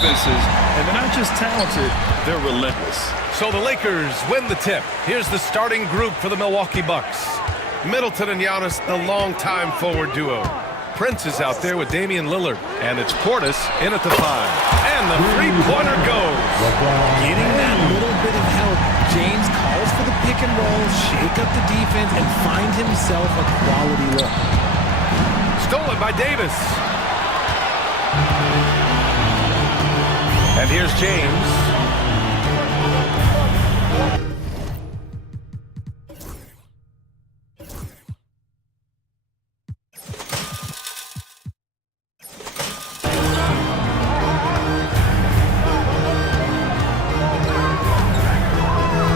defenses, and they're not just talented, they're relentless. So the Lakers win the tip. Here's the starting group for the Milwaukee Bucks. Middleton and Giannis, the longtime forward duo. Prince is out there with Damian Lillard, and it's Portis in at the 5. And the three-pointer goes. Getting that little bit of help, James calls for the pick and roll, shake up the defense, and find himself a quality look. Stolen by Davis. And here's James.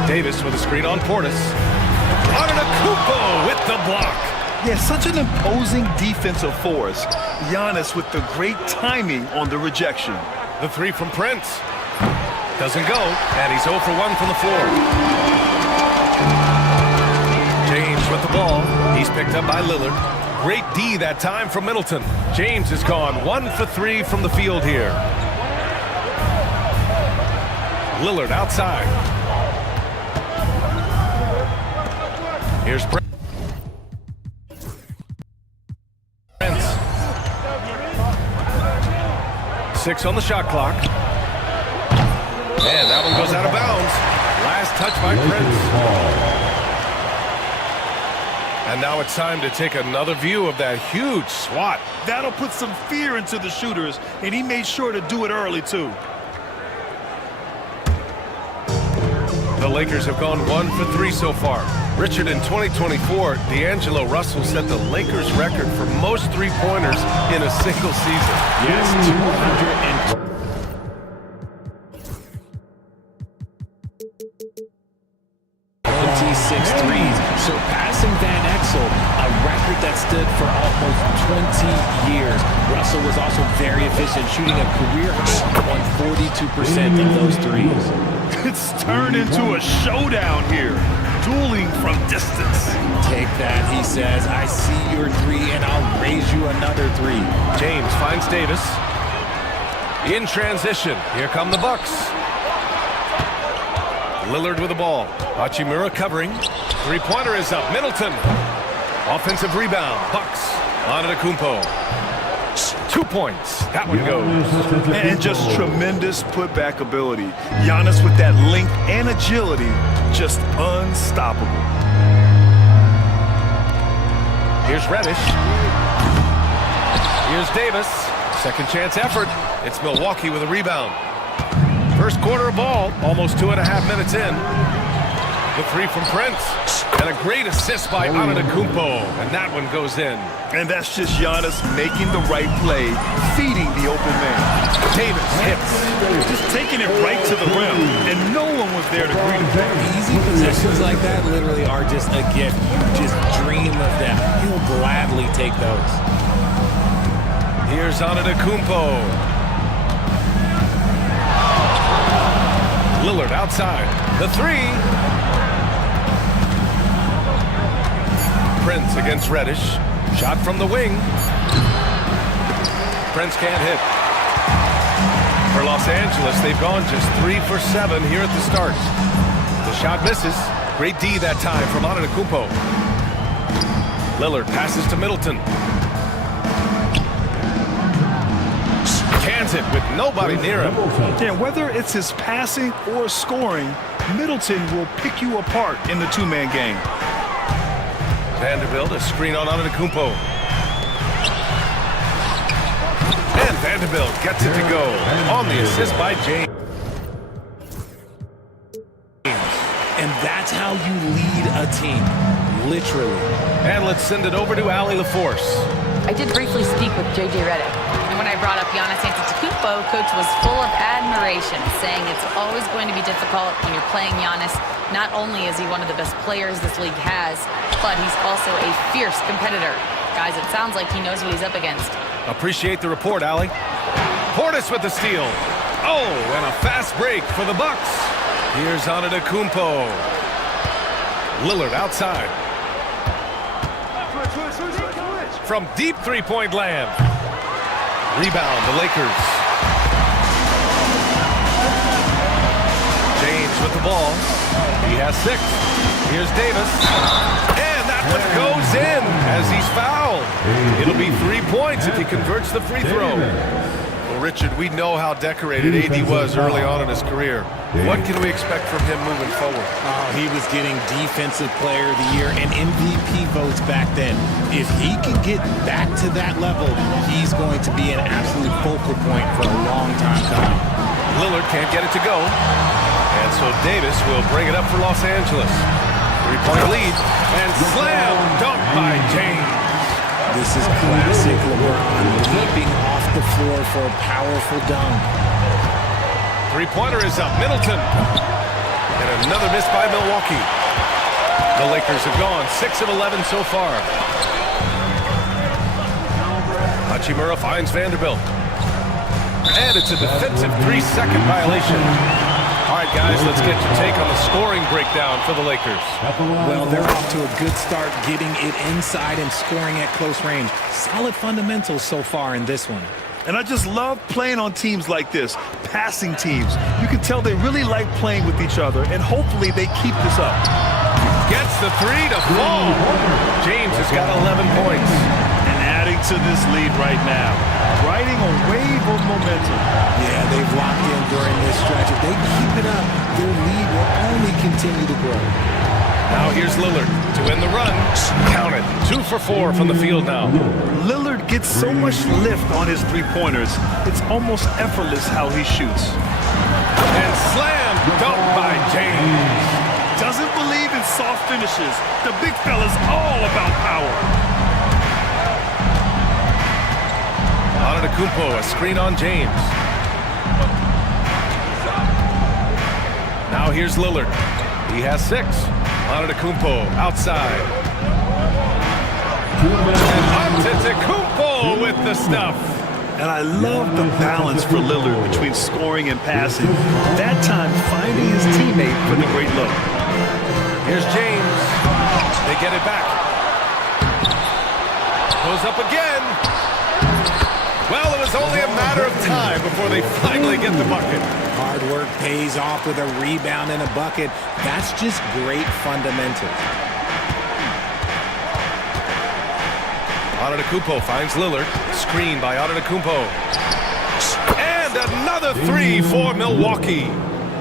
Davis with a screen on Portis. Antetokounmpo with the block. Yeah, such an imposing defensive force. Giannis with the great timing on the rejection. The 3 from Prince. Doesn't go, and he's 0 for 1 from the floor. James with the ball. He's picked up by Lillard. Great D that time from Middleton. James has gone 1 for 3 from the field here. Lillard outside. Here's Prince. 6 on the shot clock. And that one goes out of bounds. Last touch by Prince. And now it's time to take another view of that huge swat. That'll put some fear into the shooters, and he made sure to do it early, too. The Lakers have gone 1 for 3 so far. Richard, in 2024, D'Angelo Russell set the Lakers record for most three-pointers in a single season. Yes, 226 threes, surpassing Van Exel, a record that stood for almost 20 years. Russell was also very efficient, shooting a career high on 42% of those threes. It's turned into a showdown here. Dueling from distance. Take that, he says. I see your 3, and I'll raise you another 3. James finds Davis. In transition, here come the Bucks. Lillard with the ball. Hachimura covering. Three-pointer is up. Middleton. Offensive rebound. Bucks. Antetokounmpo. 2 points. That one goes. And just tremendous putback ability. Giannis with that length and agility, just unstoppable. Here's Reddish. Here's Davis. Second chance effort. It's Milwaukee with a rebound. First quarter of ball, almost 2.5 minutes in. The 3 from Prince. And a great assist by Antetokounmpo. And that one goes in. And that's just Giannis making the right play, feeding the open man. Davis hits. Just taking it right to the rim, and no one was there to greet him. Easy possessions like that literally are just a gift. You just dream of them. He'll gladly take those. Here's Antetokounmpo. Lillard outside. The 3. Prince against Reddish. Shot from the wing. Prince can't hit. For Los Angeles, they've gone just 3 for 7 here at the start. The shot misses. Great D that time from Antetokounmpo. Lillard passes to Middleton. Cans it with nobody near him. Yeah, whether it's his passing or scoring, Middleton will pick you apart in the two-man game. Vanderbilt, a screen on Antetokounmpo. And Vanderbilt gets it to go on the assist by James. And that's how you lead a team, literally. And let's send it over to Allie LaForce. I did briefly speak with J.J. Redick, and when I brought up Giannis Antetokounmpo, Coach was full of admiration, saying it's always going to be difficult when you're playing Giannis. Not only is he one of the best players this league has, but he's also a fierce competitor. Guys, it sounds like he knows what he's up against. Appreciate the report, Allie. Portis with the steal. Oh, and a fast break for the Bucks. Here's Antetokounmpo. Lillard outside. From deep three-point land. Rebound, the Lakers. James with the ball. He has 6. Here's Davis. And that one goes in as he's fouled. It'll be 3 points if he converts the free throw. Well, Richard, we know how decorated AD was early on in his career. What can we expect from him moving forward? He was getting Defensive Player of the Year and MVP votes back then. If he can get back to that level, he's going to be an absolute focal point for a long time coming. Lillard can't get it to go. And so Davis will bring it up for Los Angeles. 3-point lead. And slam dunk by James. This is classic LeBron leaping off the floor for a powerful dunk. Three-pointer is up. Middleton. And another miss by Milwaukee. The Lakers have gone 6 of 11 so far. Hachimura finds Vanderbilt. And it's a defensive 3-second violation. All right, guys, let's get your take on the scoring breakdown for the Lakers. Well, they're off to a good start getting it inside and scoring at close range. Solid fundamentals so far in this one. And I just love playing on teams like this, passing teams. You can tell they really like playing with each other, and hopefully they keep this up. Gets the 3 to fall. James has got 11 points. And adding to this lead right now, riding a wave of momentum. Yeah, they've locked in during this stretch. If they keep it up, their lead will only continue to grow. Now here's Lillard to win the run. Count it. 2 for 4 from the field now. Lillard gets so much lift on his three-pointers, it's almost effortless how he shoots. And slam dunk by James. Doesn't believe in soft finishes. The big fella's all about power. Antetokounmpo, a screen on James. Now here's Lillard. He has 6. Antetokounmpo outside. And Antetokounmpo with the stuff. And I love the balance for Lillard between scoring and passing. That time finding his teammate for the great look. Here's James. They get it back. Goes up again. Well, it was only a matter of time before they finally get the bucket. Hard work pays off with a rebound and a bucket. That's just great fundamentals. Antetokounmpo finds Lillard. Screen by Antetokounmpo. And another 3 for Milwaukee.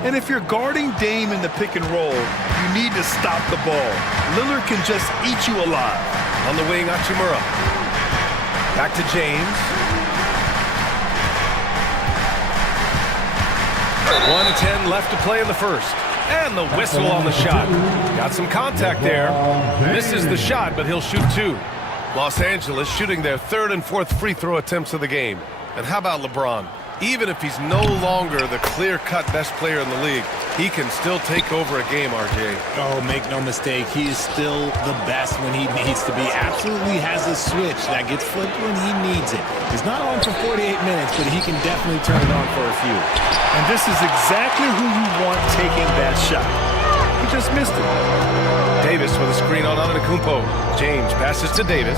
And if you're guarding Dame in the pick and roll, you need to stop the ball. Lillard can just eat you alive. On the wing, Hachimura. Back to James. 1:10 left to play in the first. And the whistle on the shot. Got some contact there. Misses the shot, but he'll shoot 2. Los Angeles shooting their 3rd and 4th free throw attempts of the game. And how about LeBron? Even if he's no longer the clear-cut best player in the league, he can still take over a game, RJ. Oh, make no mistake, he is still the best when he needs to be. Absolutely has a switch that gets flipped when he needs it. He's not on for 48 minutes, but he can definitely turn it on for a few. And this is exactly who you want taking that shot. He just missed it. Davis with a screen on Antetokounmpo. James passes to Davis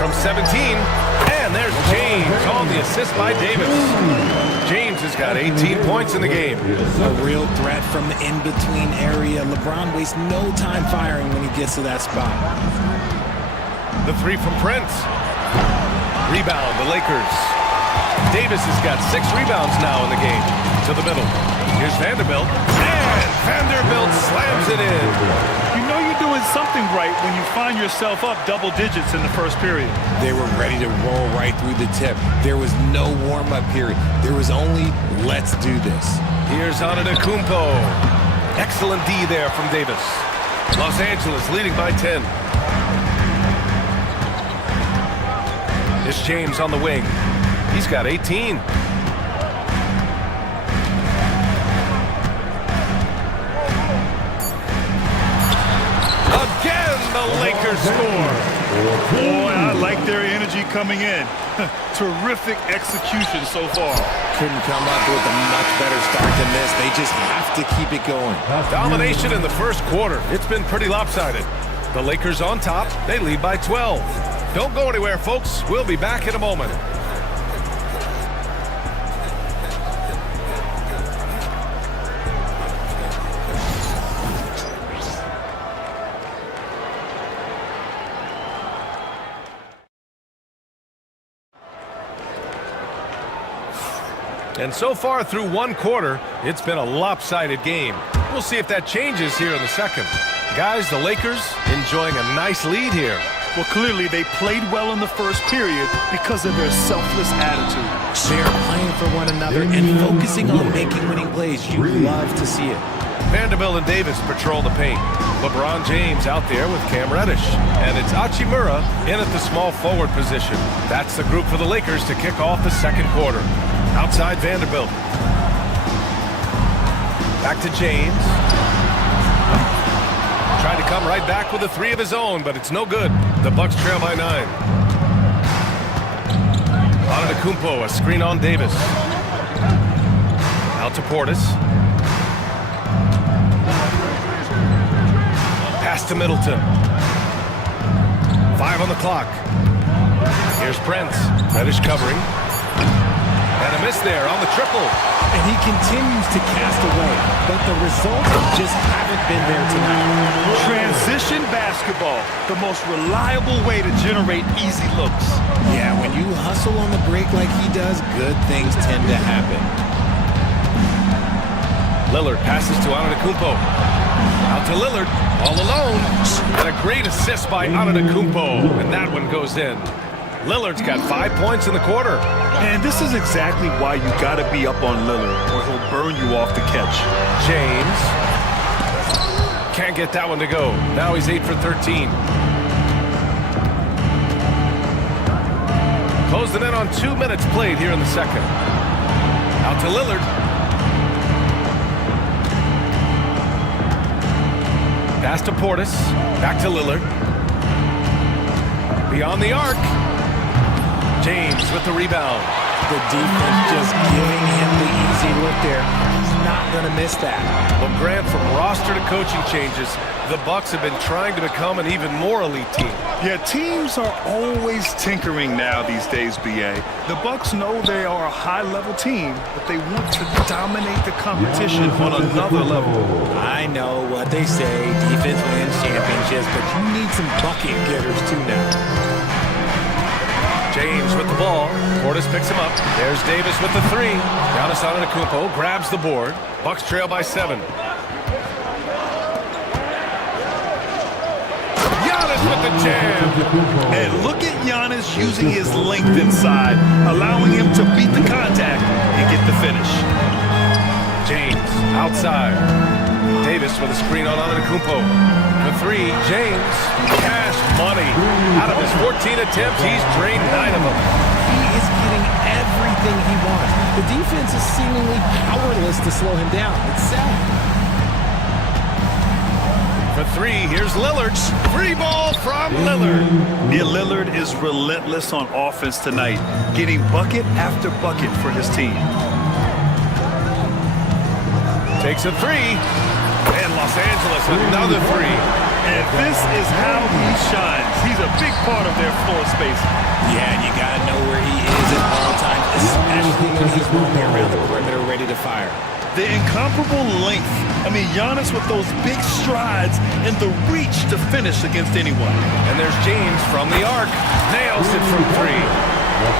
from 17. And there's James on the assist by Davis. James has got 18 points in the game. A real threat from the in-between area. LeBron wastes no time firing when he gets to that spot. The 3 from Prince. Rebound, the Lakers. Davis has got 6 rebounds now in the game. To the middle. Here's Vanderbilt. And Vanderbilt slams it in. You know you're doing something right when you find yourself up double digits in the first period. They were ready to roll right through the tip. There was no warm-up period. There was only, let's do this. Here's Antetokounmpo. Excellent D there from Davis. Los Angeles leading by 10. Here's James on the wing. He's got 18. Again, the Lakers score. Boy, I like their energy coming in. Terrific execution so far. Couldn't come up with a much better start than this. They just have to keep it going. Domination in the first quarter. It's been pretty lopsided. The Lakers on top. They lead by 12. Don't go anywhere, folks. We'll be back in a moment. And so far through one quarter, it's been a lopsided game. We'll see if that changes here in the second. Guys, the Lakers enjoying a nice lead here. Well, clearly they played well in the first period because of their selfless attitude. They're playing for one another and focusing on making winning plays. You love to see it. Vanderbilt and Davis patrol the paint. LeBron James out there with Cam Reddish. And it's Hachimura in at the small forward position. That's the group for the Lakers to kick off the second quarter. Outside Vanderbilt. Back to James. Tried to come right back with a three of his own, but it's no good. The Bucks trail by 9. Antetokounmpo, a screen on Davis. Out to Portis. Pass to Middleton. 5 on the clock. Here's Prince. Reddish covering. And a miss there on the triple. And he continues to cast away, but the results just haven't been there tonight. Transition basketball, the most reliable way to generate easy looks. Yeah, when you hustle on the break like he does, good things tend to happen. Lillard passes to Antetokounmpo. Out to Lillard, all alone. And a great assist by Antetokounmpo, and that one goes in. Lillard's got 5 points in the quarter. And this is exactly why you gotta be up on Lillard, or he'll burn you off the catch. James. Can't get that one to go. Now he's 8 for 13. Closing in on 2 minutes played here in the second. Out to Lillard. Pass to Portis. Back to Lillard. Beyond the arc. James with the rebound. The defense just giving him the easy look there. He's not going to miss that. Well, Grant, from roster to coaching changes, the Bucks have been trying to become an even more elite team. Yeah, teams are always tinkering now these days, BA. The Bucks know they are a high-level team, but they want to dominate the competition on another level. I know what they say, defense wins championships, but you need some bucket getters too now. James with the ball. Portis picks him up. There's Davis with the three. Giannis Antetokounmpo grabs the board. Bucks trail by 7. Giannis with the jam. And look at Giannis using his length inside, allowing him to beat the contact and get the finish. James outside. Davis with a screen on Antetokounmpo. The three, James. Cash money. Out of his 14 attempts, he's drained 9 of them. He is getting everything he wants. The defense is seemingly powerless to slow him down. It's sad. For 3, here's Lillard. Free ball from Lillard. Yeah, Lillard is relentless on offense tonight, getting bucket after bucket for his team. Takes a 3. And Los Angeles, another 3. And this is how he shines. He's a big part of their floor space. Yeah, and you got to know where he is at all times, especially when he's roaming around the perimeter ready to fire. The incomparable length. I mean, Giannis with those big strides and the reach to finish against anyone. And there's James from the arc. Nails it from 3.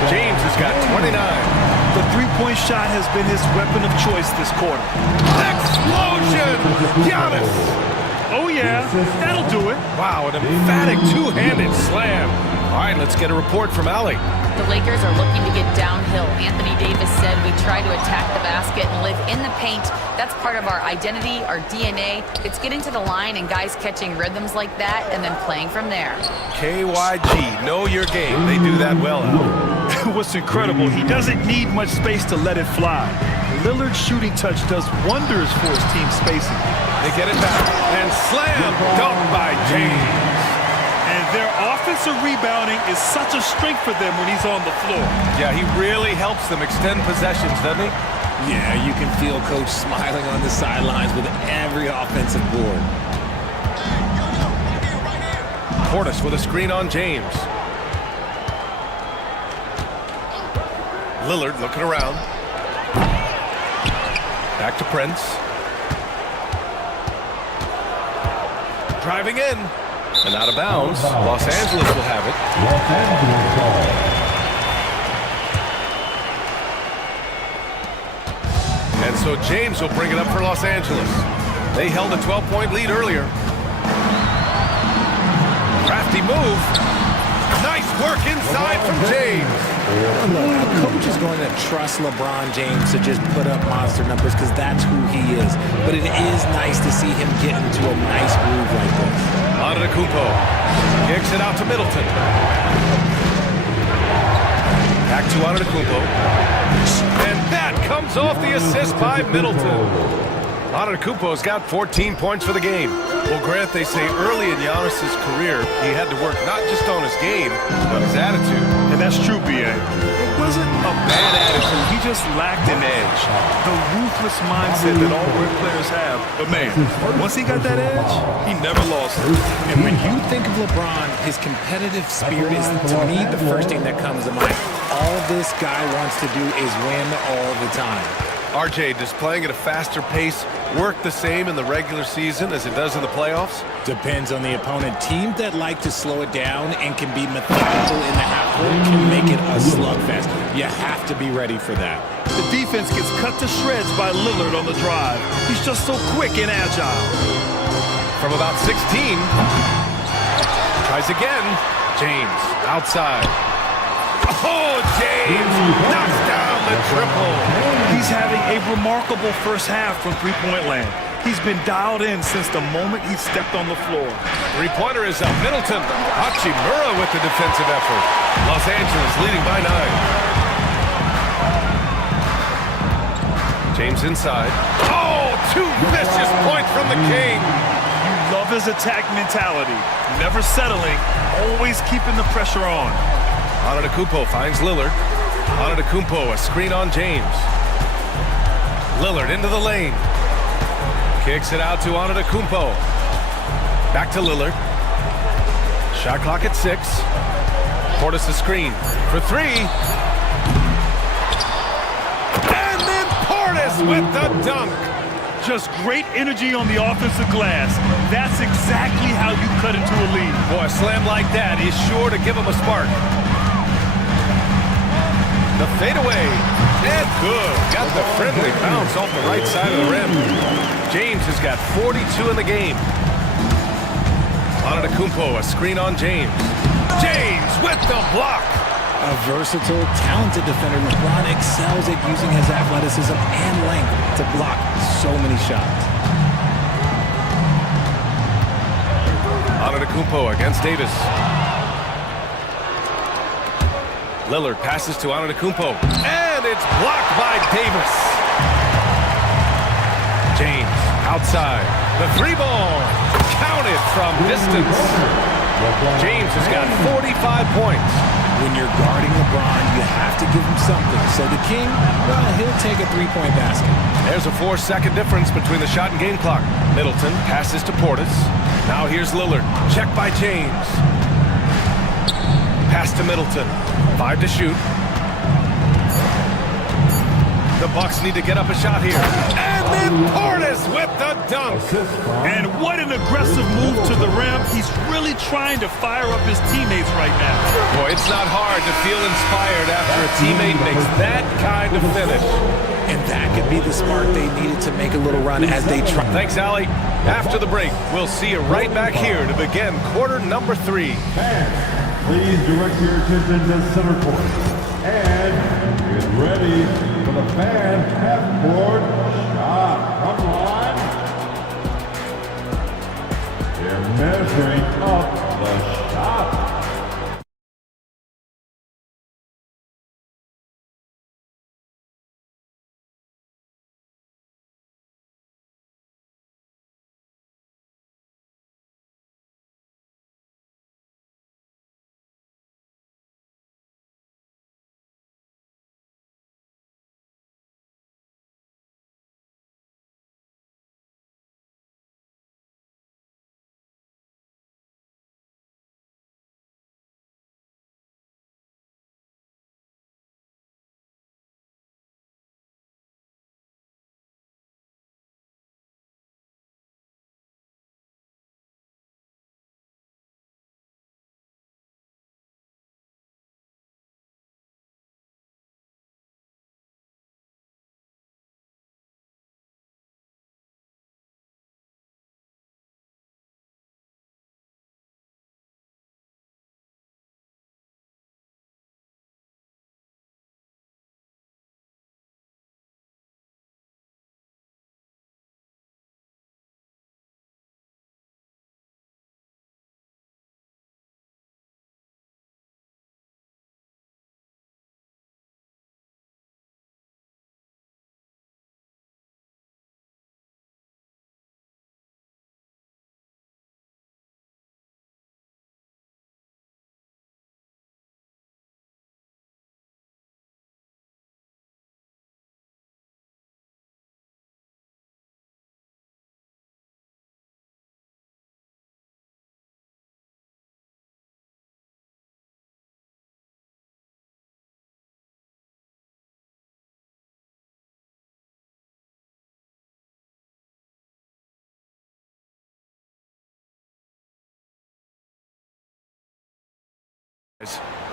James has got 29. The three-point shot has been his weapon of choice this quarter. Explosion! Giannis! Oh, yeah, that'll do it. Wow, an emphatic two-handed slam. All right, let's get a report from Allie. The Lakers are looking to get downhill. Anthony Davis said we try to attack the basket and live in the paint. That's part of our identity, our DNA. It's getting to the line and guys catching rhythms like that and then playing from there. KYG, know your game. They do that well, Al. What's incredible, he doesn't need much space to let it fly. Lillard's shooting touch does wonders for his team spacing. They get it back and slam dunk by James. And their offensive rebounding is such a strength for them when he's on the floor. Yeah, he really helps them extend possessions, doesn't he? Yeah, you can feel Coach smiling on the sidelines with every offensive board. Portis with a screen on James. Lillard looking around. Back to Prince. Driving in. And out of bounds. Los Angeles will have it. Los Angeles ball. So James will bring it up for Los Angeles. They held a 12-point lead earlier. Crafty move. Nice work inside from James. Look, a coach is going to trust LeBron James to just put up monster numbers because that's who he is. But it is nice to see him get into a nice groove like this. Antetokounmpo kicks it out to Middleton. Back to Antetokounmpo. And that comes off the assist by Middleton. Antetokounmpo's got 14 points for the game. Well, Grant, they say early in Giannis's career, he had to work not just on his game, but his attitude. And that's true, B.A. It wasn't a bad attitude. He just lacked an edge. The ruthless mindset that all great players have. But, man, once he got that edge, he never lost it. And when you think of LeBron, his competitive spirit is, to me, the first thing that comes to mind. All this guy wants to do is win all the time. RJ, does playing at a faster pace work the same in the regular season as it does in the playoffs? Depends on the opponent. Teams that like to slow it down and can be methodical in the half court can make it a slugfest. You have to be ready for that. The defense gets cut to shreds by Lillard on the drive. He's just so quick and agile. From about 16. Tries again. James, outside. Oh, James knocks down the triple. He's having a remarkable first half from three-point land. He's been dialed in since the moment he stepped on the floor. Three-pointer is up. Middleton. Hachimura with the defensive effort. Los Angeles leading by 9. James inside. Oh, two vicious points from the King. You love his attack mentality. Never settling, always keeping the pressure on. Antetokounmpo finds Lillard. Antetokounmpo, a screen on James. Lillard into the lane. Kicks it out to Antetokounmpo. Back to Lillard. Shot clock at 6. Portis a screen for 3. And then Portis with the dunk. Just great energy on the offensive glass. That's exactly how you cut into a lead. Boy, a slam like that is sure to give him a spark. The fadeaway, and good. Got the friendly bounce off the right side of the rim. James has got 42 in the game. Antetokounmpo, a screen on James. James with the block. A versatile, talented defender, LeBron excels at using his athleticism and length to block so many shots. Antetokounmpo against Davis. Lillard passes to Antetokounmpo, and it's blocked by Davis. James outside. The three ball counted from distance. James has got 45 points. When you're guarding LeBron, you have to give him something. So the King, well, he'll take a three-point basket. There's a 4-second difference between the shot and game clock. Middleton passes to Portis. Now here's Lillard. Check by James. Pass to Middleton. 5 to shoot. The Bucks need to get up a shot here. And then Portis with the dunk. And what an aggressive move to the rim. He's really trying to fire up his teammates right now. Boy, it's not hard to feel inspired after a teammate makes that kind of finish. And that could be the spark they needed to make a little run as they try. Thanks, Allie. After the break, we'll see you right back here to begin quarter number 3. Please direct your attention to center court. And get ready for the fan half-court shot. Come on. They're measuring up the shot.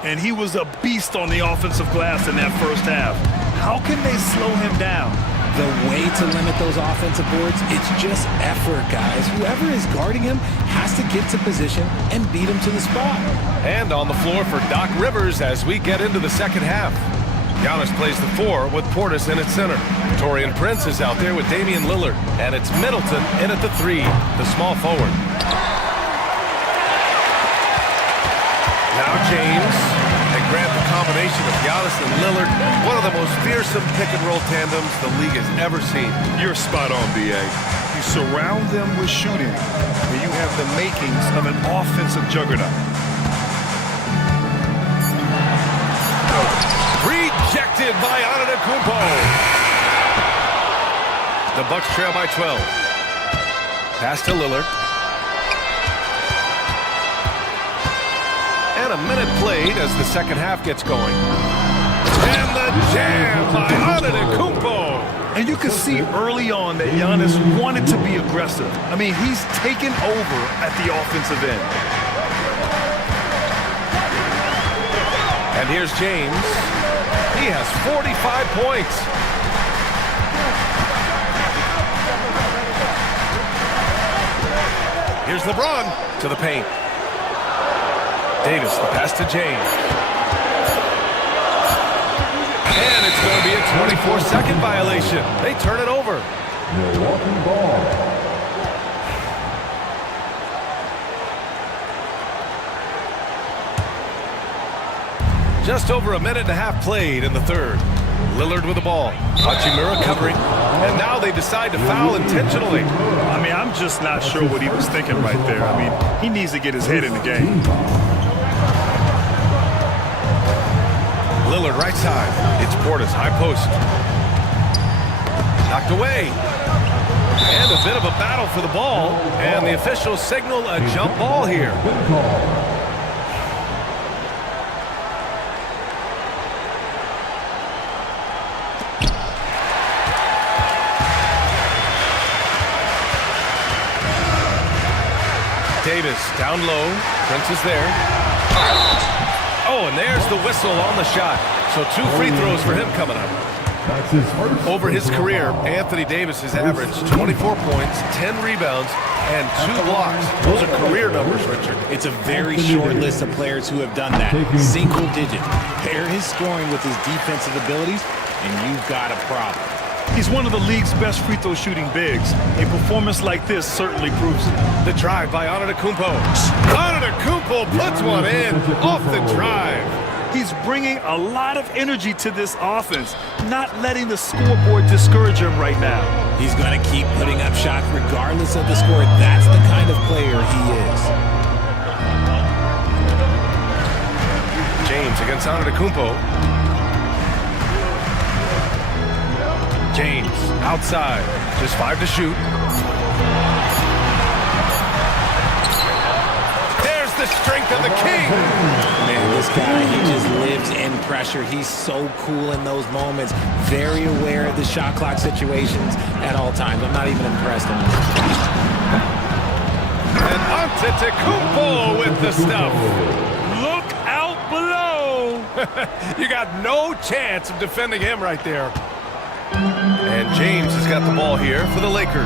And he was a beast on the offensive glass in that first half. How can they slow him down? The way to limit those offensive boards, it's just effort, guys. Whoever is guarding him has to get to position and beat him to the spot. And on the floor for Doc Rivers as we get into the second half. Giannis plays the 4 with Portis in at center. Taurean Prince is out there with Damian Lillard. And it's Middleton in at the 3, the small forward. Now James. They grab the combination of Giannis and Lillard. One of the most fearsome pick-and-roll tandems the league has ever seen. You're spot on, B.A. You surround them with shooting, and you have the makings of an offensive juggernaut. Rejected by Antetokounmpo. The Bucks trail by 12. Pass to Lillard. And a minute played as the second half gets going. And the jam by Antetokounmpo. And you could see early on that Giannis wanted to be aggressive. I mean, he's taken over at the offensive end. And here's James. He has 45 points. Here's LeBron to the paint. Davis, the pass to James. And it's going to be a 24-second violation. They turn it over. Milwaukee ball. Just over a minute and a half played in the third. Lillard with the ball. Hachimura covering. And now they decide to foul intentionally. I mean, I'm just not sure what he was thinking right there. I mean, he needs to get his head in the game. Lillard right side. It's Portis, high post. Knocked away. And a bit of a battle for the ball. And the officials signal a jump ball here. Davis down low. Prince is there. Oh, and there's the whistle on the shot. So 2 free throws for him coming up. That's his first. Over his career, Anthony Davis has averaged 24 points, 10 rebounds, and 2 blocks. Those are career numbers, Richard. It's a very short list of players who have done that. Single digit. Pair his scoring with his defensive abilities, and you've got a problem. He's one of the league's best free throw shooting bigs. A performance like this certainly proves it. The drive by Antetokounmpo. Antetokounmpo puts one in off the drive. He's bringing a lot of energy to this offense, not letting the scoreboard discourage him right now. He's going to keep putting up shots regardless of the score. That's the kind of player he is. James against Antetokounmpo. James outside, just 5 to shoot. There's the strength of the king. Man, this guy, he just lives in pressure. He's so cool in those moments. Very aware of the shot clock situations at all times. I'm not even impressed anymore. And Antetokounmpo with the stuff. Look out below. You got no chance of defending him right there. And James has got the ball here for the Lakers.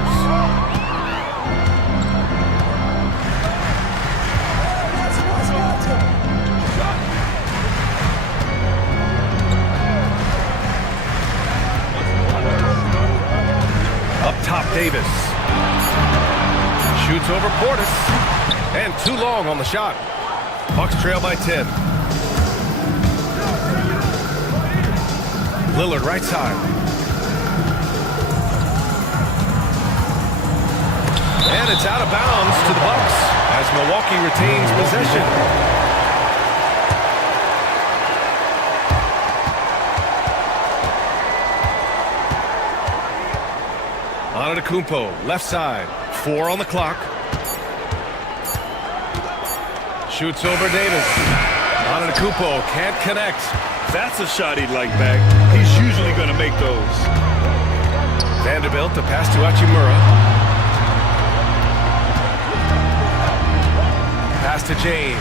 Up top, Davis. Shoots over Portis. And too long on the shot. Bucks trail by 10. Lillard right side. And it's out of bounds to the Bucks as Milwaukee retains possession. Antetokounmpo, left side. 4 on the clock. Shoots over Davis. Antetokounmpo can't connect. That's a shot he'd like back. He's usually going to make those. Vanderbilt to pass to Hachimura. Pass to James.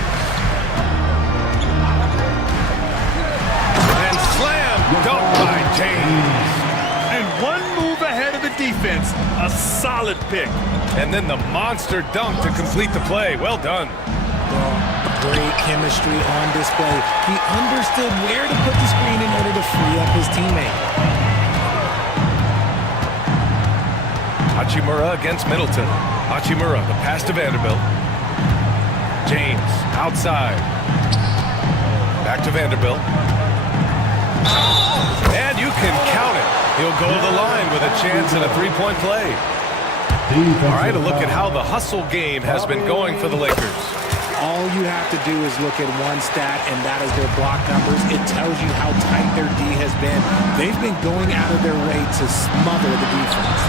James. And one move ahead of the defense. A solid pick. And then the monster dunk to complete the play. Well done. Great chemistry on display. He understood where to put the screen in order to free up his teammate. Hachimura against Middleton. Hachimura, the pass to Vanderbilt. James, outside. Back to Vanderbilt. And you can count it. He'll go to the line with a chance at a three-point play. All right, a look at how the hustle game has been going for the Lakers. All you have to do is look at one stat, and that is their block numbers. It tells you how tight their D has been. They've been going out of their way to smother the defense.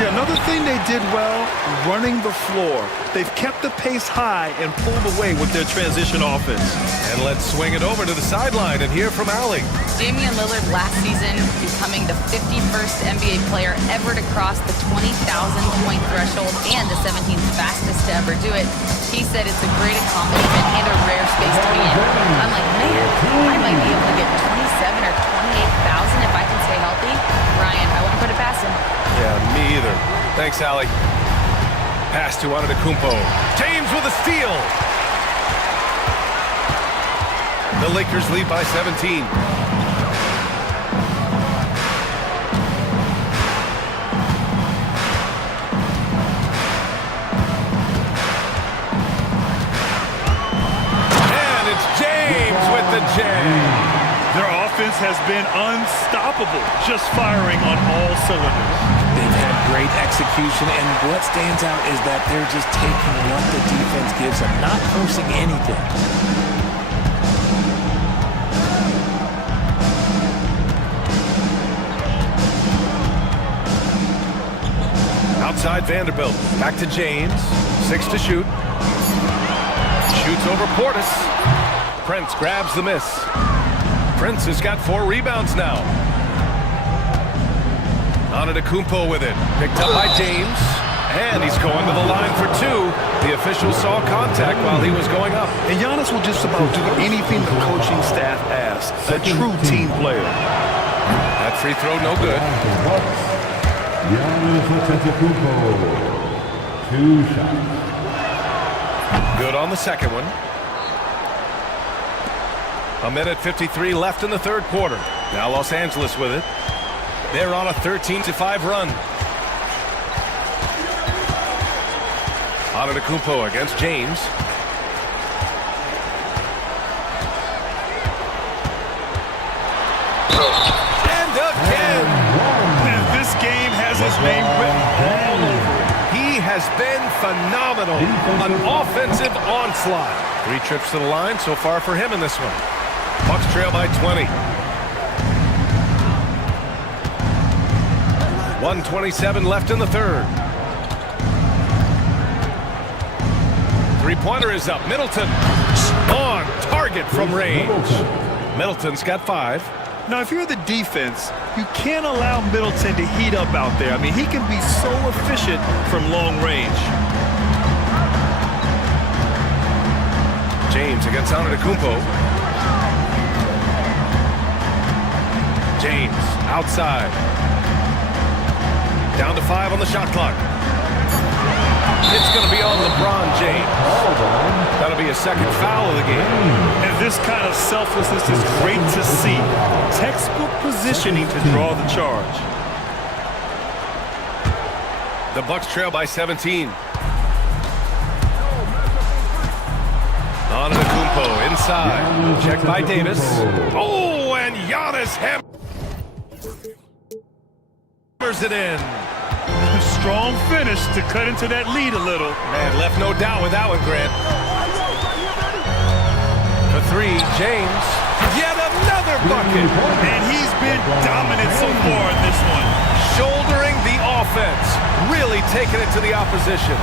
Yeah, another thing they did well, running the floor. They've kept the pace high and pulled away with their transition offense. And let's swing it over to the sideline and hear from Allie. Damian Lillard last season becoming the 51st NBA player ever to cross the 20,000-point threshold and the 17th fastest to ever do it. He said it's a great accomplishment and a rare space to be in. I'm like, man, I might be able to get 27 or 28,000 if I can stay healthy. Ryan, I wouldn't put it past him. Yeah, me either. Thanks, Allie. Pass to Antetokounmpo. James with a steal. The Lakers lead by 17. And it's James with the jam. Their offense has been unstoppable, just firing on all cylinders. They've had great execution, and what stands out is that they're just taking what the defense gives them, not forcing anything. Outside Vanderbilt, back to James, 6 to shoot. Shoots over Portis. Prince grabs the miss. Prince has got 4 rebounds now. Antetokounmpo with it, picked up by James, and he's going to the line for 2. The official saw contact while he was going up. And Giannis will just about do anything the coaching staff asks. A true team player. That free throw no good. Giannis Antetokounmpo, 2 shots. Good on the second one. 1:53 left in the third quarter. Now Los Angeles with it. They're on a 13-5 run. Antetokounmpo against James. And again! And this game has his name written all over it. He has been phenomenal. An offensive onslaught. 3 trips to the line so far for him in this one. Bucks trail by 20. 1:27 left in the third. Three-pointer is up. Middleton on target from range. Middleton's got 5. Now, if you're the defense, you can't allow Middleton to heat up out there. I mean, he can be so efficient from long range. James against Antetokounmpo. James outside. Down to 5 on the shot clock. It's going to be on LeBron James. That'll be a second foul of the game. And this kind of selflessness is great to see. Textbook positioning to draw the charge. The Bucks trail by 17. Antetokounmpo inside. Checked by Davis. Oh, and Giannis hammers it in. Strong finish to cut into that lead a little. Man, left no doubt with that one, Grant. For 3, James. Yet another bucket. And he's been dominant so far in this one. Shouldering the offense. Really taking it to the opposition.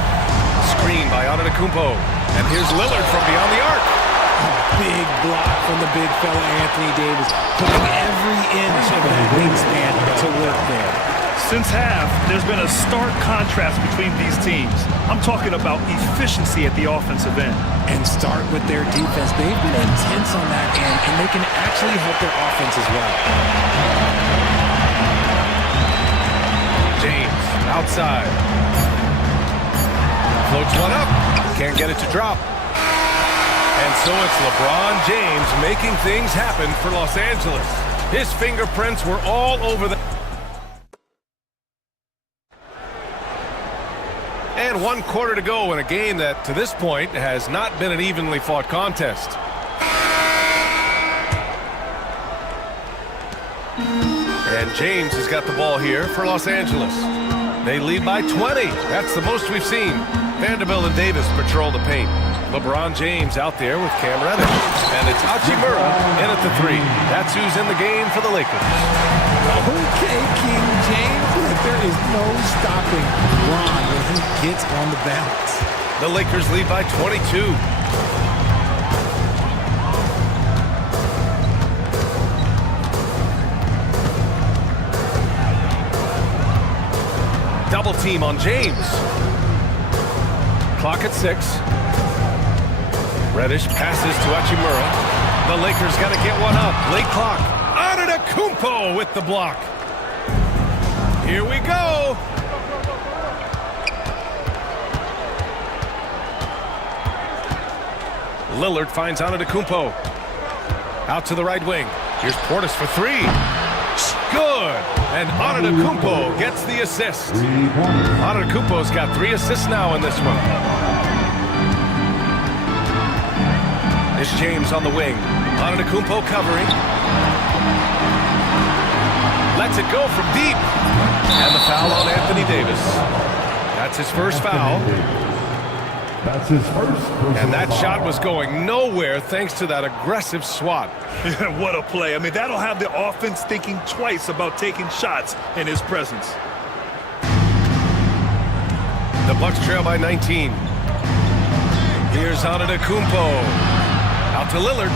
Screen by Antetokounmpo. And here's Lillard from beyond the arc. Big block from the big fella Anthony Davis, putting every inch of that wingspan to work there. Since half, there's been a stark contrast between these teams. I'm talking about efficiency at the offensive end. And start with their defense. They've been intense on that end, and they can actually help their offense as well. outside. Floats one up. Can't get it to drop. And so it's LeBron James making things happen for Los Angeles. His fingerprints were all over the... And 1 quarter to go in a game that, to this point, has not been an evenly fought contest. And James has got the ball here for Los Angeles. They lead by 20. That's the most we've seen. Vanderbilt and Davis patrol the paint. LeBron James out there with Cam Reddish. And it's Hachimura in at the 3. That's who's in the game for the Lakers. Okay, King James, there is no stopping Ron when he gets on the bounce. The Lakers lead by 22. Double team on James. Clock at 6. Reddish passes to Hachimura. The Lakers got to get one up. Late clock. Antetokounmpo with the block. Here we go. Lillard finds Antetokounmpo. Out to the right wing. Here's Portis for 3. Good. And Antetokounmpo gets the assist. Antetokounmpo's got 3 assists now in this one. It's James on the wing. Antetokounmpo covering. Lets it go from deep. And the foul on Anthony Davis. That's his first foul. That's his first. And that shot was going nowhere thanks to that aggressive swat. What a play. I mean, that'll have the offense thinking twice about taking shots in his presence. The Bucks trail by 19. Here's Antetokounmpo. Out to Lillard.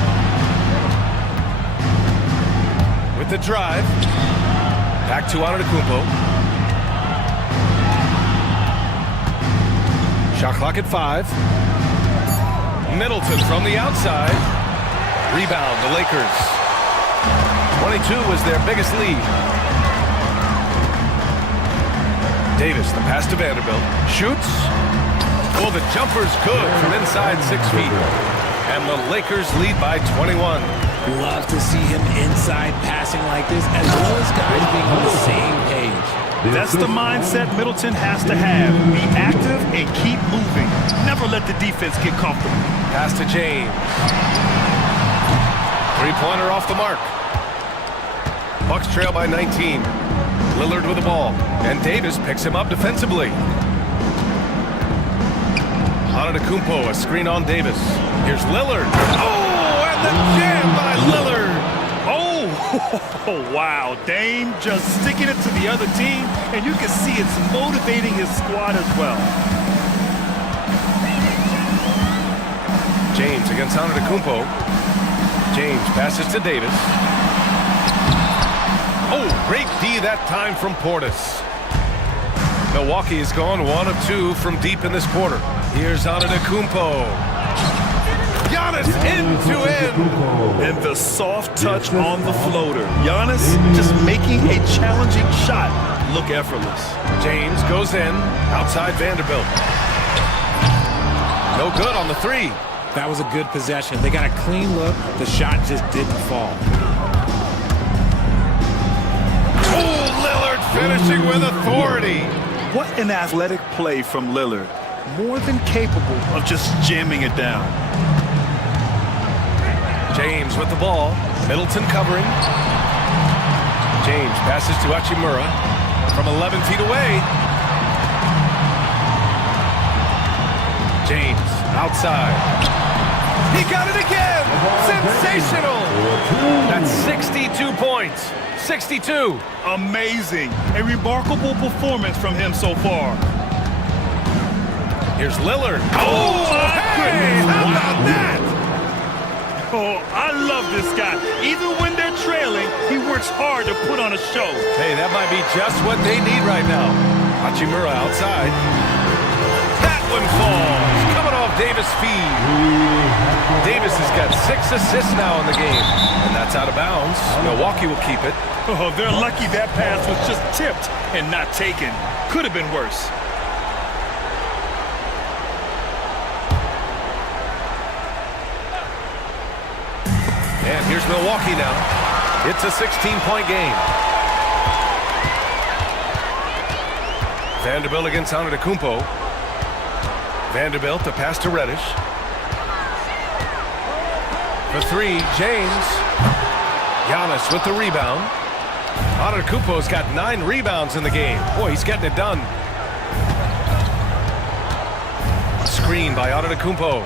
With the drive. Back to Antetokounmpo. Shot clock at 5. Middleton from the outside. Rebound, the Lakers. 22 was their biggest lead. Davis, the pass to Vanderbilt. Shoots. Oh, the jumper's good from inside 6 feet. And the Lakers lead by 21. Love to see him inside passing like this, as well as guys being on the same page. That's the mindset Middleton has to have. Be active and keep moving. Never let the defense get comfortable. Pass to James. 3-pointer off the mark. Bucks trail by 19. Lillard with the ball. And Davis picks him up defensively. Antetokounmpo, a screen on Davis. Here's Lillard. Oh, and the jam by Lillard. Oh, wow. Dame just sticking it to the other team, and you can see it's motivating his squad as well. James against Antetokounmpo. James passes to Davis. Oh, great D that time from Portis. Milwaukee has gone 1 of 2 from deep in this quarter. Here's Antetokounmpo. Giannis end to end. And the soft touch on the floater. Giannis just making a challenging shot look effortless. James goes in. Outside Vanderbilt. No good on the 3. That was a good possession. They got a clean look. The shot just didn't fall. Oh, Lillard finishing with authority. What an athletic play from Lillard. More than capable of just jamming it down. James with the ball. Middleton covering. James passes to Hachimura from 11 feet away. James outside. He got it again! Sensational! That's 62 points. 62. Amazing. A remarkable performance from him so far. Here's Lillard. Oh, hey! How about that? Oh, I love this guy. Even when they're trailing, he works hard to put on a show. Hey, that might be just what they need right now. Hachimura outside. That one falls. Coming off Davis feed. Davis has got 6 assists now in the game. And that's out of bounds. Milwaukee will keep it. Oh, they're lucky that pass was just tipped and not taken. Could have been worse. And here's Milwaukee now. It's a 16-point game. Vanderbilt against Antetokounmpo. Vanderbilt, the pass to Reddish. For 3, James. Giannis with the rebound. Antetokounmpo's got 9 rebounds in the game. Boy, he's getting it done. Screen by Antetokounmpo.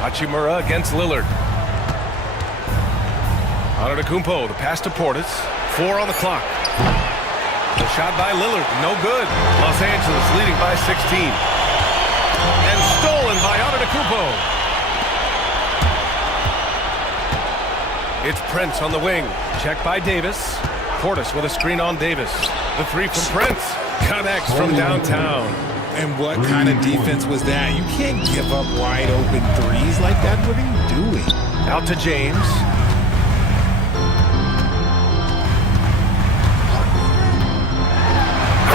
Hachimura against Lillard. Antetokounmpo, the pass to Portis. 4 on the clock. The shot by Lillard, no good. Los Angeles leading by 16. And stolen by Antetokounmpo. It's Prince on the wing. Check by Davis. Portis with a screen on Davis. The 3 from Prince. Connects from downtown. And what kind of defense was that? You can't give up wide open threes like that. What are you doing? Out to James.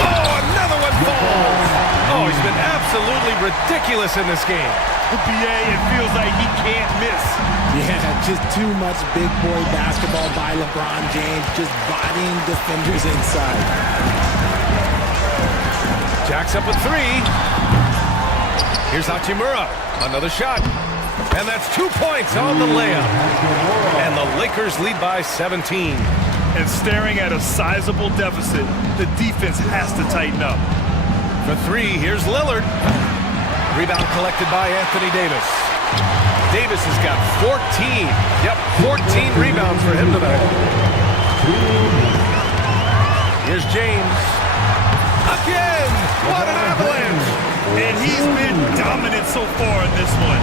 Oh, another one falls. Oh, he's been absolutely ridiculous in this game. BA, it feels like he can't miss. Yeah, just too much big boy basketball by LeBron James, just bodying defenders inside. Jacks up a 3. Here's Hachimura. Another shot. And that's 2 points on the layup. And the Lakers lead by 17. And staring at a sizable deficit, the defense has to tighten up. For 3, here's Lillard. Rebound collected by Anthony Davis. Davis has got 14. Yep, 14 rebounds for him tonight. Here's James. Again! What an avalanche! And he's been dominant so far in this one.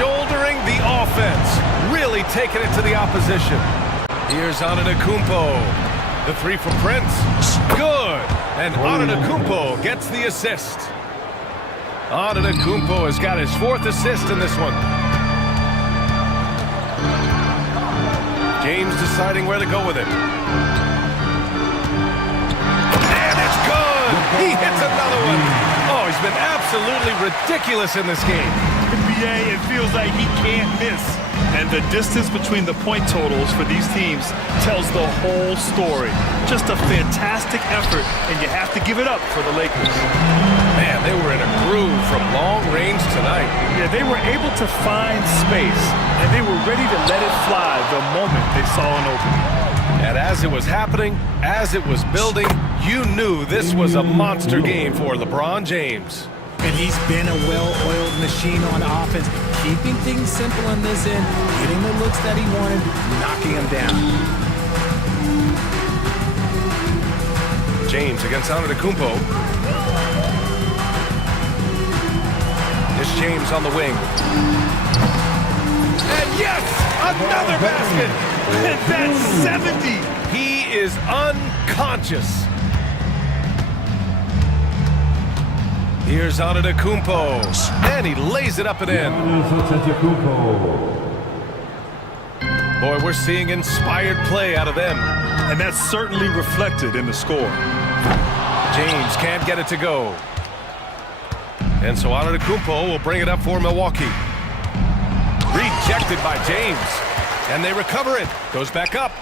Shouldering the offense. Really taking it to the opposition. Here's Antetokounmpo. The 3 from Prince. Good! And Antetokounmpo gets the assist. Antetokounmpo has got his 4th assist in this one. James deciding where to go with it. And it's good! He hits another one! Oh, he's been absolutely ridiculous in this game. NBA, it feels like he can't miss. And the distance between the point totals for these teams tells the whole story. Just a fantastic effort, and you have to give it up for the Lakers. Man, they were in a groove from long range tonight. Yeah, they were able to find space, and they were ready to let it fly the moment they saw an opening. And as it was happening, as it was building, you knew this was a monster game for LeBron James. And he's been a well-oiled machine on offense, keeping things simple on this end, getting the looks that he wanted, knocking them down. James against Antetokounmpo. It's James on the wing. And yes, another basket. And that's 70. He is unconscious. Here's Antetokounmpo, and he lays it up and in. Boy, we're seeing inspired play out of them. And that's certainly reflected in the score. James can't get it to go. And so Antetokounmpo will bring it up for Milwaukee. Rejected by James. And they recover it. Goes back up.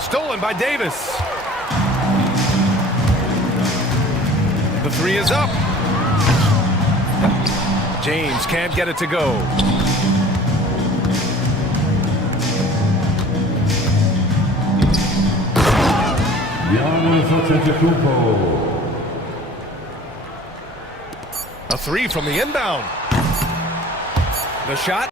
Stolen by Davis. The 3 is up. James can't get it to go. A 3 from the inbound. The shot.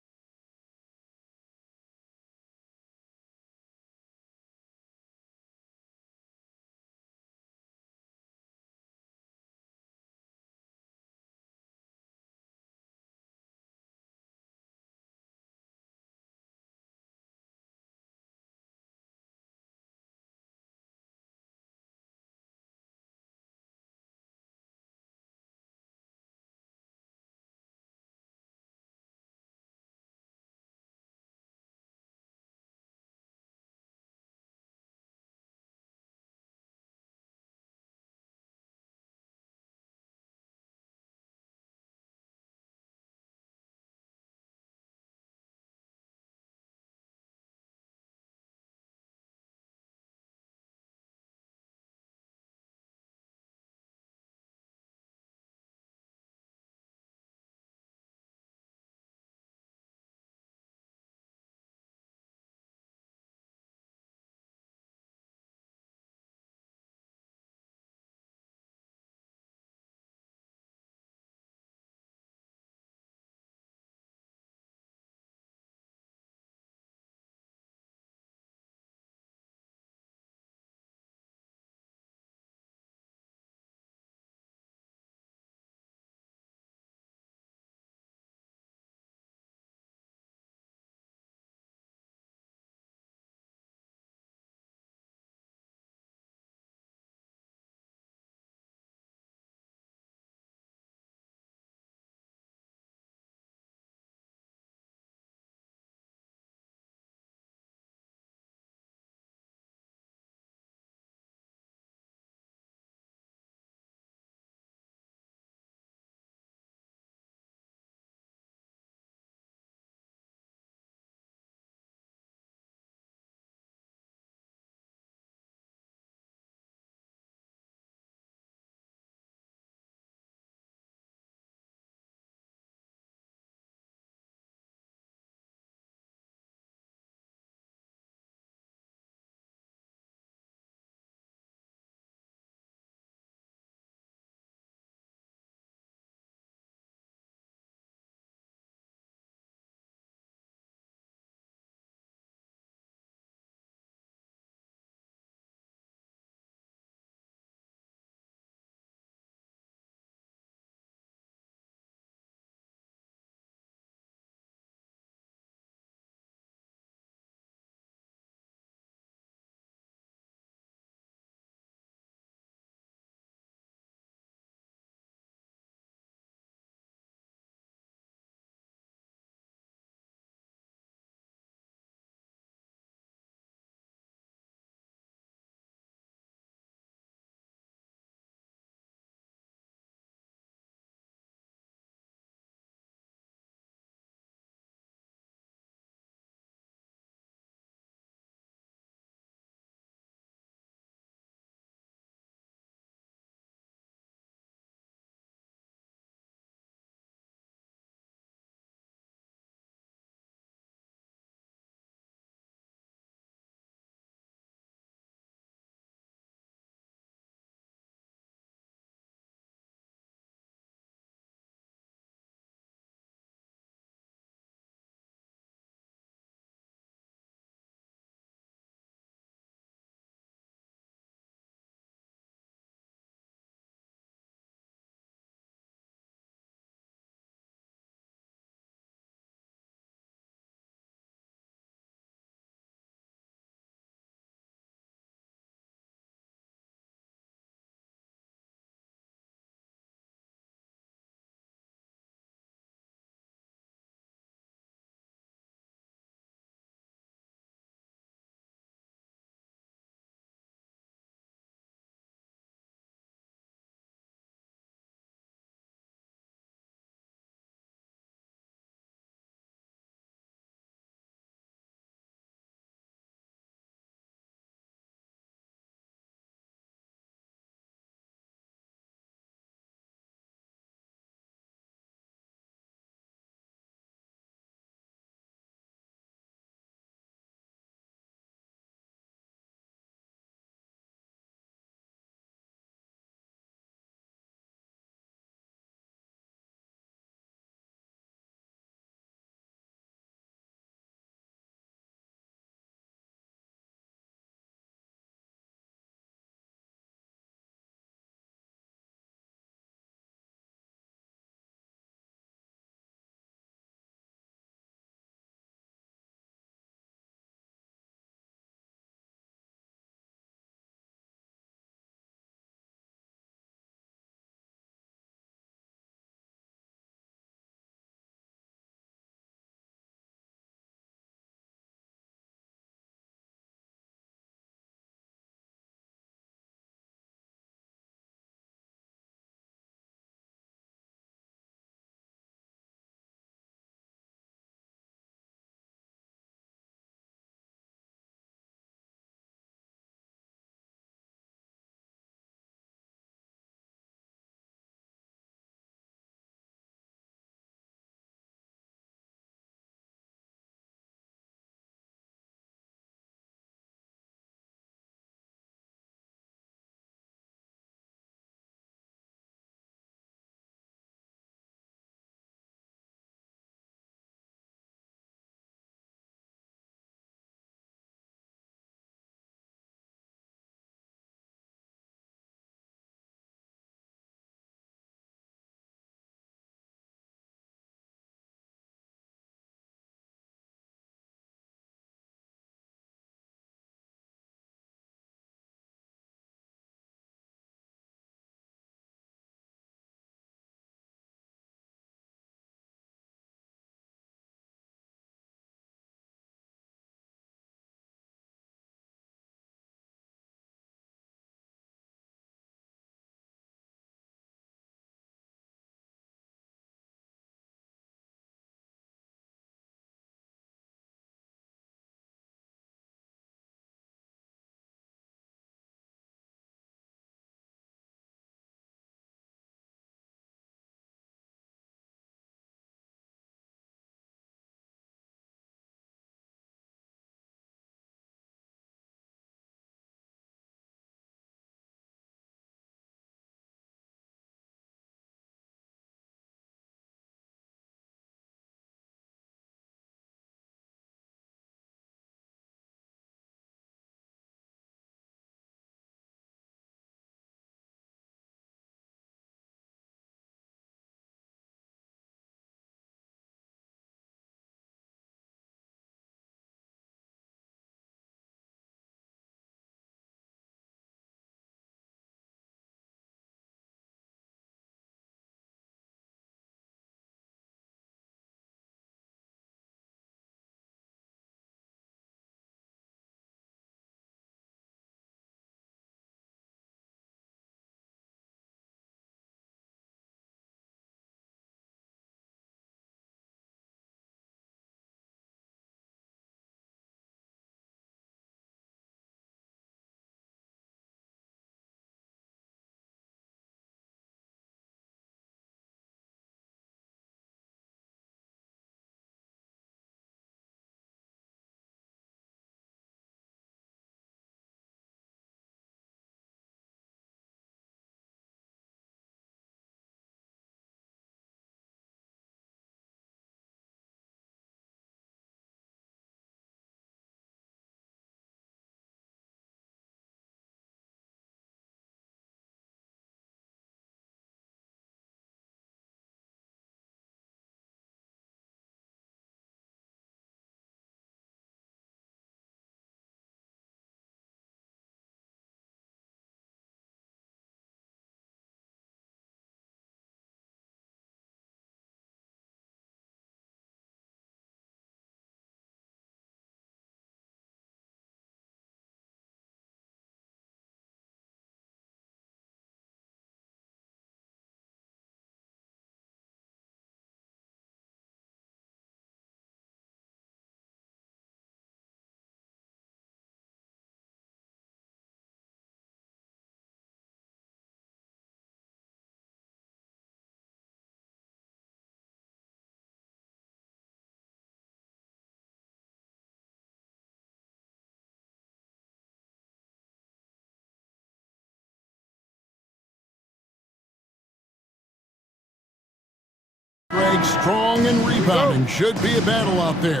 Big, strong, and rebounding. Should be a battle out there.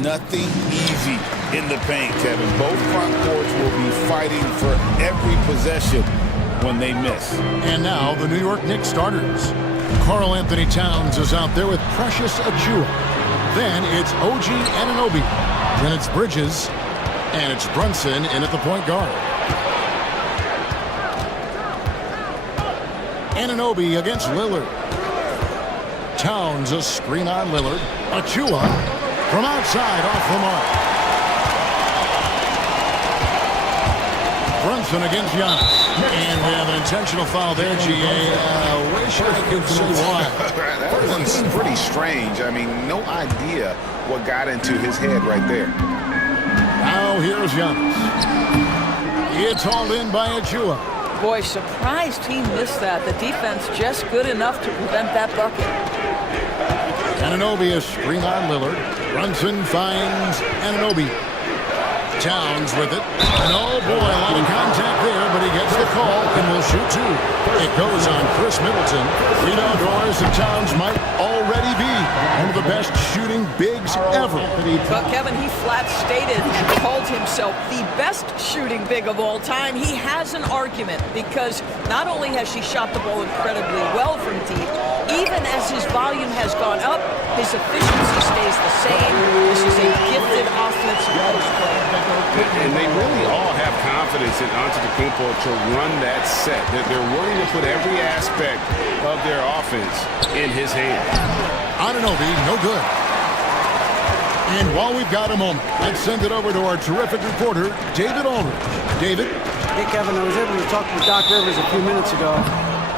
Nothing easy in the paint, Kevin. Both front courts will be fighting for every possession when they miss. And now the New York Knicks starters. Karl Anthony Towns is out there with Precious Achiuwa. Then it's OG Anunoby. Then it's Bridges. And it's Brunson in at the point guard. Anunoby against Lillard. Towns a screen on Lillard. Achiuwa from outside off the mark. Brunson against Giannis. And we have an intentional foul there, G.A. Wish I could see why. That one's pretty strange. I mean, no idea what got into his head right there. Now here's Giannis. It's hauled in by Achiuwa. Boy, surprised he missed that. The defense just good enough to prevent that bucket. Anunoby a screen on Lillard. Brunson finds Anunoby. Towns with it. And oh boy, a lot of contact there, but he gets the call and will shoot two. It goes on Chris Middleton. Lead outdoors, and Towns might already be one of the best shooting bigs ever. But Kevin, he flat stated and called himself the best shooting big of all time. He has an argument because not only has she shot the ball incredibly well from deep, even as his volume has gone up, his efficiency stays the same. This is a gifted offensive post player. And they really all have confidence in Antetokounmpo to run that set. They're willing to put every aspect of their offense in his hands. Anunoby, no good. And while we've got a moment, let's send it over to our terrific reporter, David Aldridge. David? Hey, Kevin, I was able to talk to Doc Rivers a few minutes ago,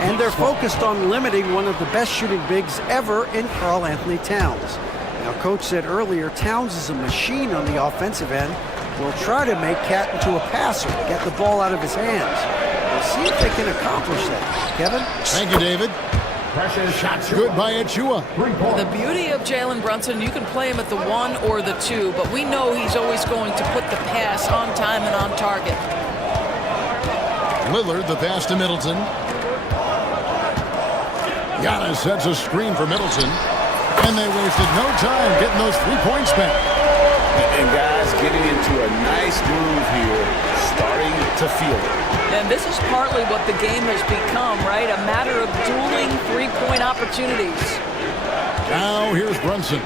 and they're focused on limiting one of the best shooting bigs ever in Karl Anthony Towns. Now, Coach said earlier, Towns is a machine on the offensive end. Will try to make Cat into a passer, get the ball out of his hands. We'll see if they can accomplish that. Kevin? Thank you, David. Shots good by Achiuwa. The beauty of Jalen Brunson, you can play him at the 1 or the 2, but we know he's always going to put the pass on time and on target. Lillard, the pass to Middleton. Giannis sets a screen for Middleton. And they wasted no time getting those 3 points back. And guys getting into a nice groove here, starting to feel it. And this is partly what the game has become, right? A matter of dueling three-point opportunities. Now here's Brunson.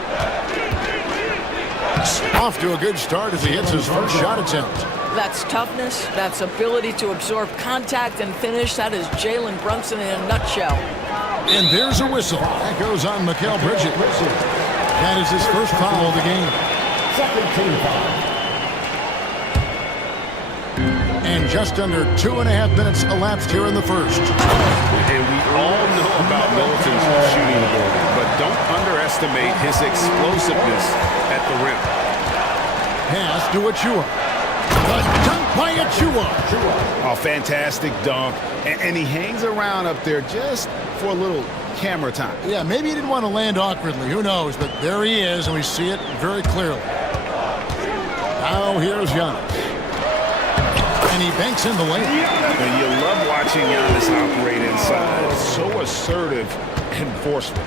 Off to a good start as he hits his first shot attempt. That's toughness. That's ability to absorb contact and finish. That is Jalen Brunson in a nutshell. And there's a whistle. That goes on Mikal Bridges. That is his first foul of the game. Second team foul. And just under 2.5 minutes elapsed here in the first. And we all know about Middleton's shooting ability, but don't underestimate his explosiveness at the rim. Pass to Achiuwa. The dunk by Achiuwa. A fantastic dunk, and he hangs around up there just for a little camera time. Yeah, maybe he didn't want to land awkwardly. Who knows? But there he is, and we see it very clearly. Now here's Giannis. And he banks in the lane. And you love watching Giannis operate inside. So assertive and forceful.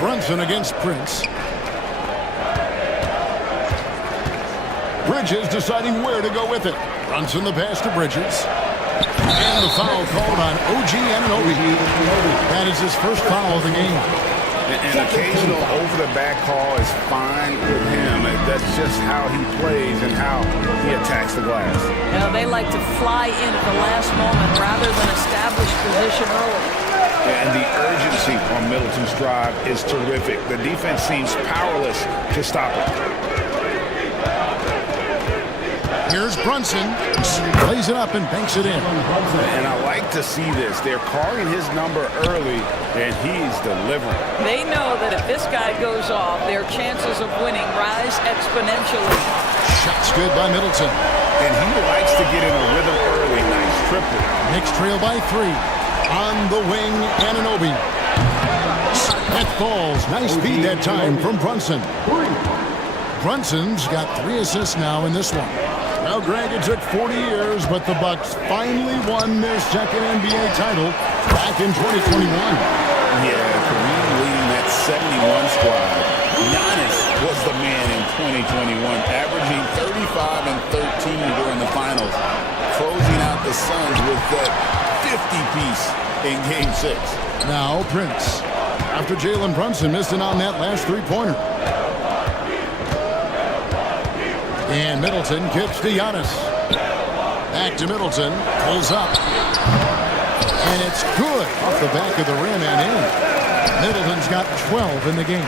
Brunson against Prince. Bridges deciding where to go with it. Brunson the pass to Bridges. And the foul called on OG Anunoby. That is his first foul of the game. An occasional over-the-back call is fine with him. That's just how he plays and how he attacks the glass. You know, they like to fly in at the last moment rather than establish position early. And the urgency on Middleton's drive is terrific. The defense seems powerless to stop it. Here's Brunson. Plays it up and banks it in. And I like to see this. They're calling his number early, and he's delivering. They know that if this guy goes off, their chances of winning rise exponentially. Shots good by Middleton. And he likes to get in a rhythm early. Nice triple. Knicks trail by 3. On the wing, Anunoby. That falls. Nice feed that time from Brunson. Brunson's got 3 assists now in this one. Well, Greg, it took 40 years, but the Bucks finally won their second NBA title back in 2021. Yeah, Kareem leading that 71 squad. Giannis was the man in 2021, averaging 35 and 13 during the finals, closing out the Suns with that 50-piece in Game 6. Now Prince, after Jalen Brunson missing on that last three-pointer. And Middleton kicks to Giannis. Back to Middleton, pulls up. And it's good off the back of the rim and in. Middleton's got 12 in the game.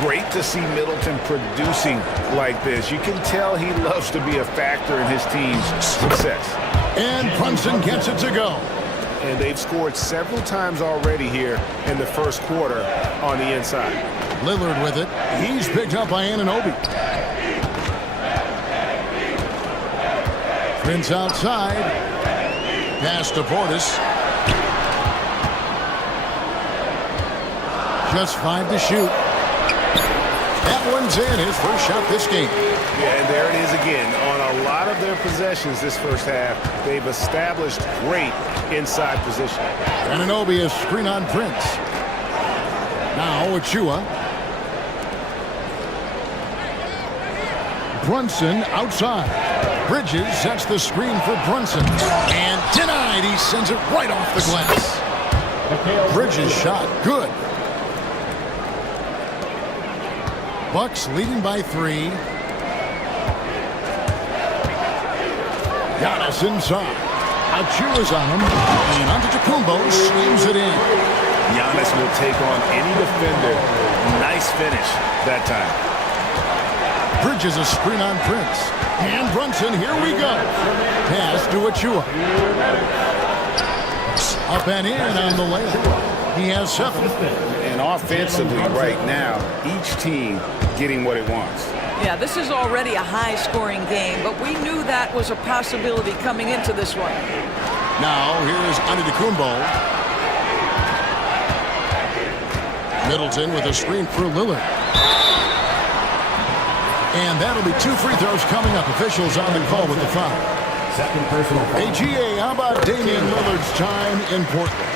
Great to see Middleton producing like this. You can tell he loves to be a factor in his team's success. And Brunson gets it to go. And they've scored several times already here in the first quarter on the inside. Lillard with it. He's picked up by Anunoby. Prince outside. Pass to Portis. Just 5 to shoot. That one's in, his first shot this game. Yeah, and there it is again. On a lot of their possessions this first half, they've established great inside position. Anunoby is screen on Prince. Now Achua. Brunson outside. Bridges sets the screen for Brunson. And denied. He sends it right off the glass. Bridges shot good. Bucks leading by 3. Giannis inside. Achua's on him. And Antetokounmpo slams it in. Giannis will take on any defender. Nice finish that time. Bridges a screen on Prince. And Brunson, here we go. Pass to Achua. Up and in on the layup. He has 7. And offensively right now, each team getting what it wants. Yeah, this is already a high-scoring game, but we knew that was a possibility coming into this one. Now, here's Antetokounmpo. Middleton with a screen for Lillard. And that'll be 2 free throws coming up. Officials on the call with the foul. Second personal foul. Hey, GA, how about Damian Lillard's time in Portland?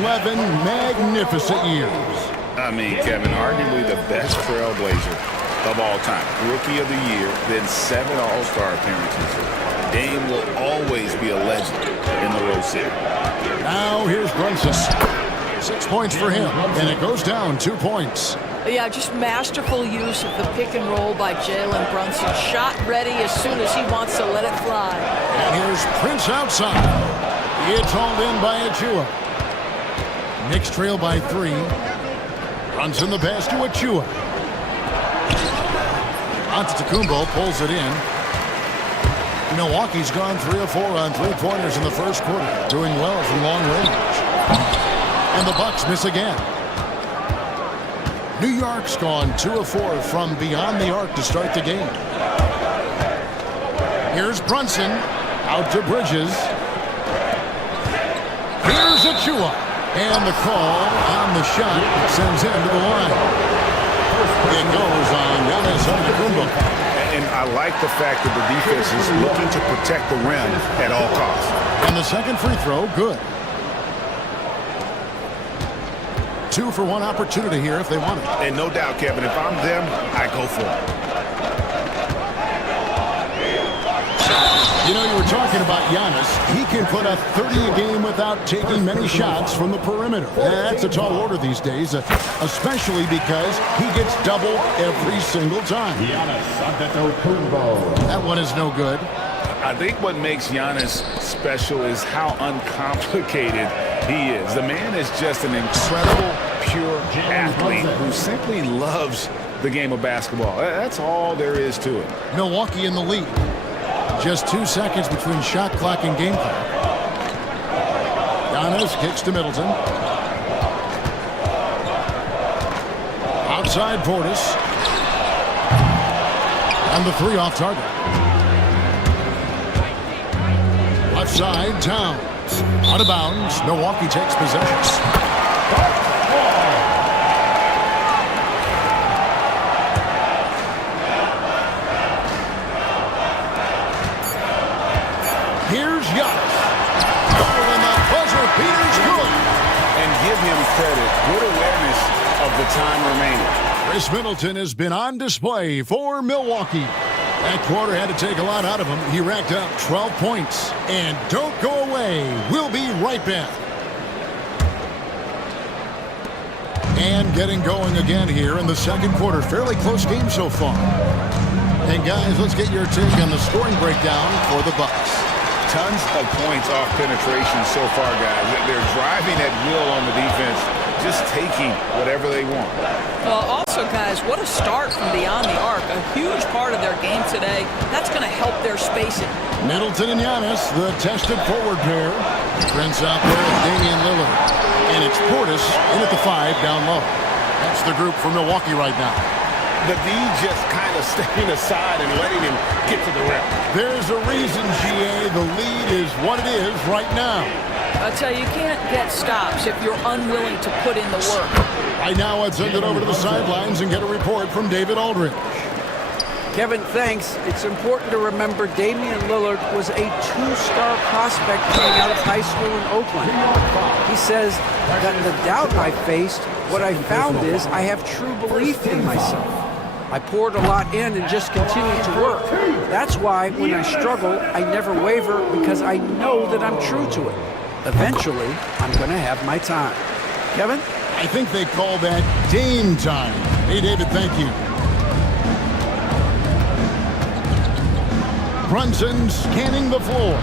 11 magnificent years. I mean, Kevin, arguably the best trailblazer of all time. Rookie of the year, then 7 All-Star appearances. Dame will always be a legend in the Rose City. Now here's Brunson. 6 points for him, and it goes down 2 points. Yeah, just masterful use of the pick and roll by Jalen Brunson. Shot ready as soon as he wants to let it fly. And here's Prince outside. It's hauled in by Achua. Knicks trail by 3. Runs in the pass to Achua. Antetokounmpo pulls it in. Milwaukee's gone 3 of 4 on 3-pointers in the first quarter. Doing well from long range. And the Bucks miss again. New York's gone 2 of 4 from beyond the arc to start the game. Here's Brunson. Out to Bridges. Here's Achua. And the call on the shot sends him to the line. It goes on Giannis Antetokounmpo. And I like the fact that the defense is looking to protect the rim at all costs. And the second free throw, good. 2 for 1 opportunity here if they want it. And no doubt, Kevin, if I'm them, I go for it. You know, you were talking about Giannis. He can put up 30 a game without taking many shots from the perimeter. That's a tall order these days, especially because he gets doubled every single time. That one is no good. I think what makes Giannis special is how uncomplicated he is. The man is just an incredible, pure athlete who simply loves the game of basketball. That's all there is to it. Milwaukee in the lead. Just 2 seconds between shot clock and game clock. Giannis kicks to Middleton. Outside Portis. And the 3 off target. Left side, Towns. Out of bounds. Milwaukee takes possession. Here's Giannis. Oh, and the buzzer beater's good. give him credit. Good awareness of the time remaining. Chris Middleton has been on display for Milwaukee. That quarter had to take a lot out of him. He racked up 12 points. And don't go away. We'll be right back. And getting going again here in the second quarter. Fairly close game so far. And guys, let's get your take on the scoring breakdown for the Bucks. Tons of points off penetration so far, guys. They're driving at will on the defense, just taking whatever they want. Well, also, guys, what a start from beyond the arc. A huge part of their game today. That's going to help their spacing. Middleton and Giannis, the tested forward pair. Prince out there with Damian Lillard. And it's Portis in at the 5 down low. That's the group for Milwaukee right now. The D just kind of staying aside and letting him get to the rim. There's a reason, GA. The lead is what it is right now. I tell you, you can't get stops if you're unwilling to put in the work. Right now, let's send it over to the sidelines and get a report from David Aldridge. Kevin, thanks. It's important to remember Damian Lillard was a two-star prospect coming out of high school in Oakland. He says that the doubt I faced, what I found is I have true belief in myself. I poured a lot in and just continued to work. That's why when I struggle, I never waver because I know that I'm true to it. Eventually, I'm going to have my time. Kevin? I think they call that Dame time. Hey, David, thank you. Brunson scanning the floor.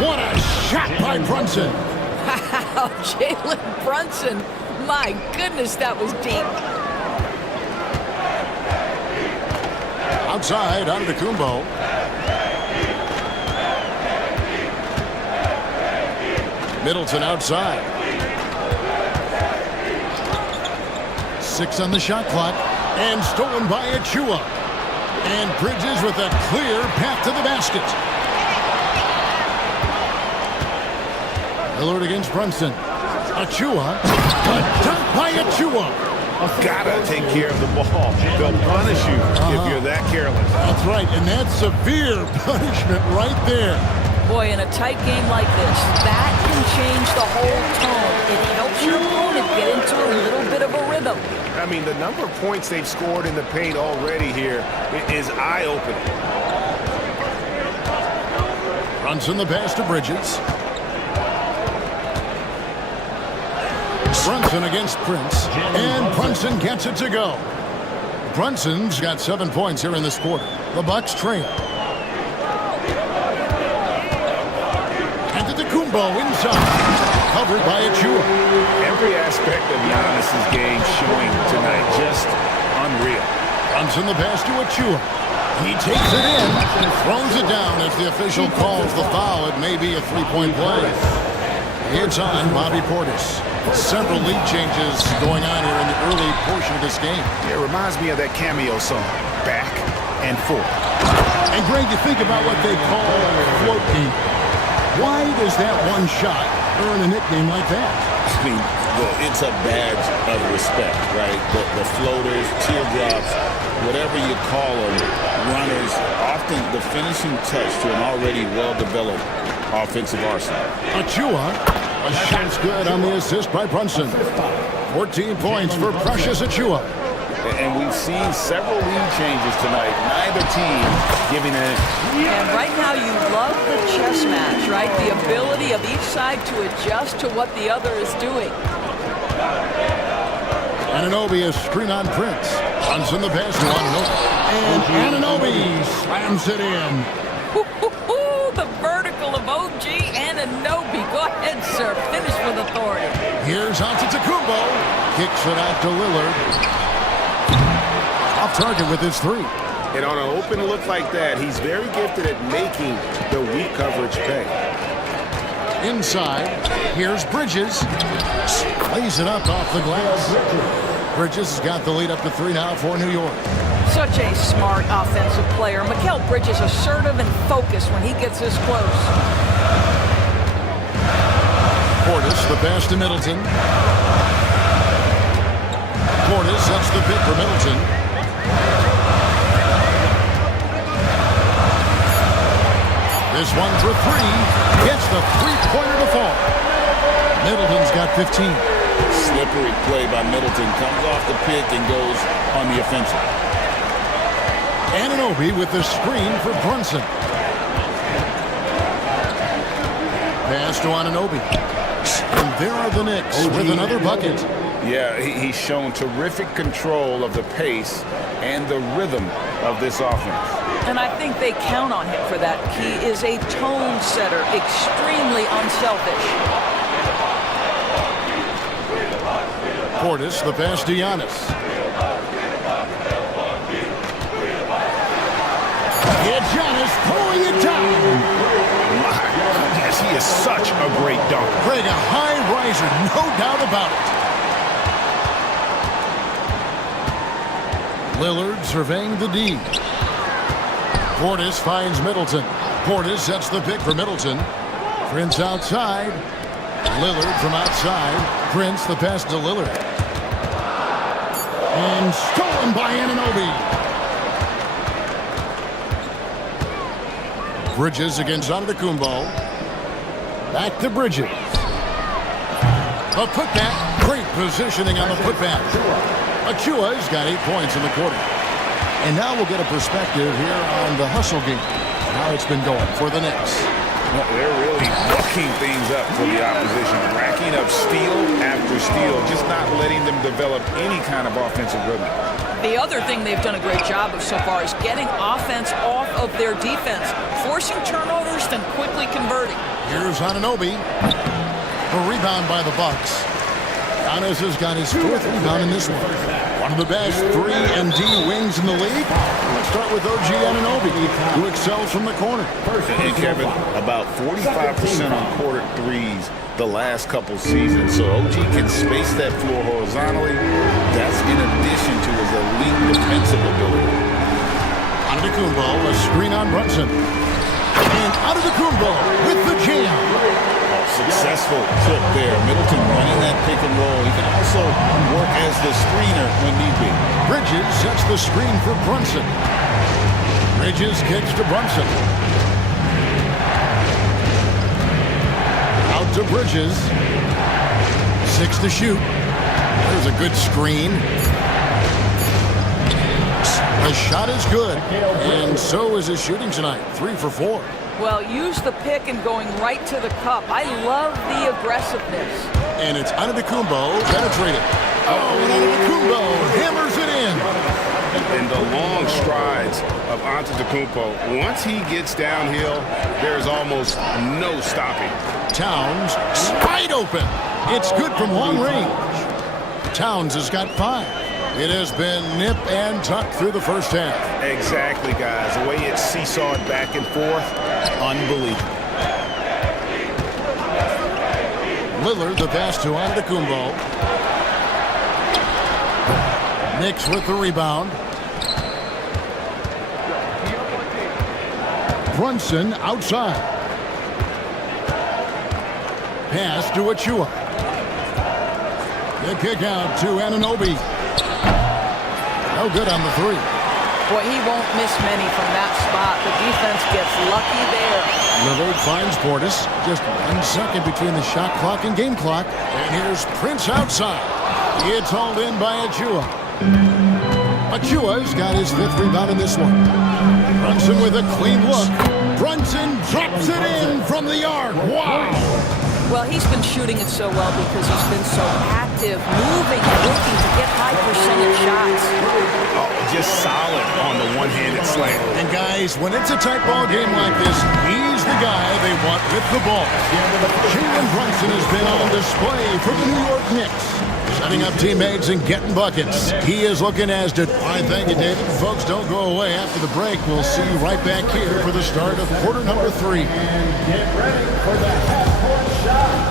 What a shot by Brunson. Wow, Jalen Brunson. My goodness, that was deep. Outside, Antetokounmpo. Middleton outside. 6 on the shot clock. And stolen by Achua. And Bridges with a clear path to the basket. Lillard against Brunson. Achua. A dunk by Achua. Gotta take care of the ball. They'll punish you if you're that careless. That's right, and that's severe punishment right there. Boy, in a tight game like this, that can change the whole tone. It helps your opponent get into a little bit of a rhythm. I mean, the number of points they've scored in the paint already here is eye-opening. Brunson the pass to Bridges. Brunson against Prince. And Brunson gets it to go. Brunson's got 7 points here in this quarter. The Bucks trail. Antetokounmpo inside. Covered by Achua. Every aspect of Giannis's game showing tonight, just unreal. Brunson the pass to Achua. He takes it in, throws it down as the official calls the foul. It may be a three-point play. It's on Bobby Portis. Several lead changes going on here in the early portion of this game. It reminds me of that cameo song, Back and Forth. And Greg, you think about what they call float deep. Why does that one shot earn a nickname like that? I mean, it's a badge of respect, right? The floaters, teardrops, whatever you call them, runners, often the finishing touch to an already well-developed offensive arsenal. Achua, a shot's good on the assist by Brunson. 14 points for Precious Achua. And we've seen several lead changes tonight. Neither team giving an inch. And right now you love the chess match, right? The ability of each side to adjust to what the other is doing. Anunoby a screen on Prince. Brunson the pass to Anunoby. And Anunoby slams it in. The vertical of OG and Anunoby. Go ahead, sir. Finish with authority. Here's Antetokounmpo. Kicks it out to Lillard. Off target with his 3. And on an open look like that, he's very gifted at making the weak coverage pay. Inside, here's Bridges. Lays it up off the glass. Bridges has got the lead up to 3 now for New York. Such a smart offensive player. Mikal Bridges assertive and focused when he gets this close. Portis, the pass to Middleton. Portis, that's the pick for Middleton. This one for 3. Gets the three-pointer to fall. Middleton's got 15. Slippery play by Middleton. Comes off the pick and goes on the offensive. Anunoby with the screen for Brunson. Pass to Anunoby. And there are the Knicks with another bucket. Yeah, he's shown terrific control of the pace and the rhythm of this offense. And I think they count on him for that. He is a tone setter, extremely unselfish. Portis, the pass to Giannis. It's Giannis throwing it down. My goodness, he is such a great dunker. Craig, a high riser, no doubt about it. Lillard surveying the D. Portis finds Middleton. Portis sets the pick for Middleton. Prince outside. Lillard from outside. Prince the pass to Lillard. And stolen by Anunoby. Bridges against Antetokounmpo. Back to Bridges. A putback. Great positioning on the putback. Achua's got 8 points in the quarter. And now we'll get a perspective here on the hustle game. How it's been going for the Knicks. Well, they're really hooking things up for the opposition, racking up steal after steal, just not letting them develop any kind of offensive rhythm. The other thing they've done a great job of so far is getting offense off of their defense, forcing turnovers, then quickly converting. Here's Anunoby. A rebound by the Bucks. Giannis has got his 4th rebound in this one. One of the best 3 and D wings in the league. Let's start with OG Anunoby, who excels from the corner. And Kevin, about 45% on quarter threes the last couple seasons. So OG can space that floor horizontally. That's in addition to his elite defensive ability. Antetokounmpo, a screen on Brunson. And Antetokounmpo with the jam. Successful trip there. Middleton running that pick and roll. He can also work as the screener when need be. Bridges sets the screen for Brunson. Bridges kicks to Brunson. Out to Bridges. 6 to shoot. There's a good screen. The shot is good. And so is his shooting tonight. 3 for 4. Well, use the pick and going right to the cup. I love the aggressiveness. And it's Antetokounmpo penetrated. Oh, and Antetokounmpo hammers it in. And the long strides of Antetokounmpo, once he gets downhill, there's almost no stopping. Towns wide open. It's good from long range. Towns has got 5. It has been nip and tuck through the first half. Exactly, guys. The way it's seesawed back and forth, unbelievable. Lillard, the pass to Antetokounmpo. Knicks with the rebound. Brunson outside. Pass to Achua. The kick out to Anunoby. No good on the 3. Boy, he won't miss many from that spot. The defense gets lucky there. Lillard finds Portis. Just 1 second between the shot clock and game clock. And here's Prince outside. It's hauled in by Achua. Achua's got his 5th rebound in this one. Brunson with a clean look. Brunson drops it in from the arc. Wow! Well, he's been shooting it so well because he's been so active, moving and looking to get high percentage shots. Oh, just solid on the one-handed slam. And guys, when it's a tight ball game like this, he's the guy they want with the ball. Jalen Brunson has been on display for the New York Knicks, setting up teammates and getting buckets. He is looking as did. All right, thank you, David. Folks, don't go away. After the break, we'll see you right back here for the start of quarter number 3. And get ready for the half-court shot.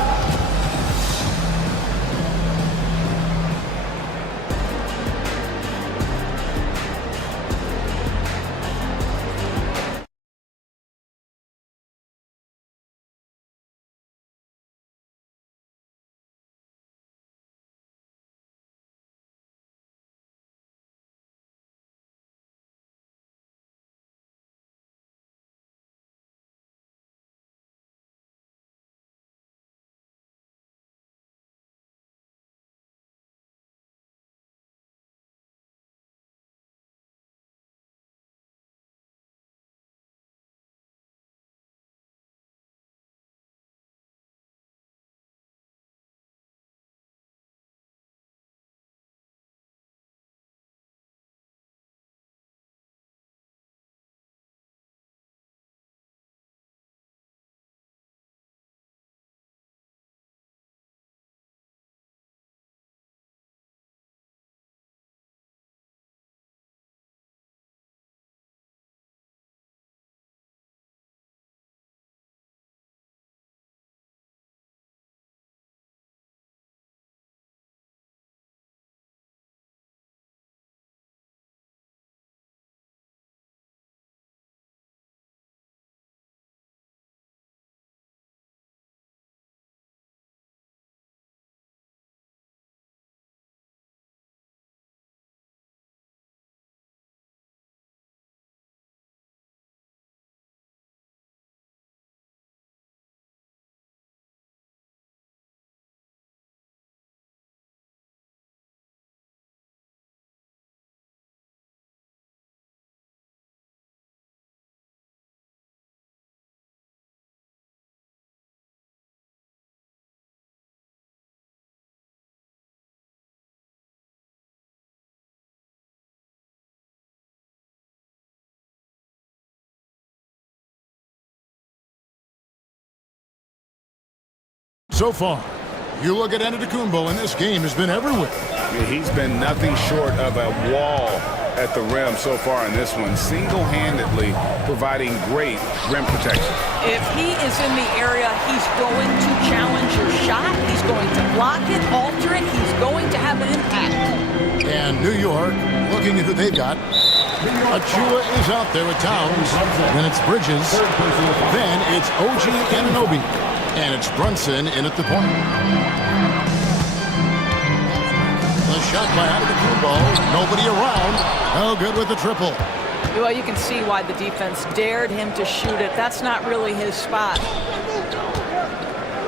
so far. You look at Antetokounmpo, and this game has been everywhere. Yeah, he's been nothing short of a wall at the rim so far in this one, single-handedly providing great rim protection. If he is in the area, he's going to challenge your shot. He's going to block it, alter it. He's going to have an impact. And New York, looking at who they've got. Achua is out there with Towns. Then it's Bridges. Then it's OG Anunoby. And it's Brunson in at the point. The shot by Antetokounmpo. Nobody around. Oh, good with the triple. Well, you can see why the defense dared him to shoot it. That's not really his spot.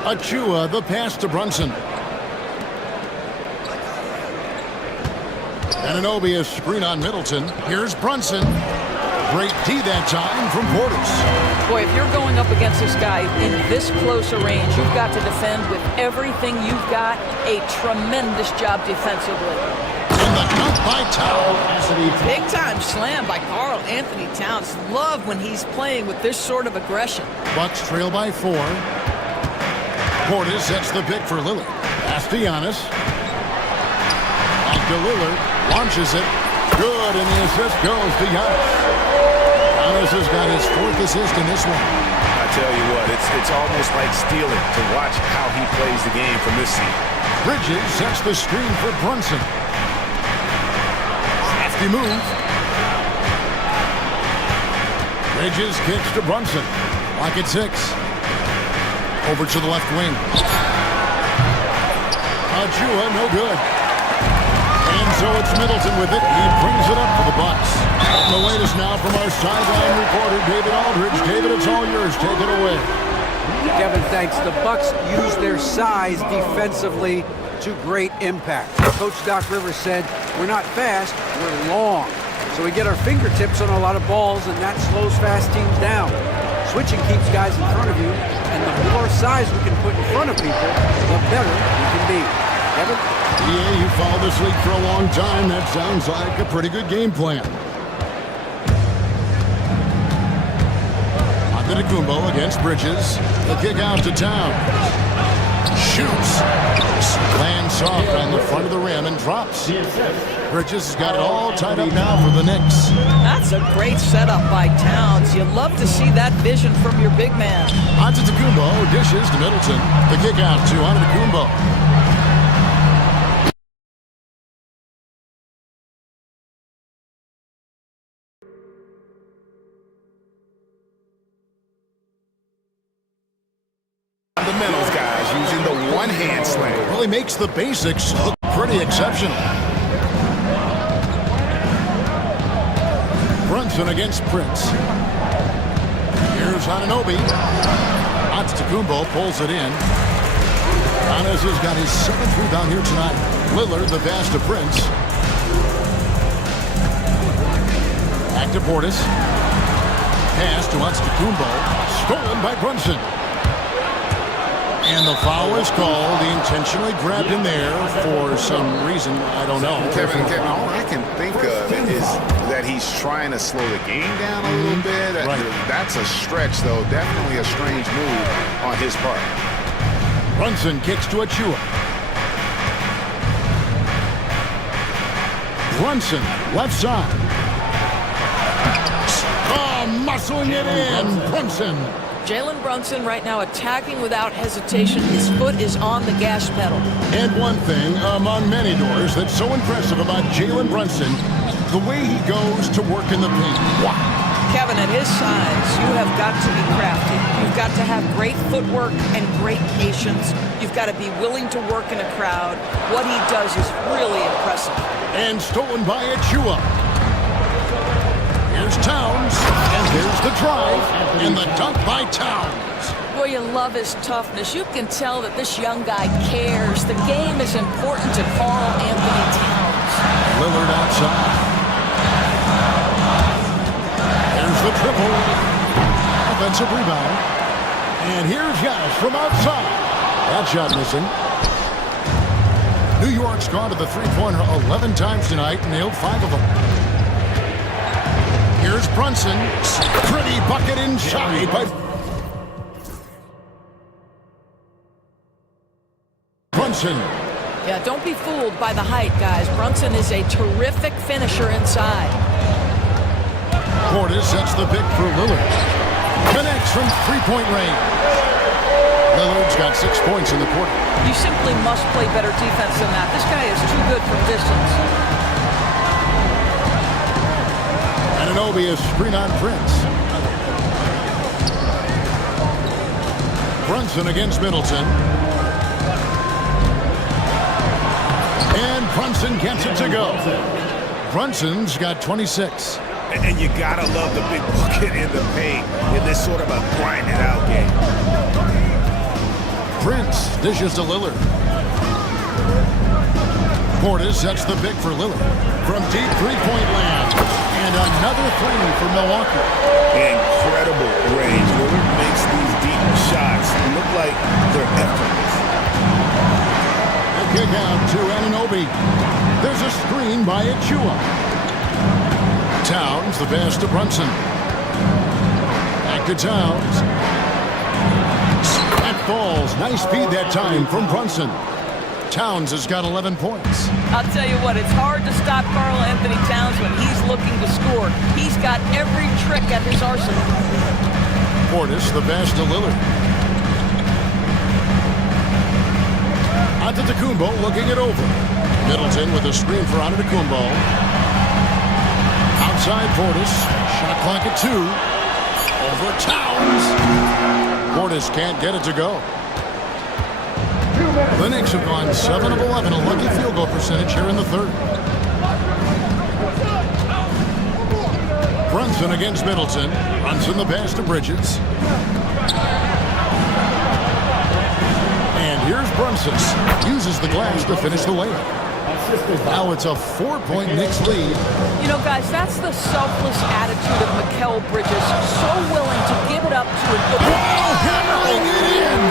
Achua, the pass to Brunson. Anunoby is screen on Middleton. Here's Brunson. Great D that time from Portis. Boy, if you're going up against this guy in this close a range, you've got to defend with everything you've got. A tremendous job defensively. And the dunk by Towns. Big time slam by Karl Anthony Towns. Love when he's playing with this sort of aggression. Bucks trail by 4. Portis sets the pick for Lillard. Pass to Giannis. Back to Lillard. Launches it. Good, and the assist goes to Giannis. Giannis has got his 4th assist in this one. I tell you what, it's almost like stealing to watch how he plays the game from this seat. Bridges sets the screen for Brunson. Crafty move. Bridges kicks to Brunson. Lock at 6. Over to the left wing. Achua, no good. And so it's Middleton with it. He brings it up for the Bucks. And the latest now from our sideline reporter, David Aldridge. David, it's all yours. Take it away. Kevin, thanks. The Bucks use their size defensively to great impact. Coach Doc Rivers said, we're not fast, we're long. So we get our fingertips on a lot of balls, and that slows fast teams down. Switching keeps guys in front of you, and the more size we can put in front of people, the better we can be. Kevin? Yeah, you followed this league for a long time. That sounds like a pretty good game plan. Antetokounmpo against Bridges. The kick out to Towns. Shoots. Lands soft on the front of the rim and drops. Bridges has got it all tied up now for the Knicks. That's a great setup by Towns. You love to see that vision from your big man. Antetokounmpo dishes to Middleton. The kick out to Antetokounmpo. Fundamentals, guys, using the one-hand slam. Really makes the basics look pretty exceptional. Brunson against Prince. Here's Anunoby. Antetokounmpo pulls it in. Giannis has got his 7th rebound here tonight. Lillard, the pass to Prince. Back to Portis. Pass to Antetokounmpo. Stolen by Brunson. And the foul is called. He intentionally grabbed him there for some reason. I don't know. Kevin, all I can think of is that he's trying to slow the game down a little bit. Right. That's a stretch, though. Definitely a strange move on his part. Brunson kicks to Achua. Brunson, left side. Oh, muscling it in. Brunson. Jalen Brunson right now attacking without hesitation. His foot is on the gas pedal. And one thing among many doors that's so impressive about Jalen Brunson, the way he goes to work in the paint. Wow. Kevin, at his size, you have got to be crafty. You've got to have great footwork and great patience. You've got to be willing to work in a crowd. What he does is really impressive. And stolen by Achua. Here's Towns, and there's the drive, and the dunk by Towns. Boy, you love his toughness. You can tell that this young guy cares. The game is important to Karl Anthony Towns. Lillard outside. There's the triple. Offensive rebound. And here's Giannis from outside. That shot missing. New York's gone to the three-pointer 11 times tonight, nailed 5 of them. Here's Brunson. Pretty bucket inside by Brunson. Yeah, don't be fooled by the height, guys. Brunson is a terrific finisher inside. Portis sets the pick for Lillard. Connects from three-point range. Lillard's got 6 points in the quarter. You simply must play better defense than that. This guy is too good from distance. Anunoby is screen on Prince. Brunson against Middleton. And Brunson gets it to go. Brunson's got 26. And you gotta love the big bucket in the paint in this sort of a grind-it-out game. Prince dishes to Lillard. Portis sets the pick for Lillard. From deep three-point land. And another three for Milwaukee. Incredible range. Lillard makes these deep shots look like they're effortless. The kick out to Anunoby. There's a screen by Achua. Towns, the pass to Brunson. Back to Towns. That falls. Nice feed that time from Brunson. Towns has got 11 points. I'll tell you what, it's hard to stop Karl Anthony Towns when he's looking to score. He's got every trick at his arsenal. Portis, the pass to Lillard. Antetokounmpo looking it over. Middleton with a screen for Antetokounmpo. Outside Portis. Shot clock at 2. Over Towns. Portis can't get it to go. The Knicks have gone 7 of 11, a lucky field goal percentage here in the third. Brunson against Middleton. Brunson the pass to Bridges. And here's Brunson. Uses the glass to finish the layup. Now it's a 4-point Knicks lead. You know, guys, that's the selfless attitude of Mikal Bridges. So willing to give it up to a good... Hammering it in!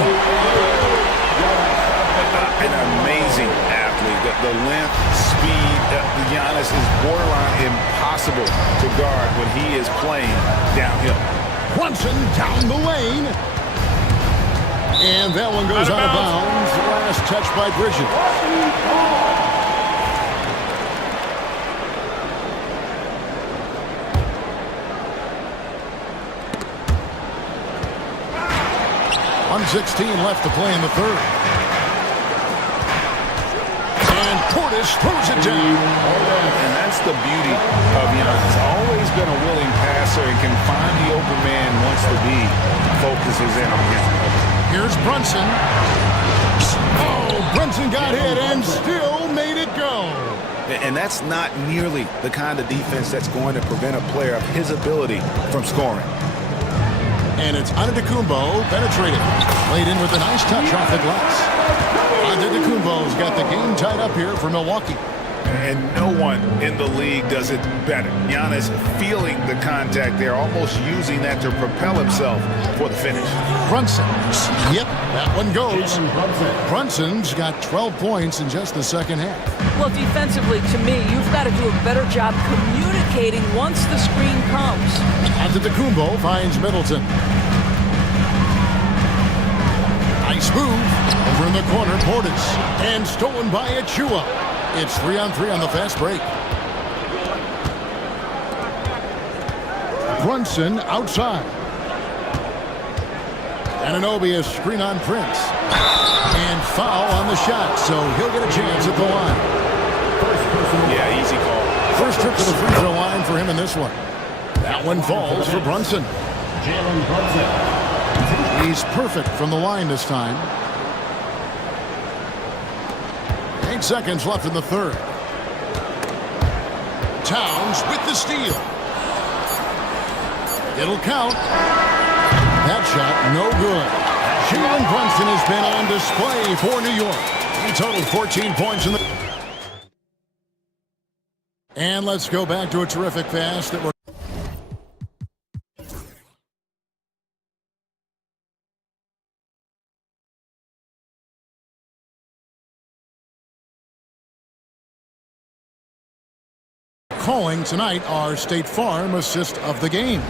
An amazing athlete. The length, speed, Giannis is borderline impossible to guard when he is playing downhill. Brunson down the lane. And that one goes out of bounds. Last touch by Bridges. .116 left to play in the third. And Portis throws it down. And that's the beauty of Giannis. Always been a willing passer and can find the open man once the D focuses in on him. Here's Brunson. Oh, Brunson got hit and still made it go. And that's not nearly the kind of defense that's going to prevent a player of his ability from scoring. And it's Antetokounmpo penetrating. Played in with a nice touch off the glass. Antetokounmpo's got the game tied up here for Milwaukee. And no one in the league does it better. Giannis feeling the contact there, almost using that to propel himself for the finish. Brunson. Yep, that one goes. Brunson's got 12 points in just the second half. Well, defensively, to me, you've got to do a better job communicating once the screen comes. Antetokounmpo finds Middleton. Nice move. Over in the corner, Portis. And stolen by Achua. It's 3-on-3 on the fast break. Brunson outside. Anunoby is screen on Prince. And foul on the shot, so he'll get a chance at the line. Yeah, easy call. First trip to the free throw line for him in this one. That one falls for Brunson. He's perfect from the line this time. 8 seconds left in the third. Towns with the steal. It'll count. That shot, no good. Jalen Brunson has been on display for New York. He totaled 14 points in the... And let's go back to a terrific pass that we're... Calling tonight our State Farm assist of the game.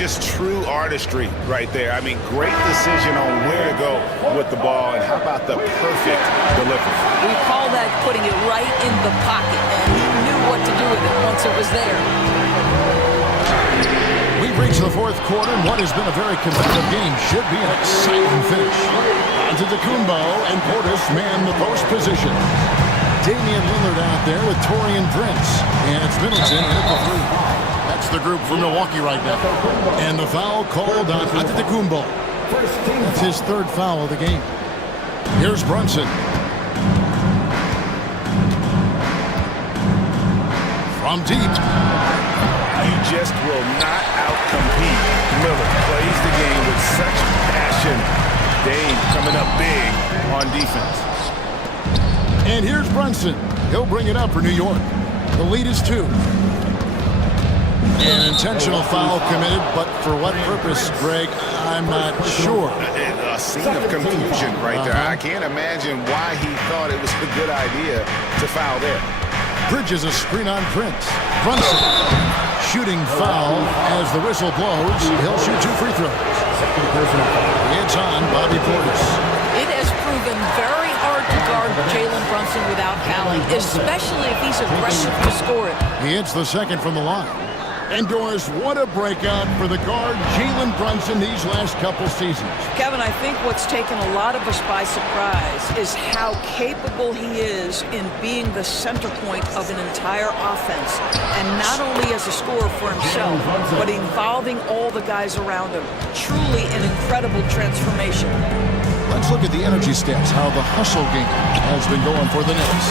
Just true artistry right there. I mean, great decision on where to go with the ball, and how about the perfect delivery? We call that putting it right in the pocket, and he knew what to do with it once it was there. We've reached the fourth quarter, and what has been a very competitive game should be an exciting finish. Antetokounmpo and Portis man the post position. Damian Lillard out there with Taurean Prince, and it's Middleton in at the three. That's the group for Milwaukee right now. And the foul called on Antetokounmpo. That's his third foul of the game. Here's Brunson. From deep. You just will not outcompete Miller. Plays the game with such passion. Dave coming up big on defense. And here's Brunson. He'll bring it up for New York. The lead is 2. An intentional foul committed, but for what purpose, Greg, I'm not sure. A scene of confusion right there. I can't imagine why he thought it was a good idea to foul there. Bridges a screen on Prince. Brunson shooting foul as the whistle blows. He'll shoot 2 free throws. It's on Bobby Portis. It has proven very hard to guard Jalen Brunson without fouling, especially if he's aggressive to score it. He hits the second from the line. And Doris, what a breakout for the guard Jalen Brunson these last couple seasons. Kevin, I think what's taken a lot of us by surprise is how capable he is in being the center point of an entire offense. And not only as a scorer for himself, but involving all the guys around him. Truly an incredible transformation. Let's look at the energy stats, how the hustle game has been going for the Knicks.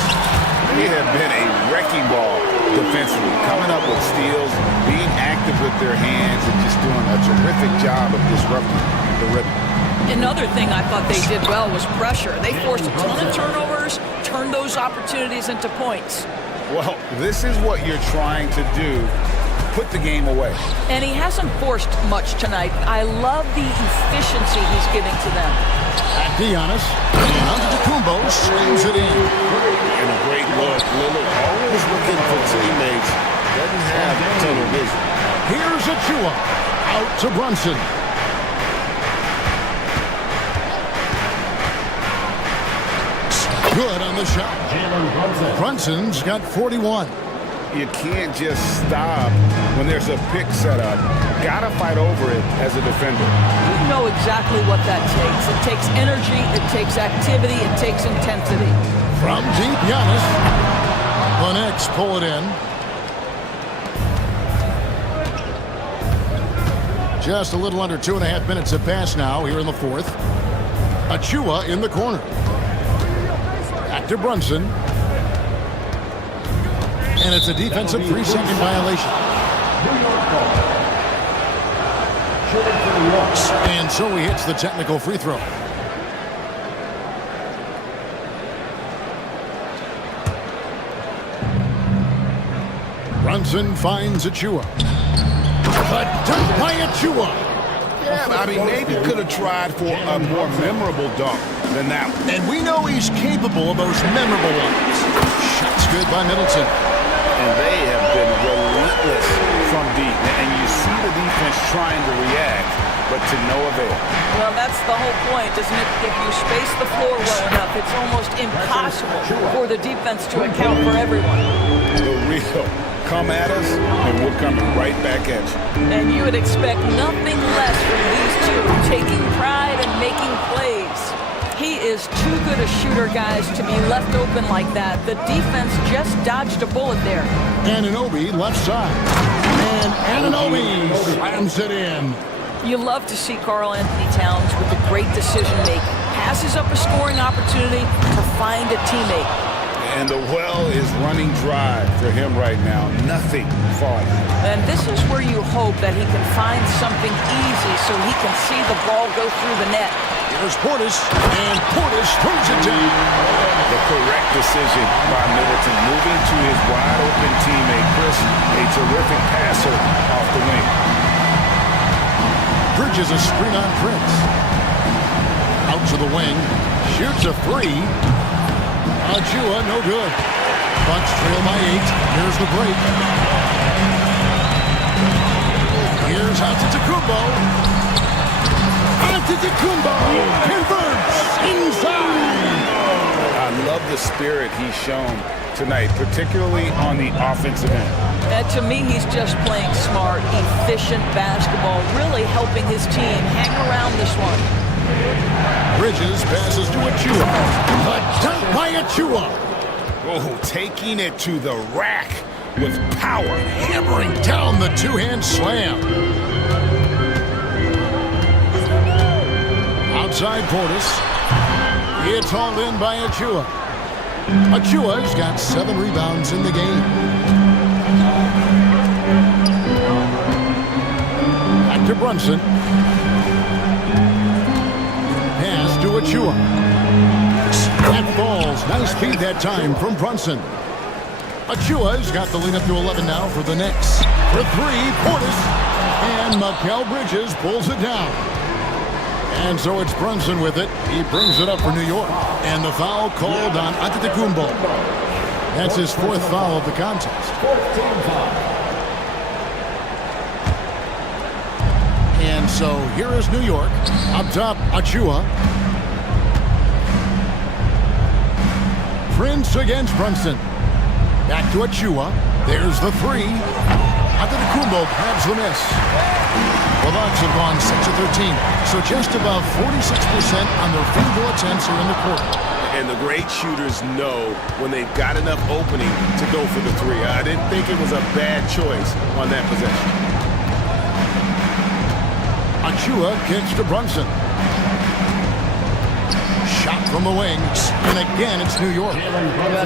They have been a wrecking ball defensively, coming up with steals, being active with their hands, and just doing a terrific job of disrupting the rhythm. Another thing I thought they did well was pressure. They forced a ton of turnovers, turned those opportunities into points. Well, this is what you're trying to do. Put the game away. And he hasn't forced much tonight. I love the efficiency he's giving to them. At Giannis, and Antetokounmpo slams it in. And a great look. Lillard always looking for teammates. Doesn't have tunnel vision. Here's Achua. Out to Brunson. Good on the shot. Brunson's got 41. You can't just stop when there's a pick set up. Gotta fight over it as a defender. You know exactly what that takes. It takes energy, it takes activity, it takes intensity. From deep, Giannis. The Knicks pull it in. Just a little under 2.5 minutes have passed now here in the fourth. Achua in the corner. Back to Brunson. And it's a defensive 3-second violation. And so he hits the technical free throw. Brunson finds Achua. A dunk by Achua. Yeah, I mean, maybe could have tried for a more memorable dunk than that one. And we know he's capable of those memorable ones. Shots good by Middleton. And they have been relentless from deep. And you see the defense trying to react, but to no avail. Well, that's the whole point, isn't it? If you space the floor well enough, it's almost impossible for the defense to account for everyone. The real come at us, and we're coming right back at you. And you would expect nothing less from these two, taking pride and making plays. He is too good a shooter, guys, to be left open like that. The defense just dodged a bullet there. Anunoby left side. And Anunoby slams it in. You love to see Karl Anthony Towns with the great decision-making. Passes up a scoring opportunity to find a teammate. And the well is running dry for him right now. Nothing falling. And this is where you hope that he can find something easy so he can see the ball go through the net. Here's Portis, and Portis throws it down. The correct decision by Middleton, moving to his wide-open teammate, Chris, a terrific passer off the wing. Bridges a screen on Prince. Out to the wing, shoots a three. Achua, no good. Bucks trail by 8. Here's the break. Here's Antetokounmpo. Antetokounmpo. Antetokounmpo converts inside. I love the spirit he's shown tonight, particularly on the offensive end. And to me, he's just playing smart, efficient basketball, really helping his team hang around this one. Bridges passes to Achua. A dunk by Achua. Oh, taking it to the rack with power. Hammering down the two-hand slam. Outside Portis. It's hauled in by Achua. Achua's got 7 rebounds in the game. Back to Brunson. Pass to Achua. That falls. Nice feed that time from Brunson. Achua's got the lead up to 11 now for the Knicks. For 3, Portis. And Mikal Bridges pulls it down. And so it's Brunson with it. He brings it up for New York. And the foul called on Antetokounmpo. That's his 4th foul of the contest. And so here is New York. Up top, Achua. Prince against Brunson. Back to Achua. There's the 3. Antetokounmpo grabs the miss. The Bucks have gone 6 of 13, so just above 46% on their field goal attempts here in the quarter. And the great shooters know when they've got enough opening to go for the 3. I didn't think it was a bad choice on that possession. Achua kicks to Brunson. Shot from the wings, and again it's New York.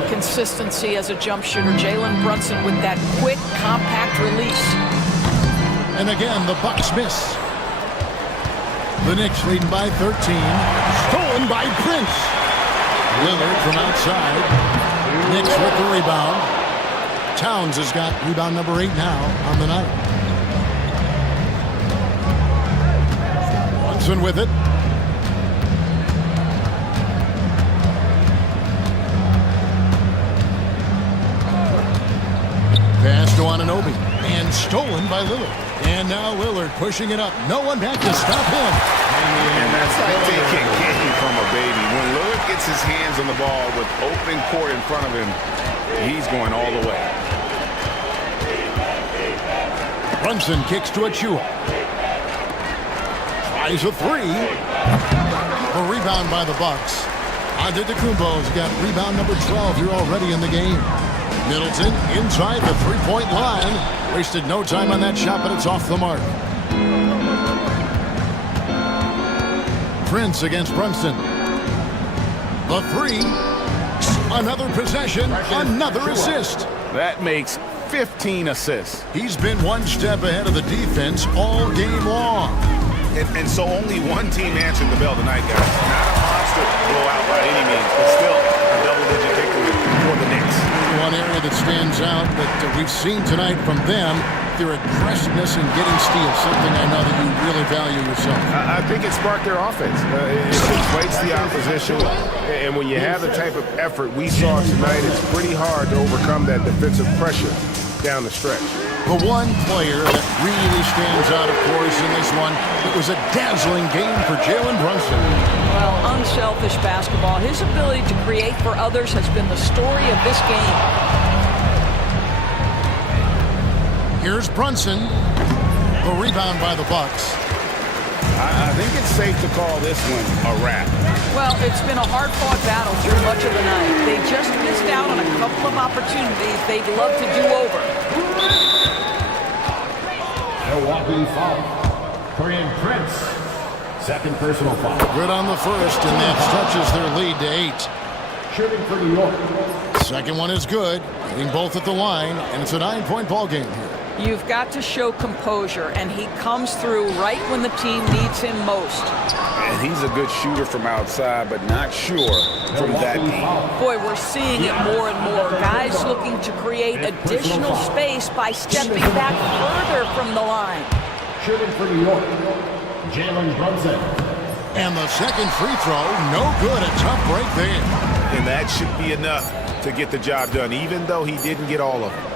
Consistency as a jump shooter. Jalen Brunson with that quick, compact release. And again, the Bucks miss. The Knicks leading by 13. Stolen by Prince. Lillard from outside. Knicks with the rebound. Towns has got rebound number 8 now on the night. Brunson with it. Pass to Anunoby. And stolen by Lillard. And now Lillard pushing it up. No one back to stop him. And that's like taking candy from a baby. When Lillard gets his hands on the ball with open court in front of him, he's going all the way. Brunson kicks to Achua. Tries a 3. A rebound by the Bucks. Antetokounmpo's got rebound number 12 here already in the game. Middleton inside the three-point line. Wasted no time on that shot, but it's off the mark. Prince against Brunson. The 3. Another possession. Another assist. That makes 15 assists. He's been one step ahead of the defense all game long. And so only one team answered the bell tonight, guys. Not a monster blowout by any means, but still a double-digit victory for the Knicks. One area that stands out that we've seen tonight from them, their aggressiveness in getting steals, something I know that you really value yourself. I think it sparked their offense. It inflates the opposition, and when you have the type of effort we saw tonight, it's pretty hard to overcome that defensive pressure down the stretch. The one player that really stands out, of course, in this one, it was a dazzling game for Jalen Brunson. Well, unselfish basketball. His ability to create for others has been the story of this game. Here's Brunson. The rebound by the Bucks. I think it's safe to call this one a wrap. Well, it's been a hard-fought battle through much of the night. They just missed out on a couple of opportunities they'd love to do over. Milwaukee foul. Korean Prince. Second personal foul. Good on the first, and that stretches their lead to 8. Shooting for New York. Second one is good. Hitting both at the line, and it's a 9-point ball game here. You've got to show composure, and he comes through right when the team needs him most. And he's a good shooter from outside, but not sure from that deep. Boy, we're seeing it more and more. Guys looking to create additional space by stepping back further from the line. Shooting for New York. Jalen Brunson. And the second free throw, no good. A tough break there. And that should be enough to get the job done, even though he didn't get all of them.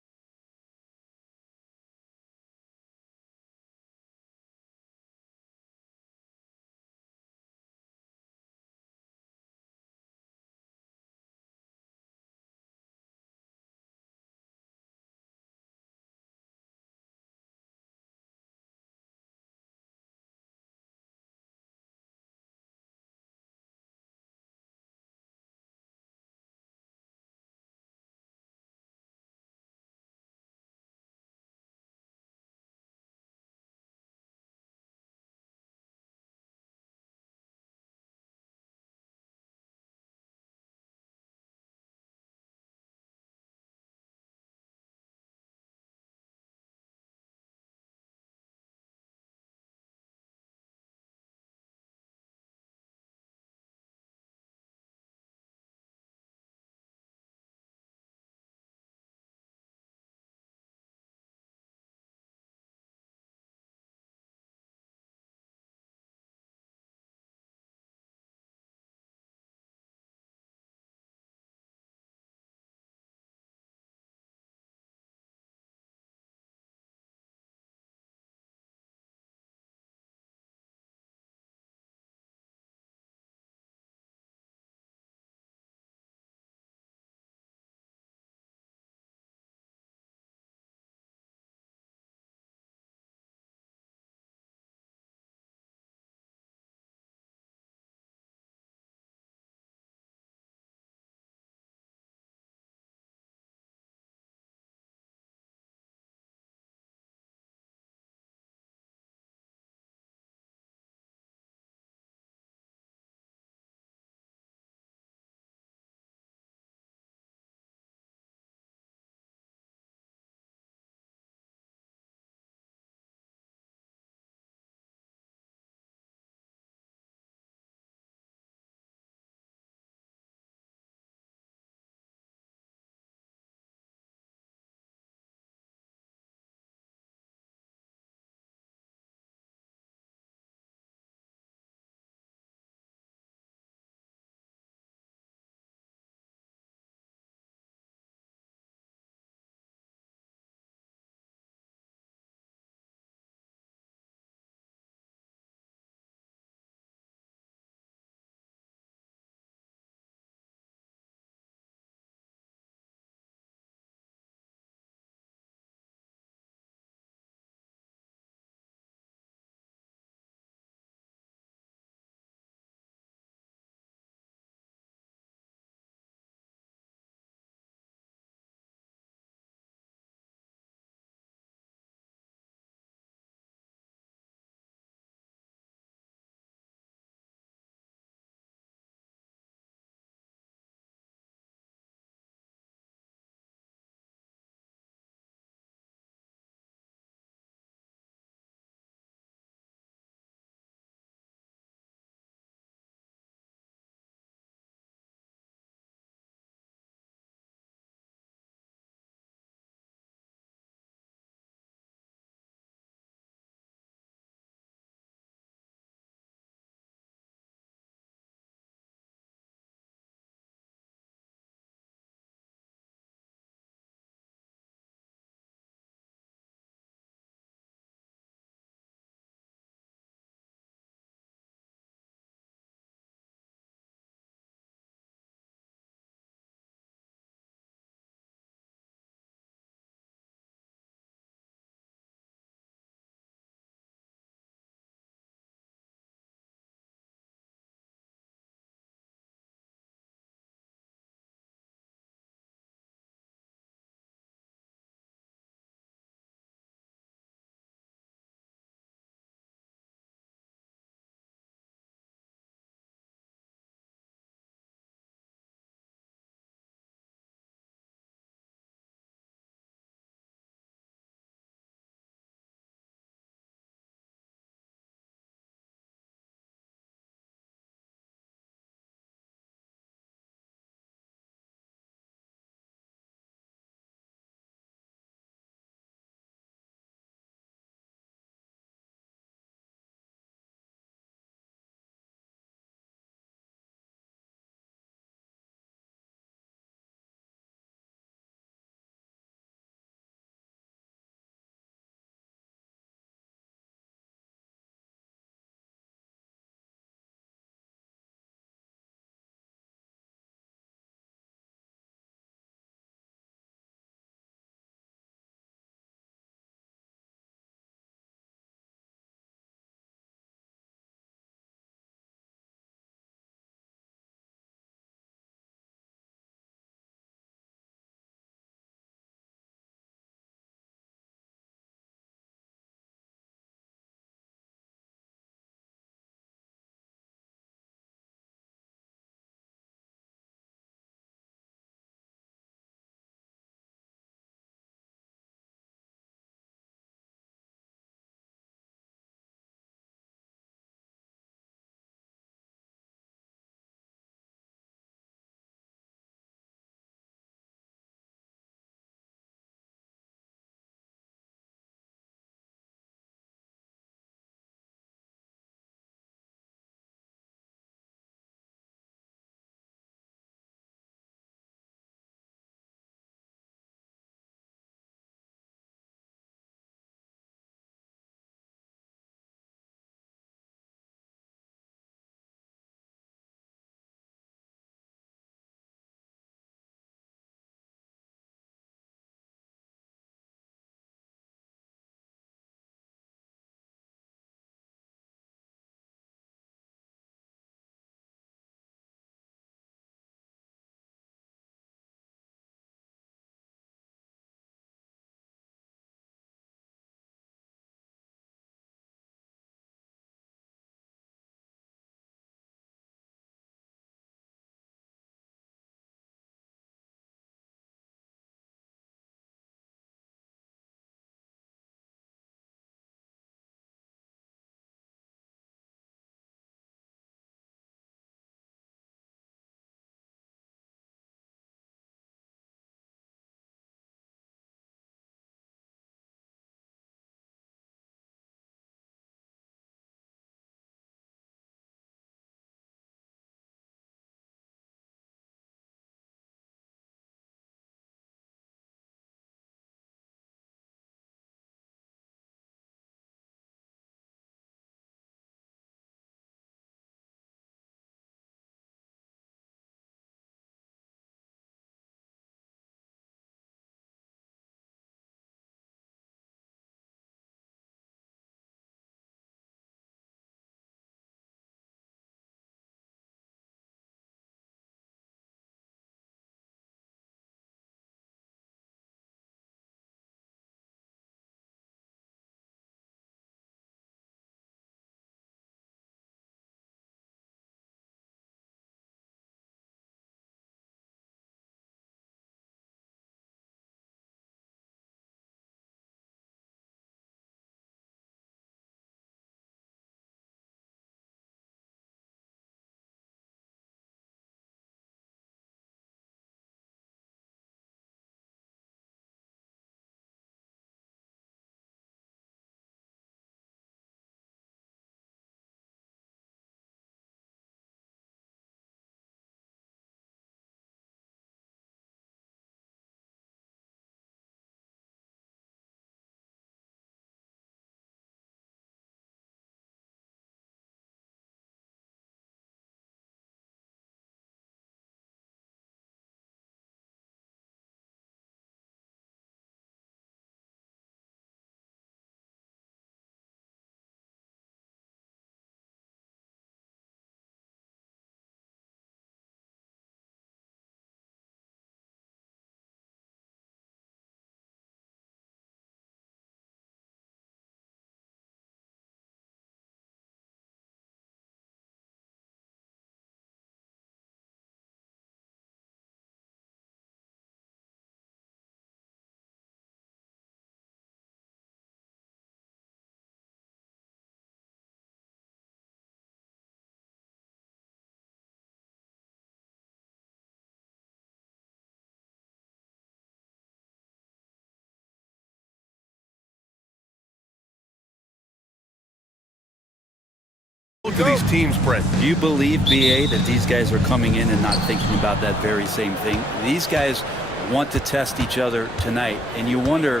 both of these teams, Brent. Do you believe, BA, that these guys are coming in and not thinking about that very same thing? These guys want to test each other tonight, and you wonder,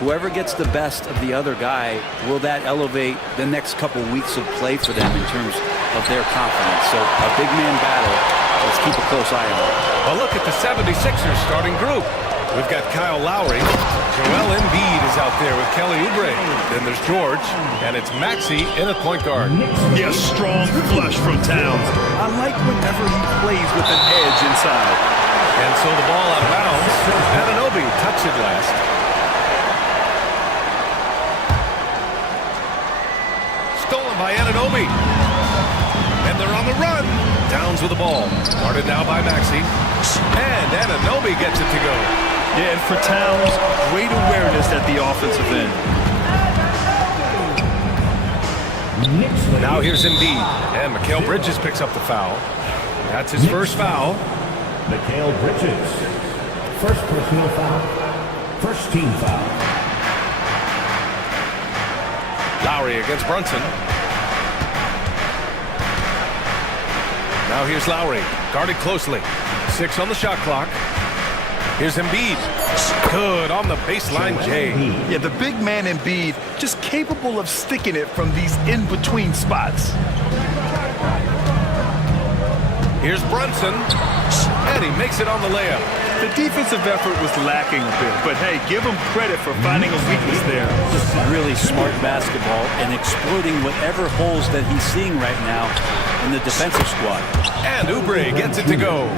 whoever gets the best of the other guy, will that elevate the next couple weeks of play for them in terms of their confidence? So a big man battle. Let's keep a close eye on it. A look at the 76ers starting group. We've got Kyle Lowry. Joel Embiid is out there with Kelly Oubre. Then there's George, and it's Maxey in at point guard. Yeah, strong flush from Towns. I like whenever he plays with an edge inside. And so the ball out of bounds. Anunoby touched it last. Stolen by Anunoby. And they're on the run. Downs with the ball. Guarded now by Maxey. And Anunoby gets it to go. Yeah, and for Towns, great awareness at the offensive end. Now here's Embiid. And Mikal Bridges picks up the foul. That's his first foul. Mikal Bridges. First personal foul. First team foul. Lowry against Brunson. Now here's Lowry. Guarded closely. 6 on the shot clock. Here's Embiid. Good on the baseline, Jay. Yeah, the big man Embiid just capable of sticking it from these in-between spots. Here's Brunson. And he makes it on the layup. The defensive effort was lacking a bit, but hey, give him credit for finding a weakness there. Really smart basketball and exploiting whatever holes that he's seeing right now in the defensive squad. And Oubre gets it to go.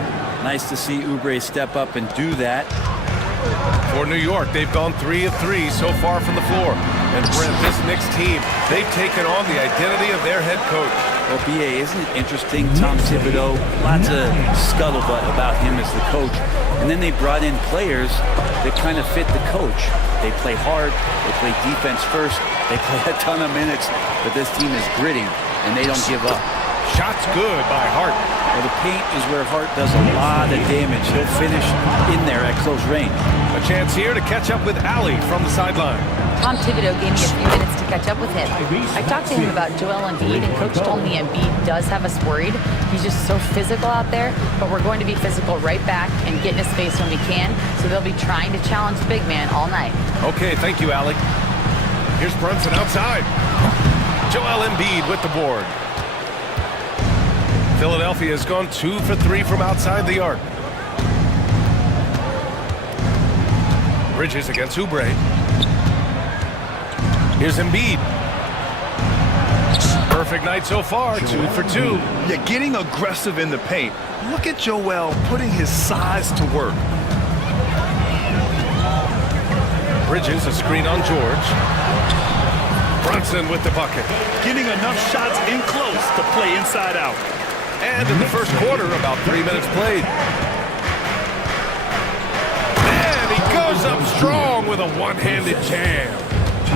Nice to see Oubre step up and do that. For New York, they've gone 3 of 3 so far from the floor. And Brent, this Knicks team, they've taken on the identity of their head coach. Well, BA, isn't it interesting? Tom Thibodeau, lots of scuttlebutt about him as the coach. And then they brought in players that kind of fit the coach. They play hard, they play defense first, they play a ton of minutes, but this team is gritty, and they don't give up. Shots good by Hart. Well, the paint is where Hart does a lot of damage. He'll finish in there at close range. A chance here to catch up with Allie from the sideline. Tom Thibodeau gave me a few minutes to catch up with him. I talked to him about Joel Embiid, and Coach told me Embiid does have us worried. He's just so physical out there, but we're going to be physical right back and get in his face when we can, so they'll be trying to challenge the big man all night. Okay, thank you, Allie. Here's Brunson outside. Joel Embiid with the board. Philadelphia has gone 2 for 3 from outside the arc. Bridges against Oubre. Here's Embiid. Perfect night so far, 2 for 2. Yeah, getting aggressive in the paint. Look at Joel putting his size to work. Bridges, a screen on George. Brunson with the bucket. Getting enough shots in close to play inside out. And in the first quarter, about 3 minutes played. And he goes up strong with a one-handed jam.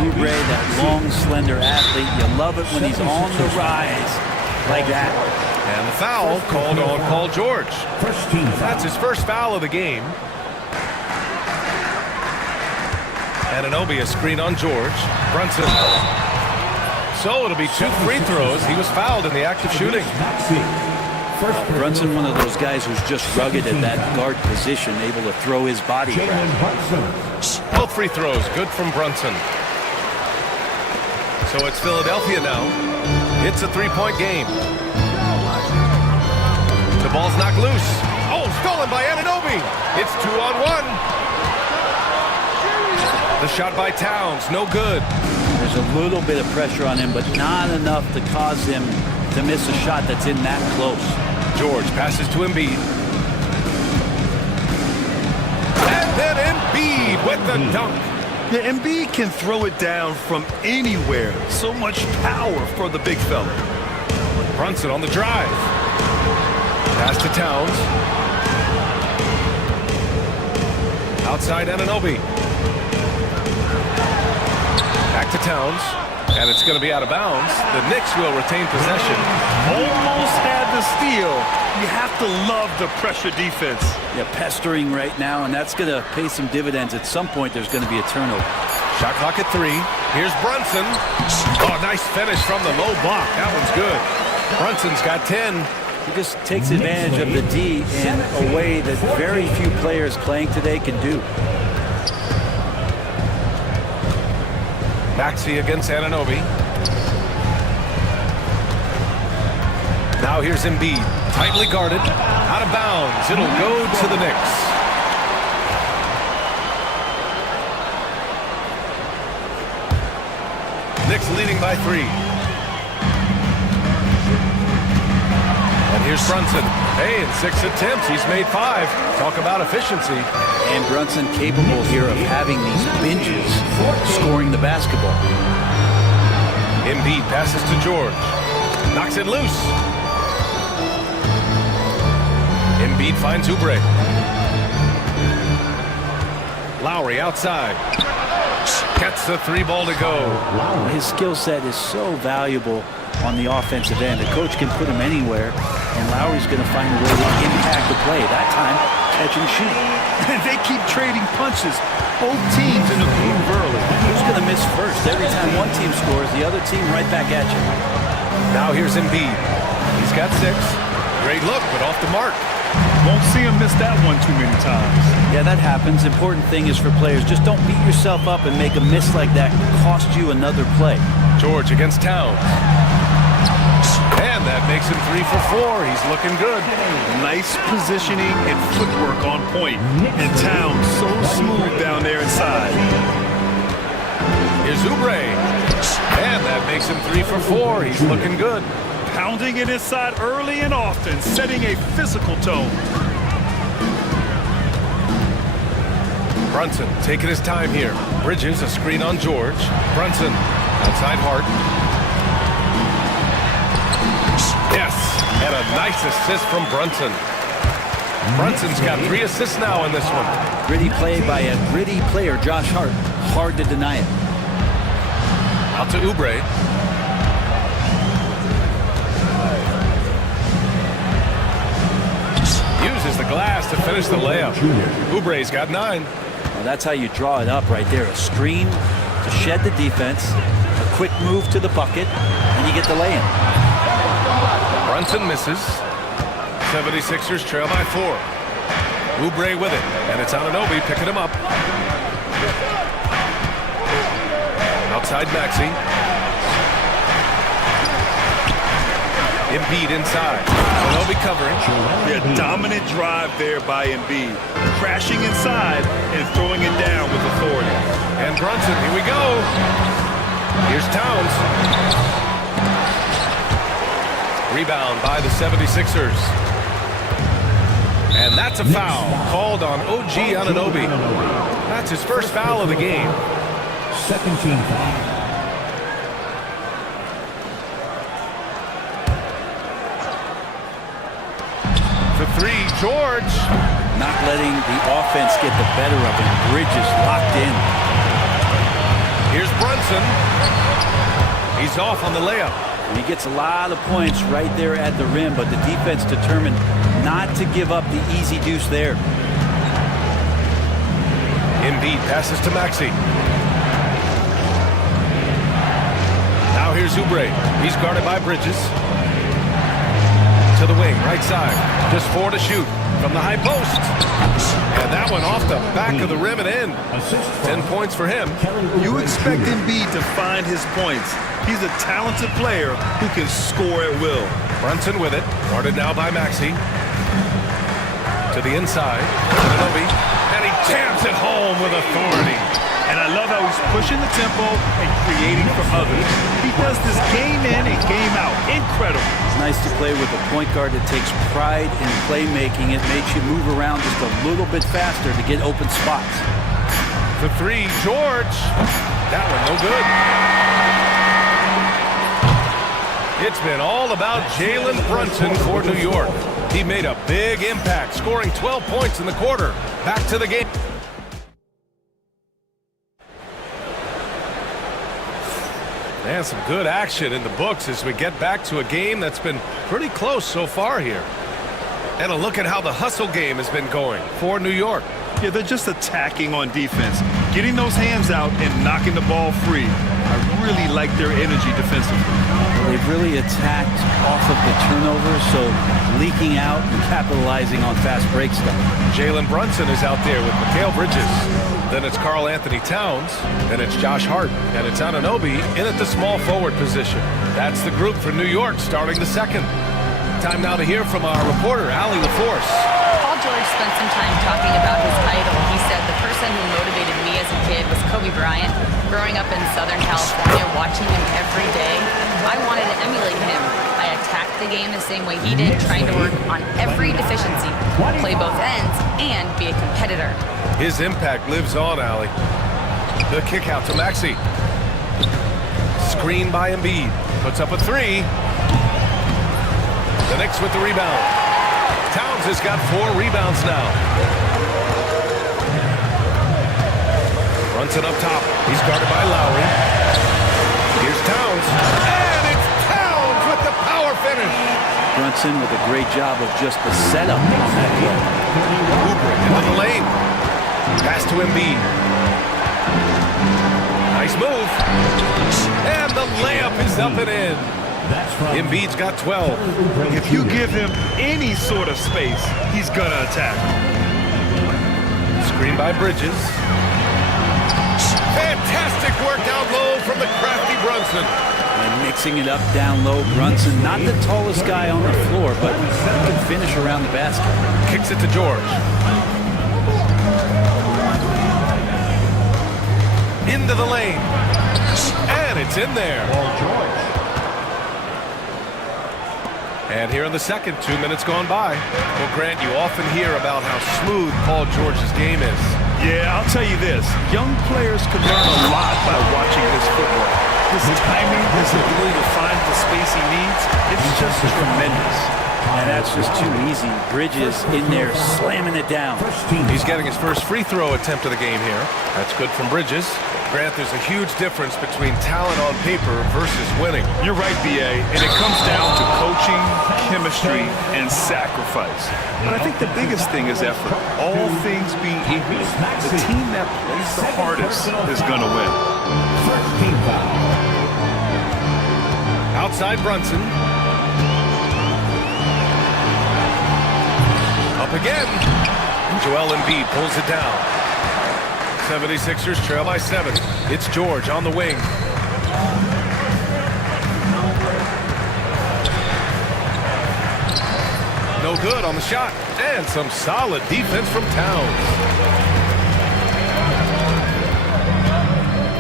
Oubre, that long, slender athlete, you love it when he's on the rise like that. And the foul called on Paul George. First team foul. That's his first foul of the game. Anunoby, a screen on George. Brunson. So it'll be 2 free throws. He was fouled in the act of shooting. Brunson, one of those guys who's just rugged at that guard position, able to throw his body around. Both free throws, good from Brunson. So it's Philadelphia now. It's a 3-point game. The ball's knocked loose. Oh, stolen by Anunoby. It's 2-on-1. The shot by Towns, no good. There's a little bit of pressure on him, but not enough to cause him to miss a shot that's in that close. George passes to Embiid. And then Embiid with the dunk. Yeah, Embiid can throw it down from anywhere. So much power for the big fella. Brunson on the drive. Pass to Towns. Outside Anunoby. Back to Towns. And it's going to be out of bounds. The Knicks will retain possession. Almost had the steal. You have to love the pressure defense. Yeah, pestering right now, and that's going to pay some dividends. At some point, there's going to be a turnover. Shot clock at 3. Here's Brunson. Oh, nice finish from the low block. That one's good. Brunson's got 10. He just takes advantage of the D in a way that very few players playing today can do. Maxey against Anunoby. Now here's Embiid. Tightly guarded. Out of bounds. It'll go to the Knicks. Knicks leading by 3. And here's Brunson. Hey, in 6 attempts, he's made 5. Talk about efficiency. And Brunson capable here of having these binges, scoring the basketball. Embiid passes to George. Knocks it loose. Embiid finds Oubre. Lowry outside. Gets the 3 ball to go. His skill set is so valuable on the offensive end. The coach can put him anywhere, and Lowry's going to find a way to impact the play. That time, catch and shoot. They keep trading punches. Both teams in the groove early. Who's going to miss first? Every time one team scores, the other team right back at you. Now here's Embiid. He's got 6. Great look, but off the mark. Won't see him miss that one too many times. Yeah, that happens. Important thing is for players, just don't beat yourself up and make a miss like that cost you another play. George against Towns. And that makes him 3 for 4. He's looking good. Nice positioning and footwork on point. And Towns so smooth down there inside. Here's Oubre. And that makes him 3 for 4. He's looking good. Pounding it inside early and often, setting a physical tone. Brunson taking his time here. Bridges a screen on George. Brunson outside Hart. Yes, and a nice assist from Brunson. Brunson's got 3 assists now in this one. Gritty play by a gritty player, Josh Hart. Hard to deny it. Out to Oubre. Uses the glass to finish the layup. Oubre's got 9. Well, that's how you draw it up right there. A screen to shed the defense, a quick move to the bucket, and you get the lay-in. Brunson misses. 76ers trail by 4. Oubre with it, and it's Anunoby picking him up. Outside Maxey. Embiid inside. Anunoby covering. A dominant drive there by Embiid. Crashing inside and throwing it down with authority. And Brunson, here we go. Here's Towns. Rebound by the 76ers. And that's a foul called on OG Anunoby. That's his first foul of the game. Second team foul. For 3, George. Not letting the offense get the better of him. Bridges locked in. Here's Brunson. He's off on the layup. And he gets a lot of points right there at the rim, but the defense determined not to give up the easy deuce there. Embiid passes to Maxey. Now here's Oubre. He's guarded by Bridges. To the wing, right side. Just 4 to shoot from the high post. And that one off the back of the rim and in. 10 points for him. You expect Embiid to find his points. He's a talented player who can score at will. Brunson with it. Guarded now by Maxey. To the inside. Anunoby. And he jams it home with authority. And I love how he's pushing the tempo and creating for others. He does this game in and game out. Incredible. It's nice to play with a point guard that takes pride in playmaking. It makes you move around just a little bit faster to get open spots. For 3, George. That one no good. It's been all about Jalen Brunson for New York. He made a big impact, scoring 12 points in the quarter. Back to the game. And some good action in the books as we get back to a game that's been pretty close so far here. And a look at how the hustle game has been going for New York. Yeah, they're just attacking on defense, getting those hands out and knocking the ball free. I really like their energy defensively. They've really attacked off of the turnovers, so leaking out and capitalizing on fast break stuff. Jalen Brunson is out there with Mikal Bridges. Then it's Karl Anthony Towns, and it's Josh Hart, and it's Anunoby in at the small forward position. That's the group for New York starting the second. Time now to hear from our reporter, Allie LaForce. Paul George spent some time talking about his idol. He said, the person who motivated me as a kid was Kobe Bryant. Growing up in Southern California, watching him every day, I wanted to emulate him. I attacked the game the same way he did, trying to work on every deficiency, play both ends, and be a competitor. His impact lives on, Allie. The kick out to Maxey. Screen by Embiid. Puts up a three. The Knicks with the rebound. Towns has got 4 rebounds now. Brunson up top. He's guarded by Lowry. Here's Towns. And it's Towns with the power finish. Brunson with a great job of just the setup on that play. Oubre into the lane. Pass to Embiid. Nice move. And the layup is up and in. Embiid's got 12. If you give him any sort of space, he's gonna attack. Screen by Bridges. Fantastic work down low from the crafty Brunson. And mixing it up down low, Brunson, not the tallest guy on the floor, but he can finish around the basket. Kicks it to George. Into the lane. And it's in there. And here in the second, 2 minutes gone by. Well, Grant, you often hear about how smooth Paul George's game is. Yeah, I'll tell you this. Young players can learn a lot by watching his footwork. His timing, his ability to find the space he needs, it's just tremendous. And that's just too easy. Bridges in there slamming it down. He's getting his first free throw attempt of the game here. That's good from Bridges. Grant, there's a huge difference between talent on paper versus winning. You're right, B.A., and it comes down to coaching, chemistry, and sacrifice. But I think the biggest thing is effort. All things being equal, the team that plays the hardest is going to win. Outside Brunson. Up again. Joel Embiid pulls it down. 76ers trail by 7. It's George on the wing. No good on the shot. And some solid defense from Towns.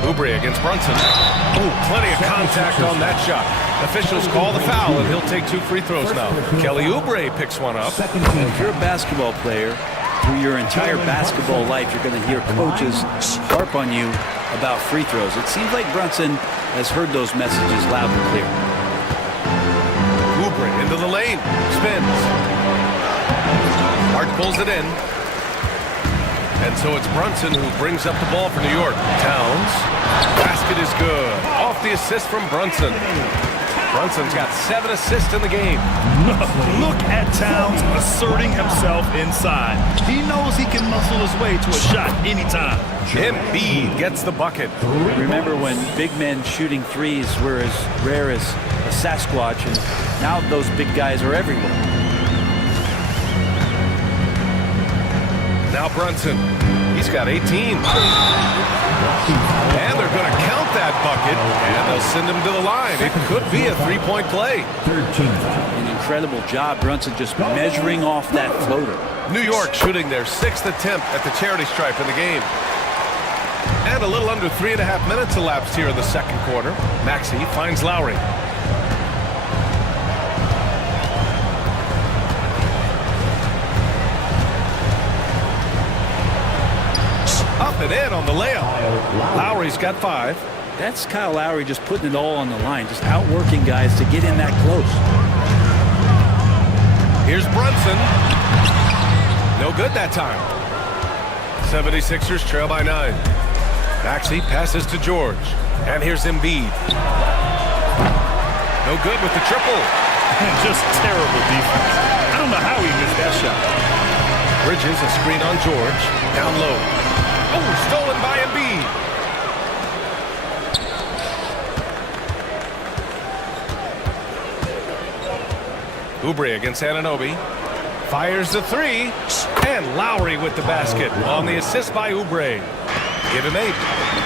Oubre against Brunson. Oh, plenty of contact on that shot. Officials call the foul, and he'll take 2 free throws now. Kelly Oubre picks one up. If you're a basketball player, through your entire basketball life, you're going to hear coaches harp on you about free throws. It seems like Brunson has heard those messages loud and clear. Oubre into the lane. Spins. Hart pulls it in. And so it's Brunson who brings up the ball for New York. Towns. Basket is good. Off the assist from Brunson. Brunson's got 7 assists in the game. Look at Towns asserting himself inside. He knows he can muscle his way to a shot anytime. Embiid gets the bucket. Remember when big men shooting threes were as rare as a Sasquatch, and now those big guys are everywhere. Now Brunson. He's got 18. And they're going to count that bucket, and they'll send him to the line. It could be a 3-point play. An incredible job, Brunson, just measuring off that floater. New York shooting their 6th attempt at the charity stripe in the game. And a little under 3.5 minutes elapsed here in the second quarter. Maxey finds Lowry. Up and in on the layup. Lowry's got 5. That's Kyle Lowry just putting it all on the line, just outworking guys to get in that close. Here's Brunson. No good that time. 76ers trail by 9. Maxey passes to George. And here's Embiid. No good with the triple. Just terrible defense. I don't know how he missed that shot. Bridges, a screen on George. Down low. Oh, stolen by Embiid. Oubre against Anunoby. Fires the three. And Lowry with the basket on the assist by Oubre. Give him 8.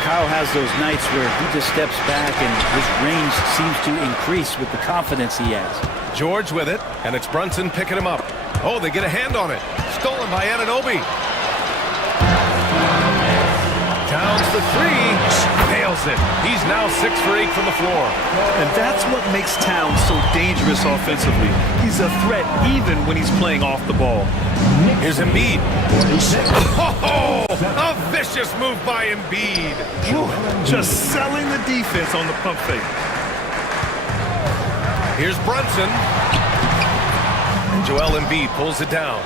Kyle has those nights where he just steps back and his range seems to increase with the confidence he has. George with it, and it's Brunson picking him up. Oh, they get a hand on it. Stolen by Anunoby. Towns for 3. Nails it. He's now 6 for 8 from the floor. And that's what makes Towns so dangerous offensively. He's a threat even when he's playing off the ball. Here's Embiid. Oh, a vicious move by Embiid. Just selling the defense on the pump fake. Here's Brunson. And Joel Embiid pulls it down.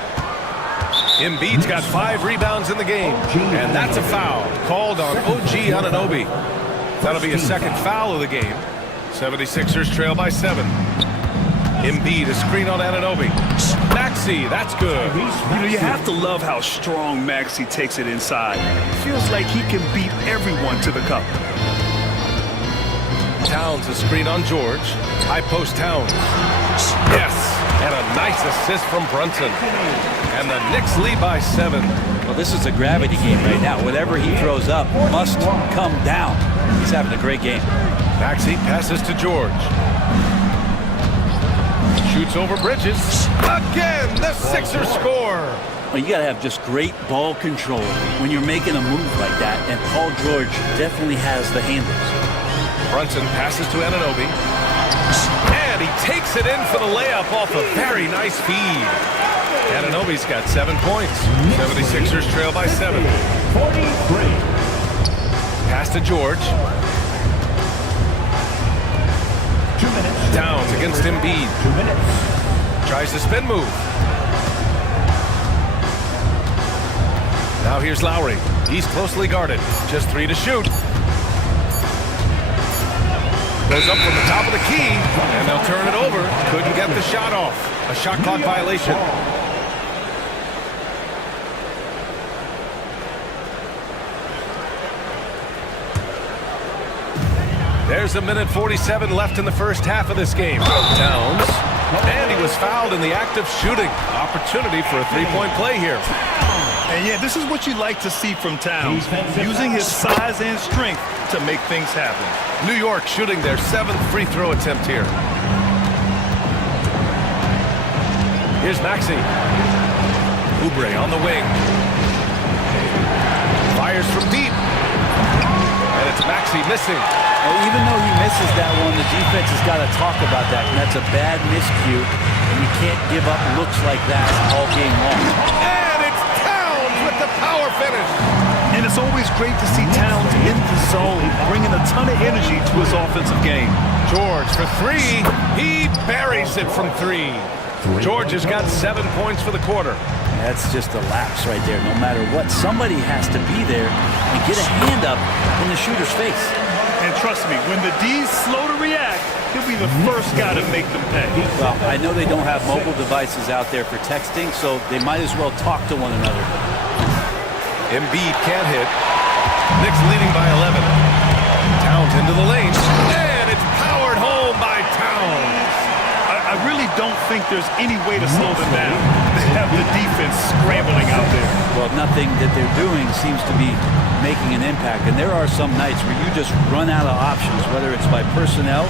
Embiid's got 5 rebounds in the game. And that's a foul called on OG Anunoby. That'll be a second foul of the game. 76ers trail by 7. Embiid, a screen on Anunoby. Maxey, that's good. You know, you have to love how strong Maxey takes it inside. Feels like he can beat everyone to the cup. Towns, a screen on George. High post Towns. Yes, and a nice assist from Brunson. And the Knicks lead by 7. Well, this is a gravity game right now. Whatever he throws up must come down. He's having a great game. Maxey passes to George. Shoots over Bridges. Again, the Sixers score. Well, you got to have just great ball control when you're making a move like that, and Paul George definitely has the handles. Brunson passes to Anunoby. And he takes it in for the layup off a very nice feed. Anunoby's got 7 points. 76ers trail by 7. 43. Pass to George. 2 minutes. Downs against Embiid. 2 minutes. Tries the spin move. Now here's Lowry. He's closely guarded. Just 3 to shoot. Goes up from the top of the key, and they'll turn it over. Couldn't get the shot off. A shot clock violation. There's 1:47 left in the first half of this game. Towns. And he was fouled in the act of shooting. Opportunity for a 3-point play here. And yeah, this is what you like to see from Towns, using his size and strength to make things happen. New York shooting their 7th free throw attempt here. Here's Maxey. Oubre on the wing. Fires from deep. And it's Maxey missing. Well, even though he misses that one, the defense has got to talk about that. And that's a bad miscue, and you can't give up looks like that all game long. And it's Towns with the power finish. And it's always great to see Towns in the zone, bringing a ton of energy to his offensive game. George for 3. He buries it from 3. George has got 7 points for the quarter. That's just a lapse right there. No matter what, somebody has to be there and get a hand up in the shooter's face. And trust me, when the D's slow to react, he'll be the first guy to make them pay. Well, I know they don't have mobile devices out there for texting, so they might as well talk to one another. Embiid can't hit. Knicks leading by 11. Towns into the lane. And it's powered home by Towns. I really don't think there's any way to slow them down. They have the defense scrambling out there. Well, nothing that they're doing seems to be making an impact. And there are some nights where you just run out of options, whether it's by personnel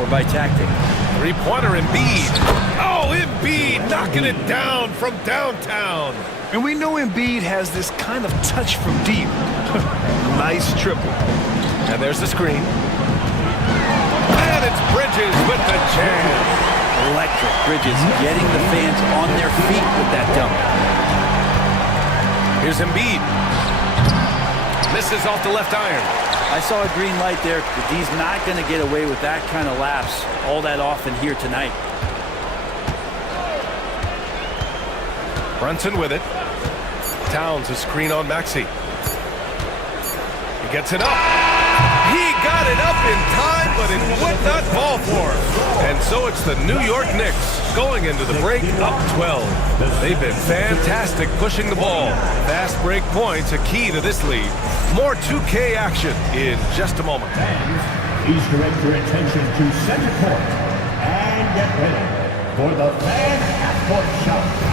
or by tactic. 3-pointer Embiid. Oh, Embiid knocking it down from downtown. And we know Embiid has this kind of touch from deep. Nice triple. And there's the screen. And it's Bridges with the jam. Electric. Bridges getting the fans on their feet with that dunk. Here's Embiid. Misses off the left iron. I saw a green light there. The D's not going to get away with that kind of lapse all that often here tonight. Brunson with it. Towns a screen on Maxey. He gets it up. He got it up in time, but it would not fall for him. And so it's the New York Knicks going into the break up 12. They've been fantastic pushing the ball. Fast break points a key to this lead. More 2K action in just a moment. Please direct your attention to center court and get ready for the fan half-court shot.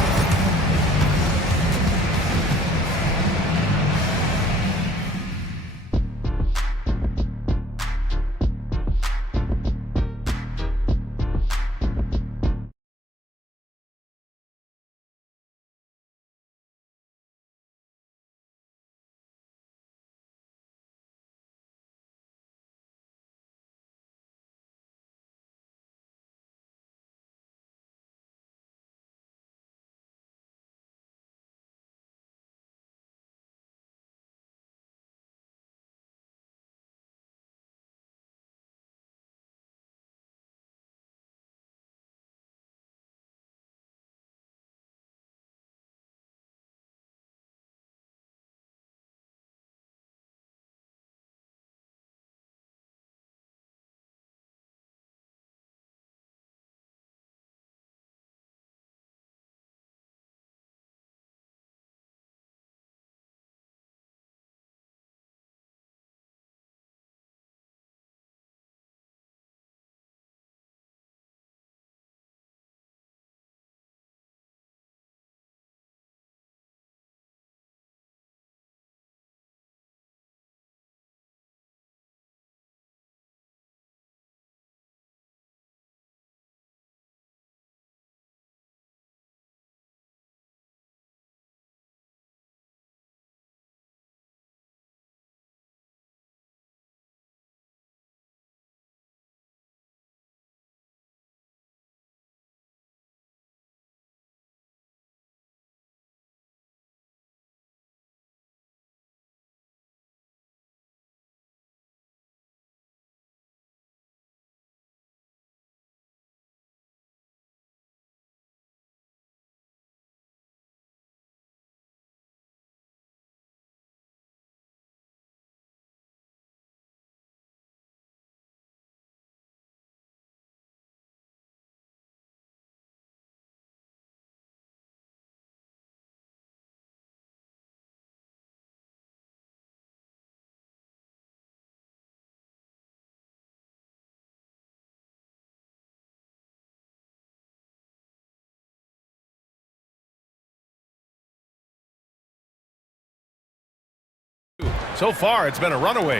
So far, it's been a runaway.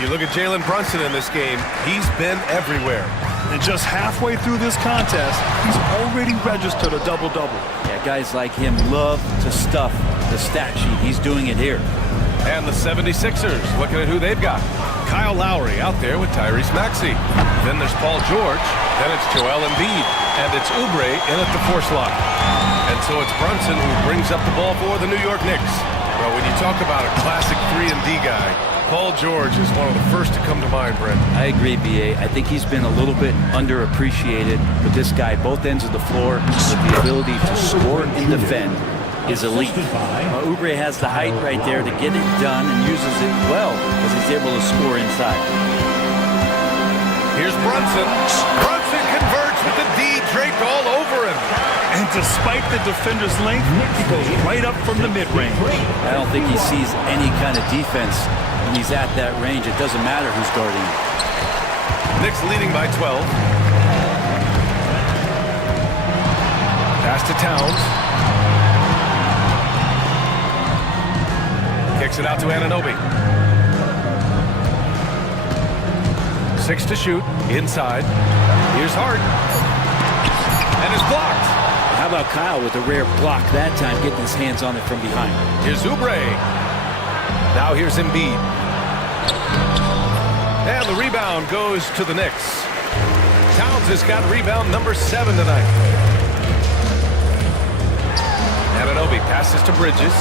You look at Jalen Brunson in this game, he's been everywhere. And just halfway through this contest, he's already registered a double-double. Yeah, guys like him love to stuff the stat sheet. He's doing it here. And the 76ers, looking at who they've got. Kyle Lowry out there with Tyrese Maxey. Then there's Paul George. Then it's Joel Embiid. And it's Oubre in at the 4 slot. And so it's Brunson who brings up the ball for the New York Knicks. Well, when you talk about a classic 3-and-D guy, Paul George is one of the first to come to mind, Brent. I agree, B.A. I think he's been a little bit underappreciated, but this guy, both ends of the floor, with the ability to score and defend, is elite. Oubre has the height right there to get it done and uses it well as he's able to score inside. Here's Brunson. Brunson converts with the D draped all over him. And despite the defender's length, he goes right up from the mid-range. I don't think he sees any kind of defense when he's at that range. It doesn't matter who's guarding him. Knicks leading by 12. Pass to Towns. Kicks it out to Anunoby. 6 to shoot. Inside. Here's Hart. And it's blocked. How about Kyle with a rare block that time, getting his hands on it from behind. Here's Oubre. Now here's Embiid. And the rebound goes to the Knicks. Towns has got rebound number 7 tonight. Anunoby passes to Bridges.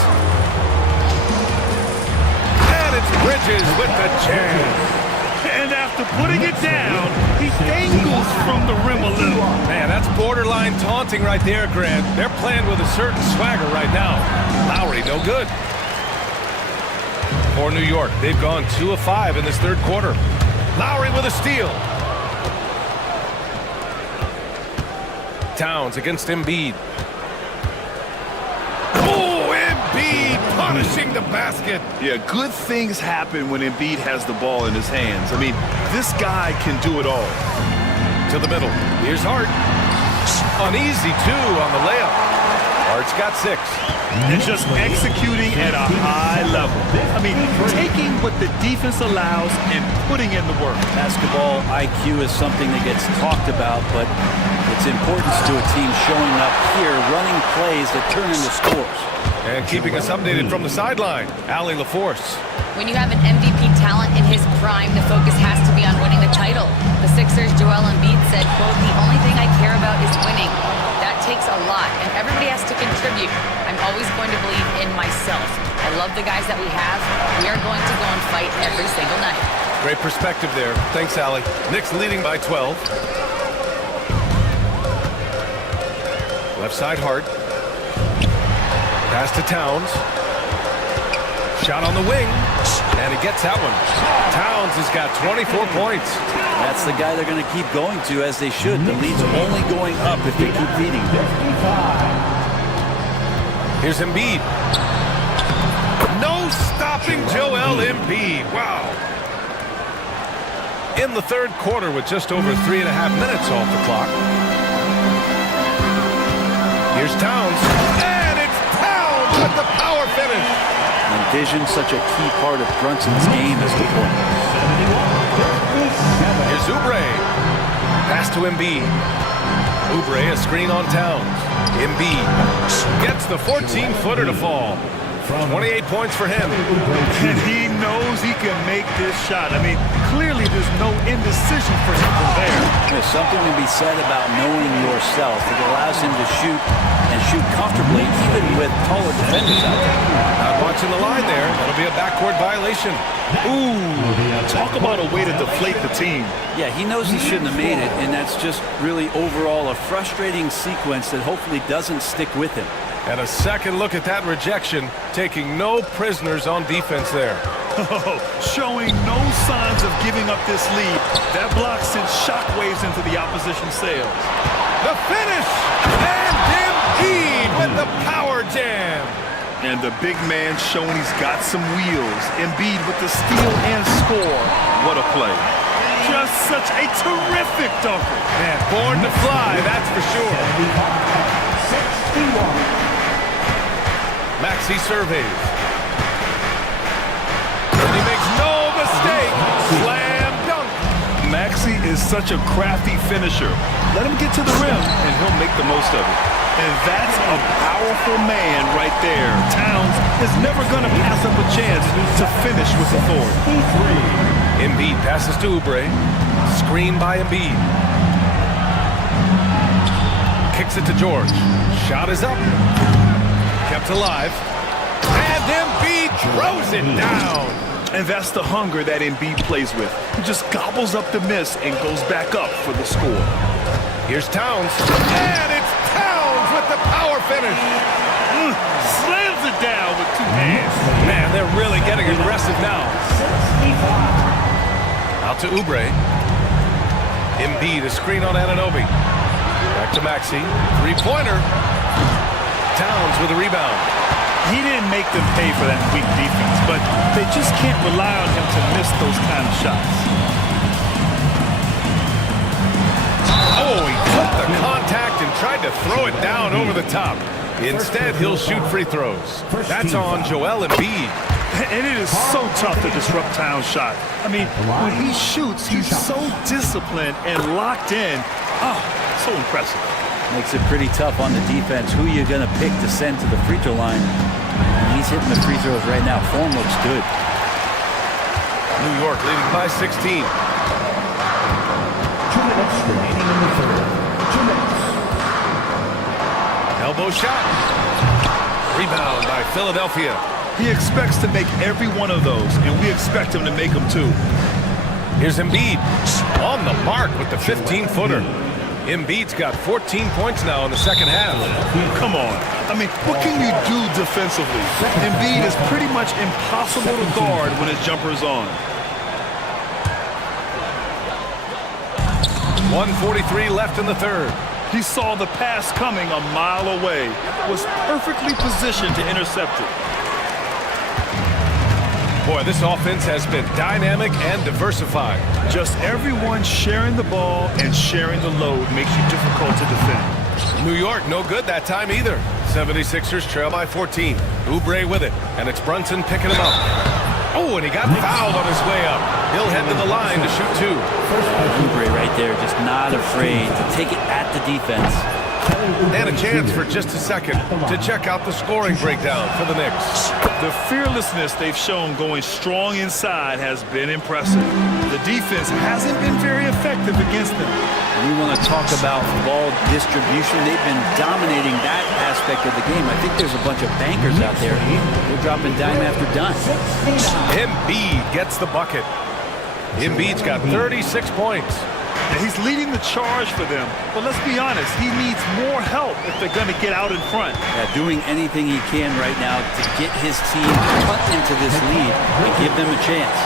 And it's Bridges with the jam. And after putting it down, he dangles from the rim a little. Man, that's borderline taunting right there, Grant. They're playing with a certain swagger right now. Lowry, no good. For New York, they've gone 2 of 5 in this third quarter. Lowry with a steal. Towns against Embiid. Oh, Embiid punishing the basket. Yeah, good things happen when Embiid has the ball in his hands. I mean, this guy can do it all. To the middle. Here's Hart. An easy 2 on the layup. Hart's got 6. And just executing at a high level. I mean, taking what the defense allows and putting in the work. Basketball IQ is something that gets talked about, but its importance to a team showing up here, running plays that turn into scores. And keeping us updated from the sideline, Allie LaForce. When you have an MVP talent in his prime, the focus has to be on winning the title. The Sixers' Joel Embiid said, quote, "The only thing I care about is winning." That takes a lot, and everybody has to contribute. I'm always going to believe in myself. I love the guys that we have. We are going to go and fight every single night. Great perspective there. Thanks, Allie. Knicks leading by 12. Left side, Hart. Pass to Towns. Shot on the wing, and he gets that one. Towns has got 24 points. That's the guy they're going to keep going to, as they should. The lead's only going up if they keep feeding. Here's Embiid. No stopping Joel Embiid. Wow. In the third quarter with just over 3.5 minutes off the clock. Here's Towns. And it's Towns with the power finish. And vision, such a key part of Brunson's game as the point. Here's Oubre. Pass to Embiid. Oubre, a screen on Towns. Embiid gets the 14-footer to fall. 28 points for him. And he knows he can make this shot. I mean, clearly there's no indecision for him from there. There's something to be said about knowing yourself. It allows him to shoot and shoot comfortably, even with taller defenders out there. Not watching the line there. That'll be a backcourt violation. Ooh, talk about a way to deflate the team. Yeah, he knows he shouldn't have made it, and that's just really overall a frustrating sequence that hopefully doesn't stick with him. And a second look at that rejection, taking no prisoners on defense there. Showing no signs of giving up this lead. That block sent shockwaves into the opposition sails. The finish! And Embiid with the power jam. And the big man showing he's got some wheels. Embiid with the steal and score. What a play. Just such a terrific dunker. Man, born to fly, that's for sure. 61. Maxey surveys. And he makes no mistake. Slam dunk. Maxey is such a crafty finisher. Let him get to the rim, and he'll make the most of it. And that's a powerful man right there. Towns is never going to pass up a chance to finish with authority. Embiid passes to Oubre. Screen by Embiid. Kicks it to George. Shot is up. Kept alive. And Embiid throws it down. And that's the hunger that Embiid plays with. He just gobbles up the miss and goes back up for the score. Here's Towns. And it's Towns with the power finish. Slams it down with two hands. Man, they're really getting aggressive now. Out to Oubre. Embiid, a screen on Anunoby. Back to Maxey. Three-pointer. Towns with a rebound. He didn't make them pay for that weak defense, but they just can't rely on him to miss those kind of shots. Oh, he took the contact and tried to throw it down over the top. Instead, he'll shoot free throws. That's on Joel Embiid. And it is so tough to disrupt Towns' shot. I mean, when he shoots, he's so disciplined and locked in. Oh, so impressive. Makes it pretty tough on the defense. Who you're going to pick to send to the free throw line. And he's hitting the free throws right now. Form looks good. New York leading by 16. 2 minutes remaining in the third. 2 minutes. Elbow shot. Rebound by Philadelphia. He expects to make every one of those, and we expect him to make them too. Here's Embiid on the mark with the 15-footer. Embiid's got 14 points now in the second half. Come on. I mean, what can you do defensively? Embiid is pretty much impossible to guard when his jumper is on. 1:43 left in the third. He saw the pass coming a mile away, was perfectly positioned to intercept it. Boy, this offense has been dynamic and diversified. Just everyone sharing the ball and sharing the load makes you difficult to defend. New York, no good that time either. 76ers trail by 14. Oubre with it, and it's Brunson picking him up. Oh, and he got fouled on his way up. He'll head to the line to shoot two. Oubre right there, just not afraid to take it at the defense. And a chance for just a second to check out the scoring breakdown for the Knicks. The fearlessness they've shown going strong inside has been impressive. The defense hasn't been very effective against them. We want to talk about ball distribution. They've been dominating that aspect of the game. I think there's a bunch of bankers out there. They're dropping dime after dime. Embiid gets the bucket. Embiid's got 36 points. And he's leading the charge for them. But let's be honest, he needs more help if they're going to get out in front. Yeah, doing anything he can right now to get his team cut into this lead and give them a chance.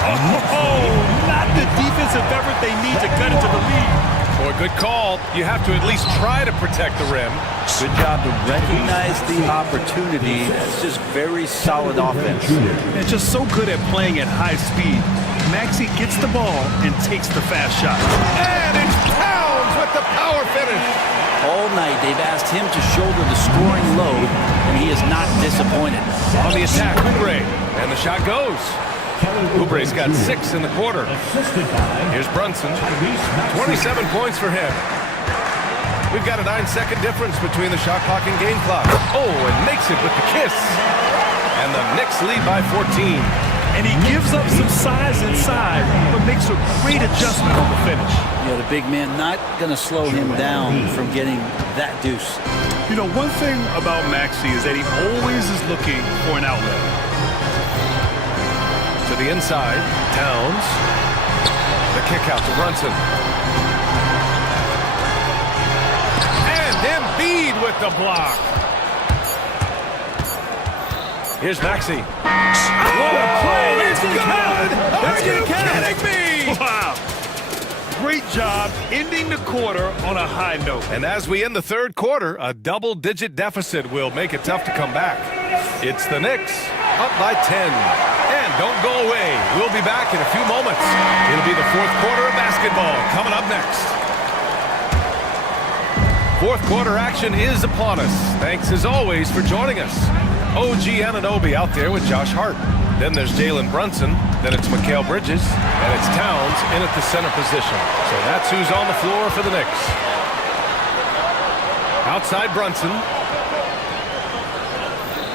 Oh, not the defensive effort they need to cut into the lead. Boy, good call. You have to at least try to protect the rim. Good job to recognize the opportunity. That's just very solid offense. And just so good at playing at high speed. Maxey gets the ball and takes the fast shot. And it's Towns with the power finish. All night they've asked him to shoulder the scoring load, and he is not disappointed. On the attack, Oubre, and the shot goes. Oubre's got 6 in the quarter. Here's Brunson. 27 points for him. We've got a 9-second difference between the shot clock and game clock. Oh, and makes it with the kiss. And the Knicks lead by 14. And he gives up some size inside, but makes a great adjustment on the finish. Yeah, the big man not going to slow him down from getting that deuce. You know, one thing about Maxey is that he always is looking for an outlet. To the inside, Towns. The kick out to Brunson. And Embiid with the block. Here's Maxey. What a play! It's good! Are you kidding me? Wow. Great job ending the quarter on a high note. And as we end the third quarter, a double-digit deficit will make it tough to come back. It's the Knicks up by 10. And don't go away. We'll be back in a few moments. It'll be the fourth quarter of basketball coming up next. Fourth quarter action is upon us. Thanks as always for joining us. OG Anunoby out there with Josh Hart. Then there's Jalen Brunson. Then it's Mikal Bridges. And it's Towns in at the center position. So that's who's on the floor for the Knicks. Outside Brunson.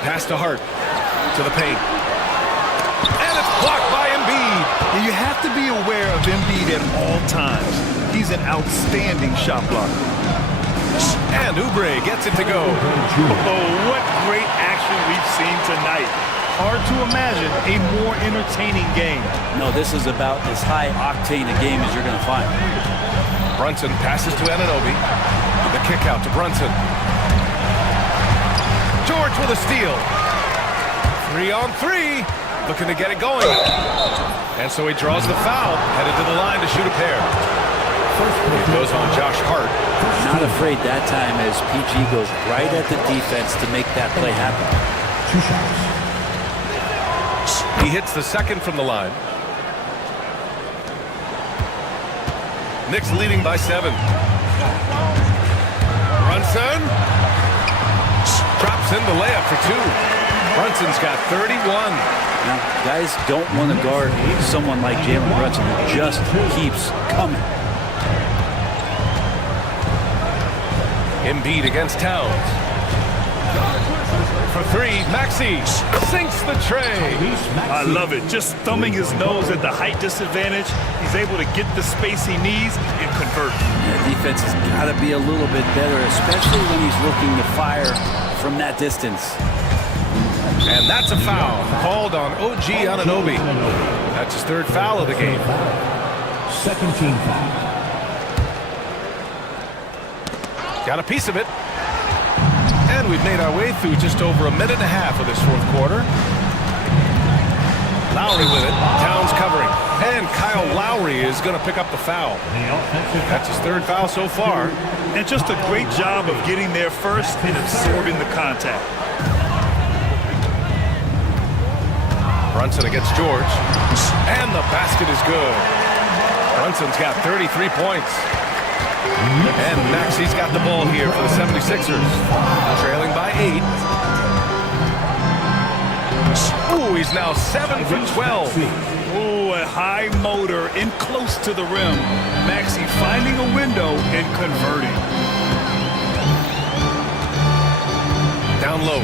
Pass to Hart. To the paint. And it's blocked by Embiid. And you have to be aware of Embiid at all times. He's an outstanding shot blocker. And Oubre gets it to go. Oh, what great action we've seen tonight. Hard to imagine a more entertaining game. No, this is about as high octane a game as you're going to find. Brunson passes to Anunoby. The kick out to Brunson. George with a steal. 3-on-3. Looking to get it going. And so he draws the foul. Headed to the line to shoot a pair. It goes on Josh Hart. Not afraid that time as PG goes right at the defense to make that play happen. 2 shots. He hits the second from the line. Knicks leading by 7. Brunson drops in the layup for 2. Brunson's got 31. Now, guys don't want to guard someone like Jalen Brunson who just keeps coming. Embiid against Towns. For 3, Maxey sinks the tray. I love it. Just thumbing his nose at the height disadvantage. He's able to get the space he needs and convert. Yeah, defense has got to be a little bit better, especially when he's looking to fire from that distance. And that's a foul called on OG Anunoby. That's his 3rd foul of the game. Second team foul. Got a piece of it. And we've made our way through just over a minute and a half of this 4th quarter. Lowry with it. Towns covering. And Kyle Lowry is going to pick up the foul. That's his 3rd foul so far. And just a great job of getting there first and absorbing the contact. Brunson against George. And the basket is good. Brunson's got 33 points. And Maxi's got the ball here for the 76ers. Trailing by 8. Ooh, he's now 7 for 12. Ooh, a high motor in close to the rim. Maxi finding a window and converting. Down low.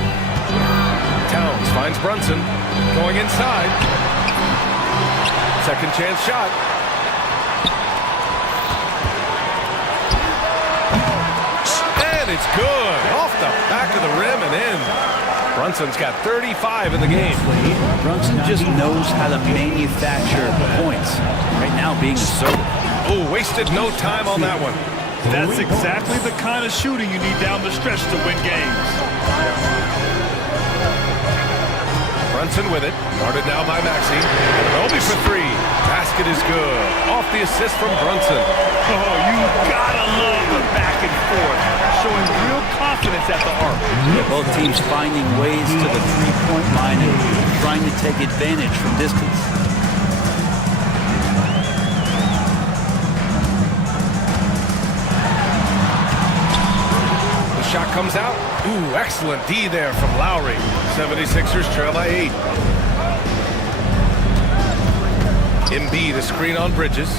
Towns finds Brunson. Going inside. Second chance shot. And it's good. Off the back of the rim and in. Brunson's got 35 in the game. Brunson just knows how to manufacture points. Right now being assertive. Oh, wasted no time on that one. That's exactly the kind of shooting you need down the stretch to win games. Brunson with it. Guarded now by Maxi. Obi for 3. Basket is good. Off the assist from Brunson. Oh, you gotta love the back and forth. Showing real confidence at the arc. Yeah, both teams finding ways to the three-point line and trying to take advantage from distance. The shot comes out. Ooh, excellent D there from Lowry. 76ers trail by 8. Embiid, a screen on Bridges.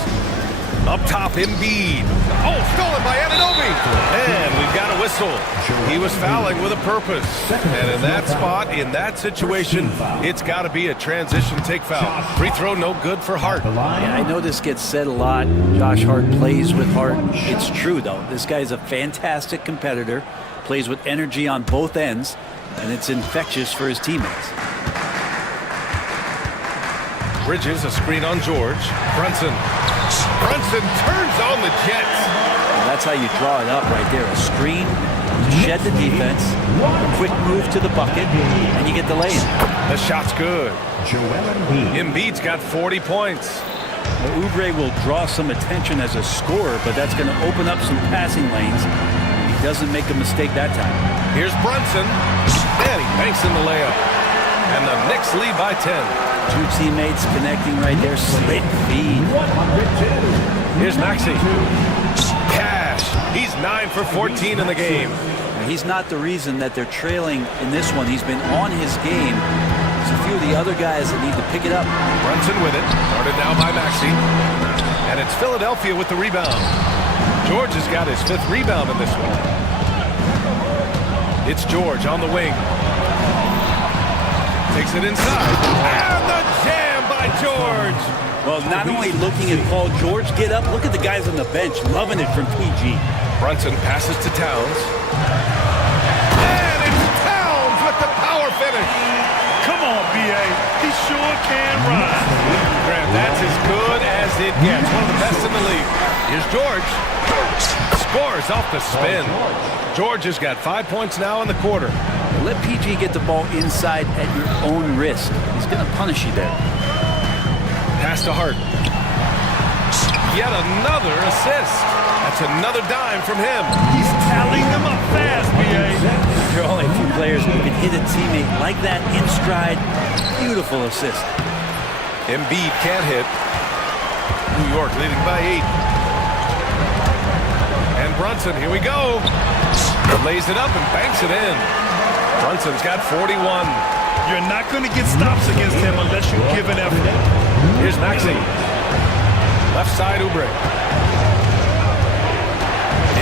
Up top, Embiid. Oh, stolen by Anunoby. And we've got a whistle. He was fouling with a purpose. And in that spot, in that situation, it's got to be a transition take foul. Free throw no good for Hart. Yeah, I know this gets said a lot. Josh Hart plays with heart. It's true, though. This guy's a fantastic competitor. Plays with energy on both ends. And it's infectious for his teammates. Bridges, a screen on George. Brunson. Brunson turns on the Jets. And that's how you draw it up right there. A screen to shed the defense, a quick move to the bucket, and you get the lay-in. The shot's good. Embiid's got 40 points. Now, Oubre will draw some attention as a scorer, but that's going to open up some passing lanes. He doesn't make a mistake that time. Here's Brunson. And he banks in the layup. And the Knicks lead by 10. Two teammates connecting right there. Slit feed. Here's Maxi. Cash. He's 9 for 14 in the game. Now, he's not the reason that they're trailing in this one. He's been on his game. There's a few of the other guys that need to pick it up. Brunson with it. Guarded now by Maxi. And it's Philadelphia with the rebound. George has got his 5th rebound in this one. It's George on the wing. Takes it inside. And the jam by George. Well, not only looking at Paul George get up, look at the guys on the bench loving it from PG. Brunson passes to Towns. And it's Towns with the power finish. Come on, B.A. He sure can ride. Grant, that's as good as it gets. One of the best in the league. Here's George. Scores off the spin. George has got 5 points now in the quarter. Let PG get the ball inside at your own risk. He's going to punish you there. Pass to Hart. Yet another assist. That's another dime from him. He's tallying them up fast, B.A. There are only a few players who can hit a teammate like that in stride. Beautiful assist. Embiid can't hit. New York leading by 8. And Brunson, here we go. Lays it up and banks it in. Brunson's got 41. You're not going to get stops against him unless you give an effort. Here's Maxi. Left side, Oubre.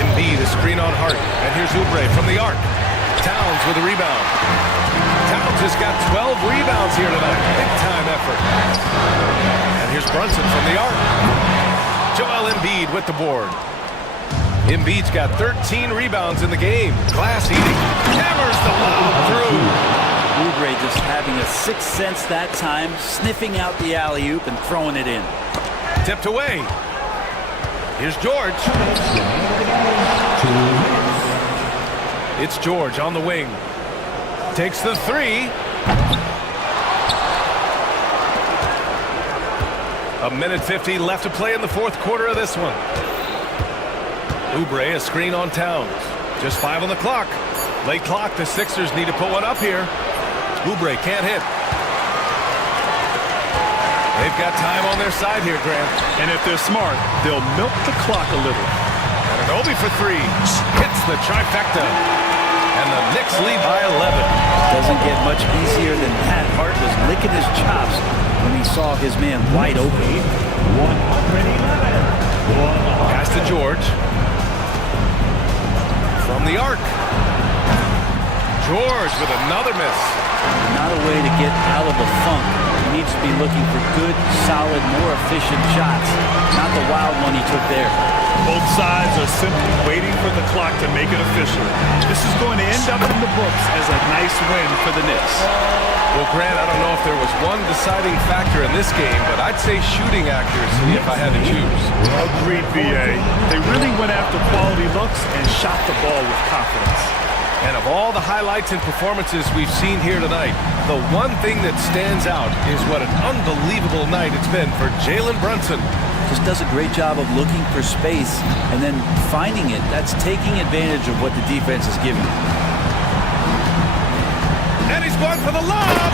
Embiid, a screen on Hart. And here's Oubre from the arc. Towns with a rebound. Towns has got 12 rebounds here tonight. Big time effort. And here's Brunson from the arc. Joel Embiid with the board. Embiid's got 13 rebounds in the game. Glass eating. Hammers the lob through. Oubre just having a sixth sense that time, sniffing out the alley-oop and throwing it in. Tipped away. Here's George. It's George on the wing. Takes the 3. A minute 50 left to play in the 4th quarter of this one. Oubre, a screen on Towns. Just 5 on the clock. Late clock, the Sixers need to put one up here. Oubre can't hit. They've got time on their side here, Grant. And if they're smart, they'll milk the clock a little. Obi for three. Hits the trifecta. And the Knicks lead by 11. Doesn't get much easier than that. Hart was licking his chops when he saw his man wide open. Pass to George. From the arc. George with another miss. Not a way to get out of a funk. He needs to be looking for good, solid, more efficient shots. Not the wild one he took there. Both sides are simply waiting for the clock to make it official. This is going to end up in the books as a nice win for the Knicks. Well, Grant, I don't know if there was one deciding factor in this game, but I'd say shooting accuracy if I had to choose. Agreed, BA. They really went after quality looks and shot the ball with confidence. And of all the highlights and performances we've seen here tonight, the one thing that stands out is what an unbelievable night it's been for Jalen Brunson. Just does a great job of looking for space and then finding it. That's taking advantage of what the defense is giving. And he's going for the lob!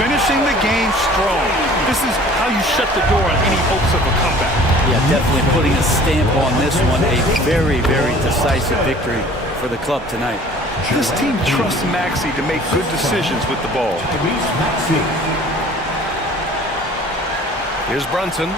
Finishing the game strong. This is how you shut the door on any hopes of a comeback. Yeah, definitely putting a stamp on this one. A very, very decisive victory for the club tonight. This team trusts Maxey to make good decisions with the ball. Here's Brunson.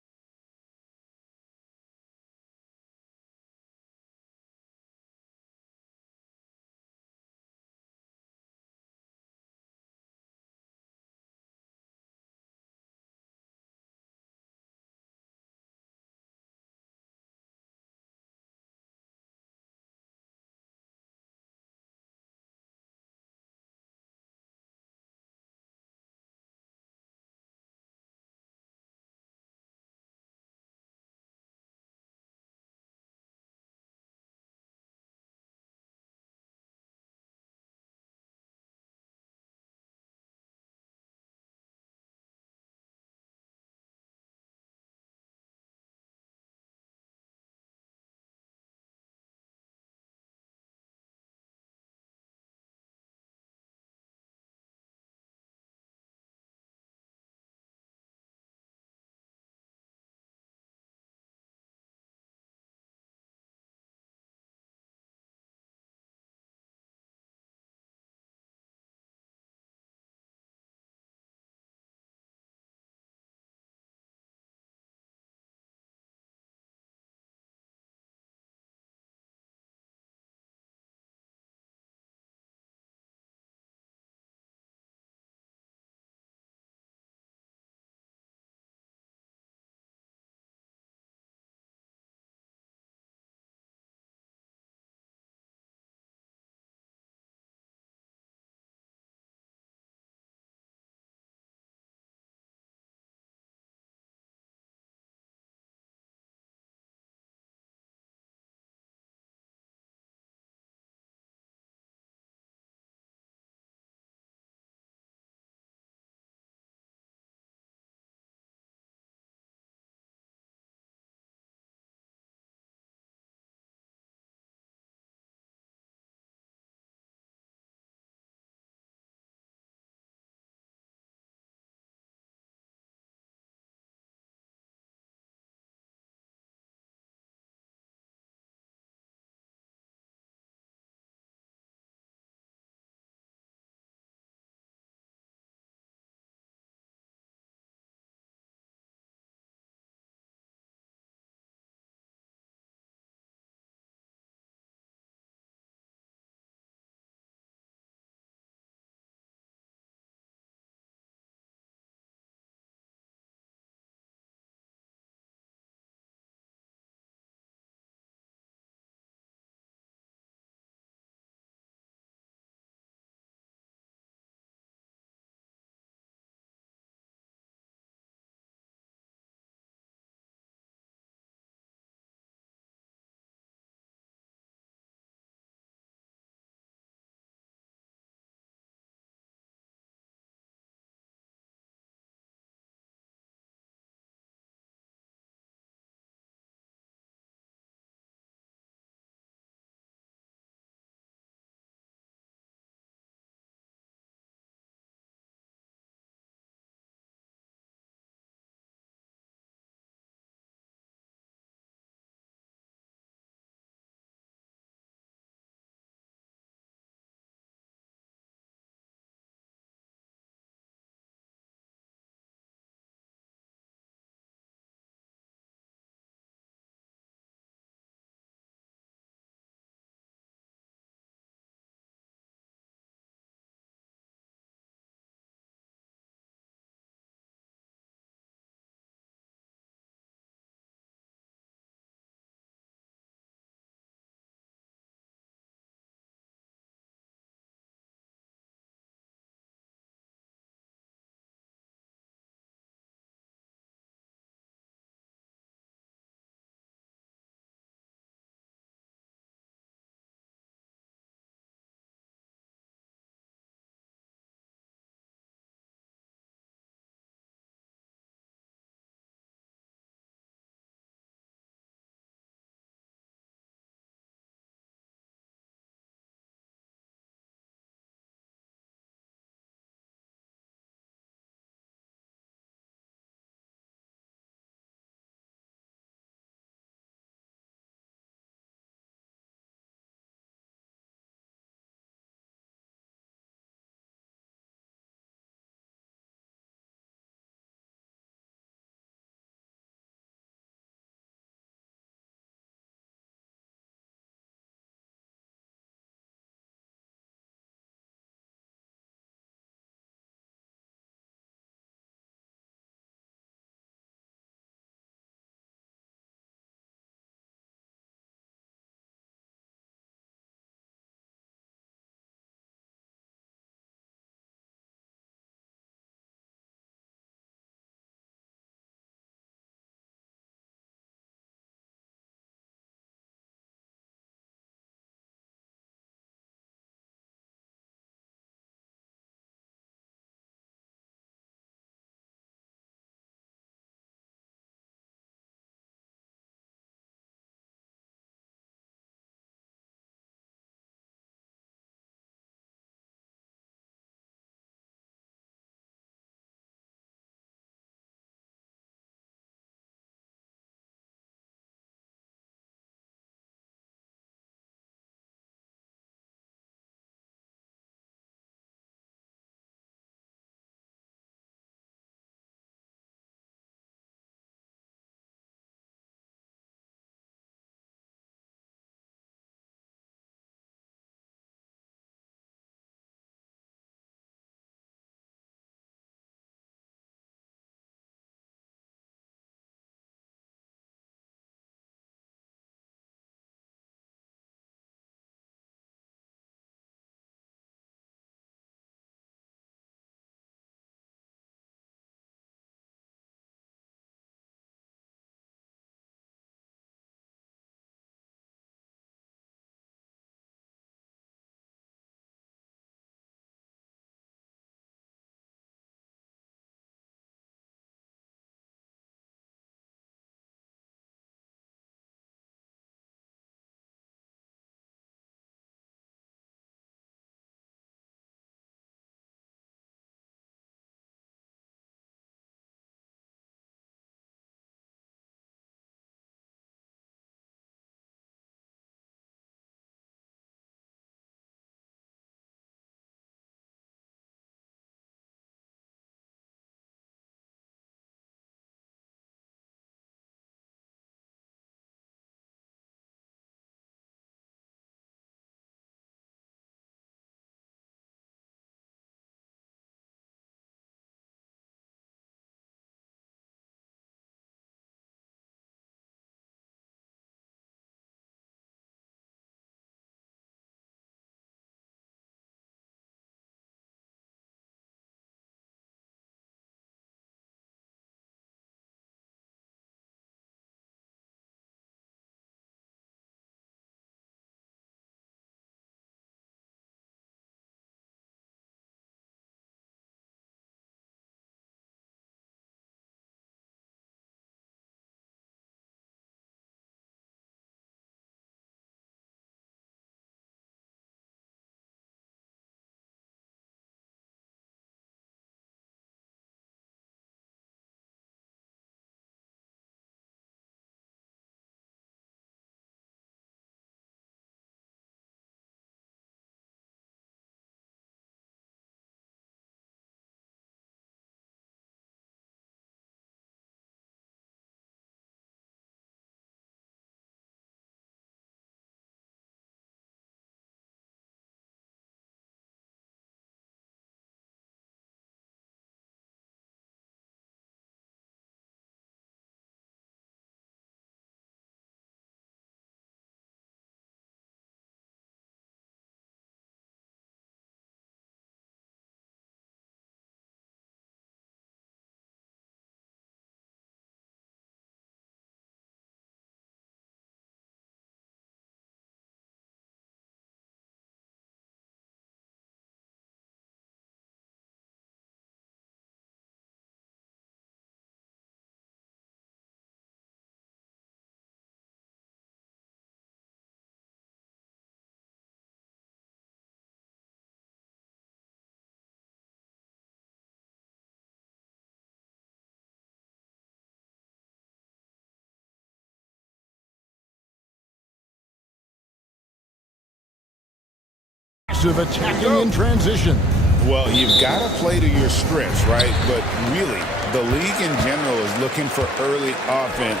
aggressive attacking in transition. Well, you've got to play to your strengths, right? But really, the league in general is looking for early offense.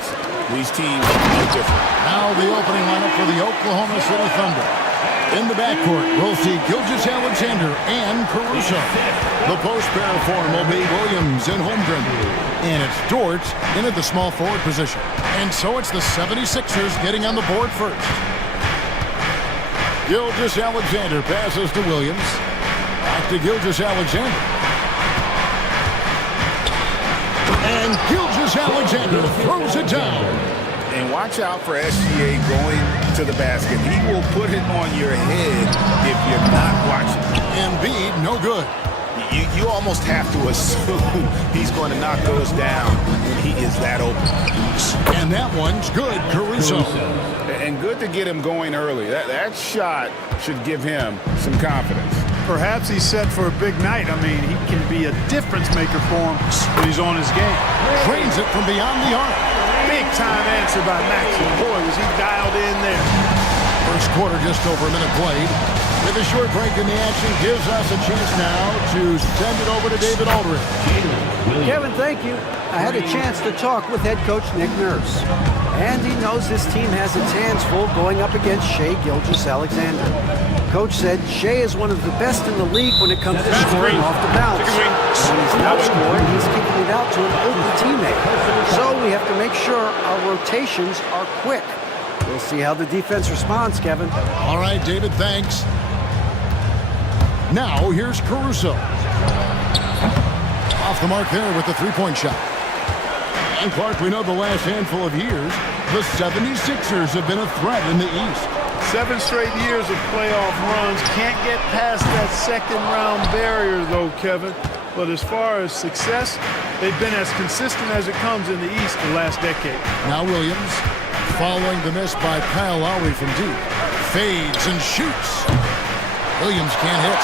These teams are different. Now the opening lineup for the Oklahoma City Thunder. In the backcourt, we'll see Gilgeous-Alexander and Caruso. The post pair form will be Williams and Holmgren. And it's Dort in at the small forward position. And so it's the 76ers getting on the board first. Gilgeous-Alexander passes to Williams. Back to Gilgeous-Alexander. And Gilgeous-Alexander throws it down. And watch out for SGA going to the basket. He will put it on your head if you're not watching. Embiid, no good. You almost have to assume he's going to knock those down when he is that open. And that one's good, Caruso. And good to get him going early. That shot should give him some confidence. Perhaps he's set for a big night. I mean, he can be a difference maker for him when he's on his game. Trains it from beyond the arc. Big time answer by Maxey. Boy, was he dialed in there. First quarter just over a minute played. With a short break in the action gives us a chance now to send it over to David Aldridge. Kevin, thank you. I had a chance to talk with head coach Nick Nurse. And he knows this team has its hands full going up against Shai Gilgeous-Alexander. Coach said Shai is one of the best in the league when it comes to scoring off the bounce. When he's not scoring, he's kicking it out to an open teammate. So we have to make sure our rotations are quick. We'll see how the defense responds, Kevin. All right, David, thanks. Now, here's Caruso. Off the mark there with the three-point shot. And Clark, we know the last handful of years, the 76ers have been a threat in the East. 7 straight years of playoff runs. Can't get past that second-round barrier, though, Kevin. But as far as success, they've been as consistent as it comes in the East the last decade. Now Williams, following the miss by Kyle Lowry from deep. Fades and shoots. Williams can't hit.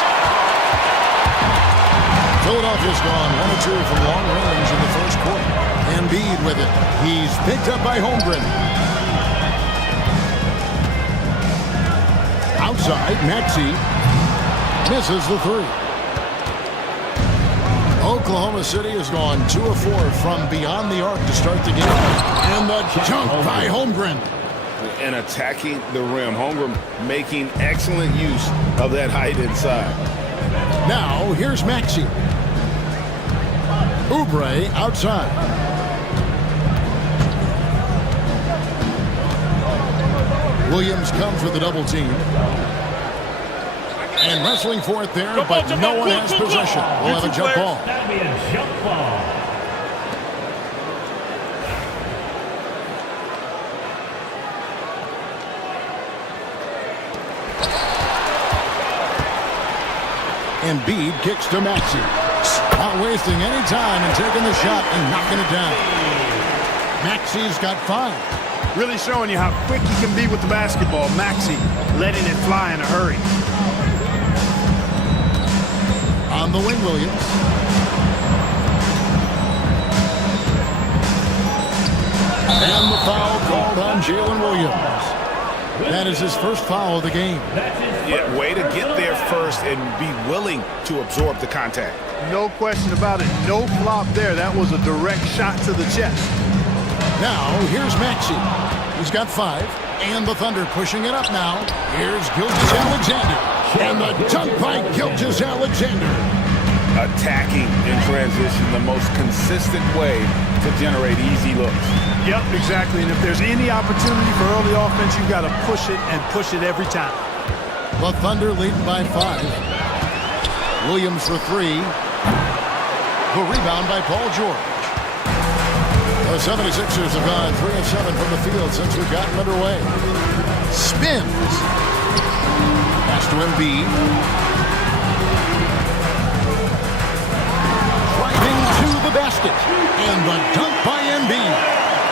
Philadelphia's gone 1-2 from long range in the first quarter. Embiid with it. He's picked up by Holmgren. Outside, Maxey misses the three. Oklahoma City has gone 2 of 4 from beyond the arc to start the game. And the dunk by Holmgren. And attacking the rim. Holmgren making excellent use of that height inside. Now, here's Maxey. Oubre outside. Williams comes with a double team. And wrestling for it there, but no one has possession. We'll have a jump ball. That'll be a jump ball. Embiid kicks to Maxey. Not wasting any time and taking the shot and knocking it down. Maxey's got 5. Really showing you how quick he can be with the basketball. Maxey letting it fly in a hurry. On the wing, Williams. And the foul called on Jalen Williams. That is his first foul of the game. Yeah, way to get there first and be willing to absorb the contact. No question about it. No flop there. That was a direct shot to the chest. Now, here's Maxey. He's got 5. And the Thunder pushing it up now. Here's Gilgeous-Alexander. And the dunk by Gilgeous-Alexander. Attacking in transition, the most consistent way to generate easy looks. Yep, exactly. And if there's any opportunity for early offense, you've got to push it and push it every time. The Thunder lead by 5. Williams for 3. The rebound by Paul George. The 76ers have gone 3 of 7 from the field since we've gotten underway. Spins. Pass to Embiid. Driving to the basket. And the dunk by Embiid.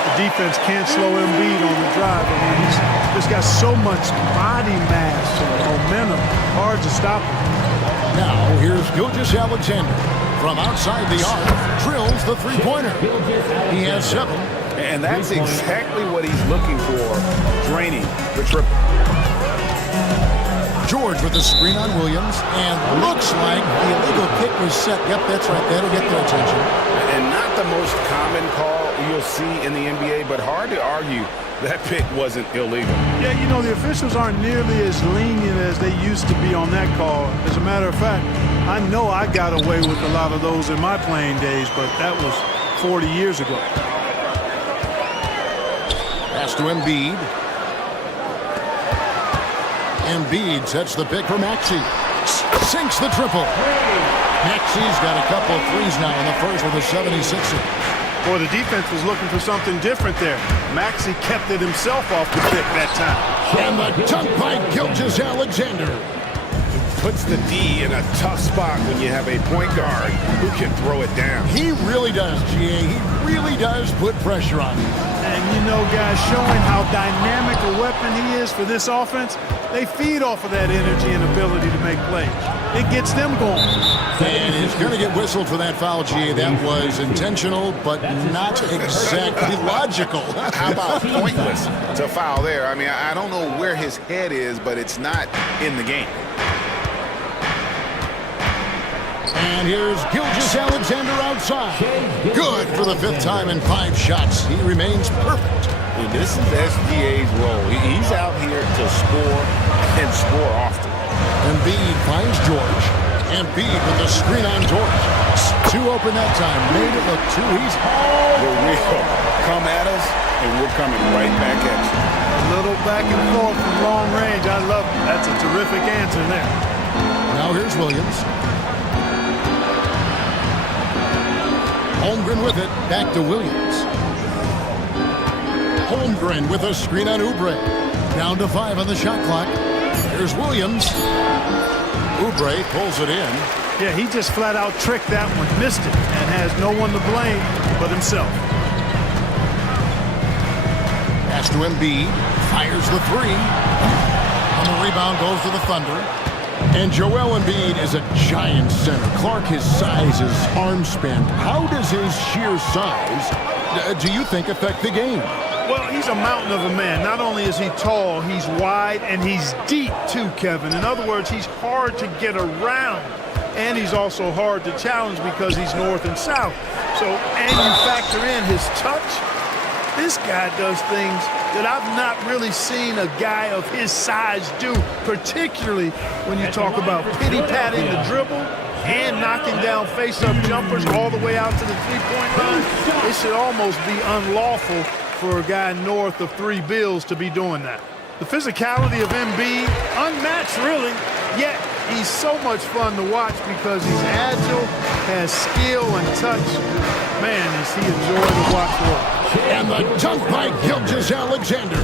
The defense can't slow Embiid on the drive. I mean, he's just got so much body mass and momentum. Hard to stop him. Now, here's Gilgeous-Alexander. From outside the arc, drills the three-pointer. He has 7. And that's exactly what he's looking for, draining the triple. George with the screen on Williams, and looks like the illegal kick was set. Yep, that's right. That'll get their attention. And not the most common call you'll see in the NBA, but hard to argue that pick wasn't illegal. Yeah, you know, the officials aren't nearly as lenient as they used to be on that call. As a matter of fact, I know I got away with a lot of those in my playing days, but that was 40 years ago. Pass to Embiid. Embiid sets the pick for Maxey. Sinks the triple. Maxey's got a couple of threes now in the first with a 76er. Boy, the defense was looking for something different there. Maxey kept it himself off the pick that time. And the dunk by Gilgeous-Alexander. Puts the D in a tough spot when you have a point guard who can throw it down. He really does, GA. He really does put pressure on him. And you know, guys, showing how dynamic a weapon he is for this offense, they feed off of that energy and ability to make plays. It gets them going. And he's going to get whistled for that foul, GA. That was intentional, but not exactly logical. How about pointless to foul there? I mean, I don't know where his head is, but it's not in the game. And here's Gilgeous-Alexander outside. Good for the 5th time in 5 shots. He remains perfect. And this is SGA's role. He's out here to score and score often. Embiid finds George. Embiid with the screen on George. 2 open that time. Made it look 2 easy. The real come at us, and we're coming right back at you. A little back and forth from long range. I love it. That's a terrific answer there. Now here's Williams. Holmgren with it, back to Williams. Holmgren with a screen on Oubre. Down to 5 on the shot clock. Here's Williams. Oubre pulls it in. Yeah, he just flat out tricked that one, missed it, and has no one to blame but himself. Pass to Embiid, fires the 3. On the rebound goes to the Thunder. And Joel Embiid is a giant center. Clark, his size is arm span. How does his sheer size, do you think, affect the game? Well, he's a mountain of a man. Not only is he tall, he's wide, and he's deep too, Kevin. In other words, he's hard to get around. And he's also hard to challenge because he's north and south. So, and you factor in his touch, this guy does things that I've not really seen a guy of his size do, particularly when you talk about pity-patting the dribble and knocking down face-up jumpers all the way out to the three-point line. It should almost be unlawful for a guy north of 3 bills to be doing that. The physicality of Embiid, unmatched really, yet he's so much fun to watch because he's agile, has skill and touch. Man, is he a joy to watch work. And the dunk by Gilgeous-Alexander.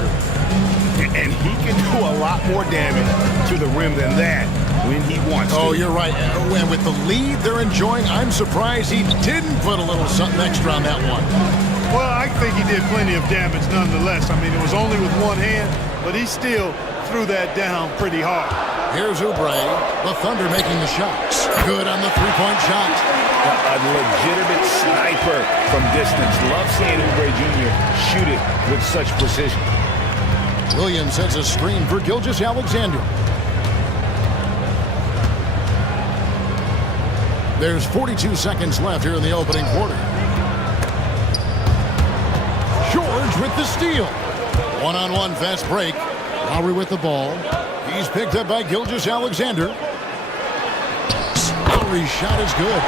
And he can do a lot more damage to the rim than that when he wants to. Oh, you're right. And with the lead they're enjoying, I'm surprised he didn't put a little something extra on that one. Well, I think he did plenty of damage nonetheless. I mean, it was only with one hand, but he still threw that down pretty hard. Here's Oubre, the Thunder making the shots. Good on the 3-point shot. A legitimate sniper from distance. Love seeing Oubre Jr. shoot it with such precision. Williams sets a screen for Gilgeous-Alexander. There's 42 seconds left here in the opening quarter. George with the steal. One-on-one fast break. Lowry with the ball. He's picked up by Gilgeous-Alexander. Lowry's shot is good.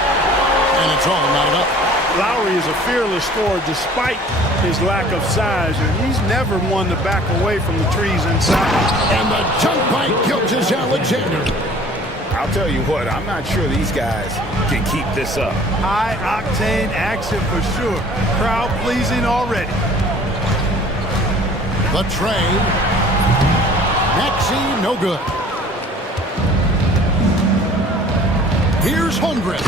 And it's all knotted up. Lowry is a fearless scorer despite his lack of size, and he's never one to back away from the trees inside. And the dunk by Gilgeous-Alexander. I'll tell you what, I'm not sure these guys can keep this up. High-octane action for sure. Crowd-pleasing already. The trade. Maxey, no good. Here's Holmgren.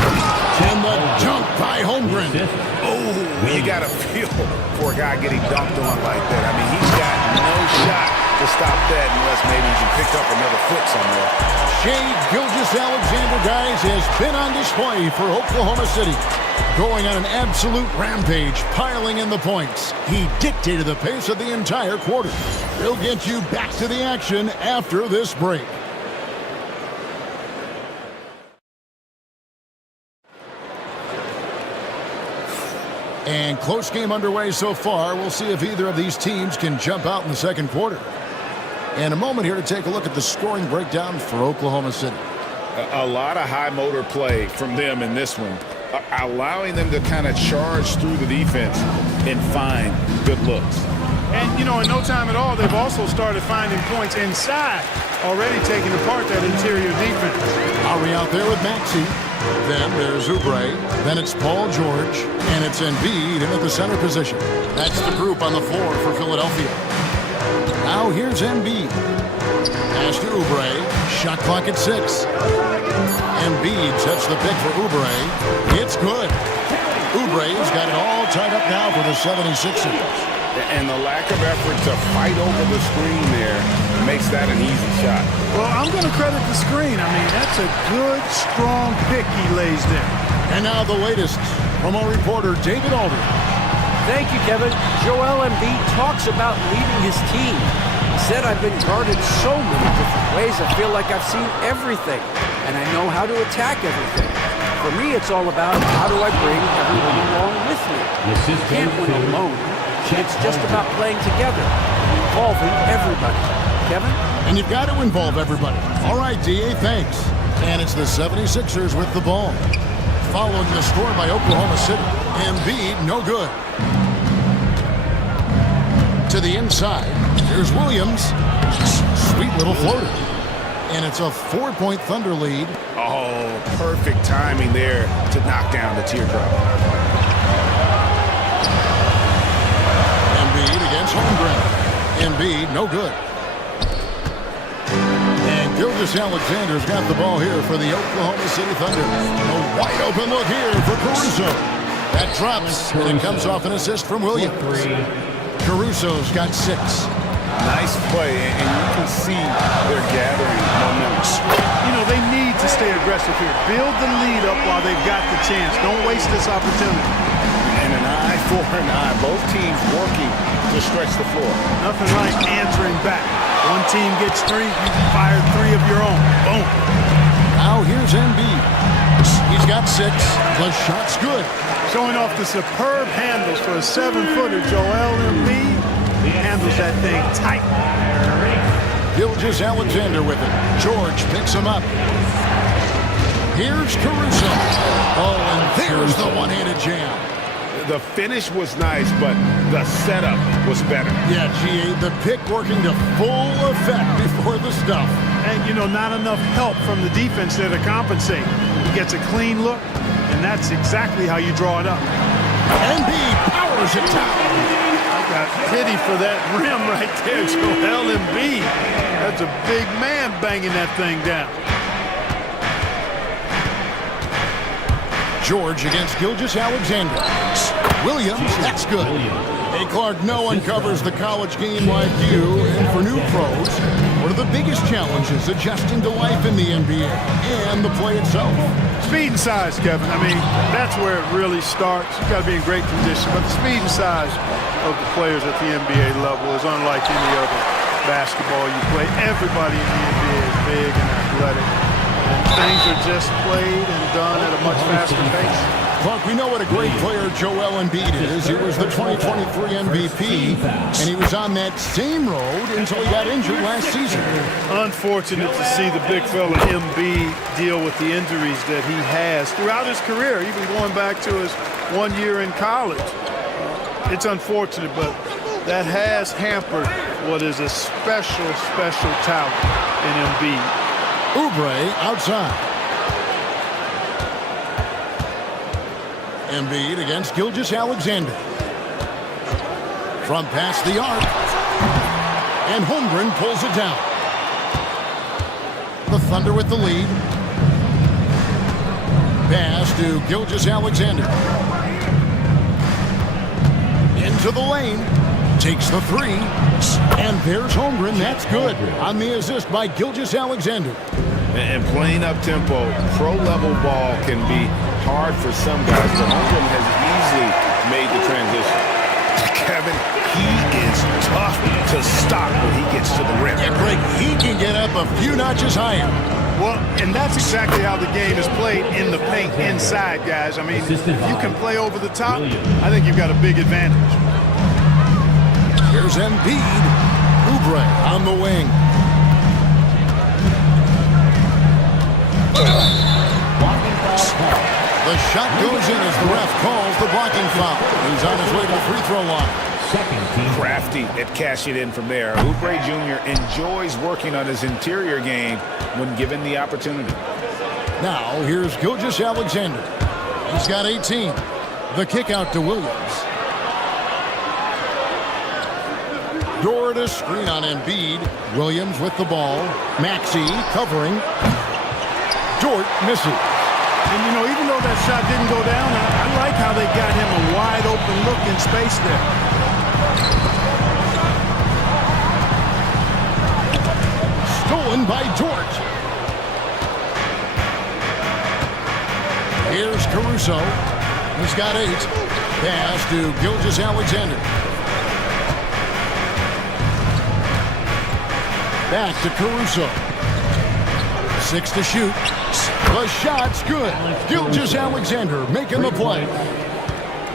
And the dunk by Holmgren. Oh, you got to feel for a guy getting dunked on like that. I mean, he's got no shot to stop that unless maybe he can pick up another foot somewhere. Shai Gilgeous-Alexander, guys, has been on display for Oklahoma City. Going on an absolute rampage, piling in the points. He dictated the pace of the entire quarter. We'll get you back to the action after this break. And close game underway so far. We'll see if either of these teams can jump out in the second quarter. And a moment here to take a look at the scoring breakdown for Oklahoma City. A lot of high motor play from them in this one, allowing them to kind of charge through the defense and find good looks. And, you know, in no time at all, they've also started finding points inside, already taking apart that interior defense. Ari out there with Maxey. Then there's Oubre. Then it's Paul George. And it's Embiid in at the center position. That's the group on the floor for Philadelphia. Now here's Embiid. Pass to Oubre. Shot clock at 6. Embiid sets the pick for Oubre. It's good. Oubre's got it all tied up now for the 76ers. And the lack of effort to fight over the screen there makes that an easy shot. Well, I'm going to credit the screen. I mean, that's a good, strong pick he lays there. And now the latest from our reporter, David Aldridge. Thank you, Kevin. Joel Embiid talks about leading his team. He said, I've been guarded so many different ways, I feel like I've seen everything, and I know how to attack everything. For me, it's all about how do I bring everyone along with me. You can't win alone. It's just about playing together, involving everybody. Kevin? And you've got to involve everybody. All right, D.A., thanks. And it's the 76ers with the ball. Following the score by Oklahoma City. Embiid, no good. To the inside, here's Williams. Sweet little floater. And it's a 4-point Thunder lead. Oh, perfect timing there to knock down the teardrop. Embiid against Holmgren. Embiid, no good. And Gilgeous-Alexander's got the ball here for the Oklahoma City Thunder. A wide open look here for Caruso. That drops, and it comes off an assist from Williams. Caruso's got 6. Nice play, and you can see they're gathering momentum. You know, they need to stay aggressive here. Build the lead up while they've got the chance. Don't waste this opportunity. And an eye for an eye. Both teams working to stretch the floor. Nothing like answering back. One team gets 3, you fire 3 of your own. Boom. Now here's Embiid. He's got 6. The shot's good. Showing off the superb handles for a 7-footer. Joel Embiid handles that thing tight. Gilgeous-Alexander with it. George picks him up. Here's Caruso. Oh, and there's the one-handed jam. The finish was nice, but the setup was better. Yeah, G.A., the pick working to full effect before the stuff. And, you know, not enough help from the defense there to compensate. He gets a clean look, and that's exactly how you draw it up. Embiid powers it down. I got pity for that rim right there, Joel Embiid. That's a big man banging that thing down. George against Gilgeous-Alexander. Williams, that's good. Hey, Clark, no one covers the college game like you. And for new pros, what are the biggest challenges adjusting to life in the NBA and the play itself? Speed and size, Kevin. I mean, that's where it really starts. You've got to be in great condition. But the speed and size of the players at the NBA level is unlike any other basketball you play. Everybody in the NBA is big and athletic. And things are just played and done at a much faster pace. Clark, we know what a great player Joel Embiid is. He was the 2023 MVP, and he was on that same road until he got injured last season. Unfortunate to see the big fella Embiid deal with the injuries that he has throughout his career, even going back to his 1 year in college. It's unfortunate, but that has hampered what is a special, special talent in Embiid. Oubre outside. Embiid against Gilgeous-Alexander. From past the arc. And Holmgren pulls it down. The Thunder with the lead. Pass to Gilgeous-Alexander. Into the lane. Takes the 3. And there's Holmgren. That's good. On the assist by Gilgeous-Alexander. And playing up-tempo, pro-level ball can be hard for some guys, but Holmgren has easily made the transition. Kevin, he is tough to stop when he gets to the rim. Yeah, Greg, he can get up a few notches higher. Well, and that's exactly how the game is played in the paint inside, guys. I mean, if you can play over the top, I think you've got a big advantage. Here's Embiid. Oubre on the wing. The shot goes in as the ref calls the blocking foul. He's on his way to the free throw line. Crafty at cashing in from there. Oubre Jr. enjoys working on his interior game when given the opportunity. Now, here's Gilgeous-Alexander. He's got 18. The kick out to Williams. Dort a screen on Embiid. Williams with the ball. Maxey covering. Dort misses. And, you know, even though that shot didn't go down, I like how they got him a wide open look in space there. Stolen by Dort. Here's Caruso. He's got 8. Pass to Gilgeous-Alexander. Back to Caruso. 6 to shoot. The shot's good. Gilgeous-Alexander making the play.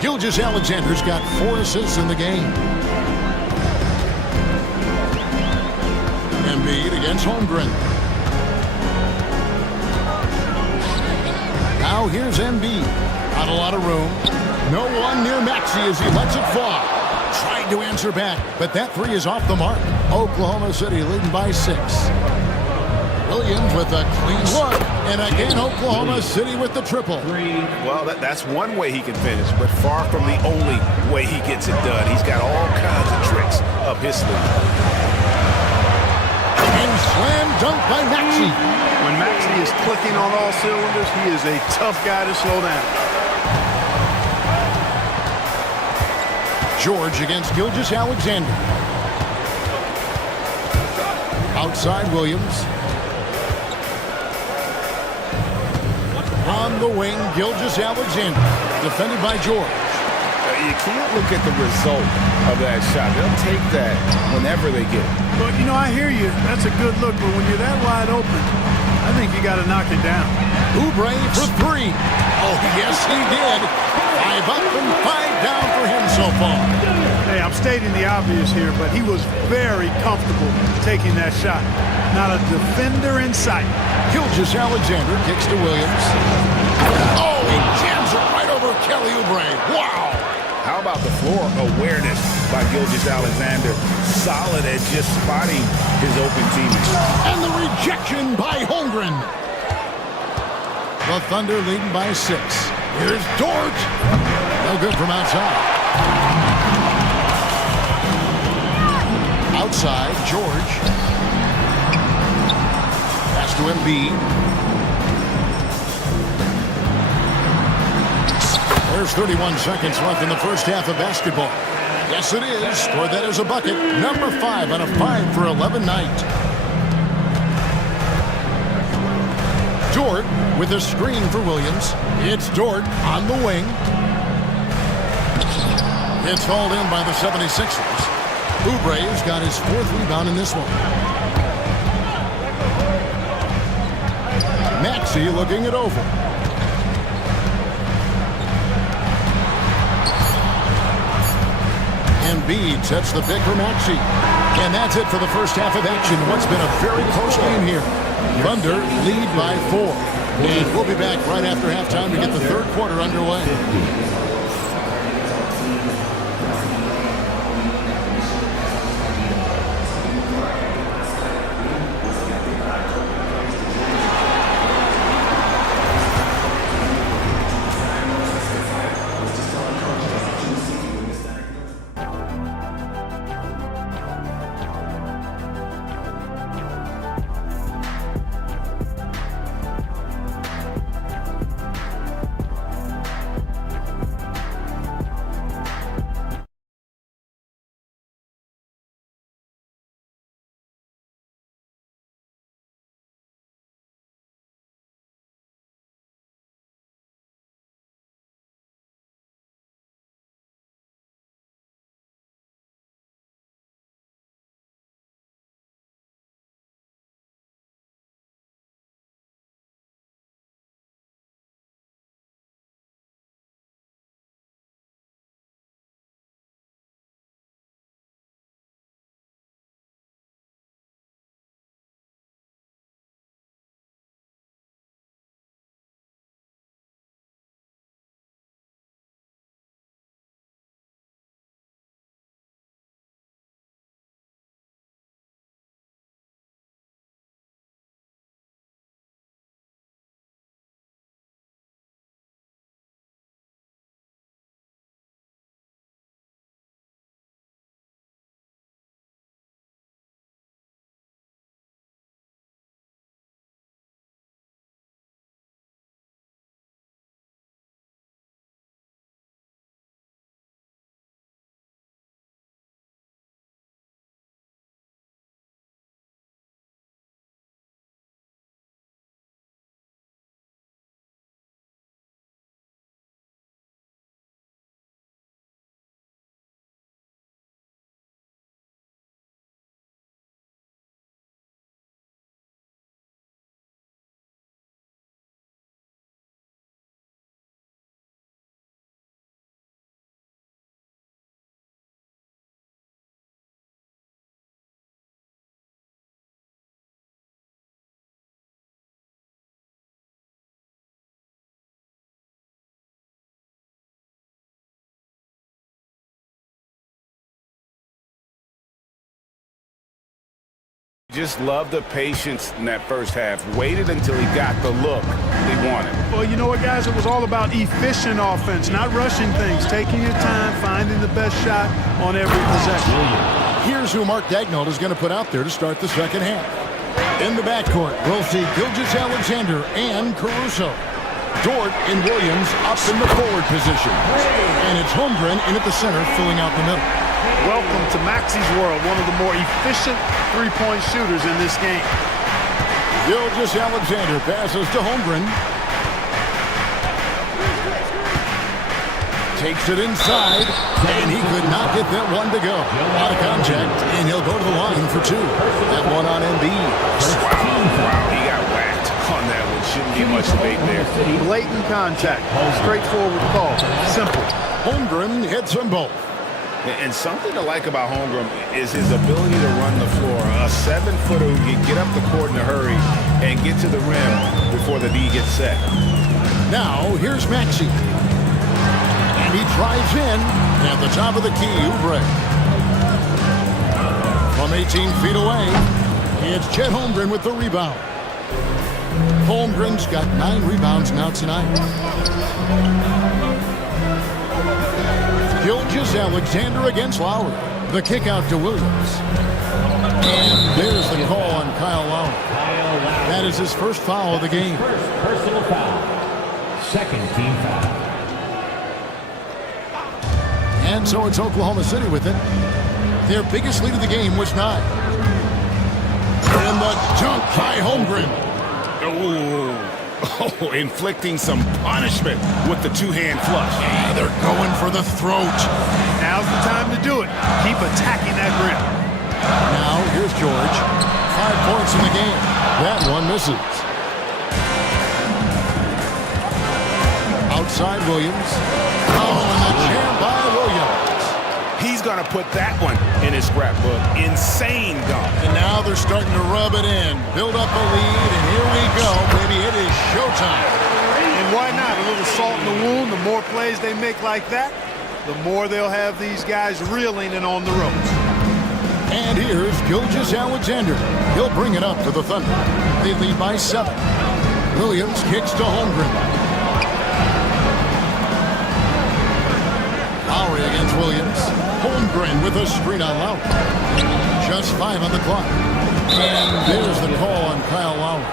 Gilgeous-Alexander's got 4 assists in the game. Embiid against Holmgren. Now here's Embiid. Not a lot of room. No one near Maxey as he lets it fall. Tried to answer back, but that 3 is off the mark. Oklahoma City leading by 6. Williams with a clean look. And again, Oklahoma City with the triple. Well, that's one way he can finish, but far from the only way he gets it done. He's got all kinds of tricks up his sleeve. And slam dunk by Maxey. When Maxey is clicking on all cylinders, he is a tough guy to slow down. George against Gilgeous-Alexander. Outside Williams. On the wing, Gilgeous-Alexander. Defended by George. You can't look at the result of that shot. They'll take that whenever they get it. Well, you know, I hear you. That's a good look, but when you're that wide open, I think you got to knock it down. Oubre for 3. Oh, yes, he did. 5 up and 5 down for him so far. Hey, I'm stating the obvious here, but he was very comfortable taking that shot. Not a defender in sight. Gilgeous-Alexander kicks to Williams. Oh, he jams it right over Kelly Oubre. Wow. How about the floor awareness by Gilgeous-Alexander? Solid at just spotting his open teammate. And the rejection by Holmgren. The Thunder leading by 6. Here's Dort. No good from outside. Outside, George. Pass to Embiid. There's 31 seconds left in the first half of basketball. Yes, it is. Scored that as a bucket. Number 5 on a 5 for 11 night. Dort with a screen for Williams. It's Dort on the wing. It's hauled in by the 76ers. Oubre's got his 4th rebound in this one. Maxey looking it over. Embiid sets the pick for Maxey. And that's it for the first half of action. What's been a very close game here. Thunder lead by 4. And we'll be back right after halftime to get the third quarter underway. Just loved the patience in that first half. Waited until he got the look he wanted. Well, you know what, guys? It was all about efficient offense, not rushing things, taking your time, finding the best shot on every possession. Here's who Mark Daignault is going to put out there to start the second half. In the backcourt, we'll see Gilgeous-Alexander and Caruso. Dort and Williams up in the forward position. And it's Holmgren in at the center, filling out the middle. Welcome to Maxi's world, one of the more efficient three-point shooters in this game. Gilgeous-Alexander passes to Holmgren. Takes it inside, and he could not get that one to go. Out of contact, and he'll go to the line for two. That one on Embiid. Wow, he got whacked on that one. Shouldn't be much debate there. Blatant contact. Straightforward call. Simple. Holmgren hits them both. And something to like about Holmgren is his ability to run the floor. A 7-footer who can get up the court in a hurry and get to the rim before the D gets set. Now, here's Maxey. And he drives in at the top of the key, Oubre. From 18 feet away, it's Chet Holmgren with the rebound. Holmgren's got 9 rebounds now tonight. Gilgeous-Alexander against Lowry. The kick out to Williams. And there's the call on Kyle Lowry. That is his first foul of the game. First personal foul. Second team foul. And so it's Oklahoma City with it. Their biggest lead of the game was 9. And the dunk by Holmgren. Oh, inflicting some punishment with the two-hand flush. Yeah, they're going for the throat. Now's the time to do it. Keep attacking that rim. Now, here's George. 5 points in the game. That one misses. Outside Williams. Oh, and the jam by Williams. He's going to put that one in his scrapbook. Insane dunk. And now they're starting to rub it in. Build up a lead, and here we go. Baby, it is showtime. And why not? A little salt in the wound. The more plays they make like that, the more they'll have these guys reeling and on the ropes. And here's Gilgeous-Alexander. He'll bring it up to the Thunder. They lead by 7. Williams kicks to Holmgren. Lowry against Williams. Holmgren with a screen on Lowry. Just 5 on the clock. And there's the call on Kyle Lowry.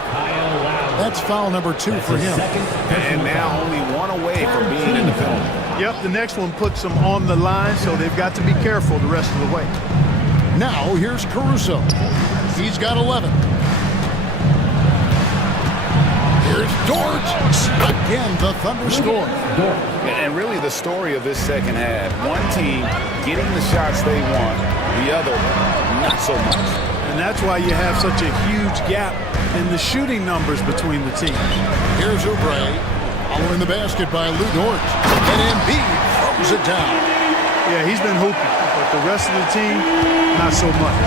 That's foul number 2 for him. And now only 1 away from being in the penalty. Yep, the next one puts them on the line, so they've got to be careful the rest of the way. Now here's Caruso. He's got 11. Here's Dort. Again, the Thunder score. And really the story of this second half. One team getting the shots they want, the other not so much. And that's why you have such a huge gap in the shooting numbers between the teams. Here's Oubre. Following the basket by Lou Dort. And Embiid throws it down. Yeah, he's been hooping, but the rest of the team, not so much.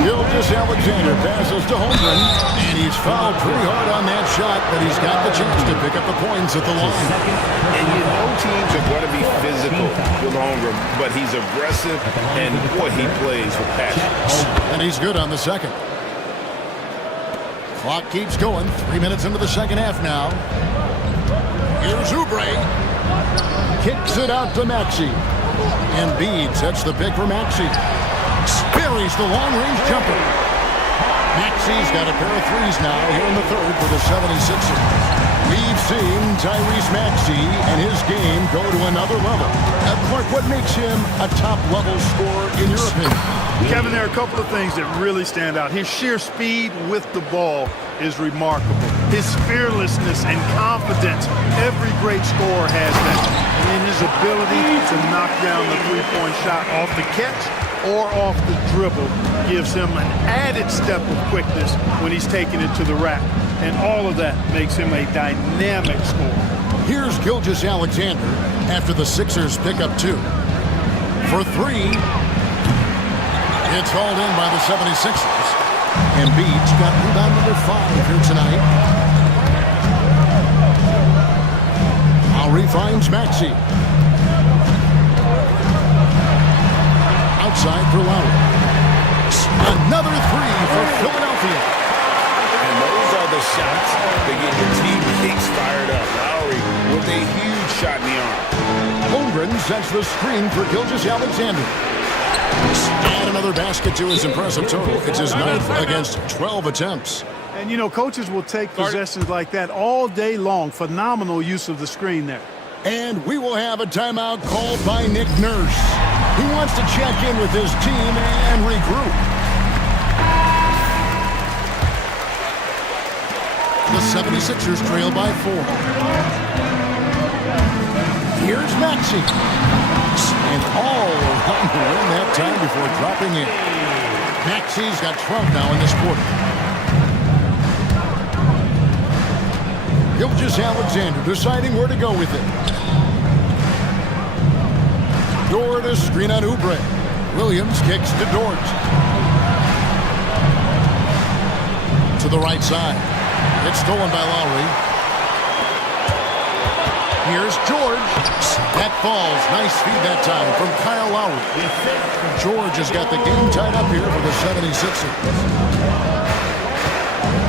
Gilgeous-Alexander passes to Holmgren, and he's fouled pretty hard on that shot, but he's got the chance to pick up the points at the line. And you know teams are going to be physical with Holmgren, but he's aggressive, and boy, he plays with passion. And he's good on the second. Clock keeps going. 3 minutes into the second half now. Here's Oubre. Kicks it out to Maxey. Embiid sets the pick for Maxey. Buries the long-range jumper. Maxey's got a pair of threes now here in the third for the 76ers. We've seen Tyrese Maxey and his game go to another level. Clark, what makes him a top-level scorer in your opinion? Kevin, there are a couple of things that really stand out. His sheer speed with the ball is remarkable. His fearlessness and confidence, every great scorer has that. And then his ability to knock down the three-point shot off the catch or off the dribble gives him an added step of quickness when he's taking it to the rack. And all of that makes him a dynamic scorer. Here's Gilgeous-Alexander after the Sixers pick up 2. For 3, it's hauled in by the 76ers. Embiid's got rebound number 5 here tonight. Lowry finds Maxey. Outside for Lowry. shot in the arm. Holmgren sets the screen for Gilgeous-Alexander. And another basket to his impressive total. It's his 9th against 12 attempts. And, you know, coaches will take possessions like that all day long. Phenomenal use of the screen there. And we will have a timeout called by Nick Nurse. He wants to check in with his team and regroup. The 76ers trail by 4. Here's Maxey. And all around the rim that time before dropping in. Maxey's got 12 now in this quarter. Gilgeous-Alexander deciding where to go with it. Dort a screen on Oubre. Williams kicks to Dort. To the right side. It's stolen by Lowry. Here's George. That falls. Nice feed that time from Kyle Lowry. George has got the game tied up here for the 76ers.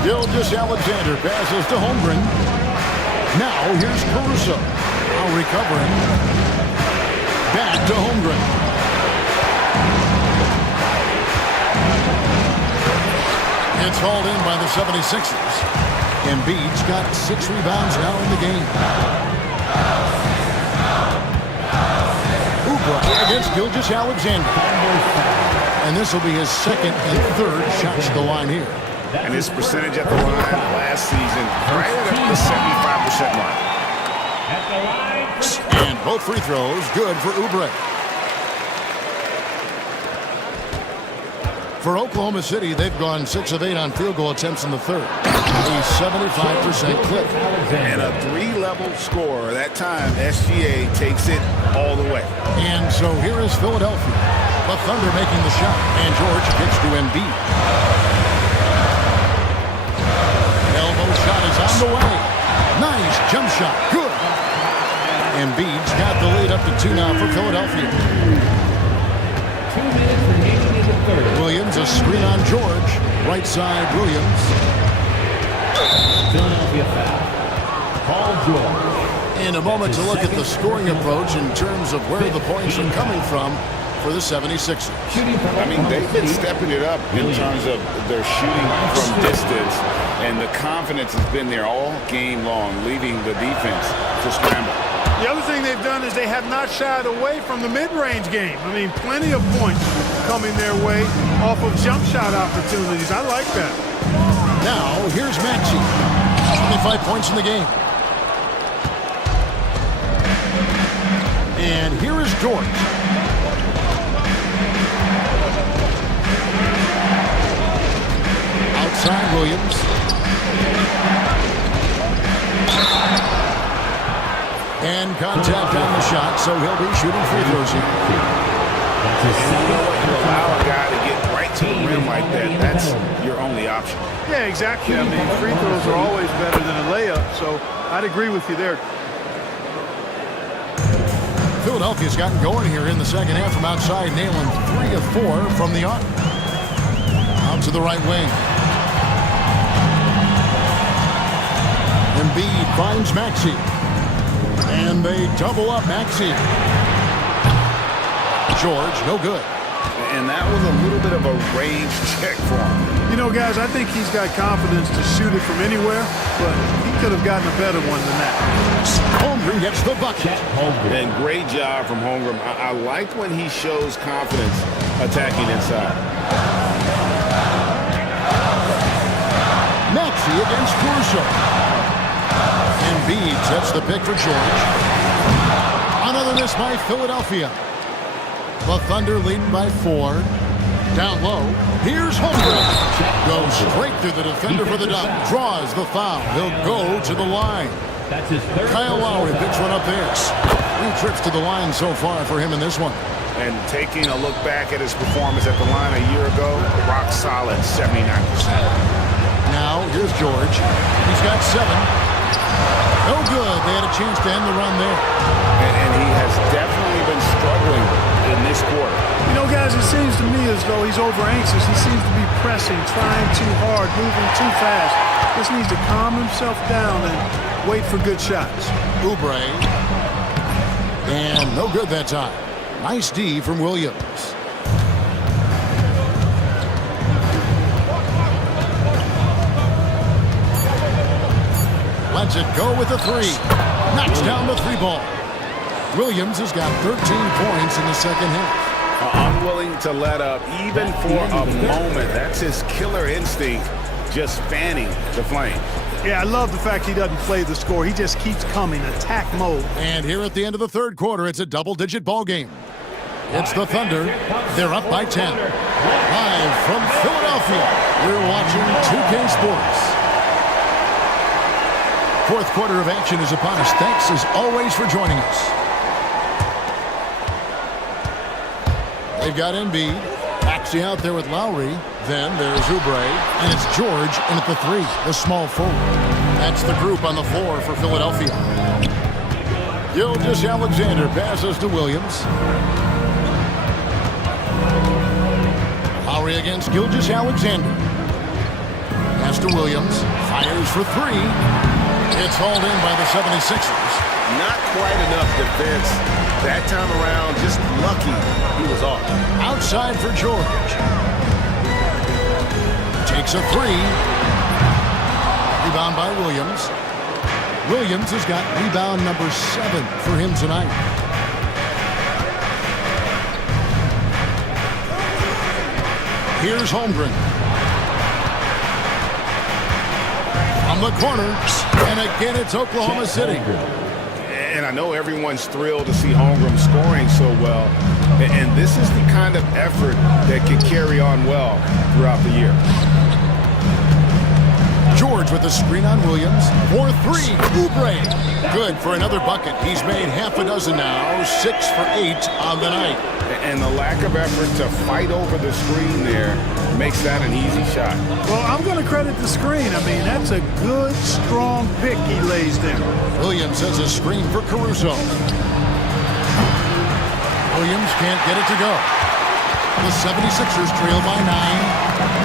Gilgeous-Alexander passes to Holmgren. Now here's Caruso. Now recovering. Back to Holmgren. It's hauled in by the 76ers. Embiid's got 6 rebounds now in the game. Oubre against Gilgeous-Alexander. And this will be his 2nd and 3rd shots to the line here. And his percentage at the line last season, right at the 75% line. And both free throws good for Oubre. For Oklahoma City, they've gone 6 of 8 on field goal attempts in the 3rd. A 75% clip. And a 3-level score. That time, SGA takes it all the way. And so here is Philadelphia. The Thunder making the shot. And George gets to Embiid. Elbow shot is on the way. Nice jump shot. Good. Embiid's got the lead up to 2 now for Philadelphia. 2 minutes remaining in the third. Williams, a screen on George. Right side, Williams. Philadelphia foul. Paul George. In a moment to look at the scoring approach in terms of where the points are coming from for the 76ers. I mean, they've been stepping it up in terms of their shooting from distance, and the confidence has been there all game long, leading the defense to scramble. The other thing they've done is they have not shied away from the mid-range game. I mean, plenty of points coming their way off of jump shot opportunities. I like that. Now, here's Maxey. 25 points in the game. And here is Dort. Outside Williams. And contact on the shot, so he'll be shooting free throws here. And you know what? You allow a guy to get right to the rim like that, that's your only option. Yeah, exactly. I mean, free throws are always better than a layup, so I'd agree with you there. Philadelphia's gotten going here in the second half from outside, nailing 3 of 4 from the arc. Out to the right wing. Embiid finds Maxey. And they double up Maxey. George, no good. And that was a little bit of a range check for him. You know, guys, I think he's got confidence to shoot it from anywhere, but he could have gotten a better one than that. Holmgren gets the bucket. And great job from Holmgren. I like when he shows confidence attacking inside. Maxey against Caruso. Embiid sets the pick for George. Another miss by Philadelphia. The Thunder leading by 4. Down low. Here's Holmgren. Goes straight through the defender for the dunk. Draws the foul. He'll go to the line. That's his third. Kyle Lowry picks one up there. 3 trips to the line so far for him in this one. And taking a look back at his performance at the line a year ago, rock solid, 79%. Now, here's George. He's got 7. No good. They had a chance to end the run there. And he has definitely been struggling in this quarter. You know, guys, it seems to me as though he's over-anxious. He seems to be pressing, trying too hard, moving too fast. Just needs to calm himself down and wait for good shots. Oubre And no good that time. Nice D from Williams. Lets it go with the three. Knocks down the three ball. Williams has got 13 points in the second half. Unwilling to let up even for a moment. That's his killer instinct, just fanning the flame. Yeah, I love the fact he doesn't play the score. He just keeps coming, attack mode. And here at the end of the third quarter, it's a double-digit ball game. It's the Thunder. They're up by 10. Live from Philadelphia, we're watching 2K Sports. Fourth quarter of action is upon us. Thanks, as always, for joining us. They've got Embiid. Maxey out there with Lowry. Then there's Oubre. And it's George in at the three, the small forward. That's the group on the floor for Philadelphia. Gilgeous-Alexander passes to Williams. Lowry against Gilgeous-Alexander. Pass to Williams. Fires for three. It's hauled in by the 76ers. Not quite enough defense that time around. Just lucky he was off. Outside for George. Takes a three. Rebound by Williams. Williams has got rebound number 7 for him tonight. Here's Holmgren. From the corner. And again, it's Oklahoma City. And I know everyone's thrilled to see Holmgren scoring so well. And this is the kind of effort that can carry on well throughout the year. George with the screen on Williams. 4-3. Oubre. Good for another bucket. He's made half a dozen now. 6 for 8 on the night. And the lack of effort to fight over the screen there makes that an easy shot. Well, I'm going to credit the screen. I mean, that's a good, strong pick he lays there. Williams has a screen for Caruso. Williams can't get it to go. The 76ers trail by 9.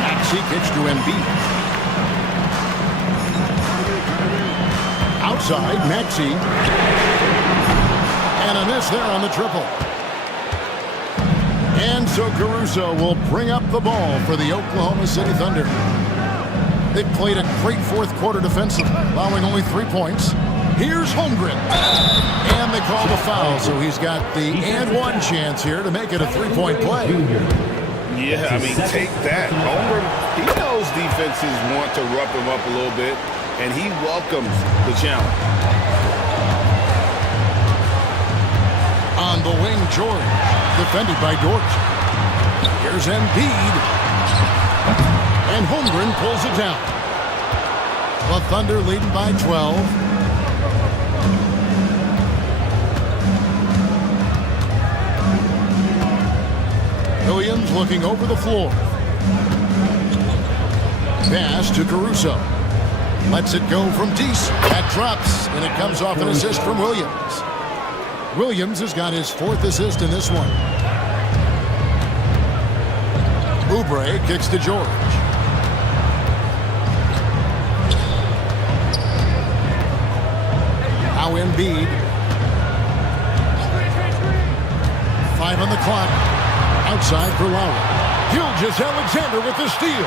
Maxey kicks to Embiid. Outside, Maxey. And a miss there on the triple. And so Caruso will bring up the ball for the Oklahoma City Thunder. They've played a great fourth quarter defensively, allowing only 3 points. Here's Holmgren. And they call the foul, so he's got the and one chance here to make it a 3-point play. Yeah, I mean, take that. Holmgren, he knows defenses want to rough him up a little bit, and he welcomes the challenge. On the wing, George. Defended by Dort. Here's Embiid. And Holmgren pulls it down. The Thunder leading by 12. Williams looking over the floor. Pass to Caruso. Lets it go from Deese. That drops, and it comes off an assist from Williams. Williams has got his 4th assist in this one. Oubre kicks to George. Now Embiid. 5 on the clock. Outside for Lowry. Gilgeous-Alexander with the steal.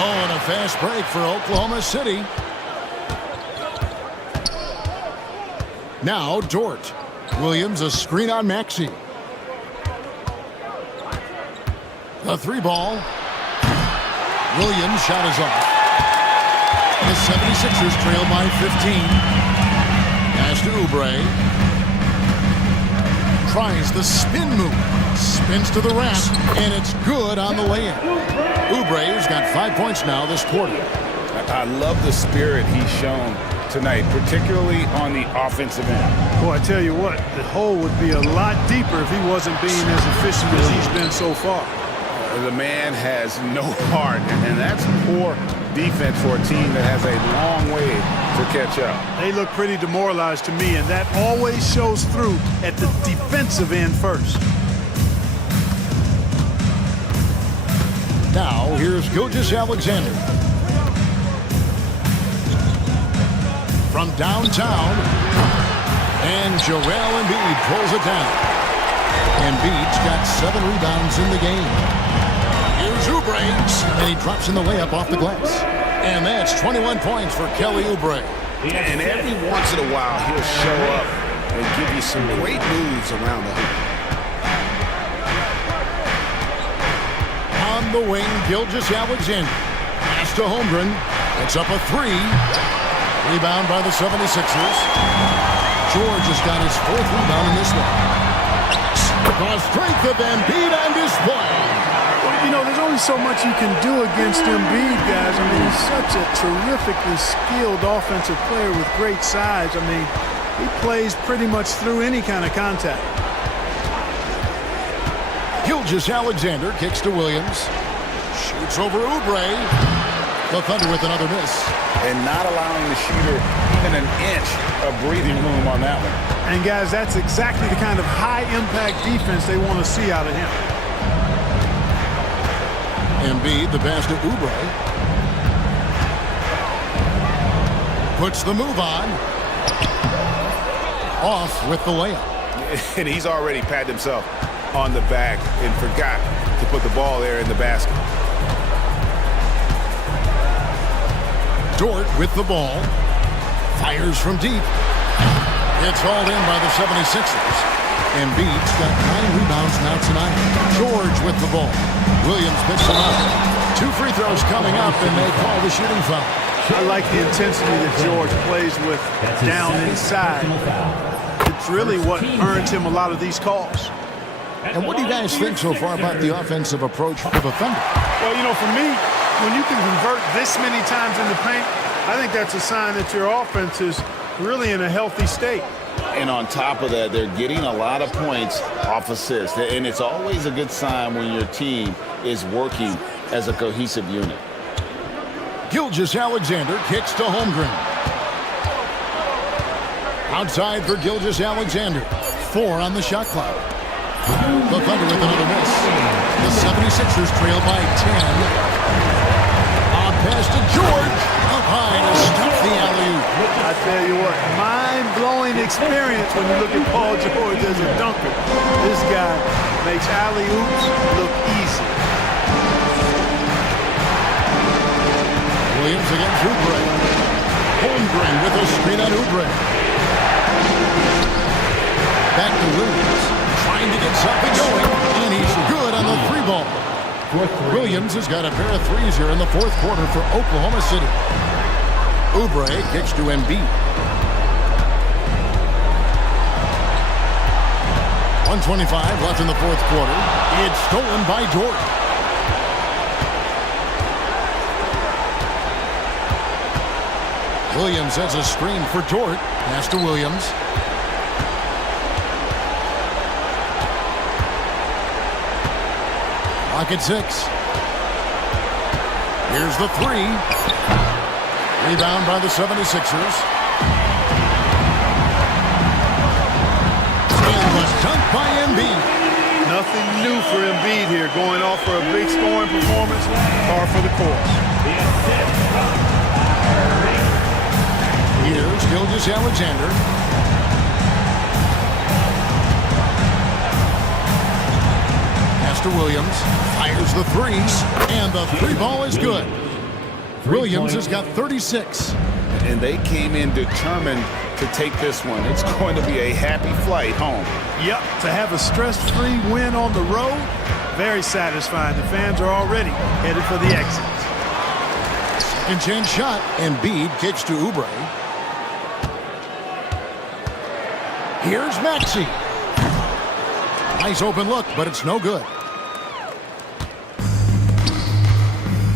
Oh, and a fast break for Oklahoma City. Now Dort. Williams a screen on Maxey. The 3 ball. Williams shot is off. The 76ers trail by 15. Pass to Oubre. Tries the spin move. Spins to the rack, and it's good on the lay-in. Oubre's got 5 points now this quarter. I love the spirit he's shown tonight, particularly on the offensive end. Boy, I tell you what, the hole would be a lot deeper if he wasn't being as efficient as he's been so far. The man has no heart, and that's poor defense for a team that has a long way to catch up. They look pretty demoralized to me, and that always shows through at the defensive end first. Now, here's Gilgeous-Alexander. From downtown, And Joel Embiid pulls it down. Embiid's got 7 rebounds in the game. Here's Oubre, and he drops in the layup off the glass. And that's 21 points for Kelly Oubre. And every once in a while, he'll show up and give you some great moves around the hoop. On the wing, Gilgeous-Alexander. Pass to Holmgren. It's up a 3. Rebound by the 76ers. George has got his 4th rebound in this one. The strength of Embiid on display. Well, you know, there's only so much you can do against Embiid, guys. I mean, he's such a terrifically skilled offensive player with great size. I mean, he plays pretty much through any kind of contact. Gilgeous-Alexander kicks to Williams. Shoots over Oubre. The Thunder with another miss. And not allowing the shooter even an inch of breathing room on that one. And, guys, that's exactly the kind of high-impact defense they want to see out of him. Embiid, the pass to Oubre. Puts the move on. Off with the layup. And he's already patted himself on the back and forgot to put the ball there in the basket. Dort with the ball. Fires from deep. It's hauled in by the 76ers. Embiid's got 9 rebounds now tonight. George with the ball. Williams picks him up. 2 free throws coming up, and they call the shooting foul. I like the intensity that George plays with down inside. It's really what earns him a lot of these calls. And what do you guys think so far about the offensive approach for the Thunder? Well, you know, for me, when you can convert this many times in the paint, I think that's a sign that your offense is really in a healthy state. And on top of that, they're getting a lot of points off assists. And it's always a good sign when your team is working as a cohesive unit. Gilgeous-Alexander kicks to Holmgren. Outside for Gilgeous-Alexander. 4 on the shot clock. The Thunder with another miss. The 76ers trail by 10. Pass to George. Up high to stuff the alley-oop. I tell you what, mind-blowing experience when you look at Paul George as a dunker. This guy makes alley-oops look easy. Williams against Oubre. Holmgren with a screen on Oubre. Back to Williams. Trying to get something going. And he's good on the 3-ball. Williams has got a pair of 3s here in the 4th quarter for Oklahoma City. Oubre kicks to Embiid. 1:25 left in the 4th quarter. It's stolen by Dort. Williams has a screen for Dort. Pass to Williams. Pocket 6. Here's the 3. Rebound by the 76ers. And the dunk by Embiid. Nothing new for Embiid here, going off for a big scoring performance, par for the course. Here's Gilgeous-Alexander. To Williams, fires the 3, and the 3-ball is good. Williams has got 36. And they came in determined to take this one. It's going to be a happy flight home. Yep, to have a stress-free win on the road, very satisfying. The fans are already headed for the exit. Second chance shot, Embiid kicks to Oubre. Here's Maxey. Nice open look, but it's no good.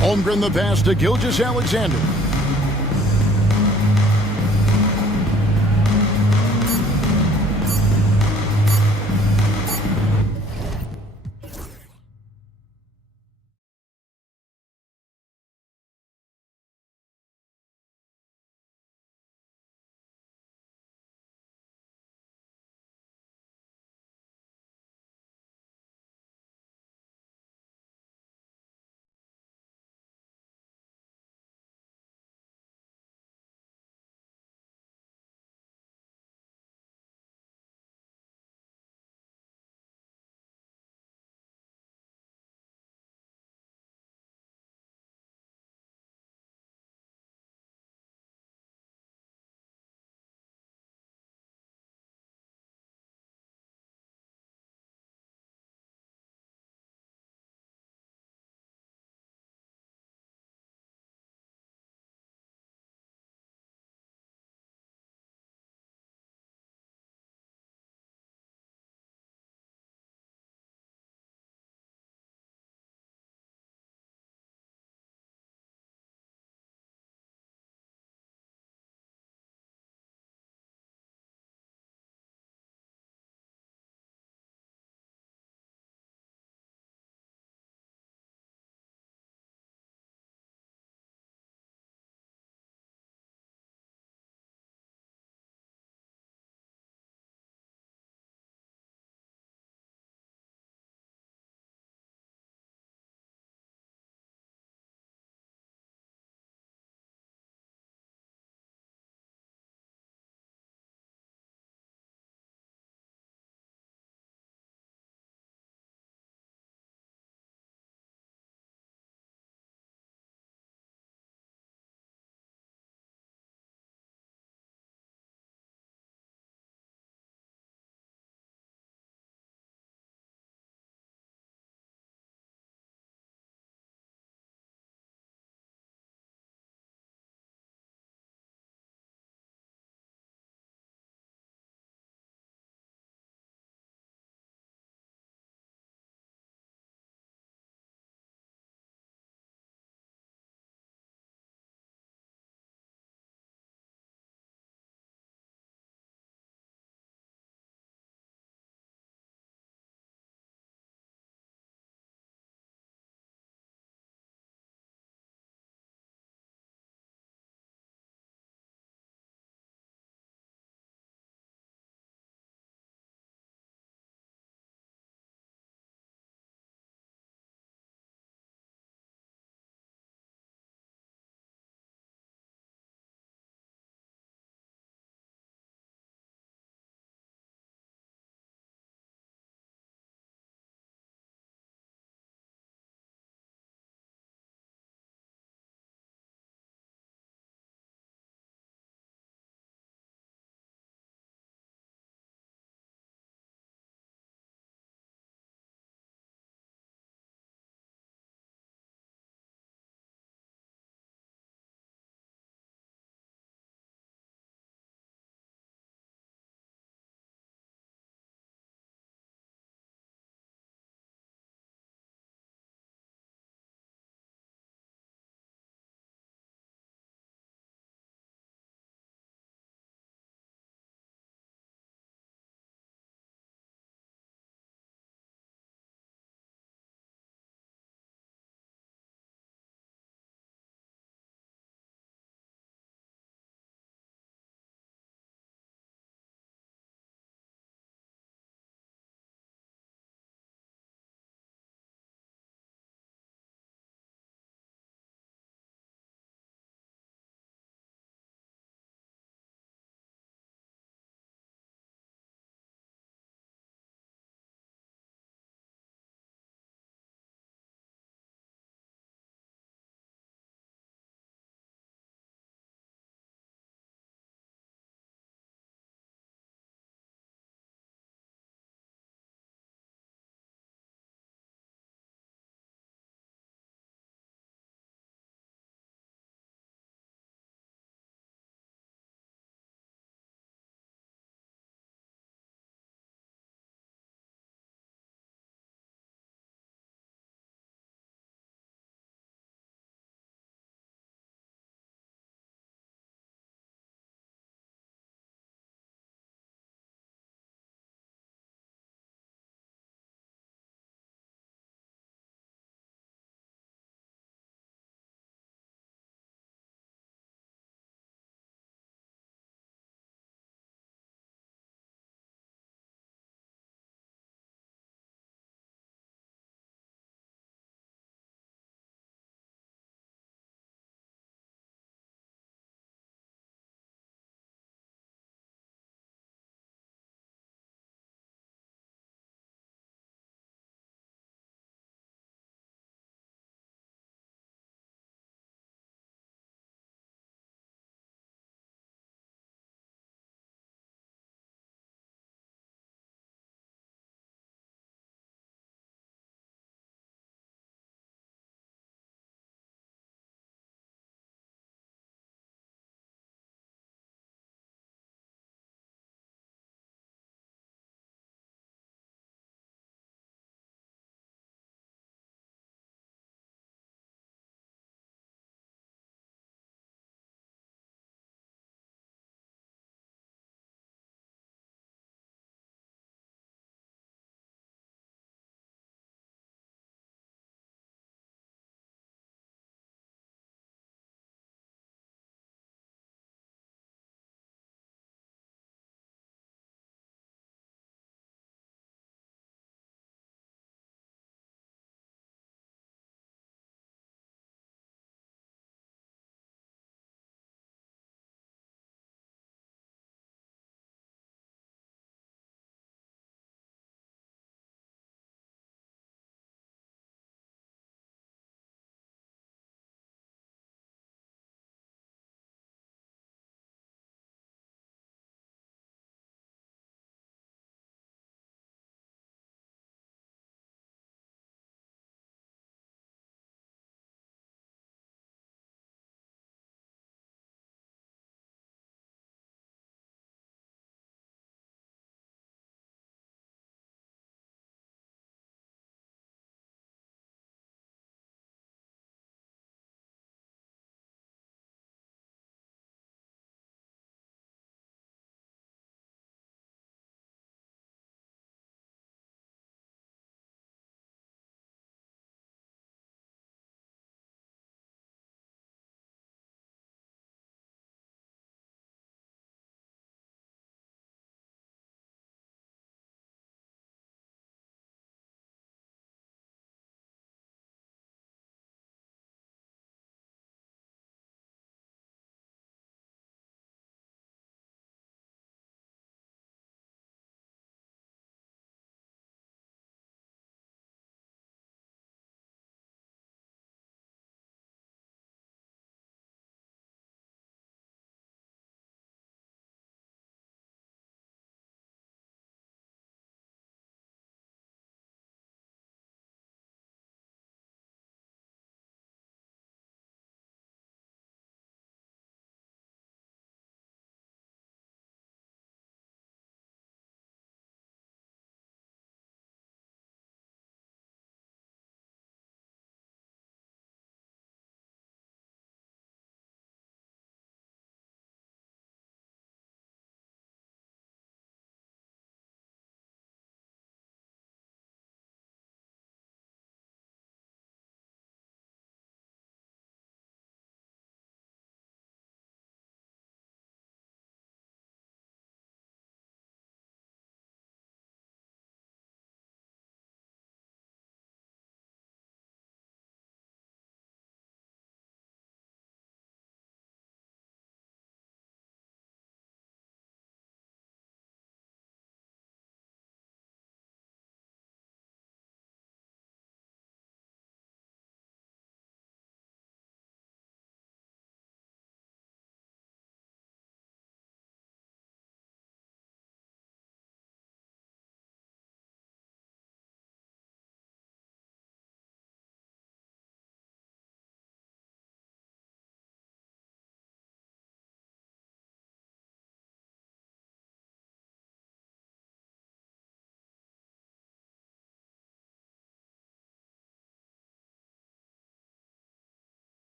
Holmgren the pass to Gilgeous-Alexander.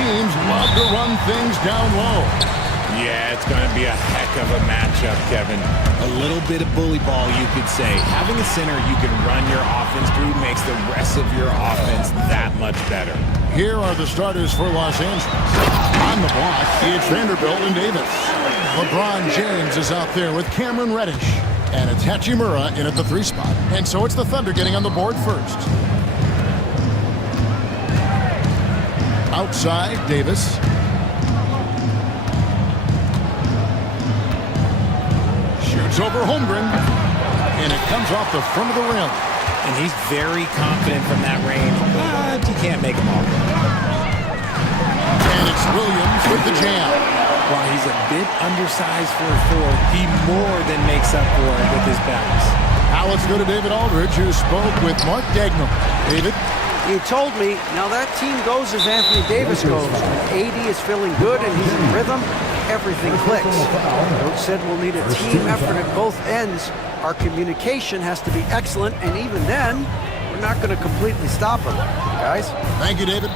teams love to run things down low. Yeah, it's going to be a heck of a matchup, Kevin. A little bit of bully ball, you could say. Having a center you can run your offense through makes the rest of your offense that much better. Here are the starters for Los Angeles. On the block, it's Vanderbilt and Davis. LeBron James is out there with Cameron Reddish. And it's Hachimura in at the 3 spot. And so it's the Thunder getting on the board first. Outside, Davis. Shoots over Holmgren. And it comes off the front of the rim. And he's very confident from that range, but you can't make him all. And it's Williams with the jam. While he's a bit undersized for a 4, he more than makes up for it with his bounce. Now let's go to David Aldridge, who spoke with Mark Dagnall. David? He told me, now that team goes as Anthony Davis goes. When AD is feeling good and he's in rhythm, everything clicks. Coach said we'll need a team effort at both ends. Our communication has to be excellent, and even then, we're not going to completely stop him. Guys? Thank you, David.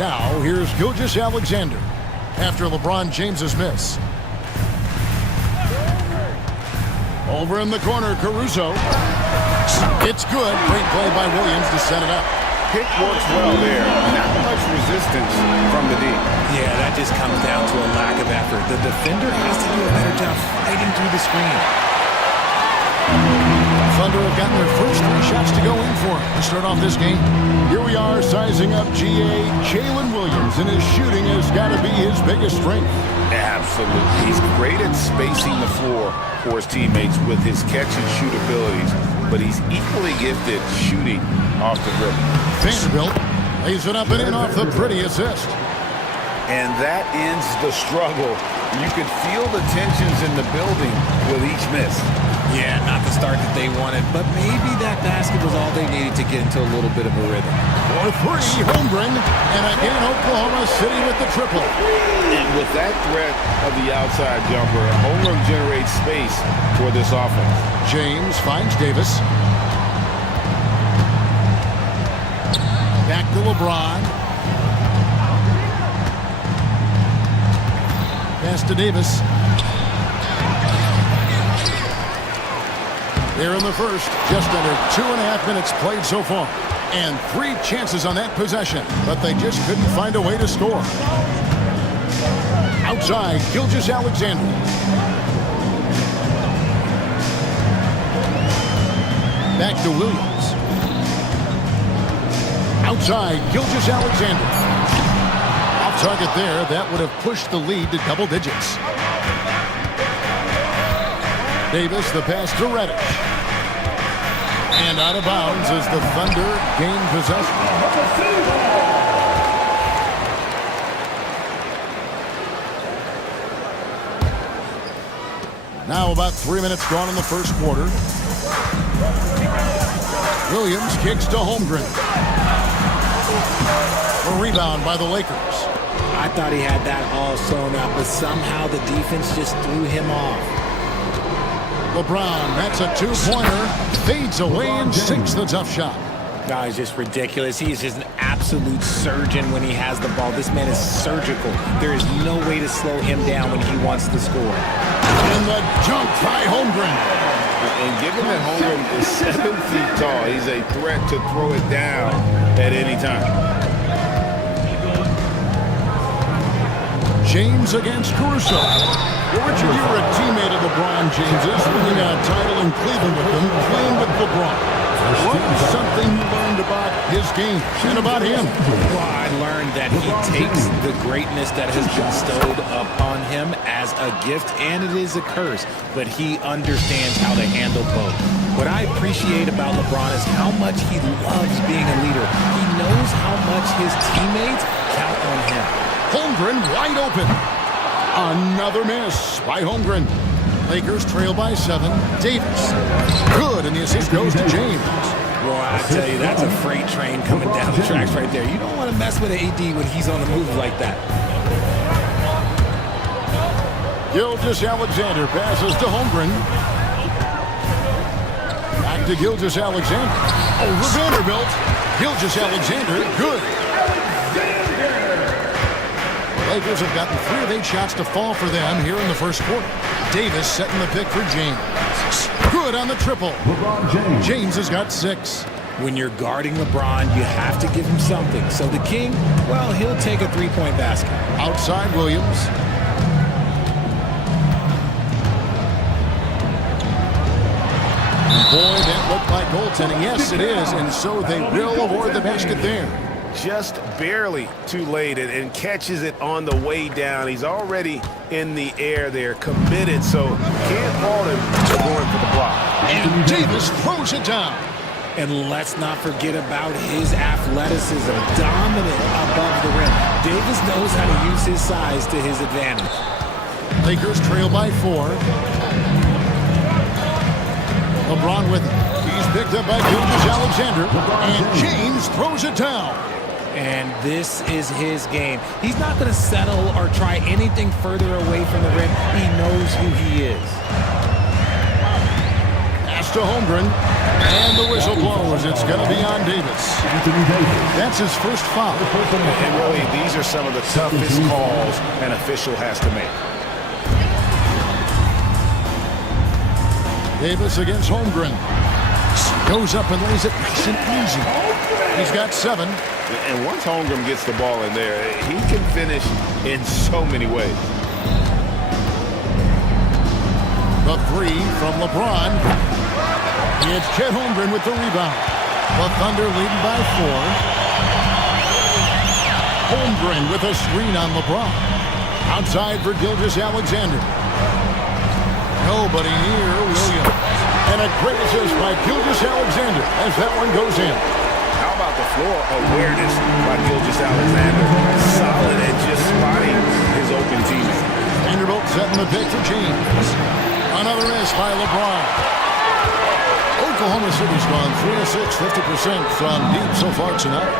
Now, here's Gilgeous-Alexander after LeBron James's miss. Over in the corner, Caruso. It's good. Great play by Williams to set it up. Pick works well there. Not much resistance from the D. Yeah, that just comes down to a lack of effort. The defender has to do a better job fighting through the screen. Thunder have gotten their first 3 shots to go in for him to start off this game. Here we are sizing up GA Jalen Williams, and his shooting has got to be his biggest strength. Absolutely. He's great at spacing the floor for his teammates with his catch and shoot abilities, but he's equally gifted shooting off the dribble. Vanderbilt lays it up and in off the pretty assist. And that ends the struggle. You could feel the tensions in the building with each miss. Yeah, not the start that they wanted, but maybe that basket was all they needed to get into a little bit of a rhythm. For 3, Holmgren, and again Oklahoma City with the triple. And with that threat of the outside jumper, Holmgren generates space for this offense. James finds Davis. Back to LeBron. Pass to Davis. There in the first, just under 2.5 minutes played so far. And 3 chances on that possession, but they just couldn't find a way to score. Outside, Gilgeous-Alexander. Back to Williams. Outside, Gilgeous-Alexander. Off target there, that would have pushed the lead to double digits. Davis, the pass to Reddish. And out of bounds as the Thunder gain possession. Now about 3 minutes gone in the first quarter. Williams kicks to Holmgren. A rebound by the Lakers. I thought he had that all sewn up, but somehow the defense just threw him off. LeBron, that's a 2-pointer. Fades away and sinks the tough shot. No, he's just ridiculous. He is just an absolute surgeon when he has the ball. This man is surgical. There is no way to slow him down when he wants to score. And the jump by Holmgren. And given that Holmgren is 7 feet tall, he's a threat to throw it down at any time. James against Caruso. Well, Richard, you were a teammate of LeBron James's, winning a title in Cleveland with him, playing with LeBron. What is something you learned about his game and about him? Well, I learned that he takes the greatness that has been bestowed upon him as a gift, and it is a curse, but he understands how to handle both. What I appreciate about LeBron is how much he loves being a leader. He knows how much his teammates count on him. Holmgren wide open. Another miss by Holmgren. Lakers trail by 7. Davis. Good, and the assist goes to James. Boy, I tell you, that's a freight train coming down the tracks right there. You don't want to mess with an AD when he's on the move like that. Gilgeous-Alexander passes to Holmgren. Back to Gilgeous-Alexander. Over Vanderbilt. Gilgeous-Alexander, good. Lakers have gotten 3 of 8 shots to fall for them here in the first quarter. Davis setting the pick for James. Good on the triple. James has got 6. When you're guarding LeBron, you have to give him something. So the King, well, he'll take a three-point basket. Outside Williams. Boy, that looked like goaltending. Yes, it is, and so they will award the basket there. Just barely too late and catches it on the way down. He's already in the air there, committed, so can't fault him for going for the block. And Davis throws it down. And let's not forget about his athleticism, dominant above the rim. Davis knows how to use his size to his advantage. Lakers trail by 4. LeBron with it. He's picked up by Gilgeous-Alexander, and James throws it down. And this is his game. He's not going to settle or try anything further away from the rim. He knows who he is. Pass to Holmgren, and the whistle blows. It's going to be on Davis. That's his first foul. And really, these are some of the toughest calls an official has to make. Davis against Holmgren. Goes up and lays it nice and easy. He's got 7. And once Holmgren gets the ball in there, he can finish in so many ways. The 3 from LeBron. It's Chet Holmgren with the rebound. The Thunder leading by 4. Holmgren with a screen on LeBron. Outside for Gilgeous-Alexander. Nobody near Williams. And a great assist by Gilgeous-Alexander as that one goes in. How about the floor awareness by Gilgeous-Alexander? Solid at just spotting his open teammate. Vanderbilt setting the pick for James. Another miss by LeBron. Oklahoma City's gone 3 of 6, 50% from deep so far tonight.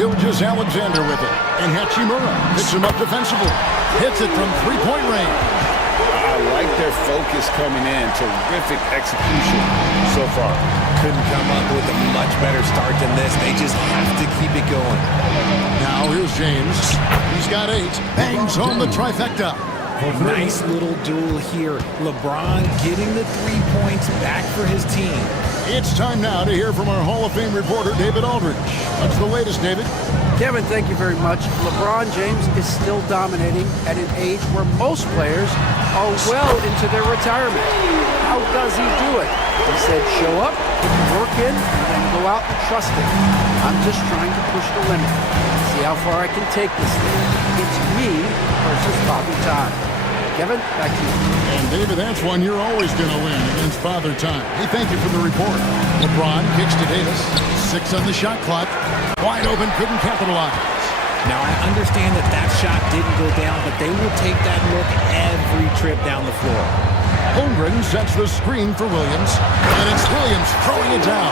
Gilgeous-Alexander with it. And Hachimura picks him up defensively. Hits it from 3-point range. I like their focus coming in. Terrific execution so far. Couldn't come up with a much better start than this. They just have to keep it going. Now here's James. He's got 8. Bangs home the trifecta. Nice little duel here. LeBron getting the 3 points back for his team. It's time now to hear from our Hall of Fame reporter, David Aldridge. What's the latest, David? Kevin, thank you very much. LeBron James is still dominating at an age where most players are well into their retirement. How does he do it? He said, show up, work in, and then go out and trust it. I'm just trying to push the limit. See how far I can take this thing. It's me versus Father Time. Kevin, back to you. And David, that's one you're always going to win against Father Time. Hey, thank you for the report. LeBron kicks to Davis. 6 on the shot clock. Wide open, couldn't capitalize. Now, I understand that shot didn't go down, but they will take that look every trip down the floor. Holmgren sets the screen for Williams, and it's Williams throwing it down.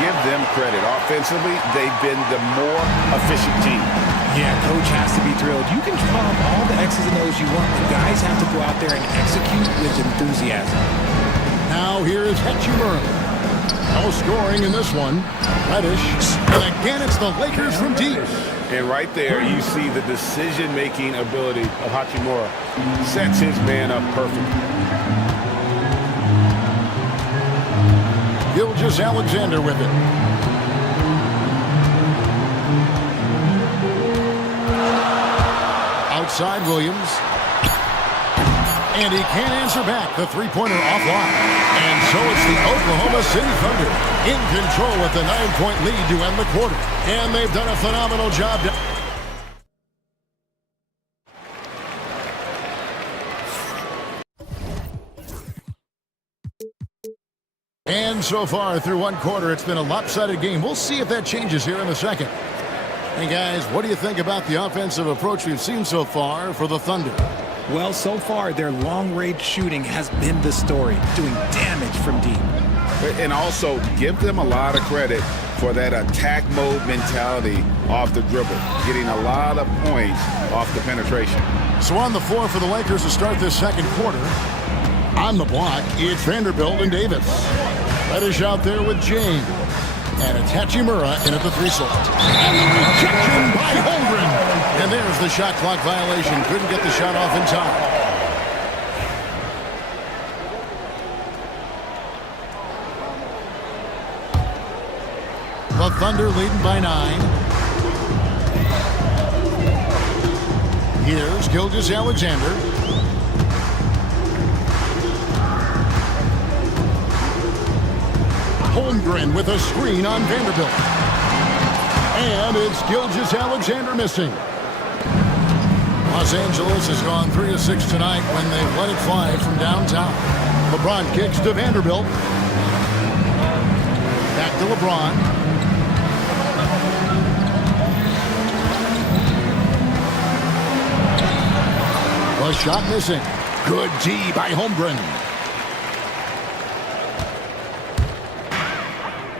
Give them credit. Offensively, they've been the more efficient team. Yeah, coach has to be thrilled. You can draw up all the X's and O's you want. The guys have to go out there and execute with enthusiasm. Now here is Hachimura. No scoring in this one. Reddish. And again, it's the Lakers from deep. And right there, you see the decision-making ability of Hachimura. Sets his man up perfect. Gilgeous-Alexander with it. Outside Williams. And he can't answer back. The three-pointer offline. And so it's the Oklahoma City Thunder in control with the 9-point lead to end the quarter. And they've done a phenomenal job. And so far through one quarter, it's been a lopsided game. We'll see if that changes here in the second. Hey, guys, what do you think about the offensive approach we've seen so far for the Thunder? Well, so far, their long-range shooting has been the story, doing damage from deep. And also, give them a lot of credit for that attack mode mentality off the dribble, getting a lot of points off the penetration. So on the floor for the Lakers to start this second quarter, on the block, it's Vanderbilt and Davis. Reddish out there with James. And it's Hachimura in at the 3 slot. And the rejection by Holmgren. And there's the shot clock violation. Couldn't get the shot off in time. The Thunder leading by 9. Here's Gilgeous-Alexander. Holmgren with a screen on Vanderbilt. And it's Gilgeous-Alexander missing. Los Angeles has gone 3 of 6 tonight when they've let it fly from downtown. LeBron kicks to Vanderbilt. Back to LeBron. The shot missing. Good D by Holmgren.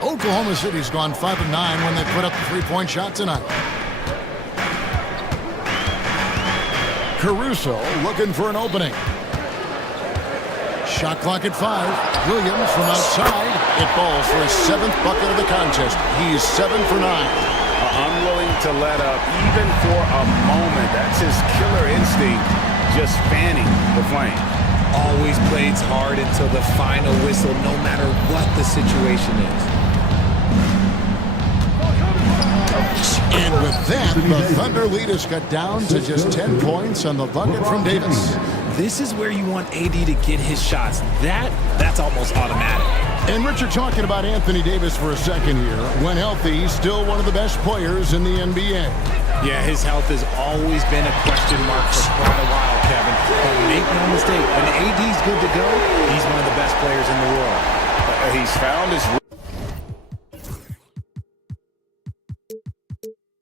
Oklahoma City's gone 5 of 9 when they put up the 3-point shot tonight. Caruso looking for an opening. Shot clock at 5. Williams from outside. It falls for his 7th bucket of the contest. He is 7 for 9. Unwilling to let up even for a moment. That's his killer instinct, just fanning the flame. Always plays hard until the final whistle, no matter what the situation is. And with that, the Thunder lead is cut down to just 10 points on the bucket from Davis. This is where you want AD to get his shots. That's almost automatic. And Richard, talking about Anthony Davis for a second here. When healthy, he's still one of the best players in the NBA. Yeah, his health has always been a question mark for quite a while, Kevin. But make no mistake, when AD's good to go, he's one of the best players in the world. He's found his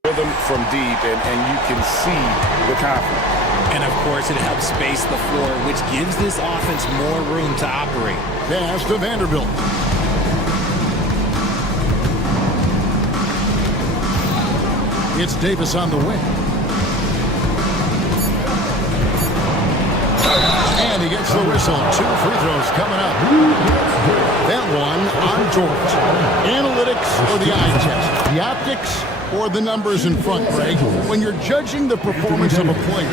rhythm from deep, and you can see the confidence. And of course, it helps space the floor, which gives this offense more room to operate. Pass to Vanderbilt. It's Davis on the wing. And he gets the whistle. 2 free throws coming up. That one on George. Analytics or the eye test? The optics or the numbers in front, Greg? When you're judging the performance of a player,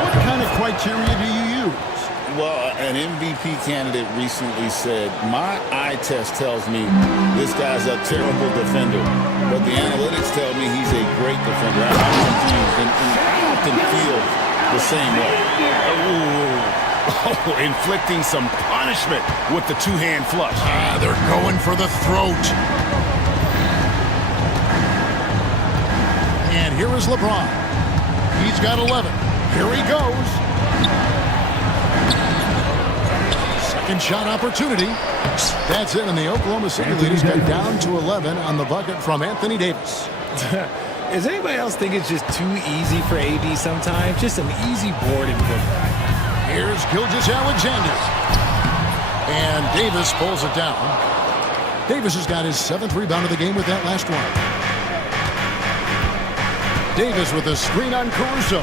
what kind of criteria do you use? Well, an MVP candidate recently said, my eye test tells me this guy's a terrible defender, but the analytics tell me he's a great defender. I'm confused, and I often feel the same way. Oh, inflicting some punishment with the 2-hand flush. They're going for the throat. And here is LeBron. He's got 11. Here he goes. Second shot opportunity. That's it, and the Oklahoma City leaders got down to 11 on the bucket from Anthony Davis. Does anybody else think it's just too easy for AD sometimes? Just some easy boarding for him. Here's Gilgeous-Alexander. And Davis pulls it down. Davis has got his 7th rebound of the game with that last one. Davis with a screen on Caruso.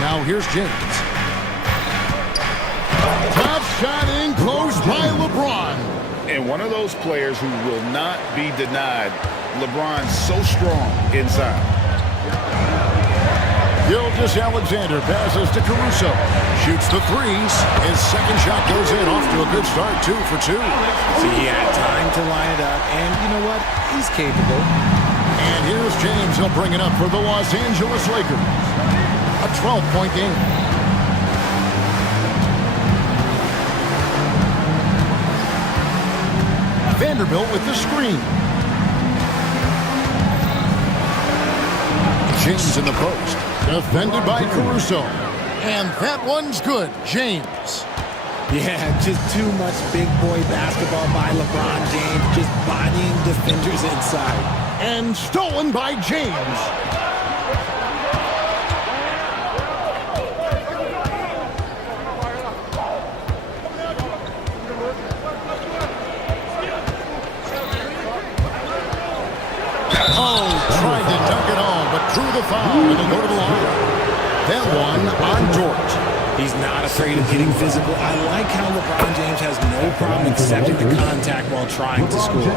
Now here's James. Top shot in close by LeBron. And one of those players who will not be denied. LeBron's so strong inside. Gilgeous-Alexander passes to Caruso. Shoots the 3s. His second shot goes in. Off to a good start. 2 for 2. So he had time to line it up. And you know what? He's capable. And here's James. He'll bring it up for the Los Angeles Lakers. A 12-point game. Vanderbilt with the screen. James in the post. Defended by Caruso. And that one's good. James. Yeah, just too much big boy basketball by LeBron James. Just bodying defenders inside. And stolen by James. Tried to dunk it home, but drew the foul, and he'll go to the line. That one on George. He's not afraid of getting physical. I like how LeBron James has no problem accepting the contact while trying to score.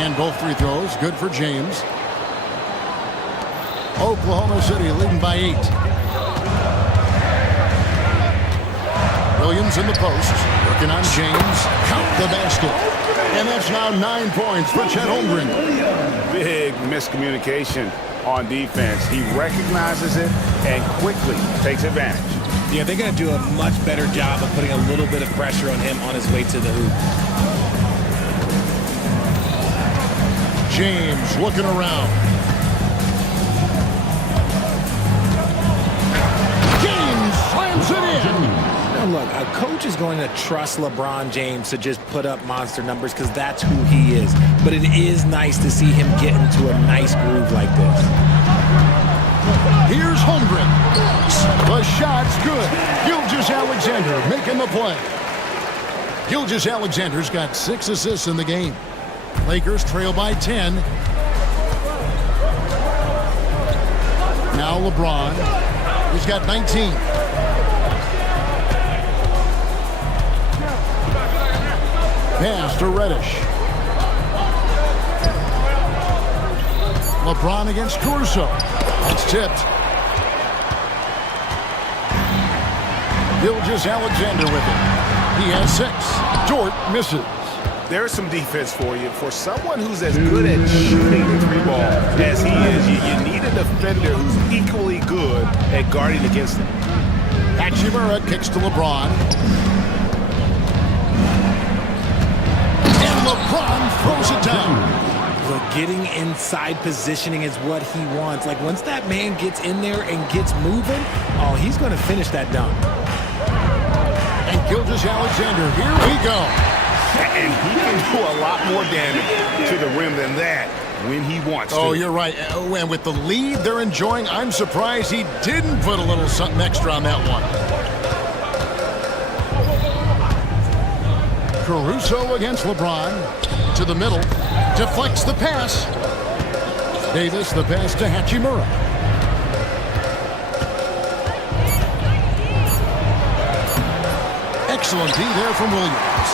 And both free throws, good for James. Oklahoma City leading by 8. Williams in the post, working on James. Count the basket. And that's now 9 points for Chet Holmgren. Big miscommunication on defense. He recognizes it and quickly takes advantage. Yeah, they're going to do a much better job of putting a little bit of pressure on him on his way to the hoop. James looking around. James slams it in. Now look, a coach is going to trust LeBron James to just put up monster numbers because that's who he is. But it is nice to see him get into a nice groove like this. Here's Holmgren. The shot's good. Gilgeous-Alexander making the play. Gilgeous-Alexander's got 6 assists in the game. Lakers trail by 10. Now LeBron. He's got 19. Pass to Reddish. LeBron against Caruso. That's tipped. Gilgeous-Alexander with it. He has 6. Dort misses. There's some defense for you. For someone who's as good at shooting the 3 ball as he is, you need a defender who's equally good at guarding against him. Hachimura kicks to LeBron. And LeBron throws it down. Look, getting inside positioning is what he wants. Like, once that man gets in there and gets moving, oh, he's going to finish that dunk. And Gilgeous-Alexander, here we go. And he can do a lot more damage to the rim than that when he wants to. Oh, you're right. And with the lead they're enjoying, I'm surprised he didn't put a little something extra on that one. Caruso against LeBron. To the middle. Deflects the pass. Davis, the pass to Hachimura. Excellent D there from Williams.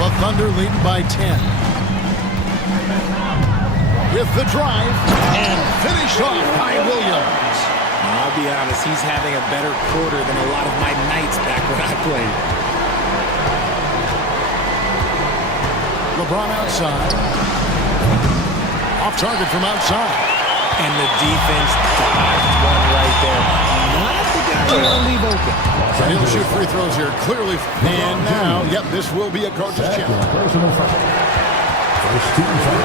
The Thunder leading by 10. With the drive and finished off by Williams. I'll be honest, he's having a better quarter than a lot of my nights back when I played. LeBron outside. Off target from outside. And the defense dodged one right there. Not the guy you want to leave open. And he'll shoot free throws here, clearly. And now, yep, this will be a coach's challenge. Personal foul. First team foul.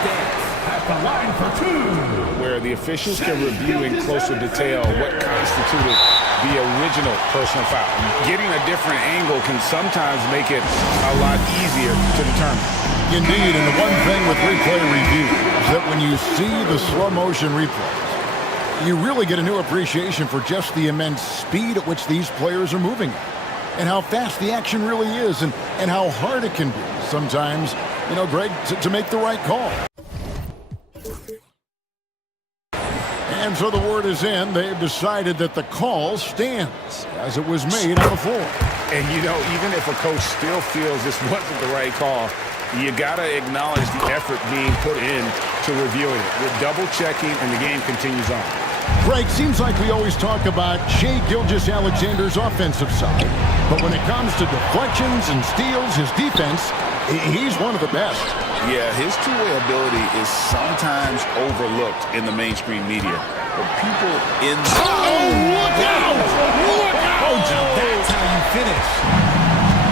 Stands at the line for 2. Where the officials can review in closer detail what constituted the original personal foul. Getting a different angle can sometimes make it a lot easier to determine. Indeed, and the one thing with replay review is that when you see the slow motion replays, you really get a new appreciation for just the immense speed at which these players are moving and how fast the action really is and how hard it can be sometimes, you know, Greg, to make the right call. And so the word is in. They've decided that the call stands as it was made on the floor. And, you know, even if a coach still feels this wasn't the right call, you got to acknowledge the effort being put in to reviewing it. We're double-checking, and the game continues on. Greg, seems like we always talk about Shai Gilgeous-Alexander's offensive side, but when it comes to deflections and steals, his defense, he's one of the best. Yeah, his two-way ability is sometimes overlooked in the mainstream media. But people in... Oh, look out! Look out! That's how you finish.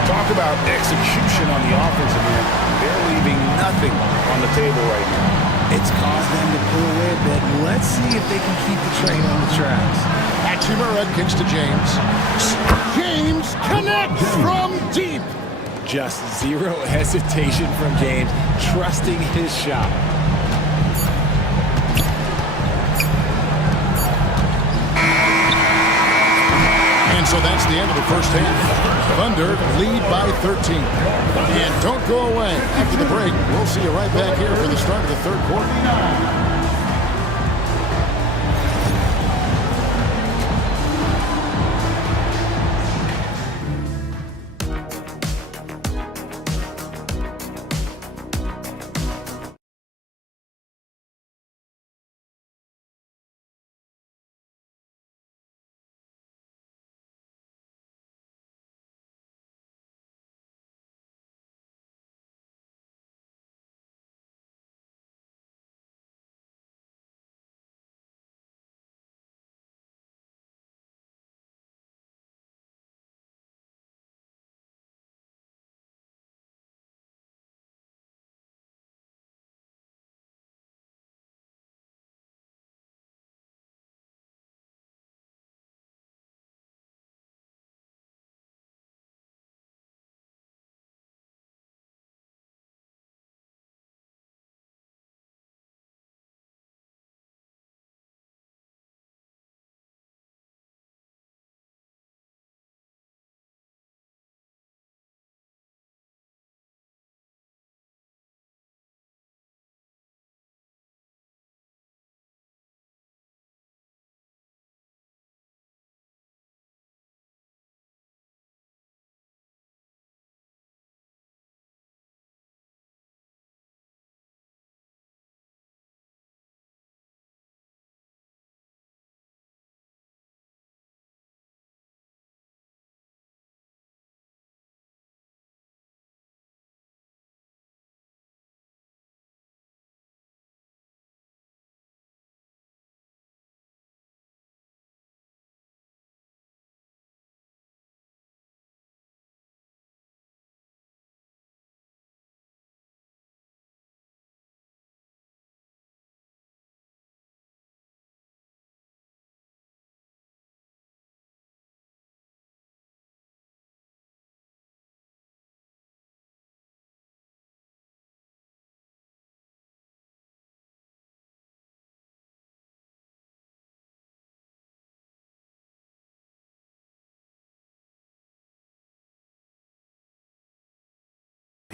Talk about execution on the offensive end. They're leaving nothing on the table right now. It's caused them to pull away a bit. Let's see if they can keep the train on the tracks. Hachimura kicks to James. James connects from deep. Just zero hesitation from James, trusting his shot. And so that's the end of the first half. Thunder lead by 13. And don't go away. After the break, we'll see you right back here for the start of the third quarter.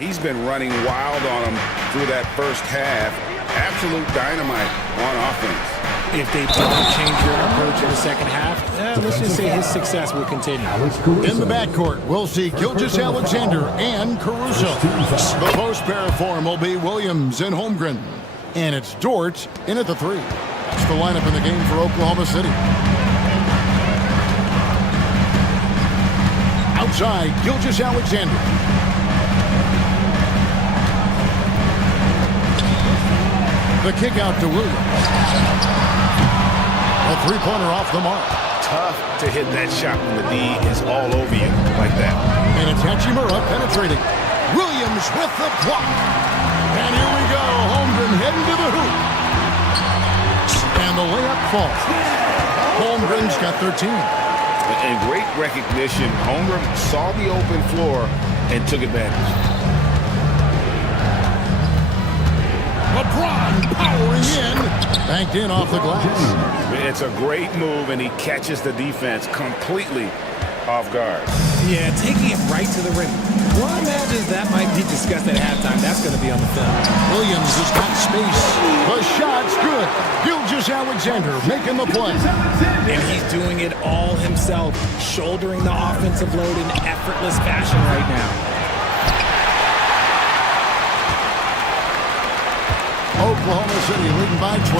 He's been running wild on them through that first half. Absolute dynamite on offense. If they don't change their approach in the second half, let's just say his success will continue. In the backcourt, we'll see Gilgeous-Alexander and Caruso. The post pair form will be Williams and Holmgren. And it's Dort in at the 3. That's the lineup in the game for Oklahoma City. Outside, Gilgeous-Alexander. The kick out to Williams. A three-pointer off the mark. Tough to hit that shot when the D is all over you like that. And it's Hachimura penetrating. Williams with the block. And here we go. Holmgren heading to the hoop. And the layup falls. Holmgren's got 13. And great recognition. Holmgren saw the open floor and took advantage. LeBron powering in. Banked in off the glass. It's a great move, and he catches the defense completely off guard. Yeah, taking it right to the rim. One imagines that might be discussed at halftime. That's going to be on the film. Williams has got space. The shot's good. Gilgeous-Alexander making the play. And he's doing it all himself, shouldering the offensive load in effortless fashion right now. Oklahoma City leading by 12.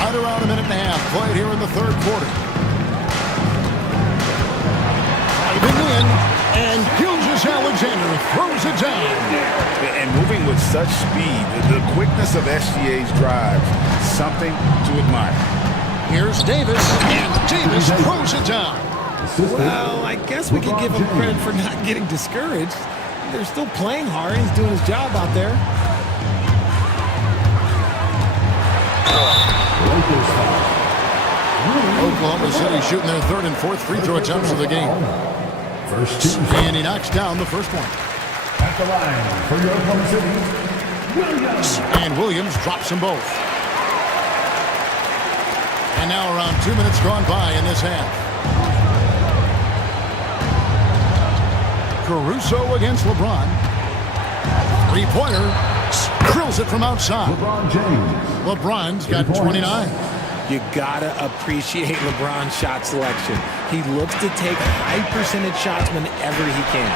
Right around a minute and a half played here in the third quarter. Diving in, and Gilgeous-Alexander throws it down. And moving with such speed, the quickness of SGA's drive, something to admire. Here's Davis, and Davis throws it down. Well, I guess we can give him credit for not getting discouraged. They're still playing hard. He's doing his job out there. Oklahoma City shooting their third and fourth free throw attempts of the game. And he knocks down the first one. At the line for your Oklahoma City, Williams. And Williams drops them both. And now around 2 minutes gone by in this half. Caruso against LeBron. Three-pointer. Drills it from outside. LeBron James. LeBron's got 29. You gotta appreciate LeBron's shot selection. He looks to take high percentage shots whenever he can.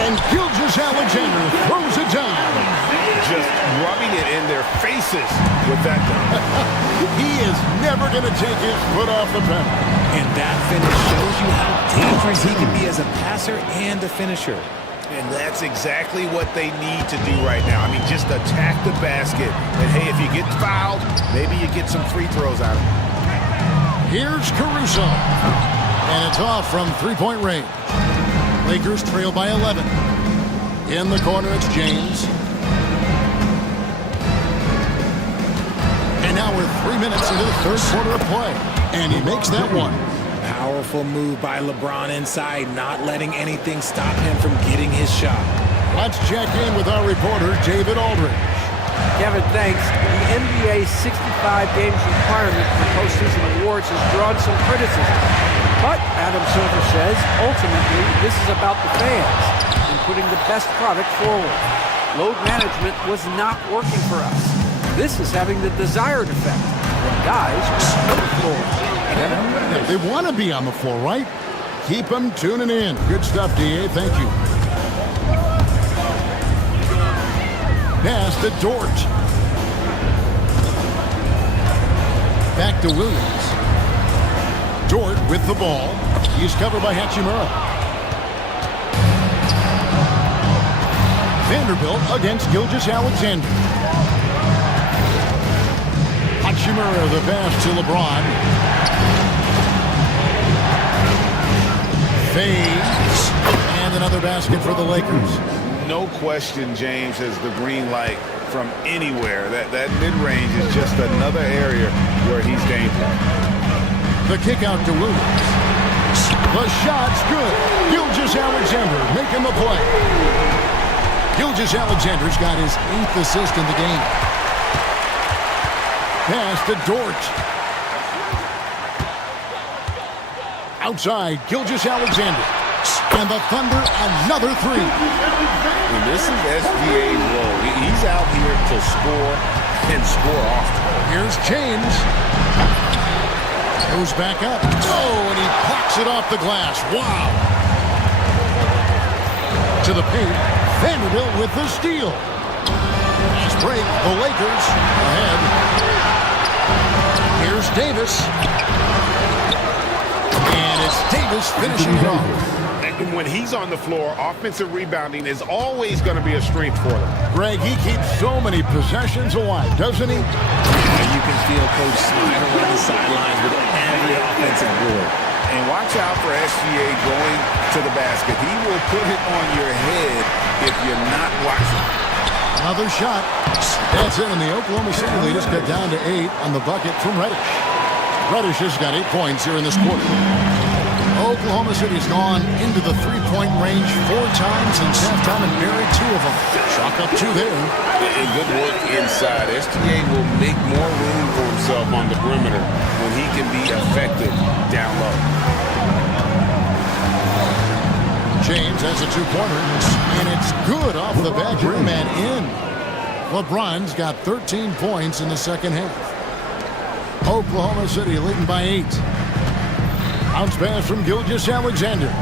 And Gilgeous-Alexander throws it down. Just rubbing it in their faces with that gun. He is never going to take his foot off the pedal. And that finish shows you how dangerous he can be as a passer and a finisher. And that's exactly what they need to do right now. I mean, just attack the basket. And, hey, if you get fouled, maybe you get some free throws out of it. Here's Caruso. And it's off from three-point range. Lakers trail by 11. In the corner, it's James. And now we're 3 minutes into the third quarter of play. And he makes that one. Powerful move by LeBron inside, not letting anything stop him from getting his shot. Let's check in with our reporter, David Aldridge. Kevin, thanks. The NBA's 65 games requirement for postseason awards has drawn some criticism. But, Adam Silver says, ultimately, this is about the fans and putting the best product forward. Load management was not working for us. This is having the desired effect. The guys are on the floor. Yeah, they want to be on the floor, right? Keep them tuning in. Good stuff, D.A. Thank you. Pass to Dort. Back to Williams. Dort with the ball. He's covered by Hachimura. Vanderbilt against Gilgeous-Alexander. Hachimura the pass to LeBron. Fades. And another basket for the Lakers. No question James has the green light from anywhere. That mid-range is just another area where he's dangerous. The kick out to Williams. The shot's good. Gilgeous-Alexander making the play. Gilgeous-Alexander's got his 8th assist in the game. Pass to Dort. Outside, Gilgeous-Alexander. And the Thunder, another three. And this is SGA's role. He's out here to score and score often. Here's James. Goes back up. Oh, and he blocks it off the glass. Wow. To the paint. Vanderbilt with the steal. Nice break. The Lakers ahead. Here's Davis. And it's Davis finishing it off. And when he's on the floor, offensive rebounding is always going to be a strength for them. Greg, he keeps so many possessions alive, doesn't he? Yeah, you can feel Coach smiling on the sidelines with every offensive board. And watch out for SGA going to the basket. He will put it on your head if you're not watching. Another shot. That's it, and the Oklahoma City leaders cut down to 8 on the bucket from Reddish. Reddish has got 8 points here in this quarter. Oklahoma City's gone into the three-point range 4 times since halftime and buried 2 of them. Chalk up 2 there. And good work inside. SGA will make more room for himself on the perimeter when he can be effective down low. James has a 2-pointer, and it's good off the back rim and in. LeBron's got 13 points in the second half. Oklahoma City leading by 8. Bounce pass from Gilgeous-Alexander. 2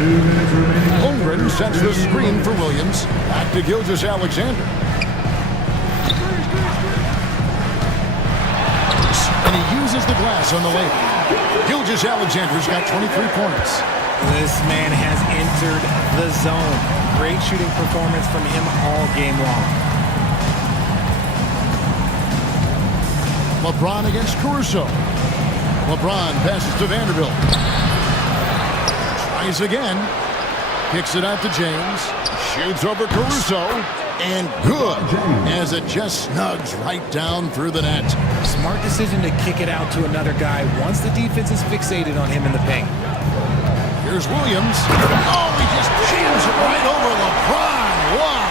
minutes remaining. Holmgren sets the screen for Williams. Back to Gilgeous-Alexander. And he uses the glass on the layup. Gilgeous-Alexander's got 23 points. This man has entered the zone. Great shooting performance from him all game long. LeBron against Caruso. LeBron passes to Vanderbilt. Tries again. Kicks it out to James. Shoots over Caruso. And good, as it just snugs right down through the net. Smart decision to kick it out to another guy once the defense is fixated on him in the paint. Here's Williams. Oh, he just jams it right over LeBron. Wow.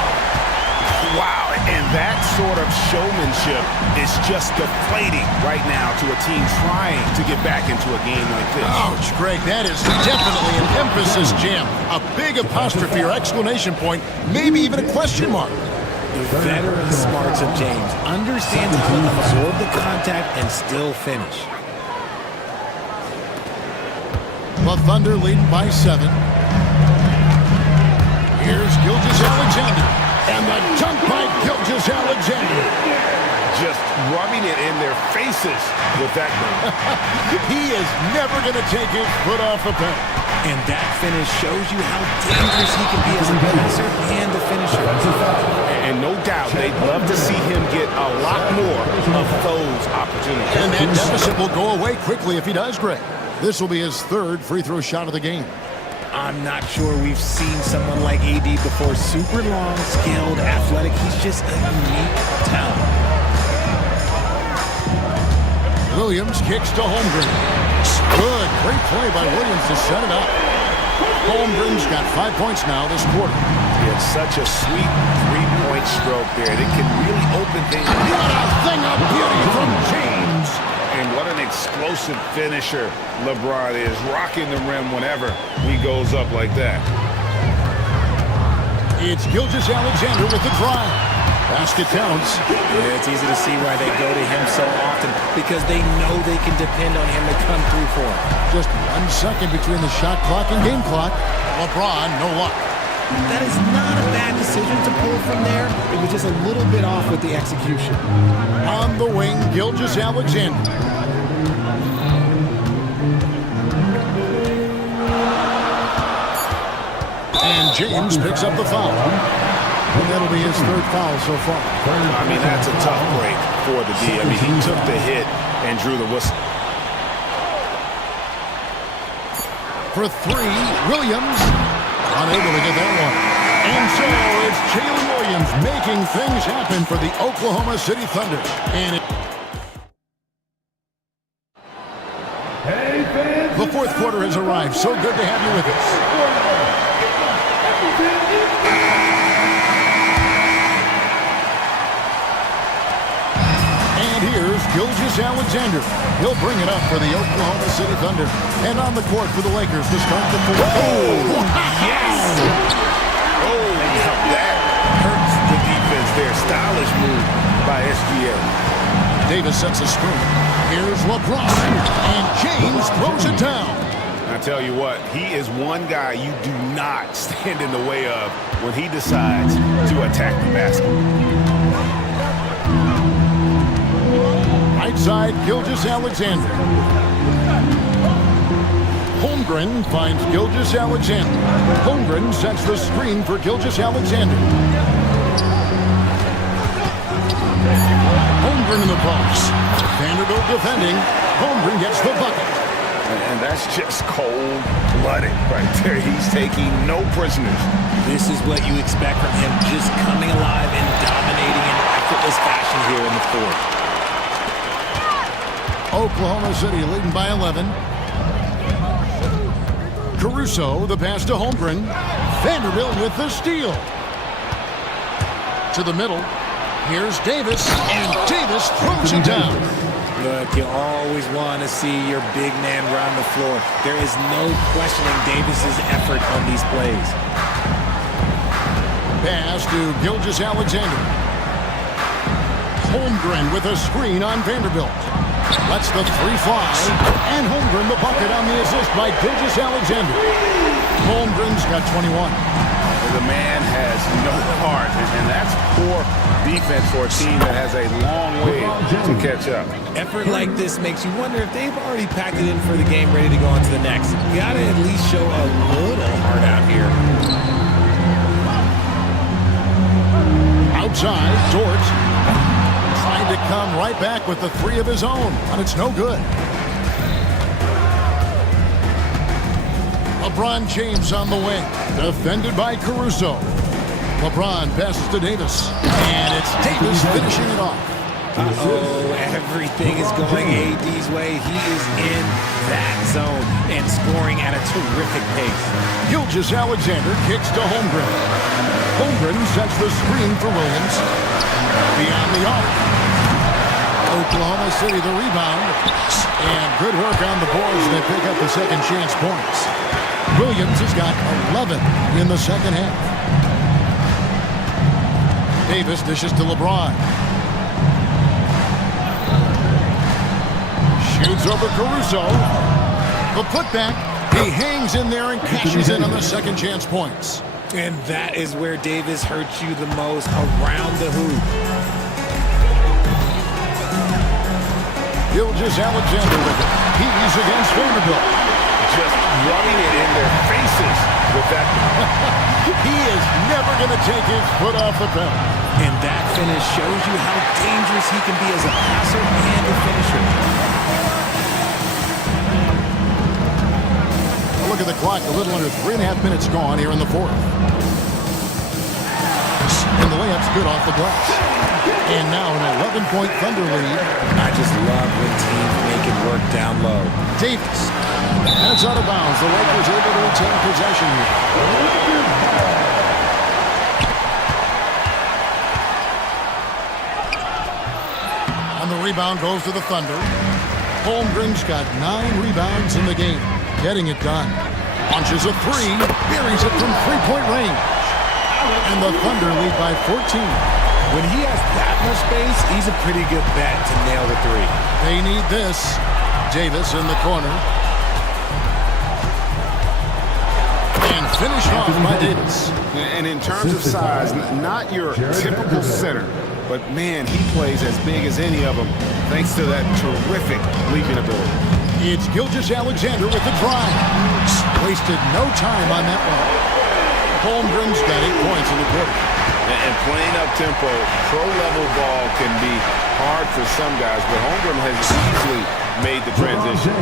Wow, and that sort of showmanship is just deflating right now to a team trying to get back into a game like this. Ouch, Greg, that is definitely an emphasis jam. A big apostrophe or exclamation point, maybe even a question mark. The veteran smarts of James understands how to absorb the contact and still finish. The Thunder leading by 7. Here's Gilgeous-Alexander. And the dunk by Gilgeous-Alexander. Just rubbing it in their faces with that move. He is never going to take his foot off the pedal. And that finish shows you how dangerous he can be as a passer and a finisher. And no doubt they'd love to see him get a lot more of those opportunities. And that deficit will go away quickly if he does, Greg. This will be his 3rd free throw shot of the game. I'm not sure we've seen someone like AD before. Super long, skilled, athletic. He's just a unique talent. Williams kicks to Holmgren. Good. Great play by Williams to set it up. Holmgren's got 5 points now this quarter. It's such a sweet 3-point stroke there. It can really open things. What a thing of beauty from James. And what an explosive finisher LeBron is, rocking the rim whenever he goes up like that. It's Gilgeous-Alexander with the drive. Basket counts. Yeah, it's easy to see why they go to him so often, because they know they can depend on him to come through for him. Just 1 second between the shot clock and game clock. LeBron, no luck. That is not a bad decision to pull from there. It was just a little bit off with the execution. On the wing, Gilgeous-Alexander. And James picks up the foul. And that'll be his 3rd foul so far. I mean, that's a tough break for the D. I mean, he took the hit and drew the whistle. For 3, Williams. Unable to get that one. And so it's Jalen Williams making things happen for the Oklahoma City Thunder. And the 4th quarter has arrived. So good to have you with us. And here's Gilgeous-Alexander. He'll bring it up for the Oklahoma City Thunder. And on the court for the Lakers to start the fourth. Oh, yes! Oh, that hurts the defense there. Stylish move by SGA. Davis sets a screen. Here's LeBron. And James throws it down. I tell you what, he is one guy you do not stand in the way of when he decides to attack the basket. Right side, Gilgeous-Alexander. Holmgren finds Gilgeous-Alexander. Holmgren sets the screen for Gilgeous-Alexander. Holmgren in the box. Vanderbilt defending. Holmgren gets the bucket. And that's just cold-blooded right there. He's taking no prisoners. This is what you expect from him, just coming alive and dominating in effortless fashion here in the fourth. Oklahoma City leading by 11. Caruso, the pass to Holmgren. Vanderbilt with the steal. To the middle. Here's Davis, and Davis throws it down. Look, you always want to see your big man run the floor. There is no questioning Davis's effort on these plays. Pass to Gilgeous-Alexander. Holmgren with a screen on Vanderbilt. Lets the three fly. And Holmgren the bucket on the assist by Gilgeous-Alexander. Holmgren's got 21. The man has no heart, and that's poor defense for a team that has a long way to catch up. Effort like this makes you wonder if they've already packed it in for the game, ready to go on to the next. You gotta at least show a little heart out here. Outside, Dort trying to come right back with the three of his own, and it's no good. LeBron James on the wing, defended by Caruso. LeBron passes to Davis, and it's Davis finishing it off. Uh-oh, everything is going AD's way. He is in that zone and scoring at a terrific pace. Gilgeous-Alexander kicks to Holmgren. Holmgren sets the screen for Williams. Beyond the arc. Oklahoma City the rebound. And good work on the boards. They pick up the second chance points. Williams has got 11 in the second half. Davis dishes to LeBron. Shoots over Caruso. The putback. He hangs in there and cashes in on the second chance points. And that is where Davis hurts you the most, around the hoop. Gilgeous-Alexander with it. He's against Vanderbilt. Just rubbing it in their faces with that. He is never going to take his foot off the pedal. And that finish shows you how dangerous he can be as a passer and a finisher. Look at the clock, a little under 3.5 minutes gone here in the fourth. And the layup's good off the glass. And now an 11-point Thunder lead. I just love when teams make it work down low. Davis. And it's out of bounds. The Lakers able to retain possession here. And the rebound goes to the Thunder. Holmgren's got 9 rebounds in the game. Getting it done. Launches a three. Buries it from three-point range. And the Thunder lead by 14. When he has that much space, he's a pretty good bet to nail the three. They need this. Davis in the corner. And finished off by Davis. And in terms of size, not your typical center, but man, he plays as big as any of them thanks to that terrific leaping ability. It's Gilgeous-Alexander with the drive. Wasted no time on that one. Holmgren's got 8 points in the quarter. And playing up tempo, pro-level ball can be hard for some guys, but Holmgren has easily made the transition.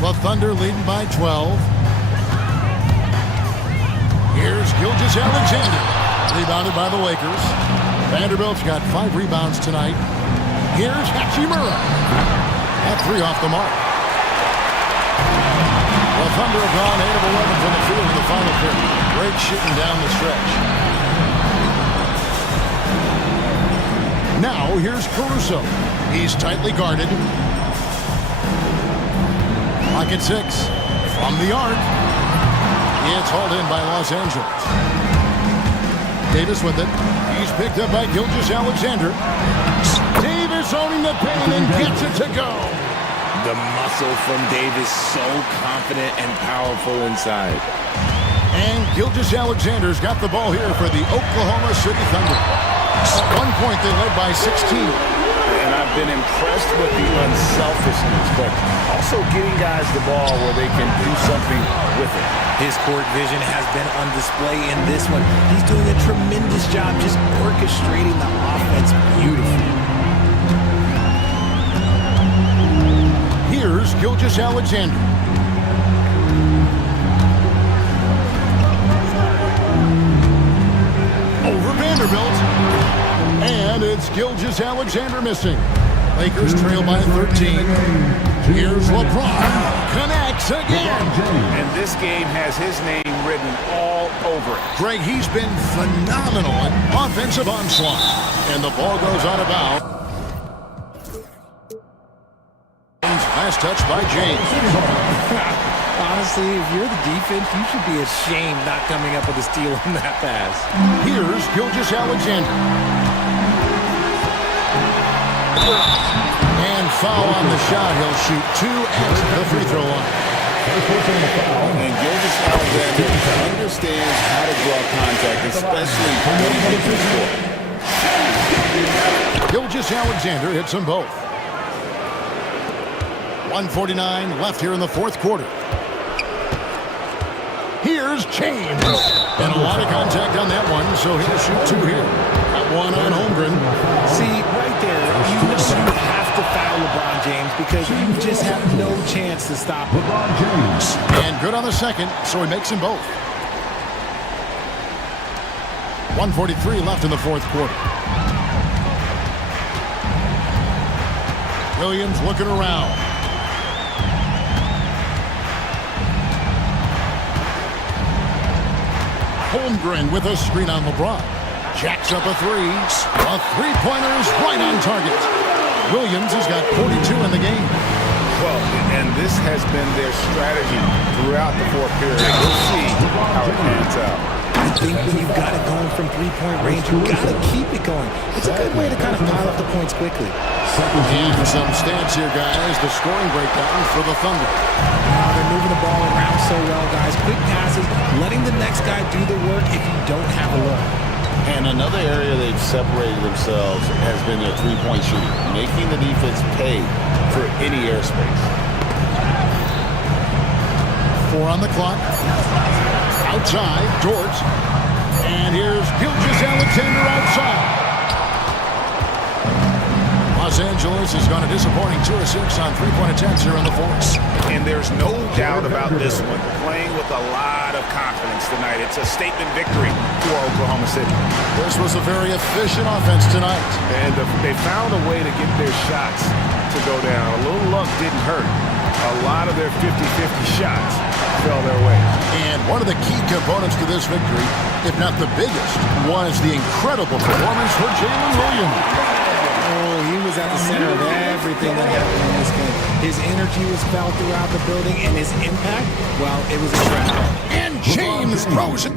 The Thunder leading by 12. Here's Gilgeous-Alexander. Rebounded by the Lakers. Vanderbilt's got 5 rebounds tonight. Here's Hachimura. That 3 off the mark. The Thunder have gone 8 of 11 from the field in the final period. Great shooting down the stretch. Now here's Caruso. He's tightly guarded. Pocket 6 from the arc. It's hauled in by Los Angeles. Davis with it. He's picked up by Gilgeous-Alexander. Davis owning the paint and gets it to go. The muscle from Davis, so confident and powerful inside. And Gilgeous-Alexander's got the ball here for the Oklahoma City Thunder. At one point, they led by 16. And I've been impressed with the unselfishness, but also getting guys the ball where they can do something with it. His court vision has been on display in this one. He's doing a tremendous job just orchestrating the offense beautifully. Here's Gilgeous-Alexander. Over Vanderbilt. And it's Gilgeous-Alexander missing. Lakers trail by 13. Here's LeBron. Connects again. And this game has his name written all over it. Greg, he's been phenomenal at offensive onslaught. And the ball goes out of bounds. Last touch by James. Honestly, if you're the defense, you should be ashamed not coming up with a steal on that pass. Here's Gilgeous-Alexander. And foul on the shot. He'll shoot 2 at the free throw line. And Gilgeous-Alexander understands how to draw contact, especially when he gets his score. Gilgeous-Alexander hits them both. 1:49 left here in the fourth quarter. Here's James. And a lot of contact on that one, so he'll shoot 2 here. That one on Holmgren. See, right there, you know you have to foul LeBron James because you just have no chance to stop him. And good on the second, so he makes them both. 1:43 left in the fourth quarter. Williams looking around. Holmgren with a screen on LeBron. Jacks up a 3. A three-pointer is right on target. Williams has got 42 in the game. Well, and this has been their strategy throughout the fourth period. We'll see how it pans out. I think when you've got it going from three-point range, you've got to keep it going. It's a good way to kind of pile up the points quickly. And some stats here, guys. The scoring breakdown for the Thunder. They're moving the ball around so well, guys. Quick passes, letting the next guy do the work if you don't have a look. And another area they've separated themselves has been their three-point shooting, making the defense pay for any airspace. 4 on the clock. Outside, Dort. And here's Gilgeous-Alexander outside. Los Angeles has gone a disappointing 2 of 6 on three-point attempts here in the fourth. And there's no doubt about this one. Playing with a lot of confidence tonight. It's a statement victory for Oklahoma City. This was a very efficient offense tonight. And they found a way to get their shots to go down. A little luck didn't hurt. A lot of their 50-50 shots fell their way. And one of the key components to this victory, if not the biggest, was the incredible performance for Jalen Williams. Oh, he was at the center of everything that happened in this game. His energy was felt throughout the building, and his impact, well, it was incredible. And James throws it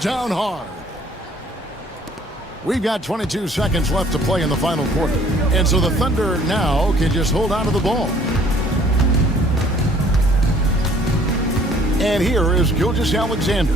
down hard. We've got 22 seconds left to play in the final quarter. And so the Thunder now can just hold on to the ball. And here is Gilgeous-Alexander.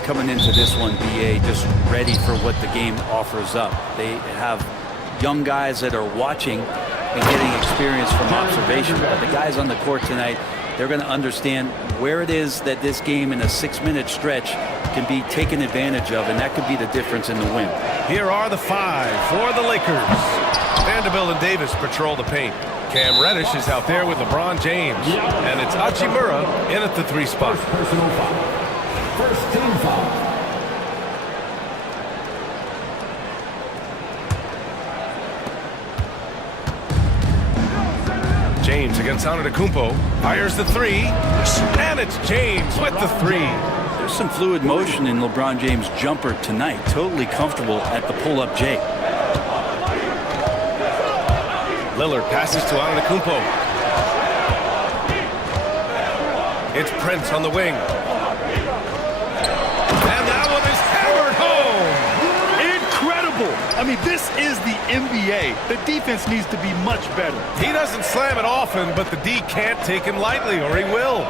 Coming into this one, BA, just ready for what the game offers up. They have young guys that are watching and getting experience from observation. But the guys on the court tonight, they're going to understand where it is that this game in a 6-minute stretch can be taken advantage of, and that could be the difference in the win. Here are the 5 for the Lakers. Vanderbilt and Davis patrol the paint. Cam Reddish is out there with LeBron James. And it's Hachimura in at the 3 spot. Personal foul. First team foul. James against Antetokounmpo. Fires the 3. And it's James with the 3. There's some fluid motion in LeBron James' jumper tonight. Totally comfortable at the pull-up J. Lillard passes to Antetokounmpo. It's Prince on the wing. And that one is hammered home. Incredible. I mean, this is the NBA. The defense needs to be much better. He doesn't slam it often, but the D can't take him lightly, or he will.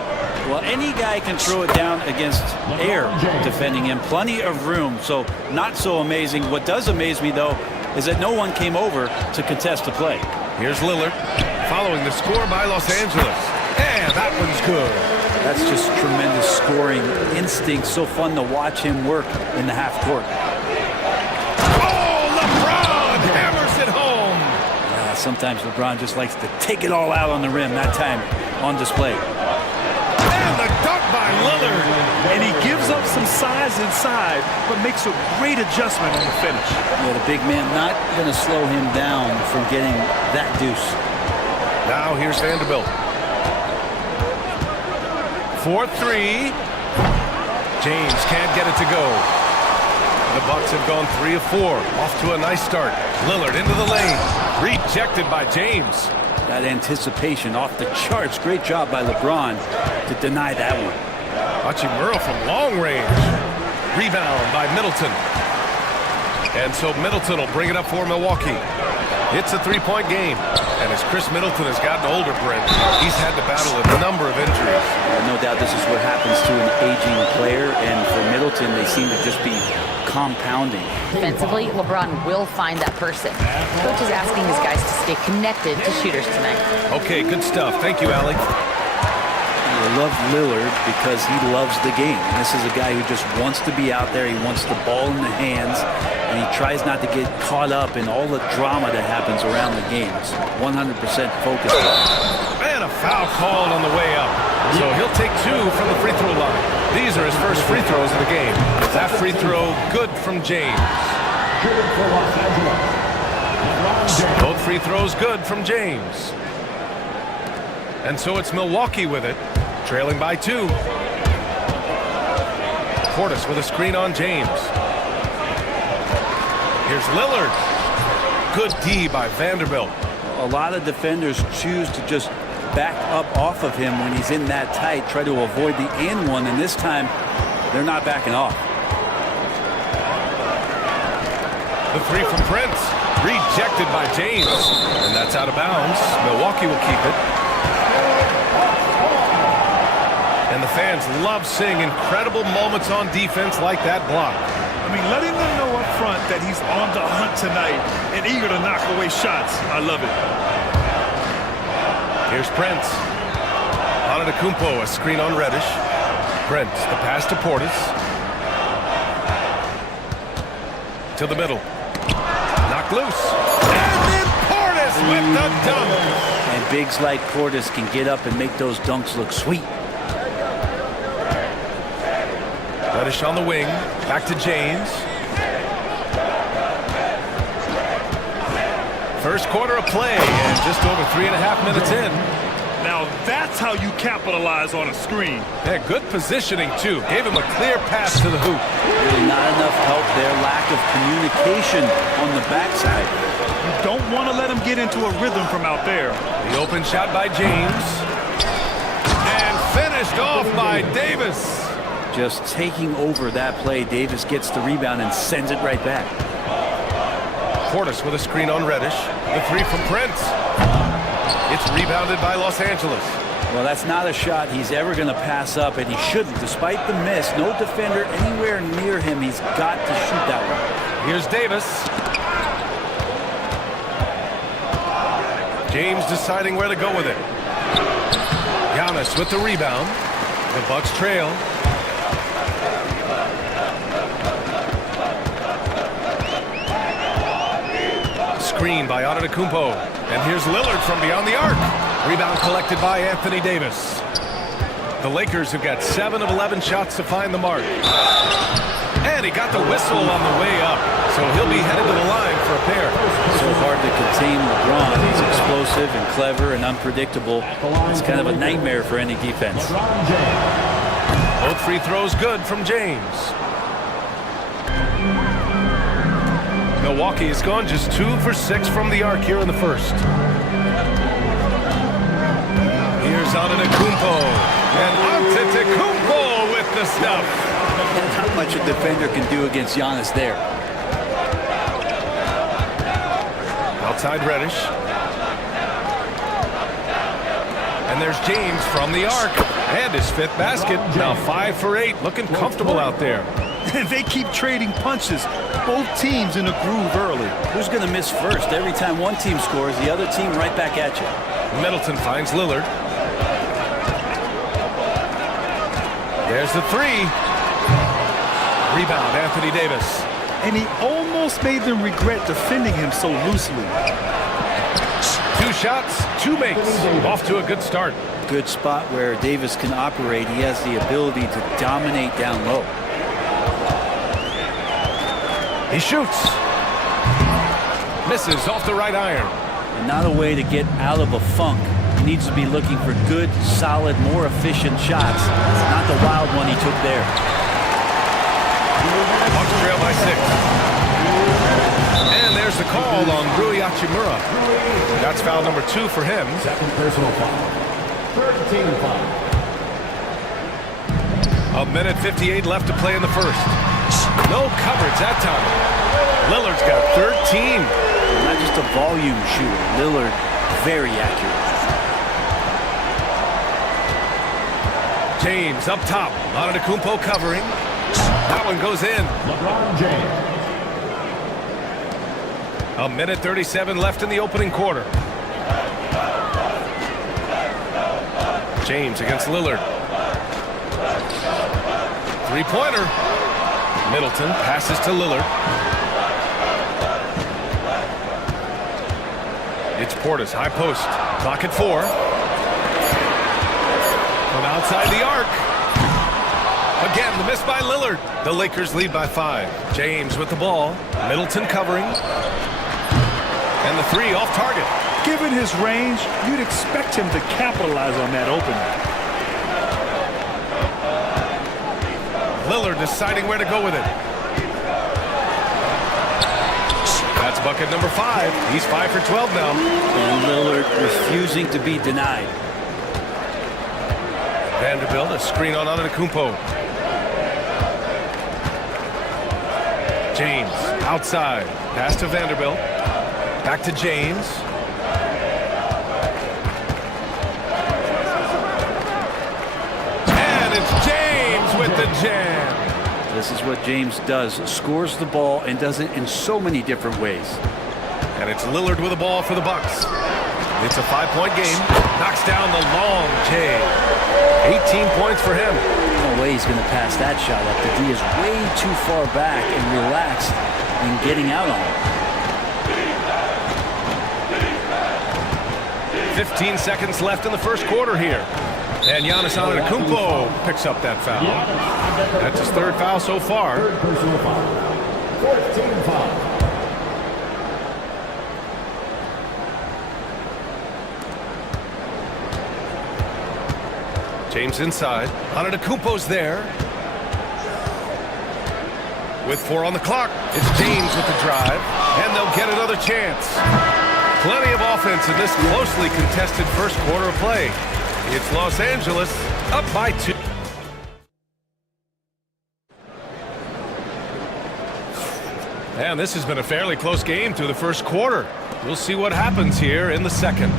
Well, any guy can throw it down against air defending him. Plenty of room, so not so amazing. What does amaze me, though, is that no one came over to contest the play. Here's Lillard, following the score by Los Angeles. And that one's good. That's just tremendous scoring instinct. So fun to watch him work in the half court. Oh, LeBron hammers it home. Sometimes LeBron just likes to take it all out on the rim. That time on display. And the dunk by Lillard. And he gives up some size inside, but makes a great adjustment on the finish. Yeah, the big man not going to slow him down from getting that deuce. Now here's Vanderbilt. 4-3. James can't get it to go. The Bucks have gone 3 of 4. Off to a nice start. Lillard into the lane. Rejected by James. That anticipation off the charts. Great job by LeBron to deny that one. Hachimura from long range. Rebound by Middleton. And so Middleton will bring it up for Milwaukee. It's a 3-point game. And as Chris Middleton has gotten older, Brent, he's had to battle a number of injuries. No doubt this is what happens to an aging player. And for Middleton, they seem to just be compounding. Defensively, LeBron will find that person. Coach is asking his guys to stay connected to shooters tonight. Okay, good stuff. Thank you, Alec. I love Lillard because he loves the game. And this is a guy who just wants to be out there. He wants the ball in the hands, and he tries not to get caught up in all the drama that happens around the game. It's 100% focused on it. And a foul called on the way up. So he'll take 2 from the free throw line. These are his first free throws of the game. That free throw good from James. Both free throws good from James. And so it's Milwaukee with it, trailing by 2. Portis with a screen on James. Here's Lillard. Good D by Vanderbilt. A lot of defenders choose to just back up off of him when he's in that tight, try to avoid the and one, and this time they're not backing off. The 3 from Prince, rejected by James, and that's out of bounds. Milwaukee will keep it. And the fans love seeing incredible moments on defense like that block. I mean, letting them know up front that he's on the hunt tonight and eager to knock away shots. I love it. Here's Prince. Antetokounmpo, a screen on Reddish. Prince, the pass to Portis. To the middle. Knocked loose. And then Portis with the dunk. And bigs like Portis can get up and make those dunks look sweet. Reddish on the wing. Back to James. First quarter of play, and just over 3.5 minutes in. Now that's how you capitalize on a screen. Yeah, good positioning, too. Gave him a clear pass to the hoop. Really not enough help there. Lack of communication on the backside. You don't want to let him get into a rhythm from out there. The open shot by James. And finished off by Davis. Just taking over that play. Davis gets the rebound and sends it right back. Portis with a screen on Reddish. The 3 from Prince. It's rebounded by Los Angeles. Well, that's not a shot he's ever going to pass up, and he shouldn't. Despite the miss, no defender anywhere near him. He's got to shoot that one. Here's Davis. James deciding where to go with it. Giannis with the rebound. The Bucks trail. Screen by Antetokounmpo. And here's Lillard from beyond the arc. Rebound collected by Anthony Davis. The Lakers have got 7 of 11 shots to find the mark. And he got the whistle on the way up. So he'll be headed to the line for a pair. So hard to contain LeBron. He's explosive and clever and unpredictable. It's kind of a nightmare for any defense. Both free throws good from James. Milwaukee has gone just 2 for 6 from the arc here in the first. Here's Antetokounmpo. And Antetokounmpo with the stuff. Not much a defender can do against Giannis there. Outside Reddish. And there's James from the arc. And his 5th basket. Now 5 for 8. Looking comfortable out there. They keep trading punches. Both teams in a groove early. Who's going to miss first? Every time one team scores, the other team right back at you. Middleton finds Lillard. There's the 3. Rebound, Anthony Davis. And he almost made them regret defending him so loosely. 2 shots, 2 makes. Off to a good start. Good spot where Davis can operate. He has the ability to dominate down low. He shoots. Misses off the right iron. And not a way to get out of a funk. He needs to be looking for good, solid, more efficient shots. Not the wild one he took there. Bucks trail by 6. And there's the call on Rui Hachimura. That's foul number 2 for him. Second personal foul. 13 foul. 1:58 left to play in the first. No coverage that time. Lillard's got 13. Not just a volume shooter. Lillard, very accurate. James up top. Antetokounmpo covering. That one goes in. LeBron James. 1:37 left in the opening quarter. James against Lillard. 3-pointer. Middleton passes to Lillard. It's Portis, high post. Clock at 4. From outside the arc. Again, the miss by Lillard. The Lakers lead by 5. James with the ball. Middleton covering. And the 3 off target. Given his range, you'd expect him to capitalize on that opening. Lillard deciding where to go with it. That's bucket number 5. He's 5 for 12 now. And Lillard refusing to be denied. Vanderbilt, a screen on Antetokounmpo. James outside. Pass to Vanderbilt. Back to James. And it's James with the jam. This is what James does. Scores the ball and does it in so many different ways. And it's Lillard with the ball for the Bucks. It's a 5-point game. Knocks down the long J. 18 points for him. No way he's going to pass that shot up. The D is way too far back and relaxed in getting out on it. 15 seconds left in the first quarter here. And Giannis Antetokounmpo picks up that foul. That's his 3rd foul so far. 3rd personal foul. 14 foul. James inside. Antetokounmpo's there. With 4 on the clock, it's James with the drive. And they'll get another chance. Plenty of offense in this closely contested first quarter of play. It's Los Angeles up by 2. And this has been a fairly close game through the first quarter. We'll see what happens here in the second.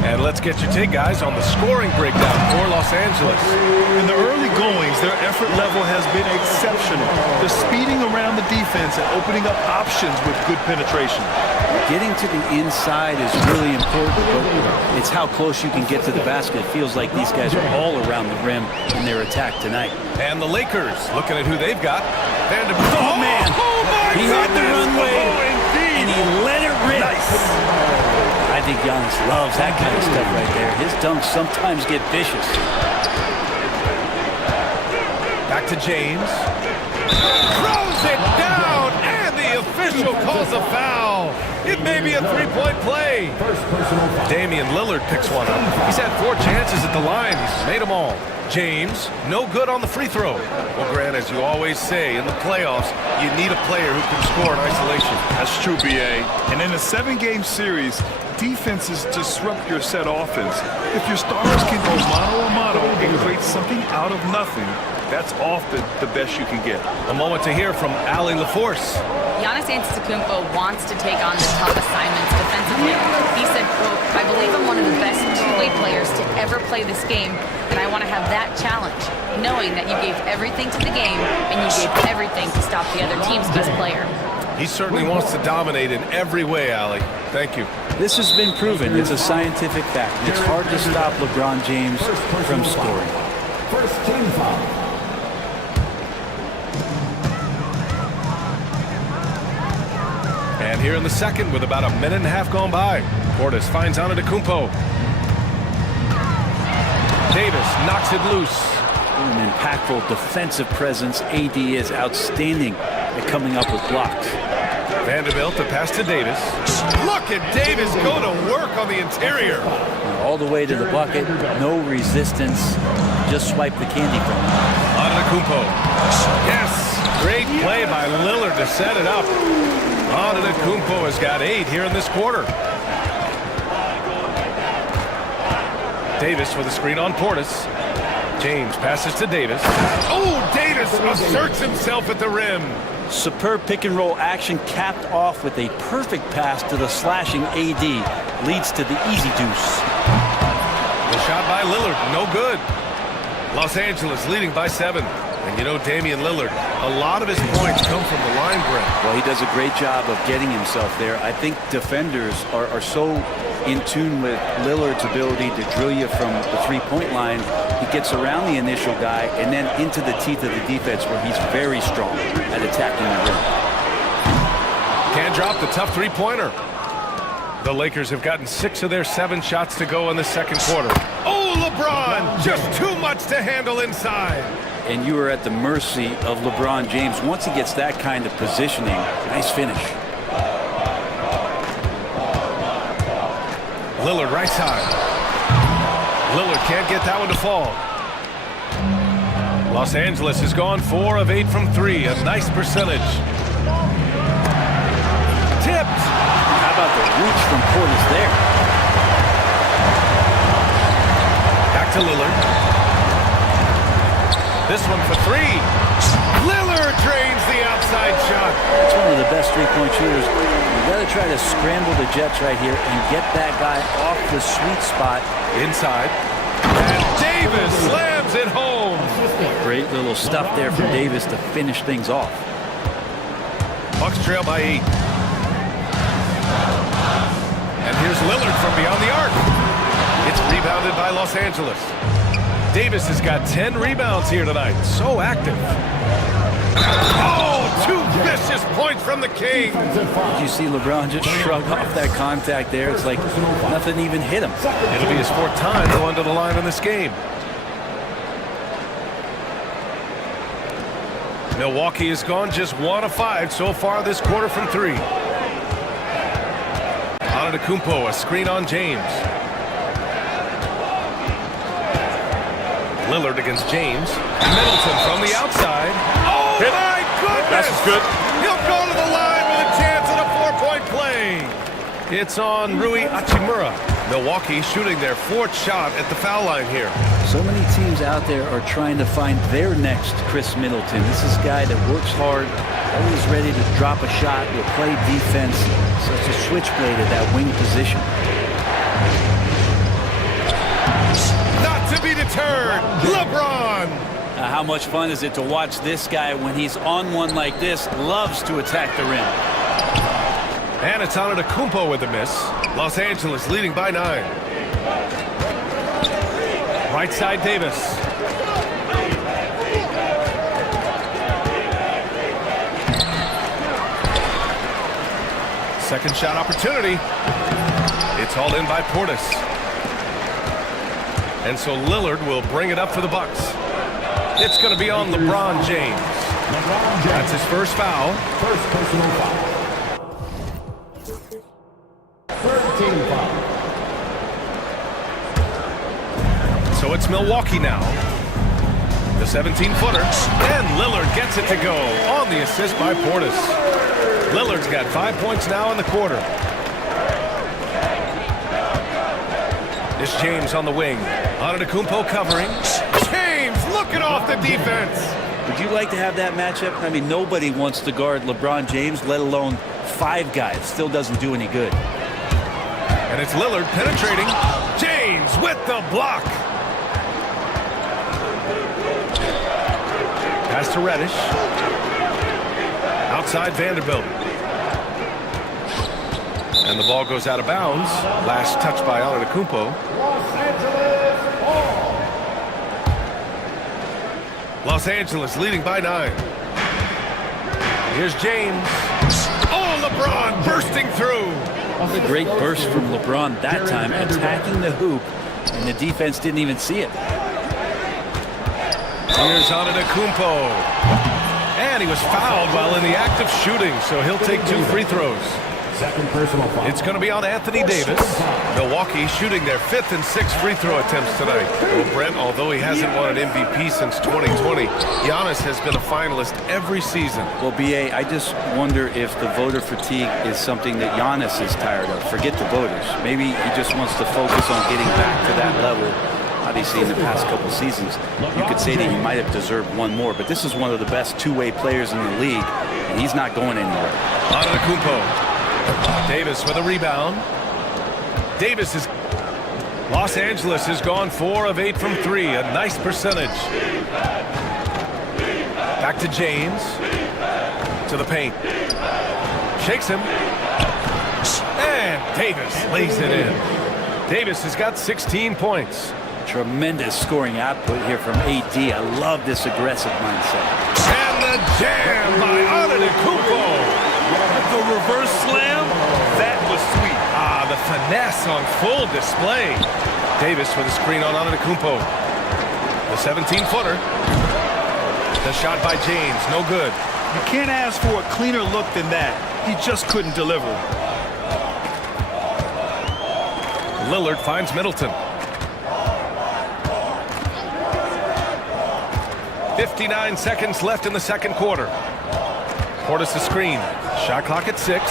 And let's get your take, guys, on the scoring breakdown for Los Angeles. In the early goings, their effort level has been exceptional. They're speeding around the defense and opening up options with good penetration. Getting to the inside is really important, but it's how close you can get to the basket. It feels like these guys are all around the rim in their attack tonight. And the Lakers, looking at who they've got. Vanderbilt. Oh, man. He had the runway, and he let it rip. Nice. I think Giannis loves that kind of stuff right there. His dunks sometimes get vicious. Back to James. Throws it down, and the official calls a foul. It may be a three-point play. Damian Lillard picks one up. He's had 4 chances at the line. He's made them all. James, no good on the free throw. Well, Grant, as you always say, in the playoffs, you need a player who can score in isolation. That's true, B.A. And in a 7-game series, defenses disrupt your set offense. If your stars can go mano-a-mano and create something out of nothing, that's often the best you can get. A moment to hear from Allie LaForce. Giannis Antetokounmpo wants to take on the tough assignments defensively. He said, quote, "I believe I'm one of the best two-way players to ever play this game, and I want to have that challenge, knowing that you gave everything to the game and you gave everything to stop the other team's best player." He certainly wants to dominate in every way, Allie. Thank you. This has been proven. It's a scientific fact. It's hard to stop LeBron James from scoring. First team foul. And here in the second, with about a minute and a half gone by, Portis finds Antetokounmpo. Davis knocks it loose. An impactful defensive presence. AD is outstanding at coming up with blocks. Vanderbilt, the pass to Davis. Look at Davis go to work on the interior. All the way to the bucket, no resistance. Just swipe the candy from him. Antetokounmpo. Yes, great play by Lillard to set it up. Antetokounmpo has got 8 here in this quarter. Davis with a screen on Portis. James passes to Davis. Oh, Davis asserts himself at the rim. Superb pick and roll action capped off with a perfect pass to the slashing AD. Leads to the easy deuce. The shot by Lillard, no good. Los Angeles leading by 7. And you know Damian Lillard, a lot of his points come from the line break. Well, he does a great job of getting himself there. I think defenders are so in tune with Lillard's ability to drill you from the three-point line. He gets around the initial guy and then into the teeth of the defense where he's very strong at attacking the rim. Can't drop the tough three-pointer. The Lakers have gotten 6 of their 7 shots to go in the second quarter. Oh, LeBron, just too much to handle inside. And you are at the mercy of LeBron James. Once he gets that kind of positioning, nice finish. Lillard right side. Lillard can't get that one to fall. Los Angeles has gone 4 of 8 from 3, a nice percentage. Tipped. How about the reach from Portis there? Back to Lillard. This one for 3. Lillard drains the outside shot. That's one of the best three-point shooters. You got to try to scramble the Jets right here and get that guy off the sweet spot. Inside. And Davis slams it home. Great little stuff there from Davis to finish things off. Bucks trail by 8. And here's Lillard from beyond the arc. It's rebounded by Los Angeles. Davis has got 10 rebounds here tonight. So active. Oh, 2 vicious points from the King. Did you see LeBron just shrug off that contact there? It's like nothing even hit him. It'll be his 4th time going to the line in this game. Milwaukee has gone just 1 of 5 so far this quarter from 3. Antetokounmpo, a screen on James. Lillard against James. Middleton from the outside. Oh, my goodness! That's good. He'll go to the line with a chance at a 4-point play. It's on Rui Hachimura. Milwaukee shooting their 4th shot at the foul line here. So many teams out there are trying to find their next Chris Middleton. This is a guy that works hard, always ready to drop a shot, will play defense. Such a switchblade at that wing position. to be deterred. LeBron. How much fun is it to watch this guy when he's on one like this? Loves to attack the rim. And it's Antetokounmpo with a miss. Los Angeles leading by 9. Right side, Davis. Second shot opportunity. It's hauled in by Portis. And so Lillard will bring it up for the Bucks. It's going to be on LeBron James. That's his first foul. First personal foul. 13 foul. So it's Milwaukee now. The 17-footer. And Lillard gets it to go on the assist by Portis. Lillard's got 5 points now in the quarter. It's James on the wing. Antetokounmpo covering. James looking off the defense. Would you like to have that matchup? I mean, nobody wants to guard LeBron James, let alone 5 guys. Still doesn't do any good. And it's Lillard penetrating. James with the block. Pass to Reddish. Outside Vanderbilt. And the ball goes out of bounds. Last touch by Antetokounmpo. Los Angeles leading by 9. Here's James. Oh, LeBron bursting through. A great burst from LeBron that time, attacking the hoop, and the defense didn't even see it. Here's Antetokounmpo. And he was fouled while in the act of shooting, so he'll take 2 free throws. Second personal foul. It's going to be on Anthony Davis. Milwaukee shooting their 5th and 6th free throw attempts tonight. Well, Brent, although he hasn't won an MVP since 2020, Giannis has been a finalist every season. Well, B.A., I just wonder if the voter fatigue is something that Giannis is tired of. Forget the voters. Maybe he just wants to focus on getting back to that level. Obviously, in the past couple seasons, you could say that he might have deserved one more, but this is one of the best two-way players in the league, and he's not going anywhere. Antetokounmpo. Davis with a rebound. Davis is... Los Angeles has gone 4 of 8 from 3. A nice percentage. Back to James. To the paint. Shakes him. And Davis lays it in. Davis has got 16 points. Tremendous scoring output here from AD. I love this aggressive mindset. And the jam by Antetokounmpo. The reverse slam, that was sweet. Ah, the finesse on full display. Davis with a screen on Antetokounmpo. The 17-footer. The shot by James, no good. You can't ask for a cleaner look than that. He just couldn't deliver. Lillard finds Middleton. 59 seconds left in the second quarter. Portis the screen. Shot clock at 6.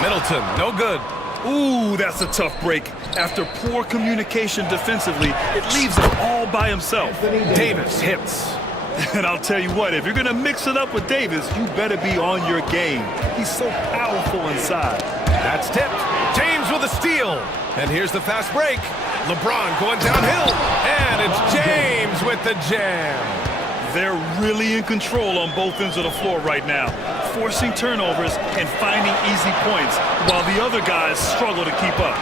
Middleton, no good. Ooh, that's a tough break. After poor communication defensively, it leaves him all by himself. Davis hits. And I'll tell you what, if you're going to mix it up with Davis, you better be on your game. He's so powerful inside. That's tipped. James with a steal. And here's the fast break. LeBron going downhill. And it's James with the jam. They're really in control on both ends of the floor right now, forcing turnovers and finding easy points, while the other guys struggle to keep up.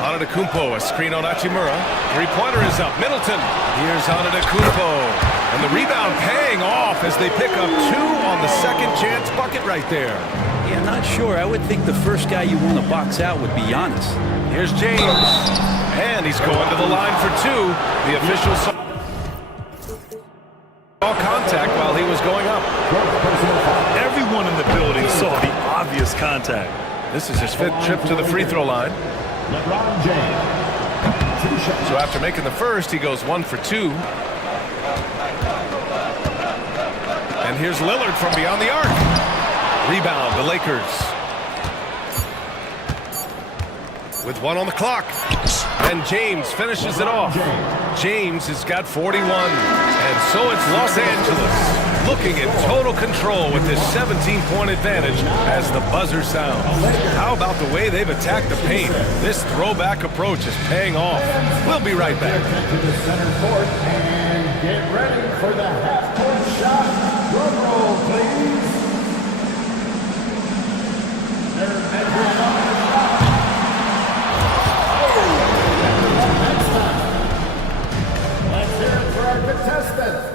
Antetokounmpo, a screen on Hachimura. Three-pointer is up. Middleton. Here's Antetokounmpo. And the rebound paying off as they pick up 2 on the second chance bucket right there. Yeah, not sure. I would think the first guy you want to box out would be Giannis. Here's James. And he's going to the line for 2. The official saw contact while he was going up. Everyone in the building saw the obvious contact. This is his 5th trip to the free throw line. LeBron James. So after making the first, he goes 1 for 2. And here's Lillard from beyond the arc. Rebound, the Lakers. With 1 on the clock. And James finishes it off. James has got 41. And so it's Los Angeles looking in total control with this 17-point advantage as the buzzer sounds. How about the way they've attacked the paint? This throwback approach is paying off. We'll be right back. To the center court and get ready for the half-court shot. Drum roll, please. They're measuring up the shot. Next time. Let's hear it for our contestants.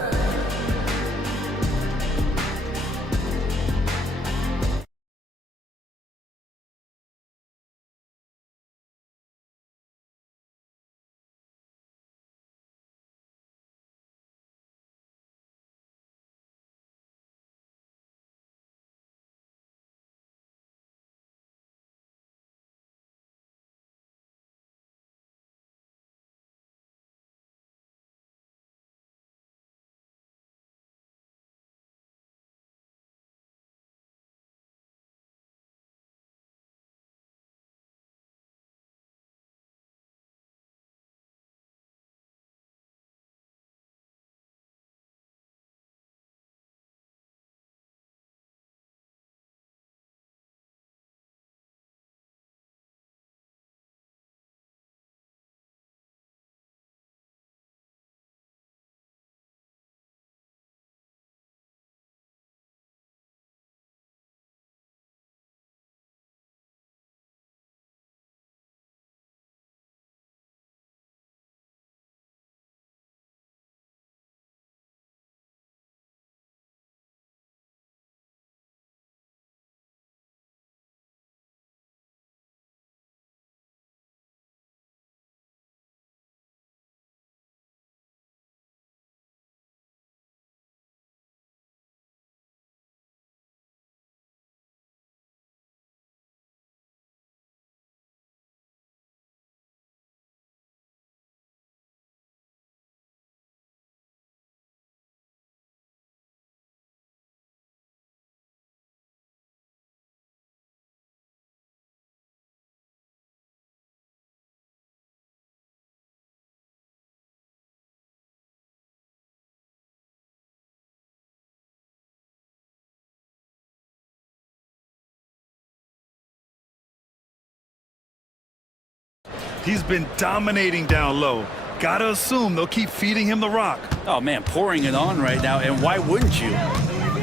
He's been dominating down low. Gotta assume they'll keep feeding him the rock. Oh, man, pouring it on right now, and why wouldn't you?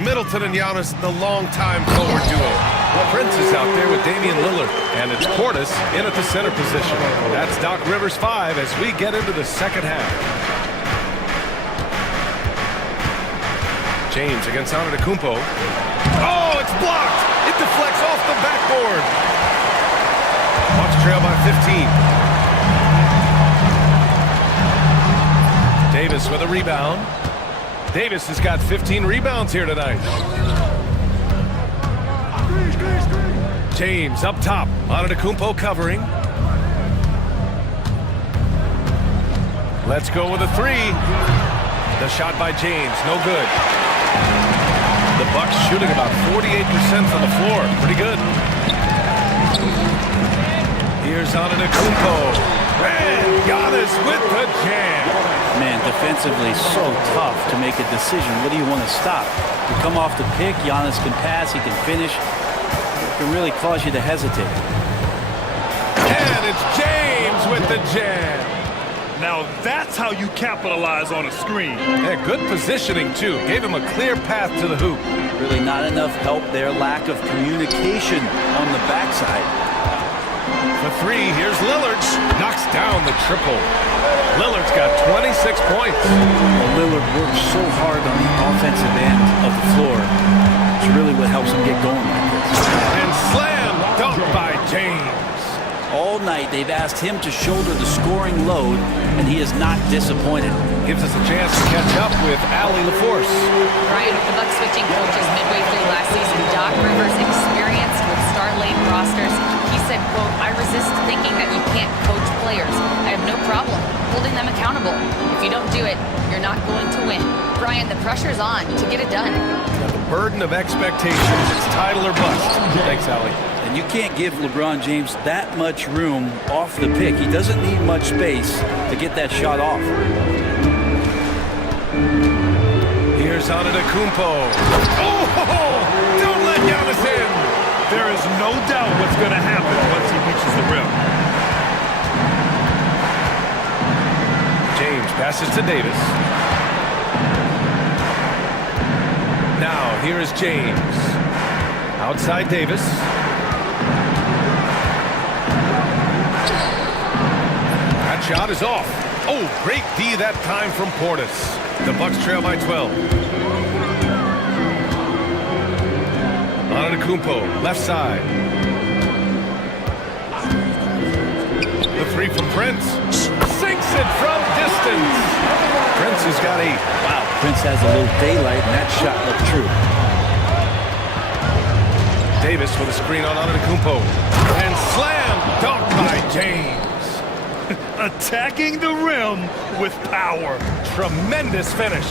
Middleton and Giannis, the longtime forward duo. Prince is out there with Damian Lillard, and it's Portis in at the center position. That's Doc Rivers 5 as we get into the second half. James against Antetokounmpo. Oh, it's blocked! It deflects off the backboard. Bucks trail by 15. Davis with a rebound. Davis has got 15 rebounds here tonight. James up top. Antetokounmpo covering. Let's go with a three. The shot by James, no good. The Bucks shooting about 48% from the floor. Pretty good. Here's Antetokounmpo. And Giannis with the jam. Man, defensively so tough to make a decision. What do you want to stop? You come off the pick, Giannis can pass, he can finish. It can really cause you to hesitate. And it's James with the jam. Now that's how you capitalize on a screen. Yeah, good positioning, too. Gave him a clear path to the hoop. Really not enough help there. Lack of communication on the backside. For three, here's Lillard. Knocks down the triple. Lillard's got 26 points. Well, Lillard works so hard on the offensive end of the floor. It's really what helps him get going like this. And slam dunk by James. All night they've asked him to shoulder the scoring load, and he is not disappointed. Gives us a chance to catch up with Allie LaForce. Brian, with the Bucks switching coaches midway through last season, Doc Rivers' experience with star-laden rosters, he said, quote, "I resist thinking that you can't coach players. I have no problem holding them accountable. If you don't do it, you're not going to win." Brian, the pressure's on to get it done. The burden of expectations is title or bust. Thanks, Allie. And And you can't give LeBron James that much room off the pick. He doesn't need much space to get that shot off. Here's Antetokounmpo. Oh, don't let Giannis in. There is no doubt what's going to happen once he reaches the rim. James passes to Davis. Now, here is James. Outside Davis. That shot is off. Oh, great D that time from Portis. The Bucks trail by 12. Antetokounmpo, left side. The three from Prince. Sinks it from distance. Prince has got a... Wow, Prince has a little daylight, and that shot looked true. Davis with a screen on Antetokounmpo. And slam dunk by James. Attacking the rim with power. Tremendous finish.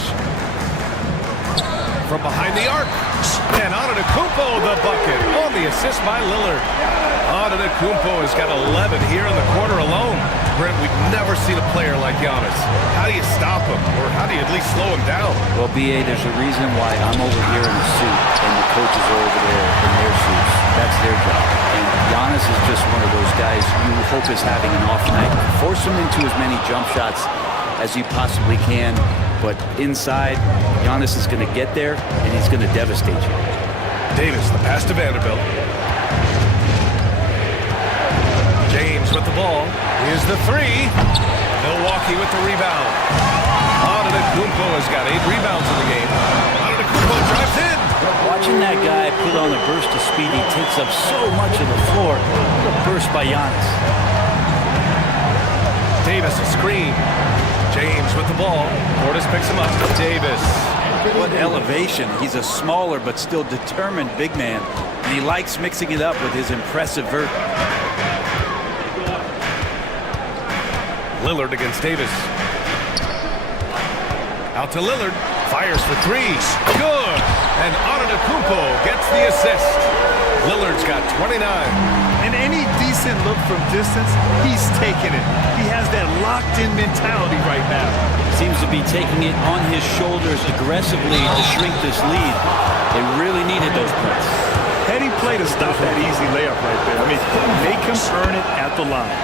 From behind the arc. And Antetokounmpo the bucket on the assist by Lillard. Antetokounmpo has got 11 here in the quarter alone. Brent, we've never seen a player like Giannis. How do you stop him? Or how do you at least slow him down? Well, B.A., there's a reason why I'm over here in a suit and the coaches are over there in their suits. That's their job. And Giannis is just one of those guys you hope is having an off night. Force him into as many jump shots as you possibly can. But inside, Giannis is going to get there, and he's going to devastate you. Davis, the pass to Vanderbilt. James with the ball. Here's the three. Milwaukee with the rebound. Antetokounmpo has got 8 rebounds in the game. Antetokounmpo drives in. Watching that guy put on a burst of speed, he takes up so much of the floor. What a burst by Giannis. Davis, a screen. James with the ball. Portis picks him up. Davis. What elevation. He's a smaller but still determined big man. And he likes mixing it up with his impressive vert. Lillard against Davis. Out to Lillard. Fires for 3. Good. And Antetokounmpo gets the assist. Lillard's got 29. And any decent look from distance, he's taking it. He has that locked-in mentality right now. Seems to be taking it on his shoulders aggressively to shrink this lead. They really needed those points. Heady play to stop that easy layup right there. I mean, make him earn it at the line.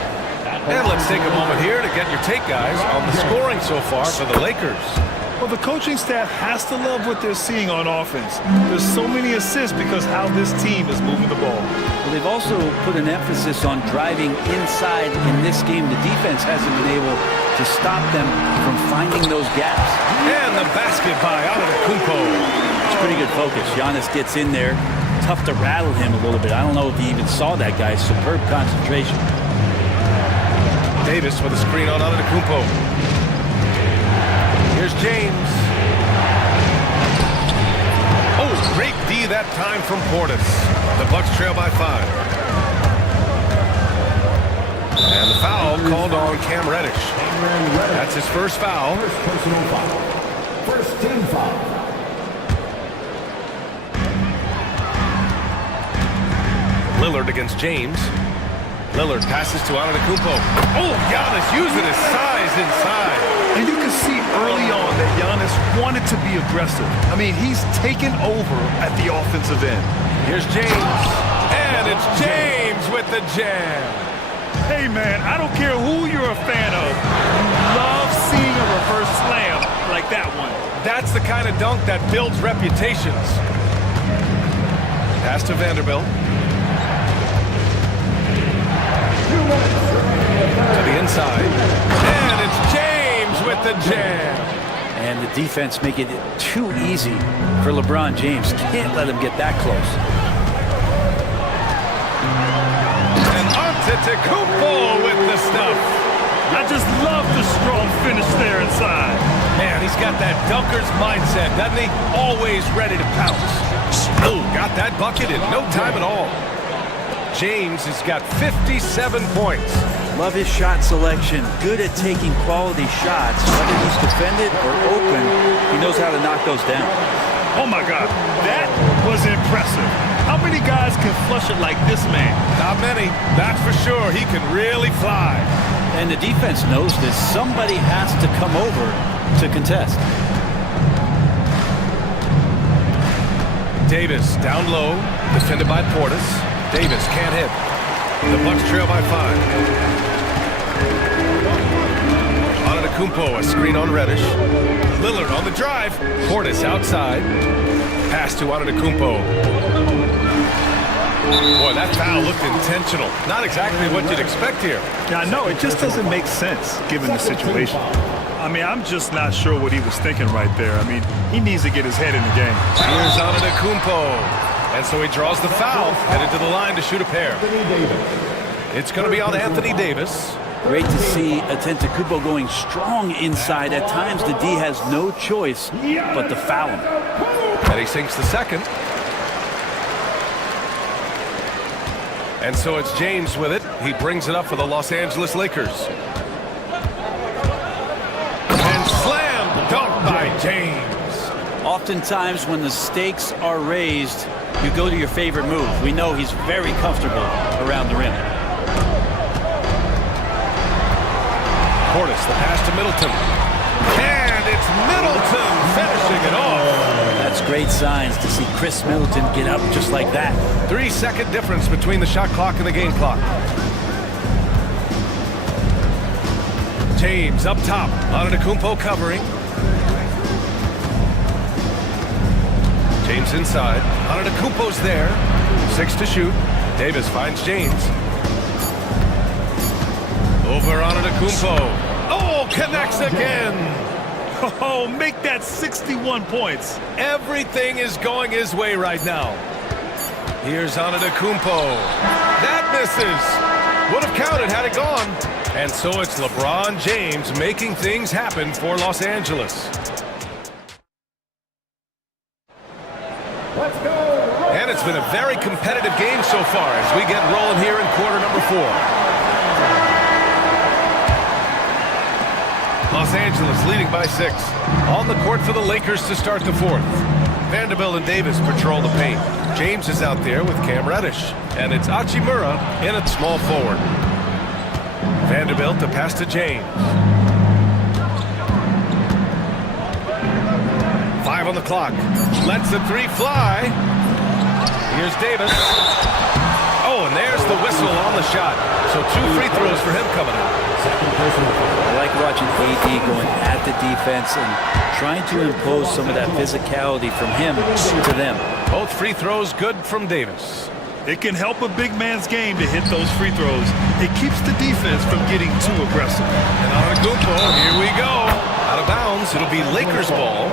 And let's take a moment here to get your take, guys, on the scoring so far for the Lakers. Well, the coaching staff has to love what they're seeing on offense. There's so many assists because how this team is moving the ball. Well, they've also put an emphasis on driving inside in this game. The defense hasn't been able to stop them from finding those gaps. And the basket by Antetokounmpo. It's pretty good focus. Giannis gets in there. Tough to rattle him a little bit. I don't know if he even saw that guy. Superb concentration. Davis with a screen on Antetokounmpo. Here's James. Oh, great D that time from Portis. The Bucks trail by 5. And the foul called on Cam Reddish. That's his first foul. First personal foul. First team foul. Lillard against James. Lillard passes to Antetokounmpo. Oh, Giannis using his size inside. And you can see early on that Giannis wanted to be aggressive. I mean, he's taken over at the offensive end. Here's James. And it's James with the jam. Hey, man, I don't care who you're a fan of. You love seeing a reverse slam like that one. That's the kind of dunk that builds reputations. Pass to Vanderbilt. To the inside. And it's James with the jam. And the defense making it too easy for LeBron James. Can't let him get that close. And Antetokounmpo with the stuff. I just love the strong finish there inside. Man, he's got that dunker's mindset, doesn't he? Always ready to pounce. Oh, got that bucket in no time at all. James has got 57 points. Love his shot selection. Good at taking quality shots. Whether he's defended or open, he knows how to knock those down. Oh, my God. That was impressive. How many guys can flush it like this man? Not many. That's for sure. He can really fly. And the defense knows this. Somebody has to come over to contest. Davis down low, defended by Portis. Davis can't hit. The Bucks trail by 5. Antetokounmpo, a screen on Reddish. Lillard on the drive. Portis outside. Pass to Antetokounmpo. Boy, that foul looked intentional. Not exactly what you'd expect here. Yeah, I know. It just doesn't make sense given the situation. I mean, I'm just not sure what he was thinking right there. I mean, he needs to get his head in the game. Here's Antetokounmpo. And so he draws the foul, headed to the line to shoot a pair. It's going to be on Anthony Davis. Great to see Antetokounmpo going strong inside. At times, the D has no choice but to foul him. And he sinks the second. And so it's James with it. He brings it up for the Los Angeles Lakers. And slam dunk by James. Oftentimes, when the stakes are raised, you go to your favorite move. We know he's very comfortable around the rim. Portis, the pass to Middleton. And it's Middleton finishing it off. That's great signs to see Chris Middleton get up just like that. 3-second difference between the shot clock and the game clock. James up top. Antetokounmpo covering. James inside. Antetokounmpo's there. 6 to shoot. Davis finds James. Over Antetokounmpo. Oh, connects again. Oh, make that 61 points. Everything is going his way right now. Here's Antetokounmpo. That misses. Would have counted had it gone. And so it's LeBron James making things happen for Los Angeles. And it's been a very competitive game so far as we get rolling here in quarter number 4. Los Angeles leading by 6. On the court for the Lakers to start the 4th. Vanderbilt and Davis patrol the paint. James is out there with Cam Reddish. And it's Hachimura in at small forward. Vanderbilt to pass to James. 5 on the clock. Lets the 3 fly. Here's Davis. Oh, and there's the whistle on the shot. So 2 free throws for him coming in. I like watching AD going at the defense and trying to impose some of that physicality from him to them. Both free throws good from Davis. It can help a big man's game to hit those free throws. It keeps the defense from getting too aggressive. And Antetokounmpo, here we go. Out of bounds, it'll be Lakers ball.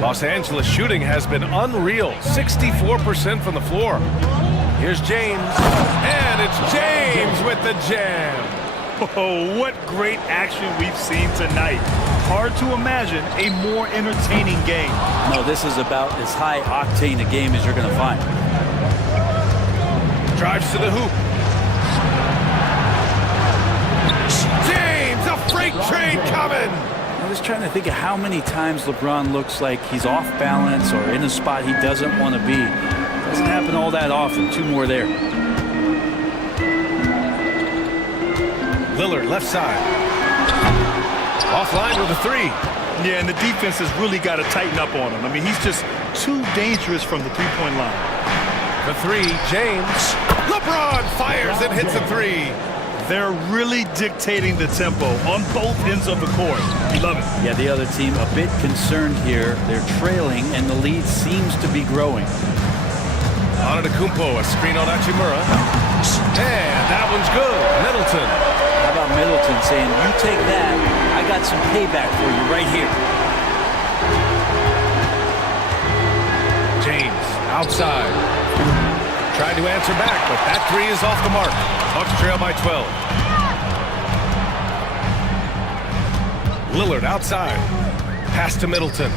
Los Angeles shooting has been unreal. 64% from the floor. Here's James. And it's James with the jam. Oh, what great action we've seen tonight. Hard to imagine a more entertaining game. No, this is about as high octane a game as you're going to find. Drives to the hoop. James, a freight train coming. I was trying to think of how many times LeBron looks like he's off balance or in a spot he doesn't want to be. Doesn't happen all that often. 2 more there. Lillard left side. Offline with a 3. Yeah, and the defense has really got to tighten up on him. I mean, he's just too dangerous from the three-point line. The 3, James. LeBron fires and hits a 3. They're really dictating the tempo on both ends of the court. Love it. Yeah, the other team a bit concerned here. They're trailing, and the lead seems to be growing. Antetokounmpo, a screen on Hachimura. And that one's good. Middleton. How about Middleton saying, you take that, I got some payback for you right here. James, outside. Tried to answer back, but that 3 is off the mark. Bucks trail by 12. Lillard outside. Pass to Middleton.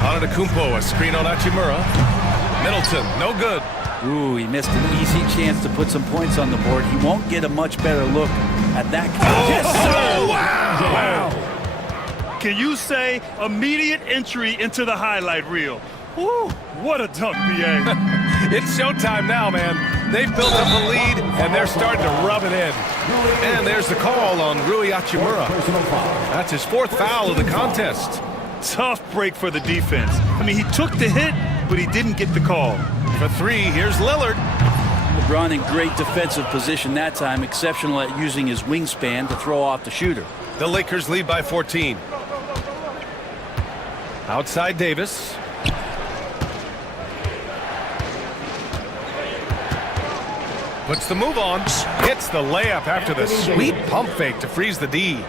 Antetokounmpo, a screen on Hachimura. Middleton, no good. Ooh, he missed an easy chance to put some points on the board. He won't get a much better look at that. Yes, sir! Wow! Can you say immediate entry into the highlight reel? Woo, what a dunk, BA. It's showtime now, man. They've built up a lead, and they're starting to rub it in. And there's the call on Rui Hachimura. That's his 4th foul of the contest. Tough break for the defense. I mean, he took the hit, but he didn't get the call. For 3, here's Lillard. LeBron in great defensive position that time, exceptional at using his wingspan to throw off the shooter. The Lakers lead by 14. Outside Davis. Puts the move on. Hits the layup after the sweet pump fake to freeze the D.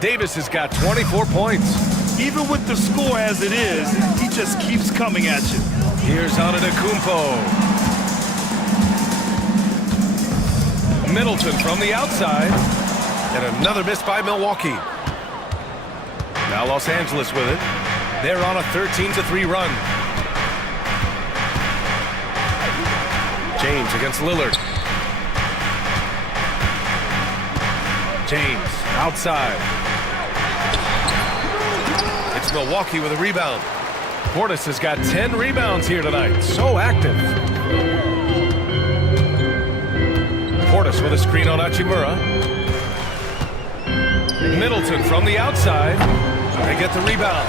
Davis has got 24 points. Even with the score as it is, he just keeps coming at you. Here's Antetokounmpo. Middleton from the outside. And another miss by Milwaukee. Now Los Angeles with it. They're on a 13-3 run. James against Lillard. James outside. It's Milwaukee with a rebound. Portis has got 10 rebounds here tonight. So active. Portis with a screen on Hachimura. Middleton from the outside. They get the rebound.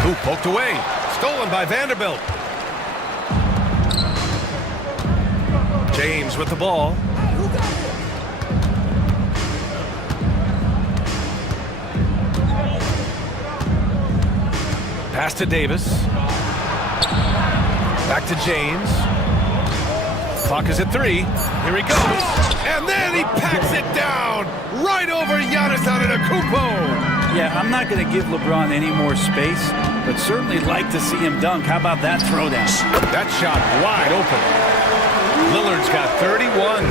Who poked away. Stolen by Vanderbilt. James with the ball. Pass to Davis. Back to James. Clock is at 3. Here he goes. And then he packs it down right over Giannis Antetokounmpo. Yeah, I'm not going to give LeBron any more space, but certainly like to see him dunk. How about that throwdown? That shot wide open. Lillard's got 31.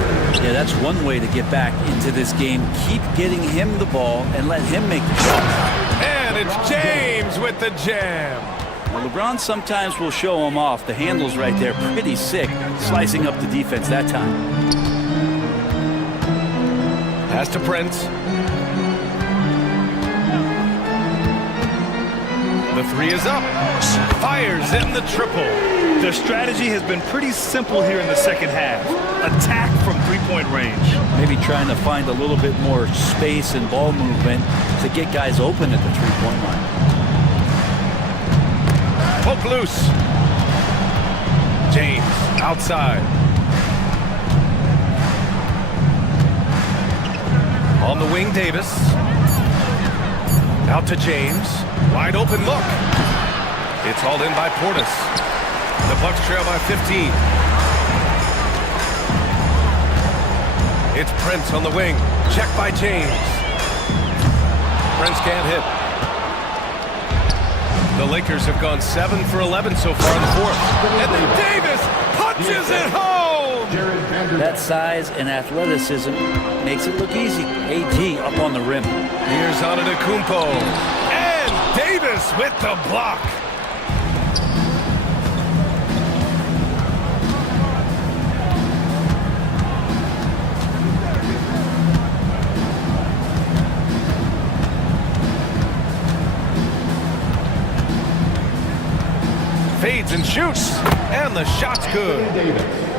Yeah, that's one way to get back into this game. Keep getting him the ball and let him make the shots. And it's James with the jam. Well, LeBron sometimes will show him off. The handle's right there, pretty sick, slicing up the defense that time. Pass to Prince. The 3 is up. Fires in the triple. Their strategy has been pretty simple here in the second half. Attack from 3-point range. Maybe trying to find a little bit more space and ball movement to get guys open at the 3-point line. Poke loose. James outside. On the wing, Davis. Out to James. Wide open look. It's hauled in by Portis. The Bucks trail by 15. It's Prince on the wing. Check by James. Prince can't hit. The Lakers have gone 7 for 11 so far in the 4th. And then Davis punches it home! That size and athleticism makes it look easy. AD up on the rim. Here's Antetokounmpo. And Davis with the block. Fades and shoots. And the shot's good.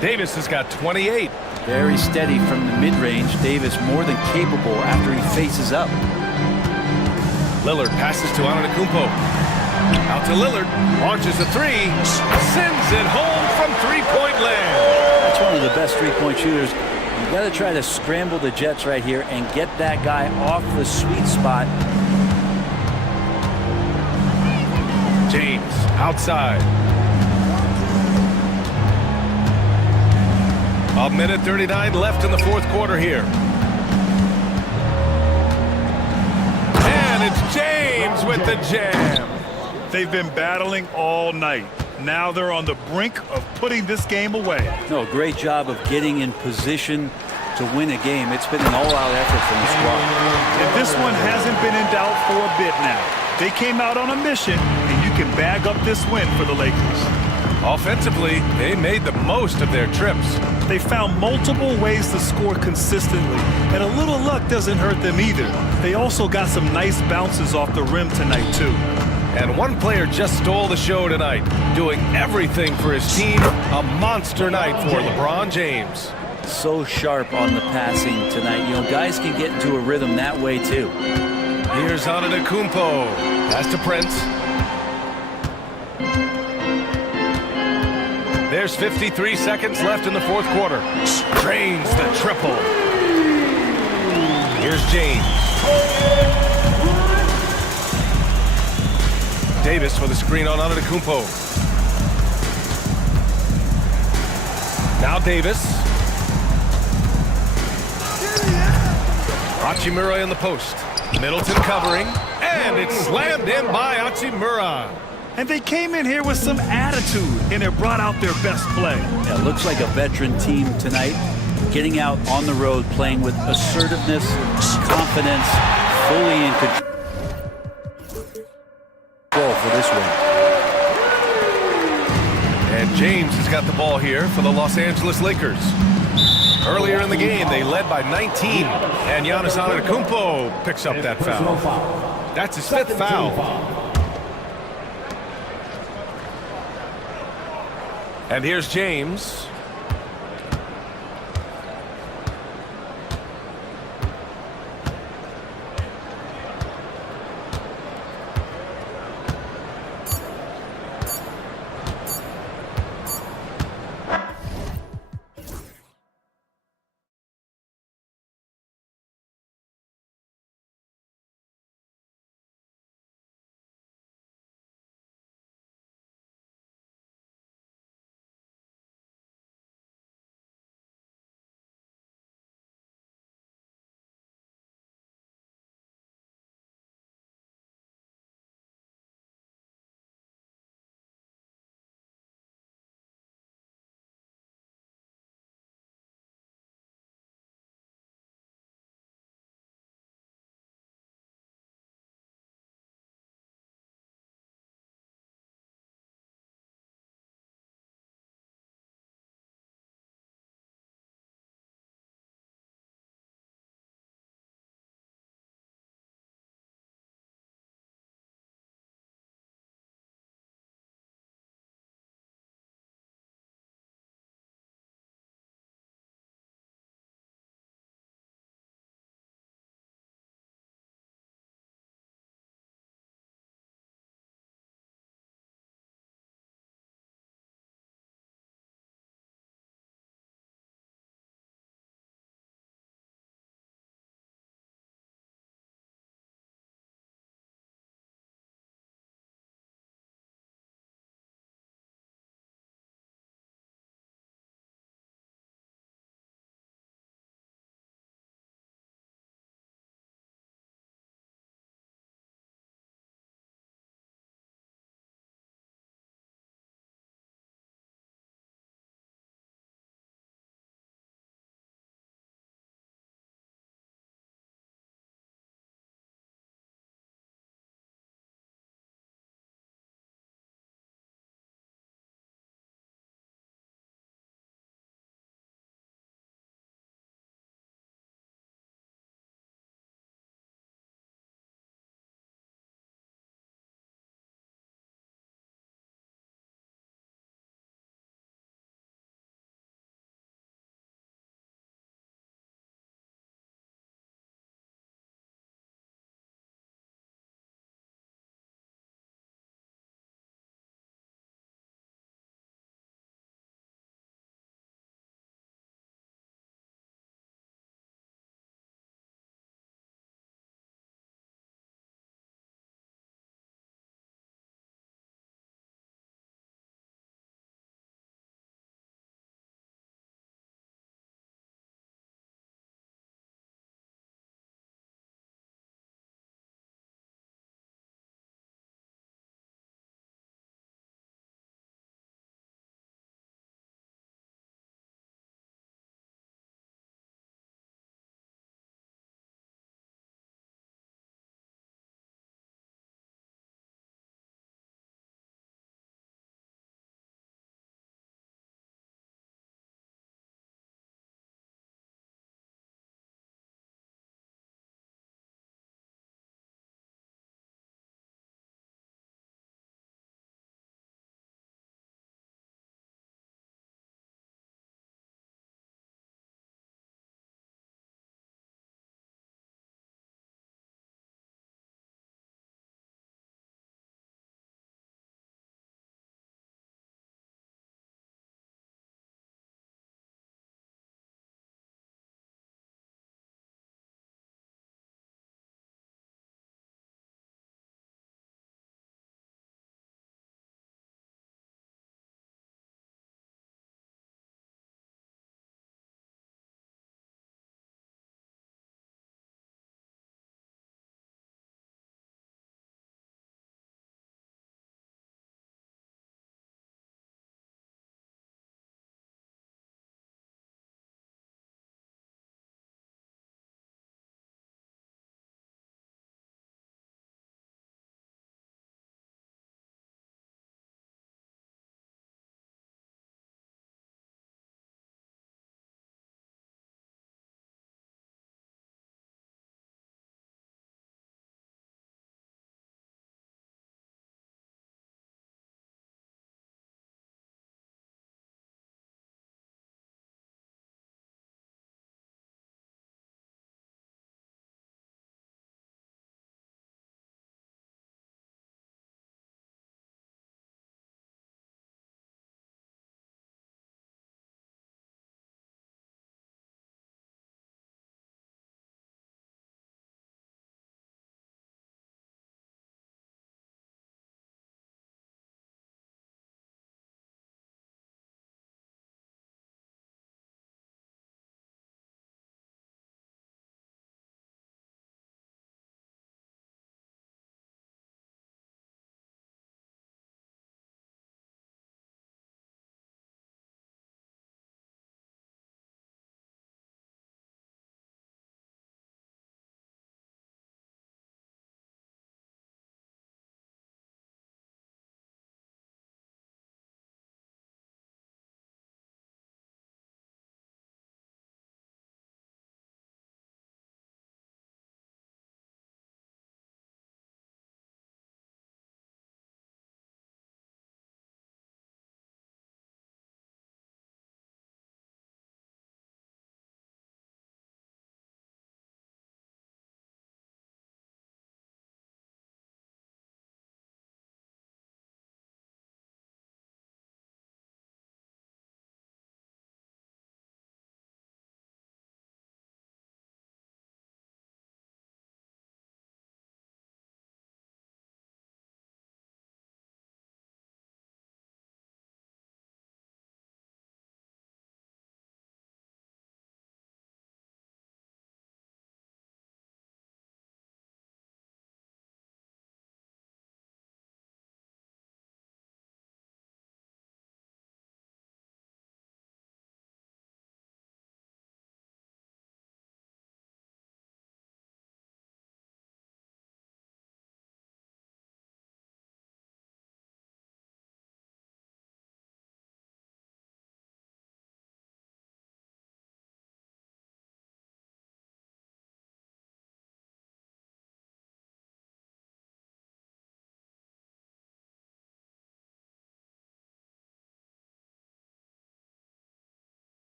Davis has got 28. Very steady from the mid-range. Davis more than capable after he faces up. Lillard passes to Antetokounmpo. Out to Lillard. Launches a 3. Sends it home from 3-point land. That's one of the best 3-point shooters. You got to try to scramble the Jets right here and get that guy off the sweet spot. James outside. A minute 39 left in the 4th quarter here. And it's James with the jam. They've been battling all night. Now they're on the brink of putting this game away. No, great job of getting in position to win a game. It's been an all-out effort from the squad. And this one hasn't been in doubt for a bit now. They came out on a mission, and you can bag up this win for the Lakers. Offensively, they made the most of their trips. They found multiple ways to score consistently, and a little luck doesn't hurt them either. They also got some nice bounces off the rim tonight, too. And one player just stole the show tonight, doing everything for his team. A monster night for LeBron James. So sharp on the passing tonight. You know, guys can get into a rhythm that way, too. Here's Antetokounmpo. Pass to Prince. There's 53 seconds left in the fourth quarter. Drains the triple. Here's James. Davis for the screen on Antetokounmpo. Now Davis. Hachimura in the post. Middleton covering. And it's slammed in by Hachimura. And they came in here with some attitude, and it brought out their best play. Yeah, it looks like a veteran team tonight, getting out on the road, playing with assertiveness, confidence, fully in control for this win. And James has got the ball here for the Los Angeles Lakers. Earlier in the game, they led by 19, and Giannis Antetokounmpo picks up that foul. That's his fifth foul. And here's James.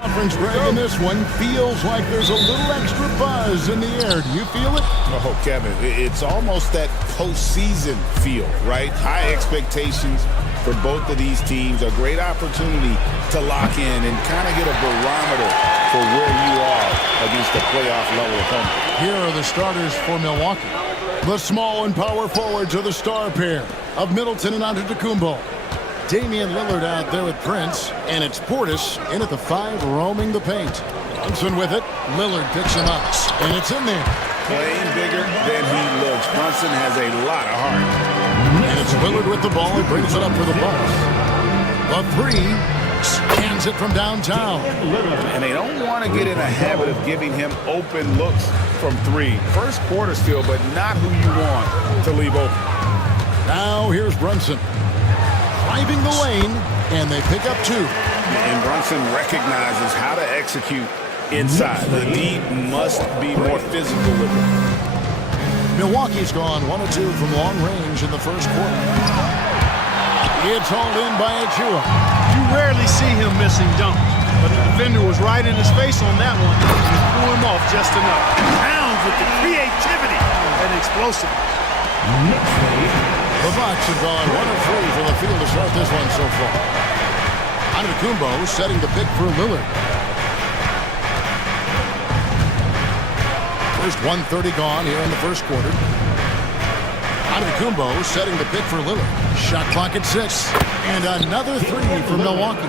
Conference, Greg, in this one feels like there's a little extra buzz in the air. Do you feel it? Oh, Kevin, it's almost that postseason feel, right? High expectations for both of these teams. A great opportunity to lock in and kind of get a barometer for where you are against a playoff level opponent. Here are the starters for Milwaukee. The small and power forwards are the star pair of Middleton and Antetokounmpo. Damian Lillard out there with Prince, and it's Portis in at the 5 roaming the paint. Brunson with it. Lillard picks him up, and it's in there. Playing bigger than he looks. Brunson has a lot of heart. And it's Lillard with the ball. He brings it up for the Bucks. The 3 scans it from downtown. And they don't want to get in a habit of giving him open looks from 3. First quarter still, but not who you want to leave open. Now here's Brunson. Driving the lane, and they pick up 2. And Brunson recognizes how to execute inside. The D must be more physical with it. Milwaukee's gone 1 of 2 from long range in the first quarter. It's hauled in by Achua. You rarely see him missing dunks, but the defender was right in his face on that one. He threw him off just enough. Pounds with the creativity and explosive. The Bucks have gone 1 of 3 from the field to start this one so far. Antetokounmpo setting the pick for Lillard. First 1:30 gone here in the first quarter. Antetokounmpo setting the pick for Lillard. Shot clock at 6. And another 3 for Milwaukee.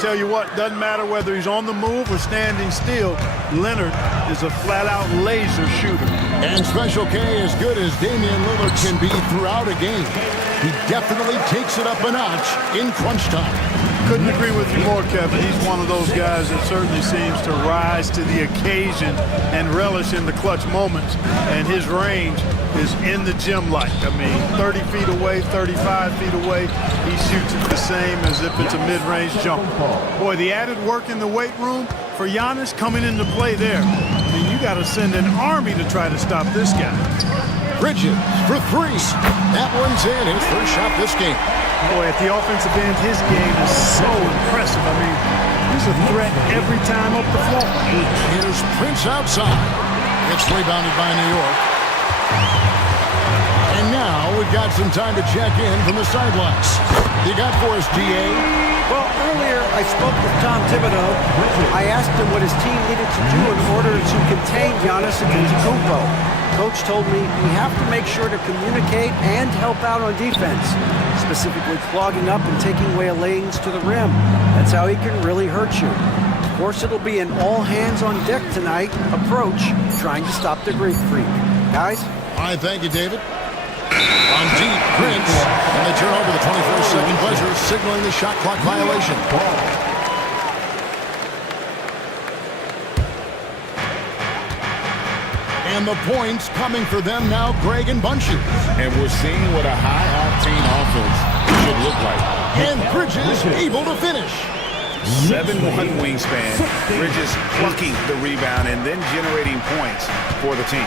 Tell you what, doesn't matter whether he's on the move or standing still, Leonard is a flat-out laser shooter. And Special K, as good as Damian Lillard can be throughout a game, he definitely takes it up a notch in crunch time. Couldn't agree with you more, Kevin. He's one of those guys that certainly seems to rise to the occasion and relish in the clutch moments. And his range is in the gym like. I mean, 30 feet away, 35 feet away, he shoots it the same as if it's a mid-range jumper. Boy, the added work in the weight room for Giannis coming into play there. I mean, you got to send an army to try to stop this guy. Bridges for 3. That one's in. His first shot this game. Boy, at the offensive end, his game is so impressive. I mean, he's a threat every time up the floor. Here's Prince outside. It's rebounded by New York. And now we've got some time to check in from the sidelines. You got for us, GA? Well, earlier I spoke with Tom Thibodeau. I asked him what his team needed to do in order to contain Giannis Antetokounmpo. Coach told me we have to make sure to communicate and help out on defense, specifically clogging up and taking away lanes to the rim. That's how he can really hurt you. Of course, it'll be an all-hands-on-deck tonight approach, trying to stop the Greek freak. Guys? All right, thank you, David. On deep, Prince, and they turn over the 24-second buzzer, signaling the shot clock violation. And the points coming for them now, Greg and Bunches. And we're seeing what a high-octane offense should look like. And Bridges able to finish. 7'1" wingspan. Bridges plucking the rebound and then generating points for the team.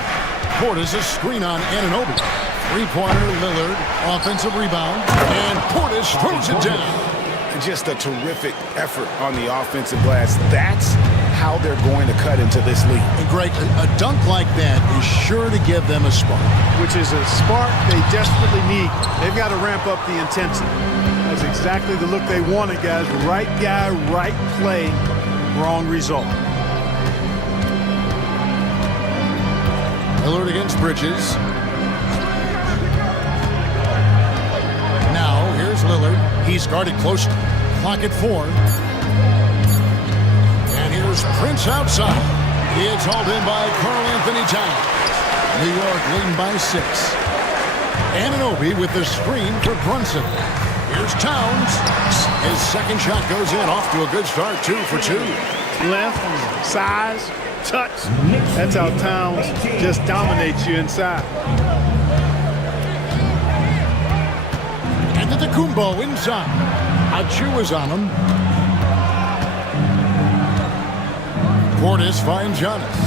Portis a screen on Anunoby. 3-pointer, Lillard, offensive rebound, and Portis throws it down. Just a terrific effort on the offensive glass. That's how they're going to cut into this league. And Greg, a dunk like that is sure to give them a spark. Which is a spark they desperately need. They've got to ramp up the intensity. That's exactly the look they wanted, guys. Right guy, right play, wrong result. Lillard against Bridges. Now, here's Lillard. He's guarded close. Clock at 4. And here's Prince outside. It's hauled in by Karl Anthony Towns. New York leading by 6. Anunoby with the screen for Brunson. Here's Towns. His second shot goes in. Off to a good start. 2 for 2. Length, size, touch. That's how Towns just dominates you inside. Antetokounmpo inside. Achua's on him. Portis finds Giannis.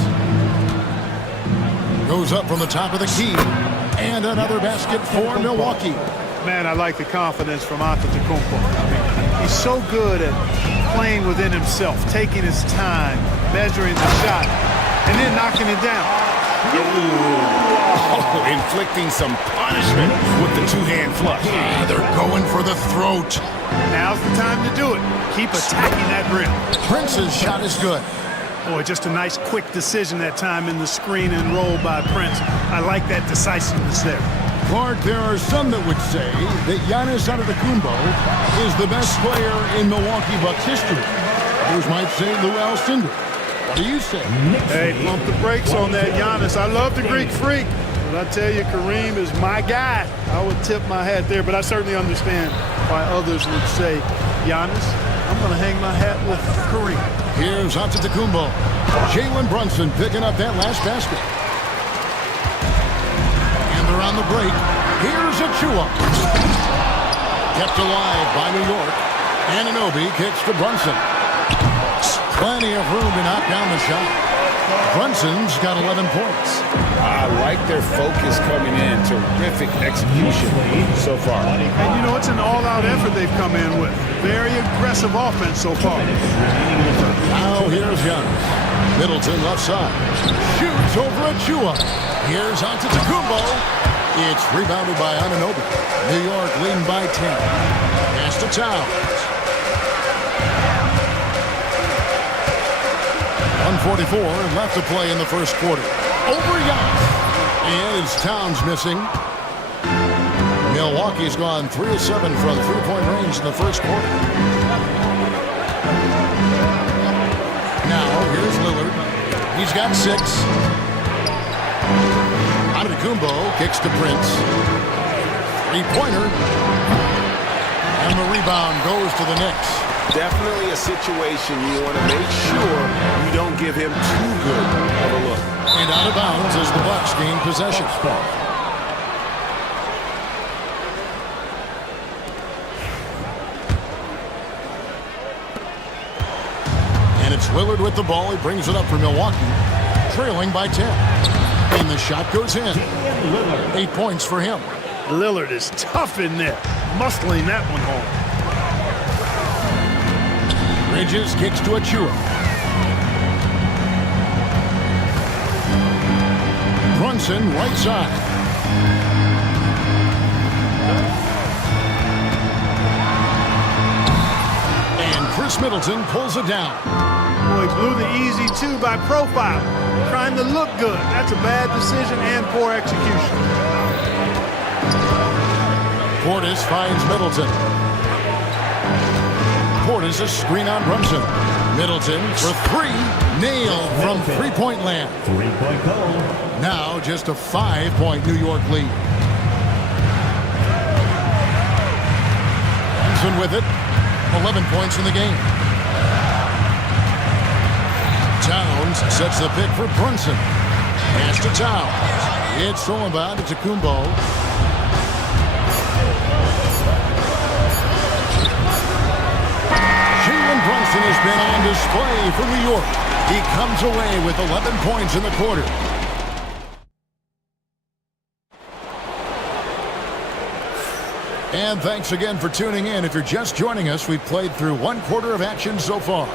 Goes up from the top of the key. And another basket for Milwaukee. Man, I like the confidence from Antetokounmpo. I mean, he's so good at playing within himself, taking his time, measuring the shot, and then knocking it down. Oh, inflicting some punishment with the two-hand flush. They're going for the throat. Now's the time to do it. Keep attacking that rim. Prince's shot is good. Boy, just a nice quick decision that time in the screen and roll by Prince. I like that decisiveness there. Clark, there are some that would say that Giannis Antetokounmpo is the best player in Milwaukee Bucks history. Others might say Lou Alcindor. What do you say? Hey, pump the brakes on that, Giannis. I love the Greek freak, but I tell you, Kareem is my guy. I would tip my hat there, but I certainly understand why others would say, Giannis, I'm going to hang my hat with Kareem. Here's Antetokounmpo. Jalen Brunson picking up that last basket. And they're on the break. Here's Achua. Kept alive by New York. Anunoby kicks to Brunson. Plenty of room to knock down the shot. Brunson's got 11 points. I like their focus coming in. Terrific execution so far. And you know, it's an all-out effort they've come in with. Very aggressive offense so far. Now here's Giannis. Middleton left side. Shoots over Achua. Here's Antetokounmpo. It's rebounded by Anunoby. New York leading by 10. Pass to Towns. 1:44 left to play in the first quarter. Over Giannis. And it's Towns missing. Milwaukee's gone 3 of 7 from three-point range in the first quarter. Now, here's Lillard. He's got 6. Antetokounmpo kicks to Prince. Three-pointer. And the rebound goes to the Knicks. Definitely a situation you want to make sure you don't give him too good of a look. And out of bounds as the Bucks gain possession. And it's Lillard with the ball. He brings it up for Milwaukee, trailing by 10. And the shot goes in. 8 points for him. Lillard is tough in there, muscling that one home. Bridges kicks to Achua. Brunson right side. And Chris Middleton pulls it down. Boy, blew the easy 2 by profile. Trying to look good. That's a bad decision and poor execution. Portis finds Middleton. Portis a screen on Brunson. Middleton for 3. Nailed from three-point land. Three-point goal. Now just a 5-point New York lead. Brunson with it. 11 points in the game. Towns sets the pick for Brunson. Pass to Towns. It's thrown by Antetokounmpo. Brunson has been on display for New York. He comes away with 11 points in the quarter. And thanks again for tuning in. If you're just joining us, we've played through 1 quarter of action so far.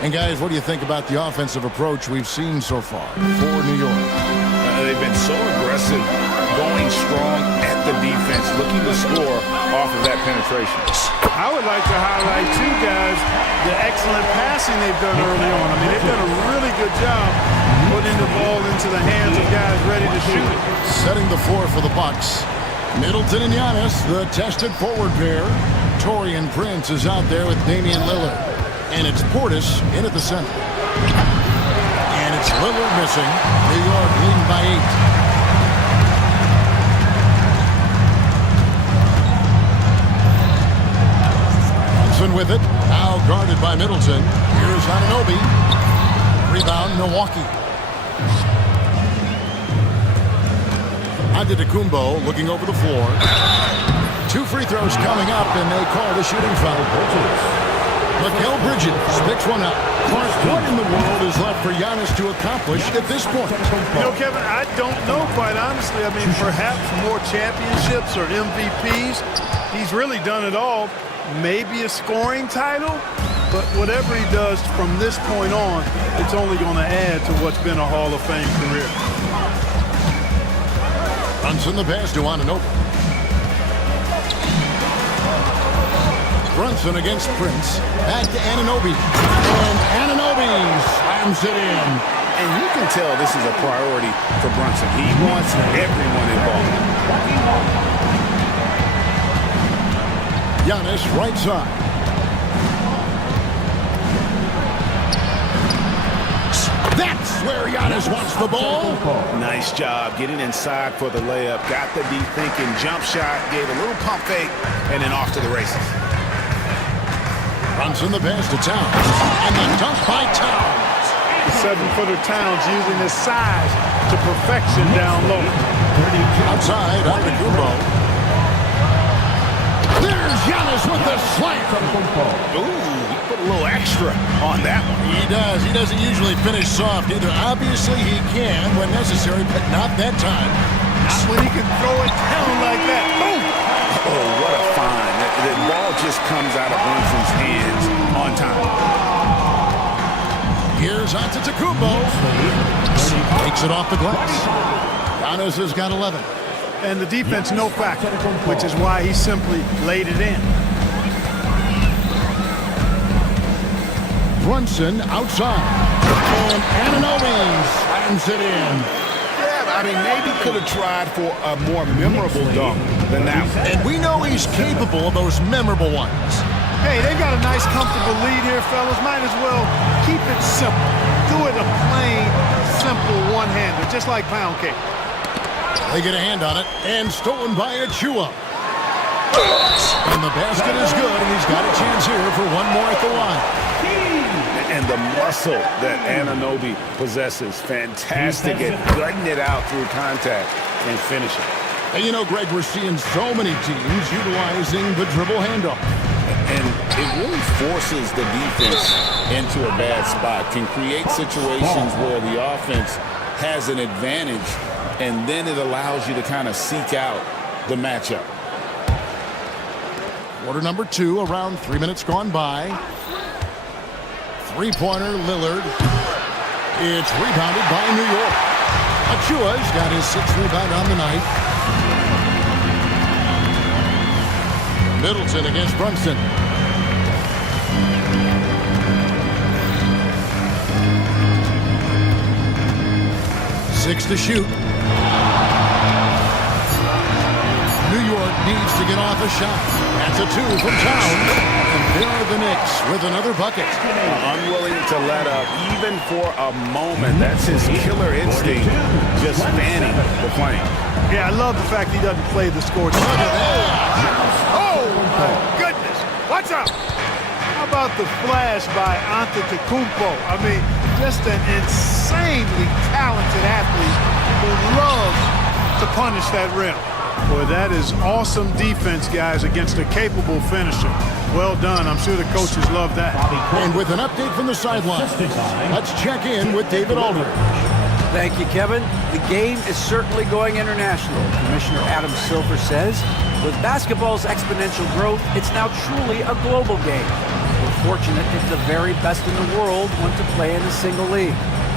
And guys, what do you think about the offensive approach we've seen so far for New York? They've been so aggressive, going strong at the defense, looking to score off of that penetration. I would like to highlight, too, guys, the excellent passing they've done early on. I mean, they've done a really good job putting the ball into the hands of guys ready to shoot it. Setting the floor for the Bucks. Middleton and Giannis, the tested forward pair. Taurean Prince is out there with Damian Lillard. And it's Portis in at the center. And it's Lillard missing. New York leading by 8. With it, now guarded by Middleton. Here's Anunoby. Rebound, Milwaukee. Antetokounmpo looking over the floor. 2 free throws coming up, and they call the shooting foul. Mikal Bridges picks one up. What in the world is left for Giannis to accomplish at this point? You know, Kevin, I don't know, quite honestly. I mean, perhaps more championships or MVPs. He's really done it all. Maybe a scoring title, but whatever he does from this point on, it's only going to add to what's been a Hall of Fame career. Brunson the pass to Anunoby. Brunson against Prince. Back to Anunoby. And Anunoby slams it in. And you can tell this is a priority for Brunson. He wants everyone involved. Giannis right side. That's where Giannis wants the ball. Nice job getting inside for the layup. Got the deep thinking jump shot. Gave a little pump fake. And then off to the races. Brunson the pass to Towns. And the dunk by Towns. The 7-footer Towns using his size to perfection down low. Outside on the Kumbo. There's Giannis with the slam. Ooh, he put a little extra on that one. He does. He doesn't usually finish soft either. Obviously, he can when necessary, but not that time. Not when he can throw it down like that. Boom! Oh, what a find. The ball just comes out of Brunson's hands on time. Here's Antetokounmpo. Takes it off the glass. Giannis has got 11. And the defense no factor, which is why he simply laid it in. Brunson outside. And Anunoby slams it in. I mean, maybe could have tried for a more memorable dunk than that one. And we know he's capable of those memorable ones. Hey, they've got a nice, comfortable lead here, fellas. Might as well keep it simple. Do it a plain, simple one-hander, just like pound cake. They get a hand on it, and stolen by Achua. And the basket is good, and he's got a chance here for one more at the line. And the muscle that Anunoby possesses, fantastic at gutting it out through contact and finishing. And you know, Greg, we're seeing so many teams utilizing the dribble handoff. And it really forces the defense into a bad spot, can create situations where the offense has an advantage, and then it allows you to kind of seek out the matchup. Quarter number 2, around 3 minutes gone by. Three-pointer, Lillard. It's rebounded by New York. Achua's got his 6th rebound on the night. Middleton against Brunson. Six to shoot. New York needs to get off a shot. That's a 2 from Towns. And there are the Knicks with another bucket. Unwilling to let up even for a moment. That's his killer instinct, just fanning the flame. Yeah, I love the fact he doesn't play the score. Look at that. Oh, my goodness. Watch out. How about the flash by Antetokounmpo? I mean, just an insanely talented athlete who loves to punish that rim. Boy, that is awesome defense, guys, against a capable finisher. Well done. I'm sure the coaches love that. And with an update from the sideline, let's check in with David Aldridge. Thank you, Kevin. The game is certainly going international. Commissioner Adam Silver says, with basketball's exponential growth, it's now truly a global game. We're fortunate that the very best in the world want to play in a single league.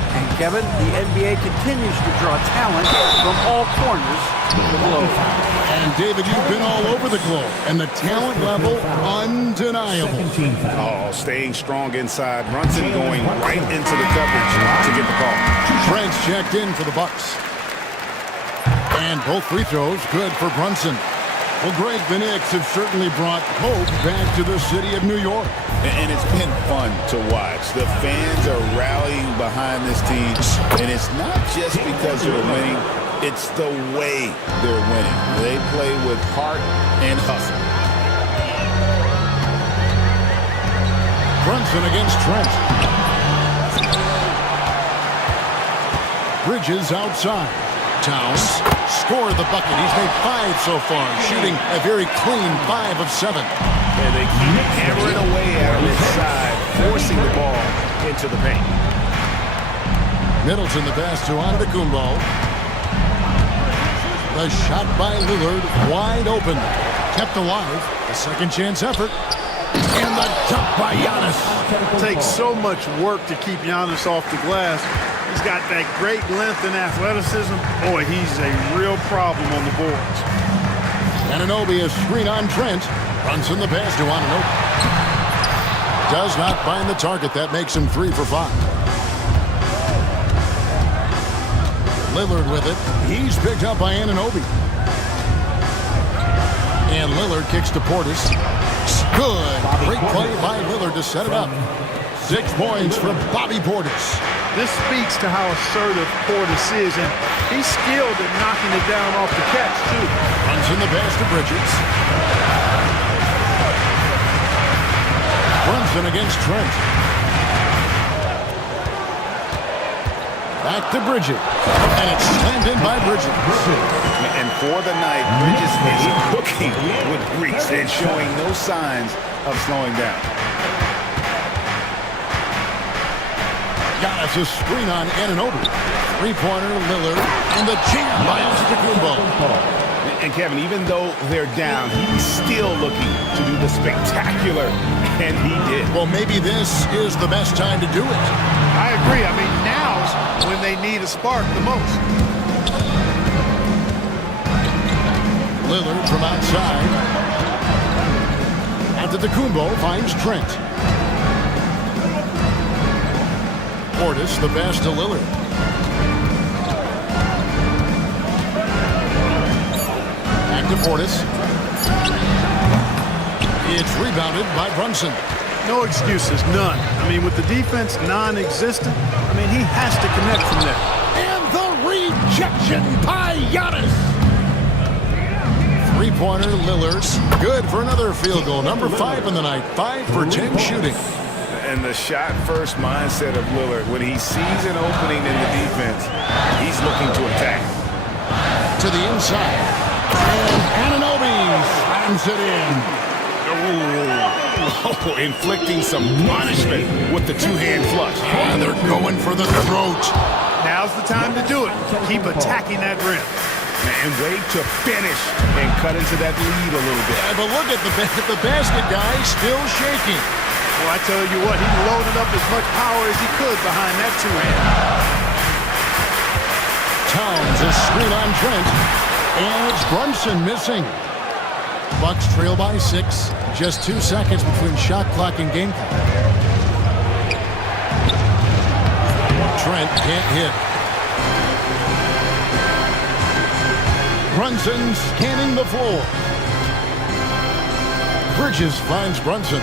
And Kevin, the NBA continues to draw talent from all corners of the globe. And David, you've been all over the globe, and the talent level undeniable. Oh, staying strong inside. Brunson going right into the coverage to get the call. Trent's checked in for the Bucks. And both free throws good for Brunson. Well, Greg, the Knicks have certainly brought hope back to the city of New York. And it's been fun to watch. The fans are rallying behind this team. And it's not just because they're winning. It's the way they're winning. They play with heart and hustle. Brunson against Trent. Bridges outside. Towns scored the bucket. He's made 5 so far, shooting a very clean 5 of 7. And they keep hammering away out of his side, forcing the ball into the paint. Middleton the pass to Antetokounmpo. The shot by Lillard, wide open. Kept alive. A second chance effort. And the dunk by Giannis. It takes so much work to keep Giannis off the glass. He's got that great length and athleticism. Boy, he's a real problem on the boards. Anunoby is screen on Trent. Runs in the pass to Anunoby. Does not find the target. That makes him 3 for 5. Lillard with it. He's picked up by Anunoby. And Lillard kicks to Portis. Good. Great play by Lillard to set it up. 6 points for Bobby Portis. This speaks to how assertive Portis is, and he's skilled at knocking it down off the catch, too. Runs in the pass to Bridges. Brunson against Trent. Back to Bridges. And it's slammed in by Bridges. And for the night, Bridges is cooking with grease and showing no signs of slowing down. Giannis a screen on Anunoby. 3-pointer, Lillard, and the jam by Antetokounmpo. And Kevin, even though they're down, he's still looking to do the spectacular, and he did. Well, maybe this is the best time to do it. I agree. I mean, now's when they need a spark the most. Lillard from outside. Antetokounmpo finds Trent. Portis, the pass to Lillard. Back to Portis. It's rebounded by Brunson. No excuses, none. I mean, with the defense non-existent, I mean, he has to connect from there. And the rejection by Giannis. 3-pointer, Lillard. Good for another field goal. Number 5 in the night. 5 for 10 shooting. And the shot-first mindset of Lillard, when he sees an opening in the defense, he's looking to attack. To the inside. And Anunoby slams it in. Oh, inflicting some punishment with the two-hand flush. And they're going for the throat. Now's the time to do it. Keep attacking that rim. And wait to finish and cut into that lead a little bit. Yeah, but look at the basket guy still shaking. Well, I tell you what, he loaded up as much power as he could behind that two-hand. Towns a screen on Trent. And it's Brunson missing. Bucks trail by 6. Just 2 seconds between shot clock and game clock. Trent can't hit. Brunson scanning the floor. Bridges finds Brunson.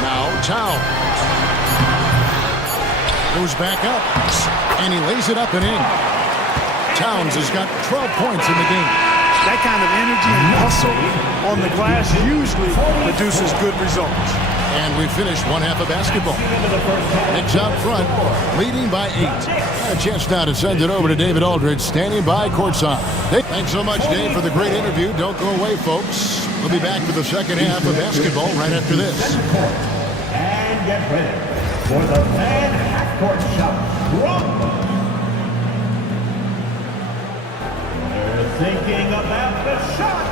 Now Towns. Goes back up. And he lays it up and in. Towns has got 12 points in the game. That kind of energy and muscle on the glass usually produces good results. And we finished one half of basketball. Knicks out front, leading by 8. A chance now to send it over to David Aldridge, standing by courtside. Thanks so much, Dave, for the great interview. Don't go away, folks. We'll be back for the second half of basketball right after this. And get ready for the fan half-court shot. They're thinking about the shot.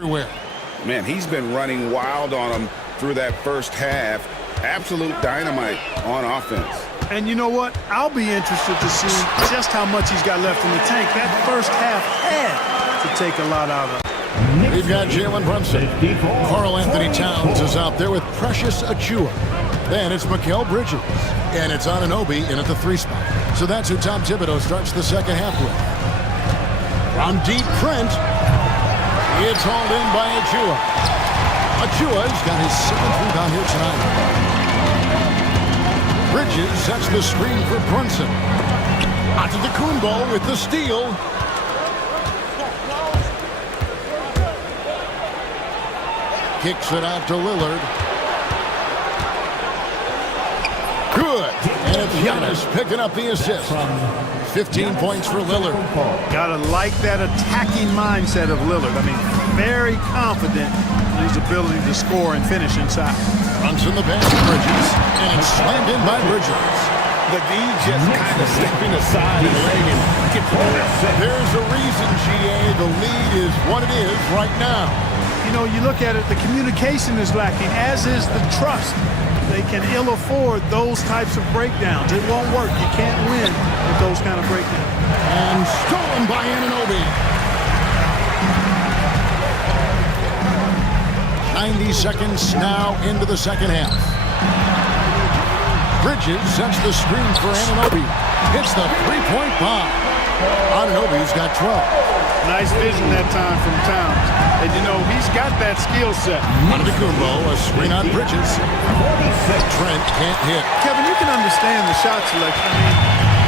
everywhere. Man, he's been running wild on him through that first half. Absolute dynamite on offense. And you know what? I'll be interested to see just how much he's got left in the tank. That first half had to take a lot out of him. We've got Jalen Brunson. Karl Anthony Towns is out there with Precious Achua. Then it's Mikal Bridges. And it's Anunoby in at the 3 spot. So that's who Tom Thibodeau starts the second half with. From deep, Trent. It's hauled in by Achua. Achua's got his 7th rebound here tonight. Bridges sets the screen for Brunson. Antetokounmpo with the steal. Kicks it out to Lillard. Good. And it's Giannis picking up the assist. 15 points for Lillard. Gotta like that attacking mindset of Lillard. I mean, very confident in his ability to score and finish inside. Runs in the basket, Bridges. And it's slammed in by Bridges. The D just kind of stepping aside and letting him get the assist. There's a reason, GA. The lead is what it is right now. You know, you look at it, the communication is lacking, as is the trust. They can ill afford those types of breakdowns. It won't work. You can't win with those kind of breakdowns. And stolen by Anunoby. 90 seconds now into the second half. Bridges sets the screen for Anunoby. Hits the three-point bomb. Anunoby's got 12. Nice vision that time from Towns. And, you know, he's got that skill set. Antetokounmpo, a screen on Bridges. Trent can't hit. Kevin, you can understand the shot selection. I mean,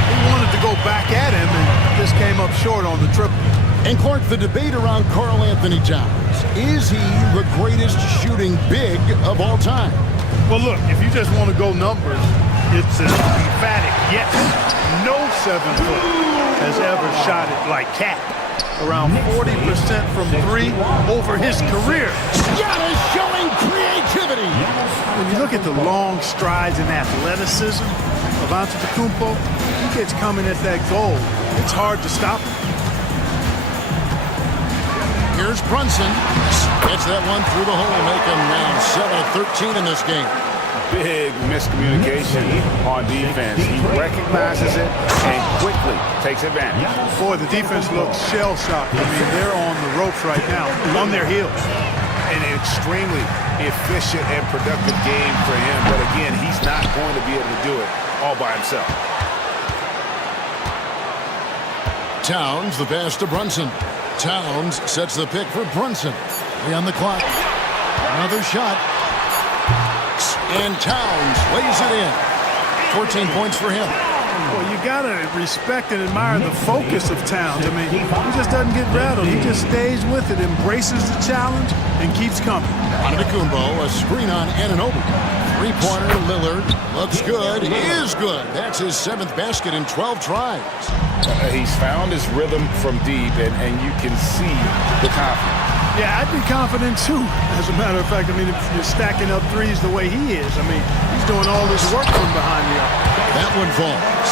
he wanted to go back at him, and just came up short on the triple. And, Clark, the debate around Karl Anthony Towns. Is he the greatest shooting big of all time? Well, look, if you just want to go numbers, it's an emphatic yes. No 7-foot has ever shot it like Cat. Around 40% from 3 over his career. Giannis showing creativity. When you look at the long strides and athleticism of Antetokounmpo, he gets coming at that goal. It's hard to stop him. Here's Brunson. Gets that one through the hole, making now 7 of 13 in this game. Big miscommunication on defense. He recognizes it and quickly takes advantage. Boy, the defense looks shell-shocked. I mean, they're on the ropes right now, on their heels. An extremely efficient and productive game for him. But again, he's not going to be able to do it all by himself. Towns, the pass to Brunson. Towns sets the pick for Brunson. 3 on the clock. Another shot. And Towns lays it in. 14 points for him. Well, you got to respect and admire the focus of Towns. I mean, he just doesn't get rattled. He just stays with it, embraces the challenge, and keeps coming. Antetokounmpo, a screen on Anunoby. Three-pointer, Lillard. Looks good. Is good. That's his 7th basket in 12 tries. He's found his rhythm from deep, and you can see the confidence. Yeah, I'd be confident too. As a matter of fact, I mean, if you're stacking up threes the way he is, I mean, he's doing all this work from behind the arc. That one falls.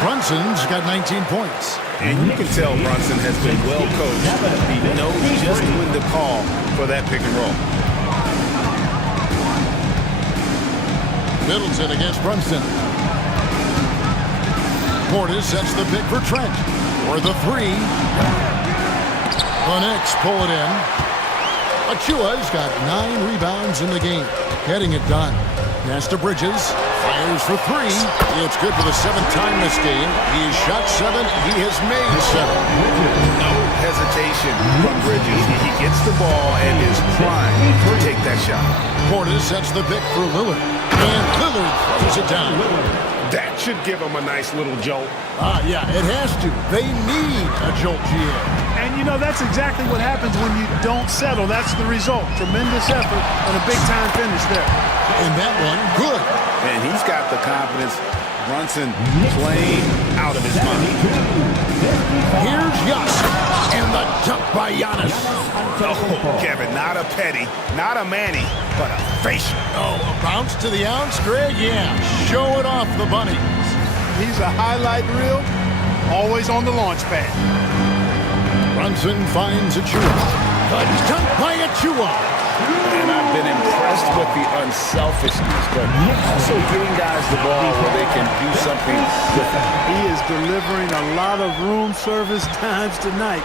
Brunson's got 19 points. And you can tell Brunson has been well coached. He knows just when to call for that pick and roll. Middleton against Brunson. Portis sets the pick for Trent. For the 3. The Knicks pull it in. Achua's got 9 rebounds in the game. Getting it done. Pass to Bridges. Fires for 3. It's good for the 7th time this game. He has shot 7. He has made 7. No hesitation from Bridges. He gets the ball and is primed to take that shot. Portis sets the pick for Lillard. And Lillard throws it down. That should give him a nice little jolt. Yeah, it has to. They need a jolt, GA. And, you know, that's exactly what happens when you don't settle. That's the result. Tremendous effort and a big-time finish there. And that one, good. And he's got the confidence. Brunson playing out of his mind. Here's Giannis. And the dunk by Giannis. Oh, Kevin, not a petty, not a Manny, but a facial. Oh, a bounce to the ounce, Greg? Yeah, show it off the bunnies. He's a highlight reel, always on the launch pad. Brunson finds Achua. The dunk by Achua. And I've been impressed with the unselfishness, but also giving guys the ball where they can do something with it. He is delivering a lot of room service times tonight.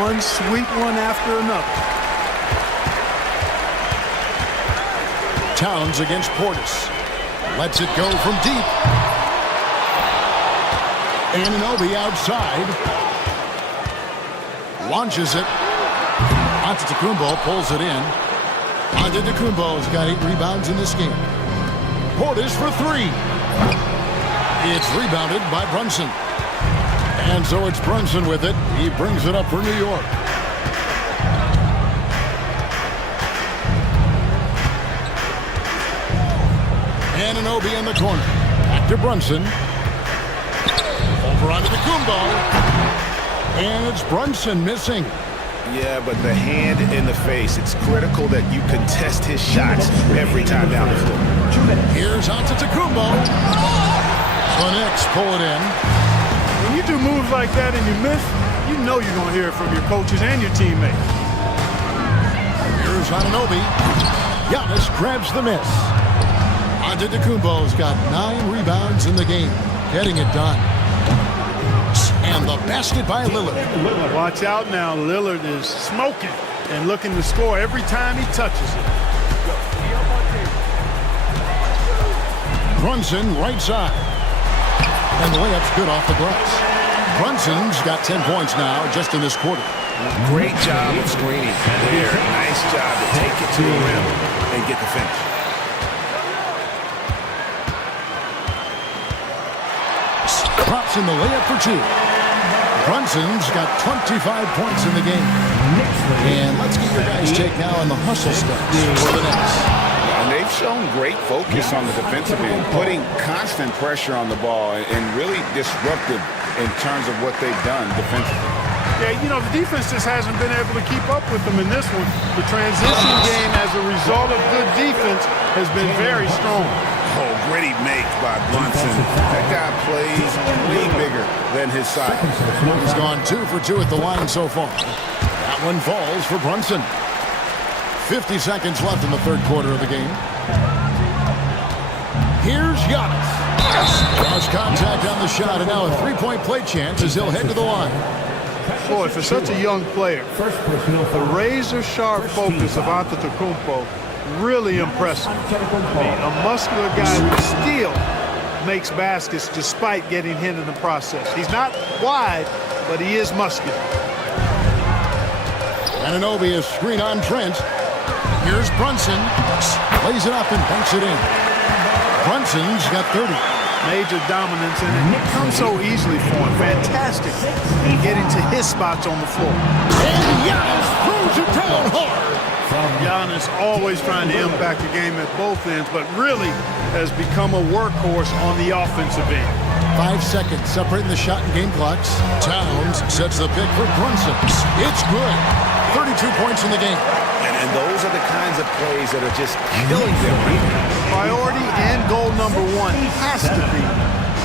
One sweet one after another. Towns against Portis. Lets it go from deep. Anunoby outside. Launches it. Antetokounmpo pulls it in. Antetokounmpo's got 8 rebounds in this game. Portis for 3. It's rebounded by Brunson. And so it's Brunson with it. He brings it up for New York. Anunoby in the corner. Back to Brunson. Over onto the Kumbo. And it's Brunson missing. Yeah, but the hand in the face, it's critical that you contest his shots every time down the floor. Here's Antetokounmpo. The Knicks pull it in. When you do moves like that and you miss, you know you're going to hear it from your coaches and your teammates. Here's Anunoby. Giannis grabs the miss. Antetokounmpo's got 9 rebounds in the game, getting it done. And the basket by Lillard. Watch out now. Lillard is smoking and looking to score every time he touches it. Brunson right side. And the layup's good off the glass. Brunson's got 10 points now just in this quarter. Great job of screening there. Nice job to take it to the rim and get the finish. Drops in the layup for 2. Brunson's got 25 points in the game. And let's get your guys' take now on the hustle steps for the Knicks. And they've shown great focus on the defensive end, putting constant pressure on the ball and really disruptive in terms of what they've done defensively. Yeah, you know, the defense just hasn't been able to keep up with them in this one. The transition game as a result of good defense has been very strong. Oh, gritty make by Brunson. That guy plays way bigger than his size. He's gone 2 for 2 at the line so far. That one falls for Brunson. 50 seconds left in the third quarter of the game. Here's Giannis. Cross contact on the shot, and now a 3-point play chance as he'll head to the line. Boy, for such a young player, the razor-sharp focus of Antetokounmpo really impressive. A muscular guy who still makes baskets despite getting hit in the process. He's not wide, but he is muscular. Anunoby is screen on Trent. Here's Brunson. Lays it up and banks it in. Brunson's got 30. Major dominance, and it comes so easily for him. Fantastic getting to his spots on the floor. And Giannis throws it down hard. Giannis always trying to impact the game at both ends, but really has become a workhorse on the offensive end. 5 seconds separating the shot and game clocks. Towns sets the pick for Brunson. It's good. 32 points in the game. And those are the kinds of plays that are just killing them. Priority and goal number 1 has to be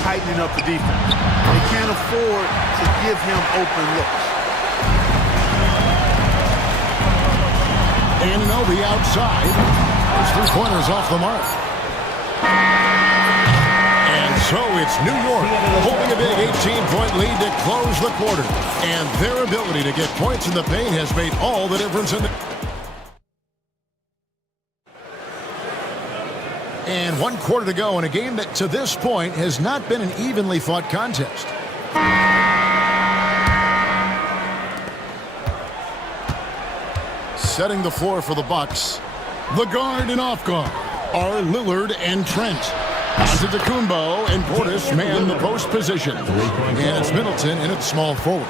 tightening up the defense. They can't afford to give him open looks. Anunoby outside. Those 3 pointers off the mark. And so it's New York holding a big 18-point lead to close the quarter. And their ability to get points in the paint has made all the difference in the... And 1 quarter to go in a game that to this point has not been an evenly fought contest. Setting the floor for the Bucks. The guard and off guard are Lillard and Trent. Antetokounmpo and Portis man the post position. And it's Middleton in at small forward.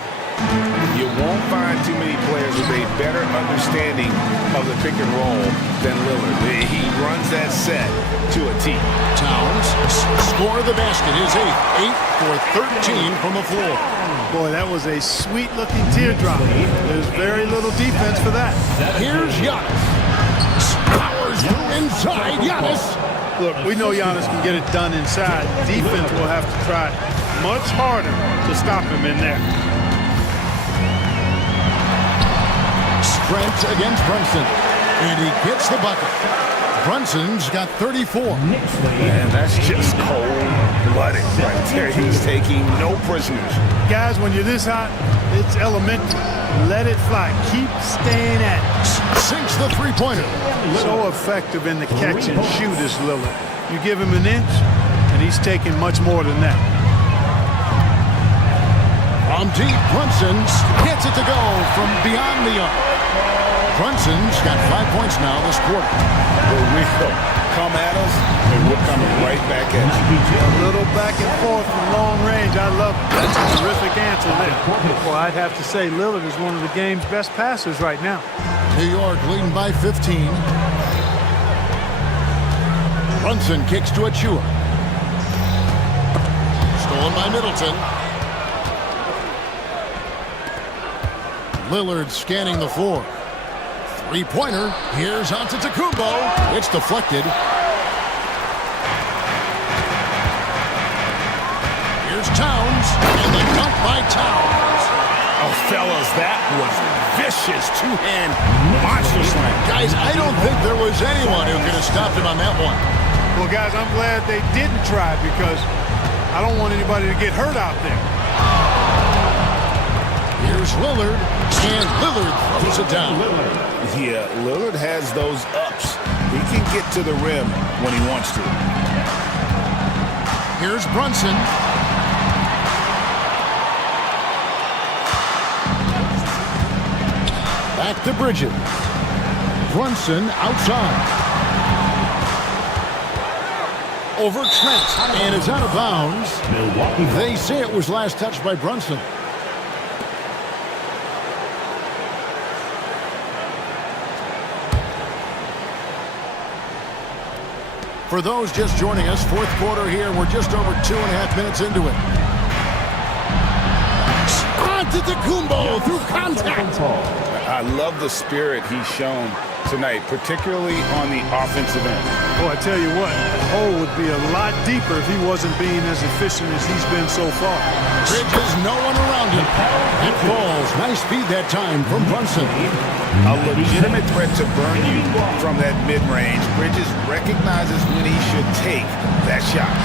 You won't find too many players with a better understanding of the pick and roll than Lillard. He runs that set to a T. Towns score the basket. His 8 for 13 from the floor. Boy, that was a sweet-looking teardrop. There's very little defense for that. Here's Giannis. Powers through inside. Giannis. Look, we know Giannis can get it done inside. Defense will have to try much harder to stop him in there. Trent against Brunson. And he gets the bucket. Brunson's got 34. And that's just cold-blooded right there. He's taking no prisoners. Guys, when you're this hot, it's elemental. Let it fly. Keep staying at it. Sinks the three-pointer. So effective in the catch and shoot is Lillard. You give him an inch, and he's taking much more than that. From deep, Brunson gets it to go from beyond the arc. Brunson's got 5 points now this quarter. When we come at us, and we're coming right back at you. A little back and forth from long range. I love it. That's a terrific answer there. Well, I'd have to say Lillard is one of the game's best passers right now. New York leading by 15. Brunson kicks to Achua. Stolen by Middleton. Lillard scanning the floor. Three-pointer. Here's Antetokounmpo. It's deflected. Here's Towns. And the dunk by Towns. Oh, fellas, that was vicious two-hand monster slam. Guys, I don't think there was anyone who could have stopped him on that one. Well, guys, I'm glad they didn't try because I don't want anybody to get hurt out there. Here's Lillard, and Lillard throws it down. Yeah, Lillard has those ups. He can get to the rim when he wants to. Here's Brunson. Back to Bridges. Brunson outside. Over Trent, and it's out of bounds. They say it was last touched by Brunson. For those just joining us, fourth quarter here. We're just over 2.5 minutes into it. Antetokounmpo through contact. I love the spirit he's shown tonight, particularly on the offensive end. Boy, I tell you what, the hole would be a lot deeper if he wasn't being as efficient as he's been so far. Bridges, no one around him. That falls. Nice speed that time from Brunson. A legitimate threat to burn you from that mid-range. Bridges recognizes when he should take that shot.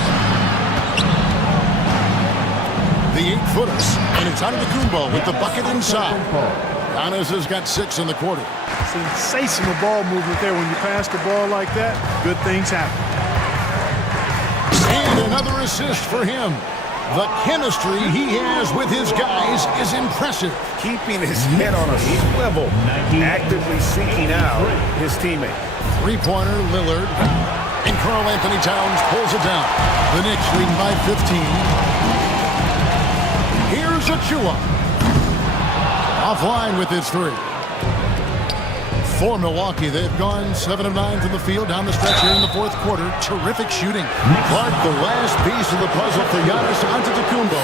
The 8-footer, and it's Antetokounmpo with the bucket inside. Giannis has got 6 in the quarter. Sensational ball movement there. When you pass the ball like that, good things happen. And another assist for him. The chemistry he has with his guys is impressive. Keeping his head on a swivel, actively seeking out his teammate. Three-pointer, Lillard. And Karl Anthony Towns pulls it down. The Knicks leading by 15. Here's Achua. Offline with his three. For Milwaukee, they've gone 7 of 9 from the field down the stretch here in the fourth quarter. Terrific shooting. Clark, the last piece of the puzzle for Giannis Antetokounmpo,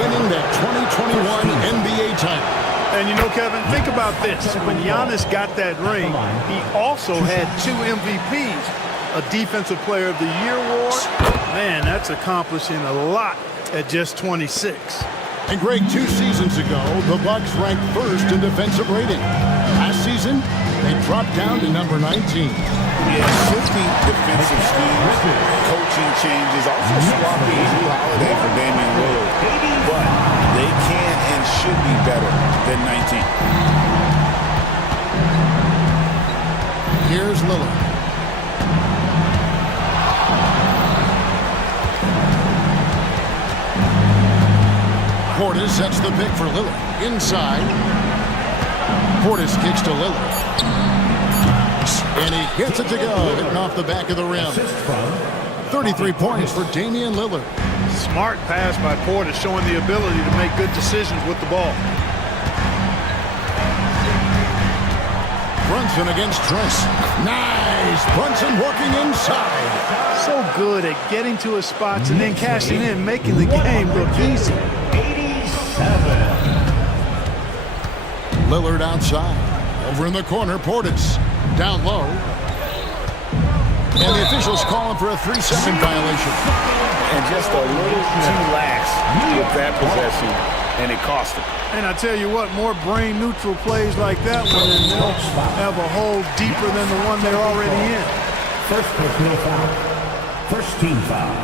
winning that 2021 NBA title. And you know, Kevin, think about this. When Giannis got that ring, he also had 2 MVPs, a Defensive Player of the Year award. Man, that's accomplishing a lot at just 26. And Greg, 2 seasons ago, the Bucks ranked first in defensive rating. Last season, they dropped down to number 19. Yeah, shifting defensive schemes, coaching changes, also swapping Drew Holiday for Damian Lillard. But they can and should be better than 19. Here's Lillard. Portis sets the pick for Lillard. Inside. Portis kicks to Lillard. And he gets it to go, hitting off the back of the rim. 33 points for Damian Lillard. Smart pass by Portis, showing the ability to make good decisions with the ball. Brunson against Trent. Nice! Brunson working inside. So good at getting to his spots and then cashing in, making the game look easy. Lillard outside. Over in the corner, Portis. Down low. And the officials calling for a 3-second violation. And just a little too lax with that possession, and it cost them. And I tell you what, more brain-neutral plays like that one, and they'll have a hole deeper than the one they're already in. First personal foul. First team foul.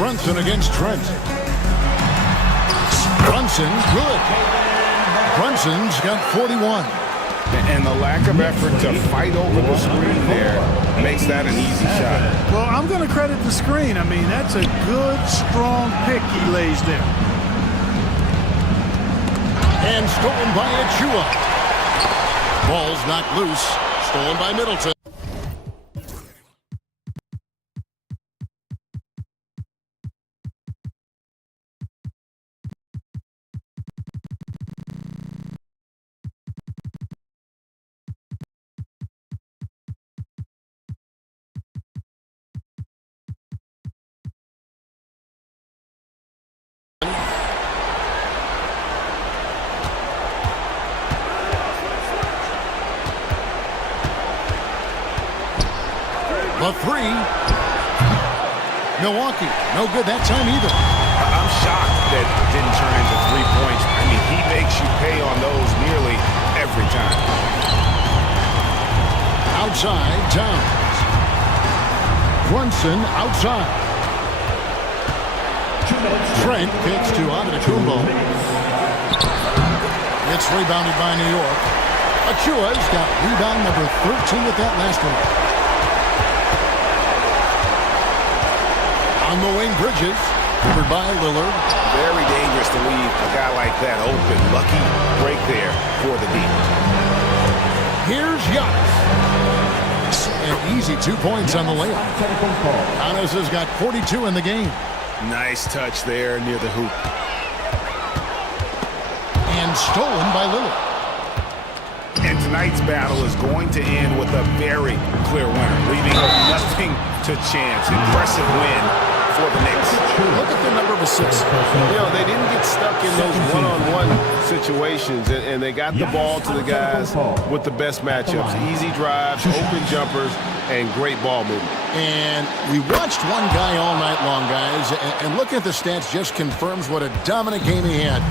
Brunson against Trent. Brunson, good. Brunson's got 41. And the lack of effort to fight over the screen there makes that an easy shot. Well, I'm going to credit the screen. I mean, that's a good, strong pick he lays there. And stolen by Achua. Ball's knocked loose. Stolen by Middleton. The three. Milwaukee, no good that time either. I'm shocked that it didn't turn into 3 points. I mean, he makes you pay on those nearly every time. Outside, Towns. Brunson outside. Trent kicks to Antetokounmpo. It's rebounded by New York. Achua's got rebound number 13 with that last one. On the wing, Bridges, covered by Lillard. Very dangerous to leave a guy like that open. Lucky break there for the deep. Here's Giannis. An easy 2 points on the layup. Giannis has got 42 in the game. Nice touch there near the hoop. And stolen by Lillard. And tonight's battle is going to end with a very clear winner, leaving nothing to chance. Impressive win for the Knicks. Look at the number of assists. You know, they didn't get stuck in those one-on-one situations, and they got the ball to the guys with the best matchups. Easy drives, open jumpers, and great ball movement. And we watched one guy all night long, guys, and looking at the stats just confirms what a dominant game he had.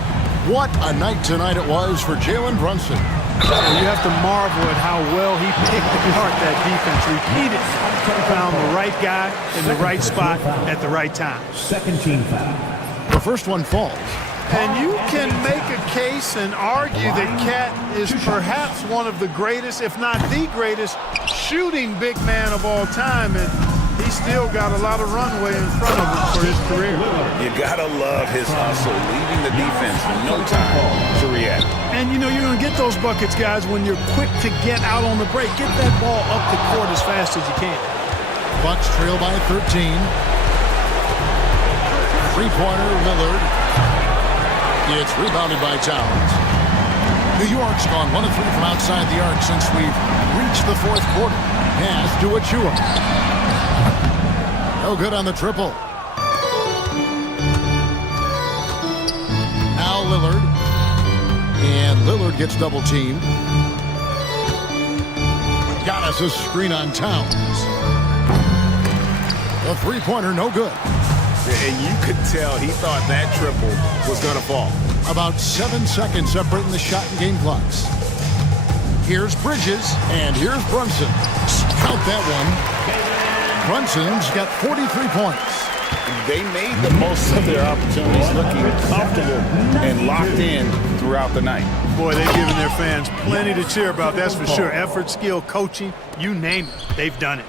What a night tonight it was for Jalen Brunson. You have to marvel at how well he picked apart that defense repeatedly. Found the right guy in the right spot at the right time. Second team foul. The first one falls. And you can make a case and argue that Cat is perhaps one of the greatest, if not the greatest, shooting big man of all time. And he's still got a lot of runway in front of him for his career. You gotta love his hustle, leaving the defense no time to react. And you know you're going to get those buckets, guys, when you're quick to get out on the break. Get that ball up the court as fast as you can. Bucks trail by 13. Three-pointer, Lillard. It's rebounded by Towns. New York's gone 1 of 3 from outside the arc since we've reached the fourth quarter. Pass to Achua. No good on the triple. Now Lillard. And Lillard gets double-teamed. Giannis a screen on Towns. The three-pointer, no good. And you could tell he thought that triple was going to fall. About 7 seconds separating the shot and game clocks. Here's Bridges, and here's Brunson. Count that one. Brunson's got 43 points. They made the most of their opportunities, looking comfortable and locked in throughout the night. Boy, they've given their fans plenty to cheer about, that's for sure. Effort, skill, coaching, you name it, they've done it.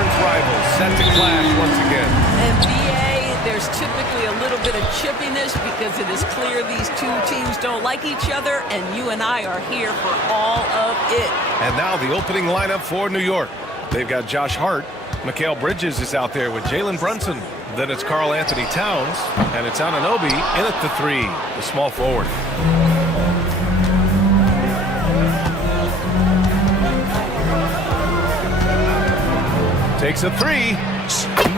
conference rivals set to clash once again. And BA, there's typically a little bit of chippiness because it is clear these two teams don't like each other, and you and I are here for all of it. And now the opening lineup for New York. They've got Josh Hart. Mikal Bridges is out there with Jalen Brunson. Then it's Karl Anthony Towns, and it's Anunoby in at the 3, the small forward. Takes a 3,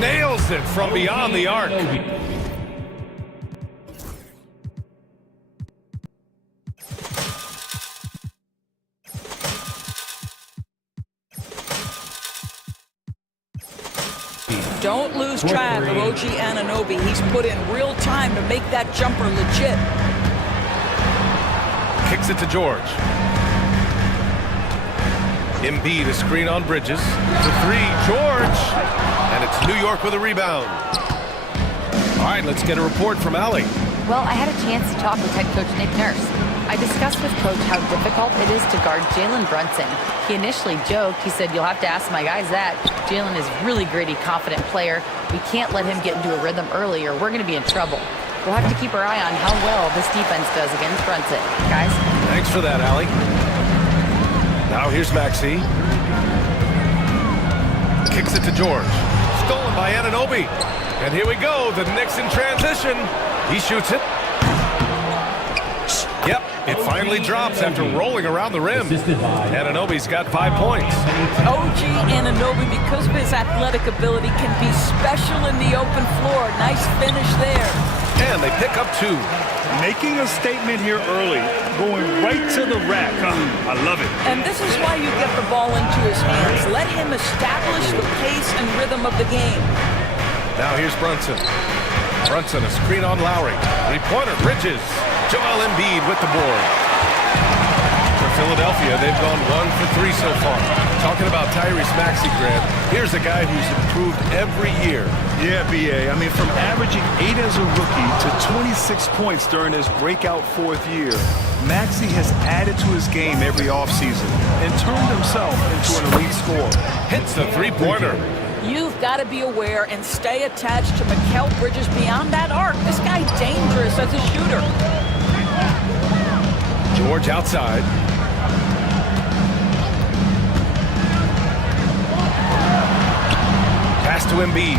nails it from beyond the arc. Don't lose track of OG Anunoby. He's put in real time to make that jumper legit. Kicks it to George. Embiid, a screen on Bridges. The 3, George. And it's New York with a rebound. All right, let's get a report from Allie. Well, I had a chance to talk with head coach Nick Nurse. I discussed with Coach how difficult it is to guard Jalen Brunson. He initially joked. He said, you'll have to ask my guys that. Jalen is really gritty, confident player. We can't let him get into a rhythm early or we're going to be in trouble. We'll have to keep our eye on how well this defense does against Brunson. Guys? Thanks for that, Allie. Now here's Maxey. Kicks it to George. Stolen by Anunoby. And here we go. The Knicks in transition. He shoots it. Yep, it finally drops after rolling around the rim. Anunoby's got 5 points. OG Anunoby, because of his athletic ability, can be special in the open floor. Nice finish there. And they pick up 2. Making a statement here early, going right to the rack. I love it. And this is why you get the ball into his hands. Let him establish the pace and rhythm of the game. Now here's Brunson. Brunson, a screen on Lowry. 3-pointer, Bridges. Joel Embiid with the board. For Philadelphia, they've gone 1 for 3 so far. Talking about Tyrese Maxey, Grant, here's a guy who's improved every year. Yeah, BA. I mean, from averaging 8 as a rookie to 26 points during his breakout 4th year, Maxey has added to his game every offseason and turned himself into an elite scorer. Hits the 3-pointer. You've got to be aware and stay attached to Mikal Bridges beyond that arc. This guy's dangerous as a shooter. George outside. Pass to Embiid.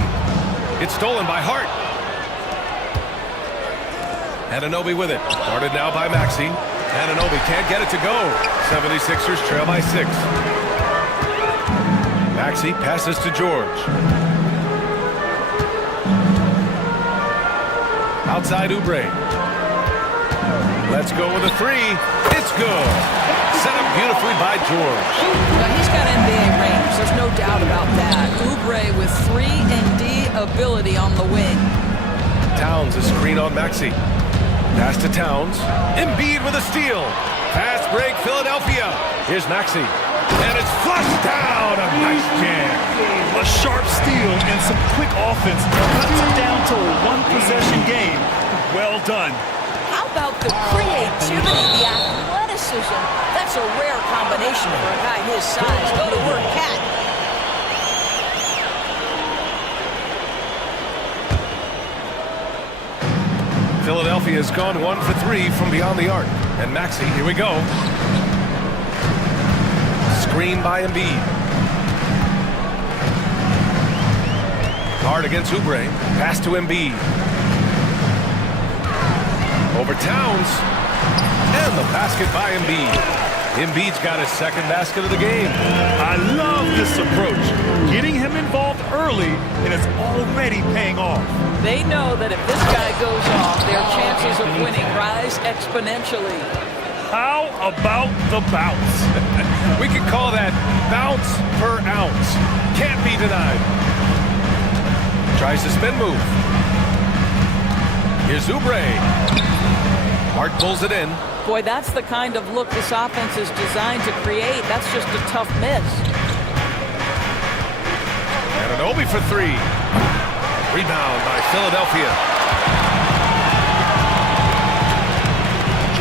It's stolen by Hart. Anunoby with it. Guarded now by Maxey. Anunoby can't get it to go. 76ers trail by 6. Maxey passes to George. Outside Oubre. Let's go with a 3. It's good. Set up beautifully by George. Now he's got NBA range. There's no doubt about that. Oubre with 3-and-D ability on the wing. Towns, a screen on Maxey. Pass to Towns. Embiid with a steal. Fast break, Philadelphia. Here's Maxey. And it's flushed down. A nice jam. A sharp steal and some quick offense cuts it down to a 1-possession game. Well done. How about the creativity, the athleticism? That's a rare combination for a guy his size. Go to work, Cat. Philadelphia has gone 1 for 3 from beyond the arc. And Maxey, here we go. Screen by Embiid. Hard against Oubre. Pass to Embiid. Over Towns. And the basket by Embiid. Embiid's got his 2nd basket of the game. I love this approach. Getting him involved early, and it's already paying off. They know that if this guy goes off, their chances of winning rise exponentially. How about the bounce? We could call that bounce per ounce. Can't be denied. Tries to spin move. Here's Oubre. Hart pulls it in. Boy, that's the kind of look this offense is designed to create. That's just a tough miss. Anunoby for 3. Rebound by Philadelphia.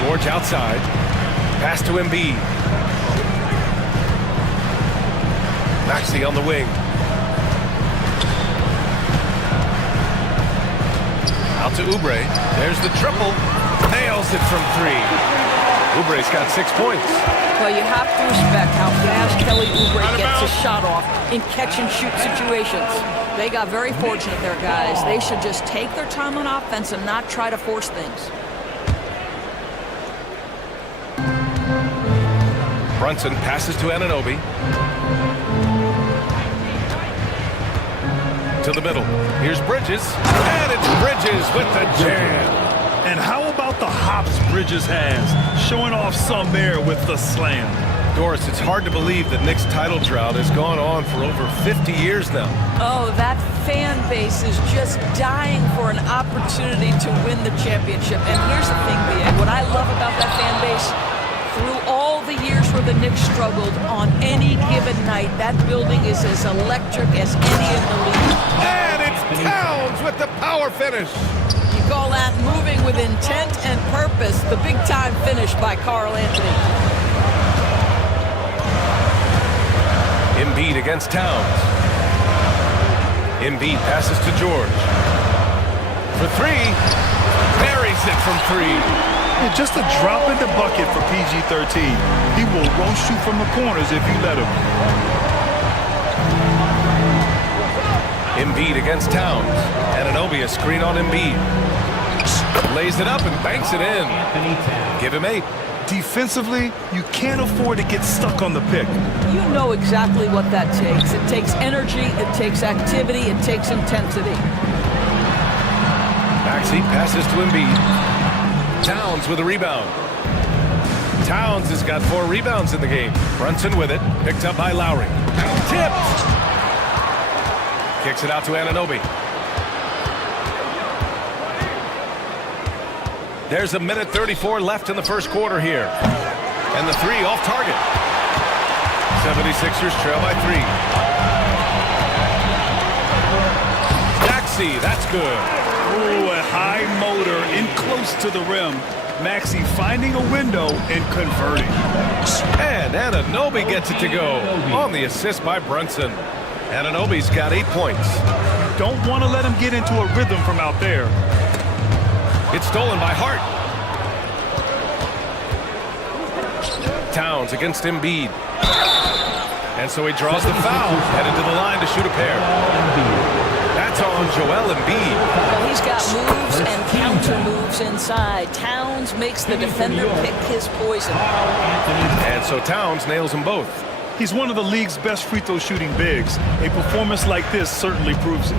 George outside. Pass to Embiid. Maxey on the wing. Out to Oubre. There's the triple. Nails it from three. Oubre's got 6 points. Well, you have to respect how fast Kelly Oubre gets his shot off in catch-and-shoot situations. They got very fortunate there, guys. They should just take their time on offense and not try to force things. Brunson passes to Anunoby. To the middle. Here's Bridges. And it's Bridges with the jam. And how about the hops Bridges has, showing off some air with the slam. Doris, it's hard to believe that Knicks' title drought has gone on for over 50 years now. Oh, that fan base is just dying for an opportunity to win the championship. And here's the thing, BA, what I love about that fan base, through all the years where the Knicks struggled, on any given night, that building is as electric as any in the league. And it's Towns with the power finish. You call that moving with intent and purpose, the big-time finish by Karl Anthony. Embiid against Towns. Embiid passes to George. For three. Buries it from three. Yeah, just a drop in the bucket for PG-13. He will roast you from the corners if you let him. Embiid against Towns. Anunoby a screen on Embiid. Lays it up and banks it in. Give him 8. Defensively, you can't afford to get stuck on the pick. You know exactly what that takes. It takes energy, it takes activity, it takes intensity. Maxey passes to Embiid. Towns with a rebound. Towns has got 4 rebounds in the game. Brunson with it. Picked up by Lowry. Tipped! Kicks it out to Anunoby. There's a minute 34 left in the first quarter here. And the 3 off target. 76ers trail by 3. Maxey, that's good. Ooh, a high motor in close to the rim. Maxey finding a window and converting. And Anunoby gets it to go on the assist by Brunson. Anunoby's got 8 points. Don't want to let him get into a rhythm from out there. It's stolen by Hart. Towns against Embiid. And so he draws the foul, headed to the line to shoot a pair. That's on Joel Embiid. Well, he's got moves and counter moves inside. Towns makes the defender pick his poison. And so Towns nails them both. He's one of the league's best free throw shooting bigs. A performance like this certainly proves it.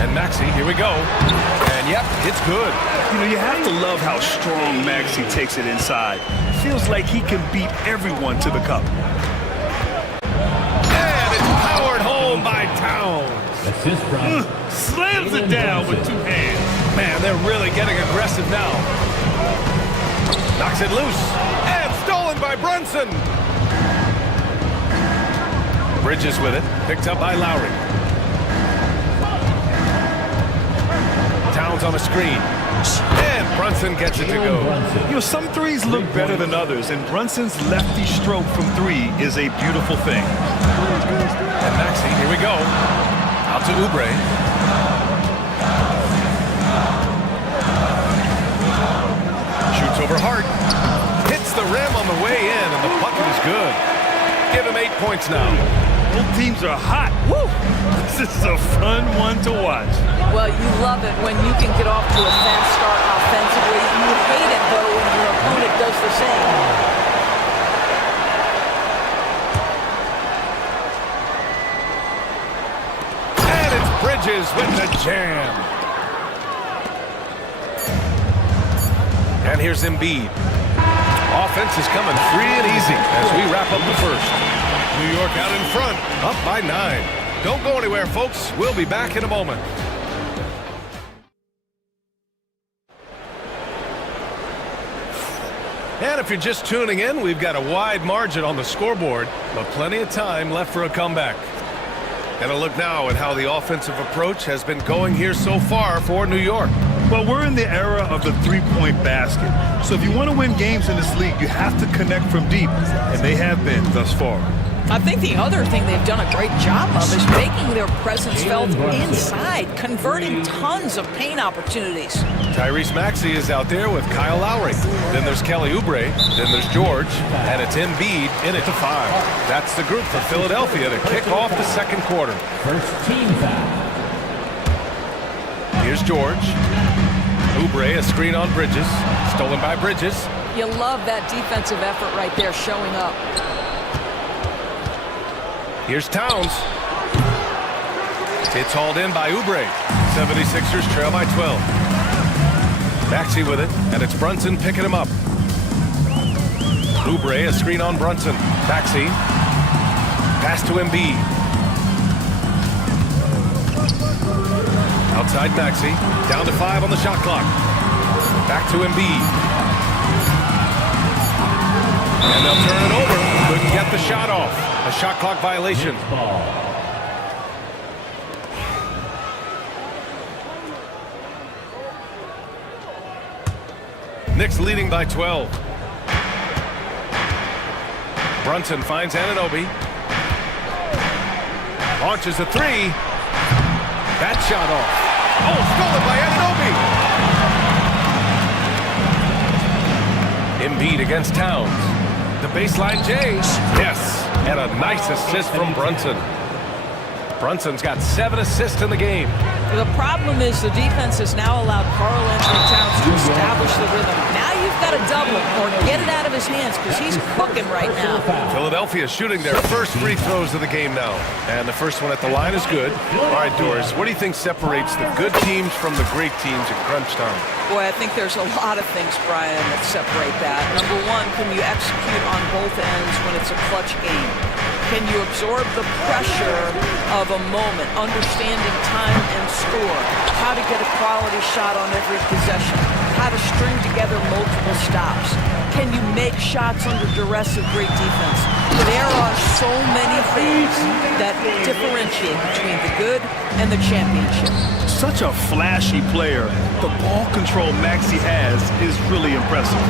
And Maxey, here we go. And yep, it's good. You know, you have to love how strong Maxey takes it inside. Feels like he can beat everyone to the cup. And it's powered home by Towns. Slams it down with 2 hands. Man, they're really getting aggressive now. Knocks it loose. And stolen by Brunson. Bridges with it. Picked up by Lowry. Towns on a screen. And Brunson gets it to go. You know, some threes look better than others, and Brunson's lefty stroke from 3 is a beautiful thing. And Maxey, here we go. Out to Oubre. Shoots over Hart. Hits the rim on the way in, and the bucket is good. Give him 8 points now. Both teams are hot. Woo! This is a fun one to watch. Well, you love it when you can get off to a fast start offensively. You hate it, though, when your opponent does the same. And it's Bridges with the jam. And here's Embiid. Offense is coming free and easy as we wrap up the first. New York out in front, up by 9. Don't go anywhere, folks. We'll be back in a moment. And if you're just tuning in, we've got a wide margin on the scoreboard, but plenty of time left for a comeback. And a look now at how the offensive approach has been going here so far for New York. Well, we're in the era of the three-point basket. So if you want to win games in this league, you have to connect from deep, and they have been thus far. I think the other thing they've done a great job of is making their presence felt inside, converting tons of paint opportunities. Tyrese Maxey is out there with Kyle Lowry. Then there's Kelly Oubre. Then there's George. And it's Embiid in it to 5. That's the group for Philadelphia to kick off the second quarter. First team foul. Here's George. Oubre, a screen on Bridges. Stolen by Bridges. You love that defensive effort right there showing up. Here's Towns. It's hauled in by Oubre. 76ers trail by 12. Maxey with it, and it's Brunson picking him up. Oubre, a screen on Brunson. Maxey. Pass to Embiid. Outside Maxey. Down to 5 on the shot clock. Back to Embiid. And they'll turn it over. Couldn't get the shot off. A shot clock violation. Knicks leading by 12. Brunson finds Anunoby. Launches a 3. That shot off. Oh, stolen by Anunoby. Embiid against Towns. The baseline J. Yes. And a nice assist from Brunson. Brunson's got 7 assists in the game. The problem is the defense has now allowed Karl-Anthony Towns to establish the rhythm. Now you've got to double him or get it out of his hands because he's cooking right now. Philadelphia shooting their first free throws of the game now. And the first one at the line is good. All right, Doris, what do you think separates the good teams from the great teams in crunch time? Boy, I think there's a lot of things, Brian, that separate that. Number one, can you execute on both ends when it's a clutch game? Can you absorb the pressure of a moment, understanding time and score, how to get a quality shot on every possession, how to string together multiple stops? Can you make shots under duress of great defense? There are so many things that differentiate between the good and the championship. Such a flashy player. The ball control Maxey has is really impressive.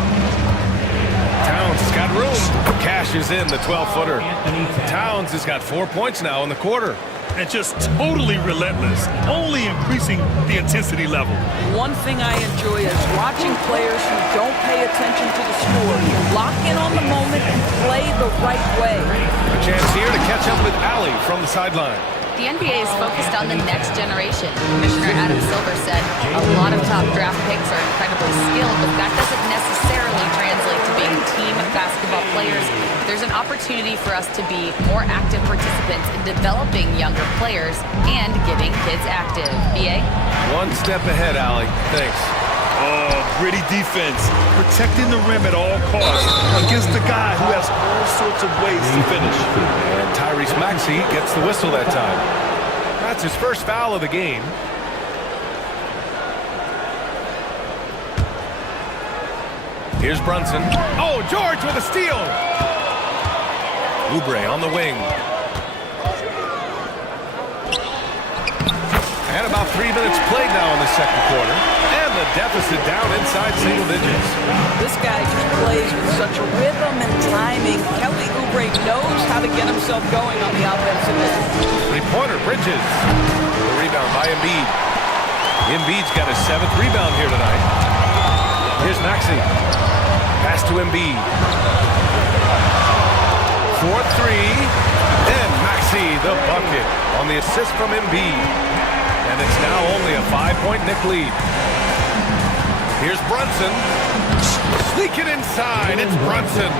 Towns has got room. Cashes in the 12-footer. Towns has got 4 points now in the quarter. And just totally relentless, only increasing the intensity level. One thing I enjoy is watching players who don't pay attention to the score, lock in on the moment and play the right way. A chance here to catch up with Allie from the sideline. The NBA is focused on the next generation. Commissioner Adam Silver said a lot of top draft picks are incredibly skilled, but that doesn't necessarily translate to being team basketball players. There's an opportunity for us to be more active participants in developing younger players and getting kids active. BA? One step ahead, Allie. Thanks. Oh, gritty defense. Protecting the rim at all costs against a guy who has all sorts of ways to finish. And Tyrese Maxey gets the whistle that time. That's his first foul of the game. Here's Brunson. Oh, George with a steal. Oubre on the wing. And about 3 minutes played now in the second quarter. And the deficit down inside single digits. This guy just plays with such a rhythm and timing. Kelly Oubre knows how to get himself going on the offensive end. Three-pointer, Bridges. The rebound by Embiid. Embiid's got his 7th rebound here tonight. Here's Maxey. Pass to Embiid. 4-3. And Maxey, the bucket on the assist from Embiid. And it's now only a 5-point Knick lead. Here's Brunson. Sneak it inside. It's Brunson.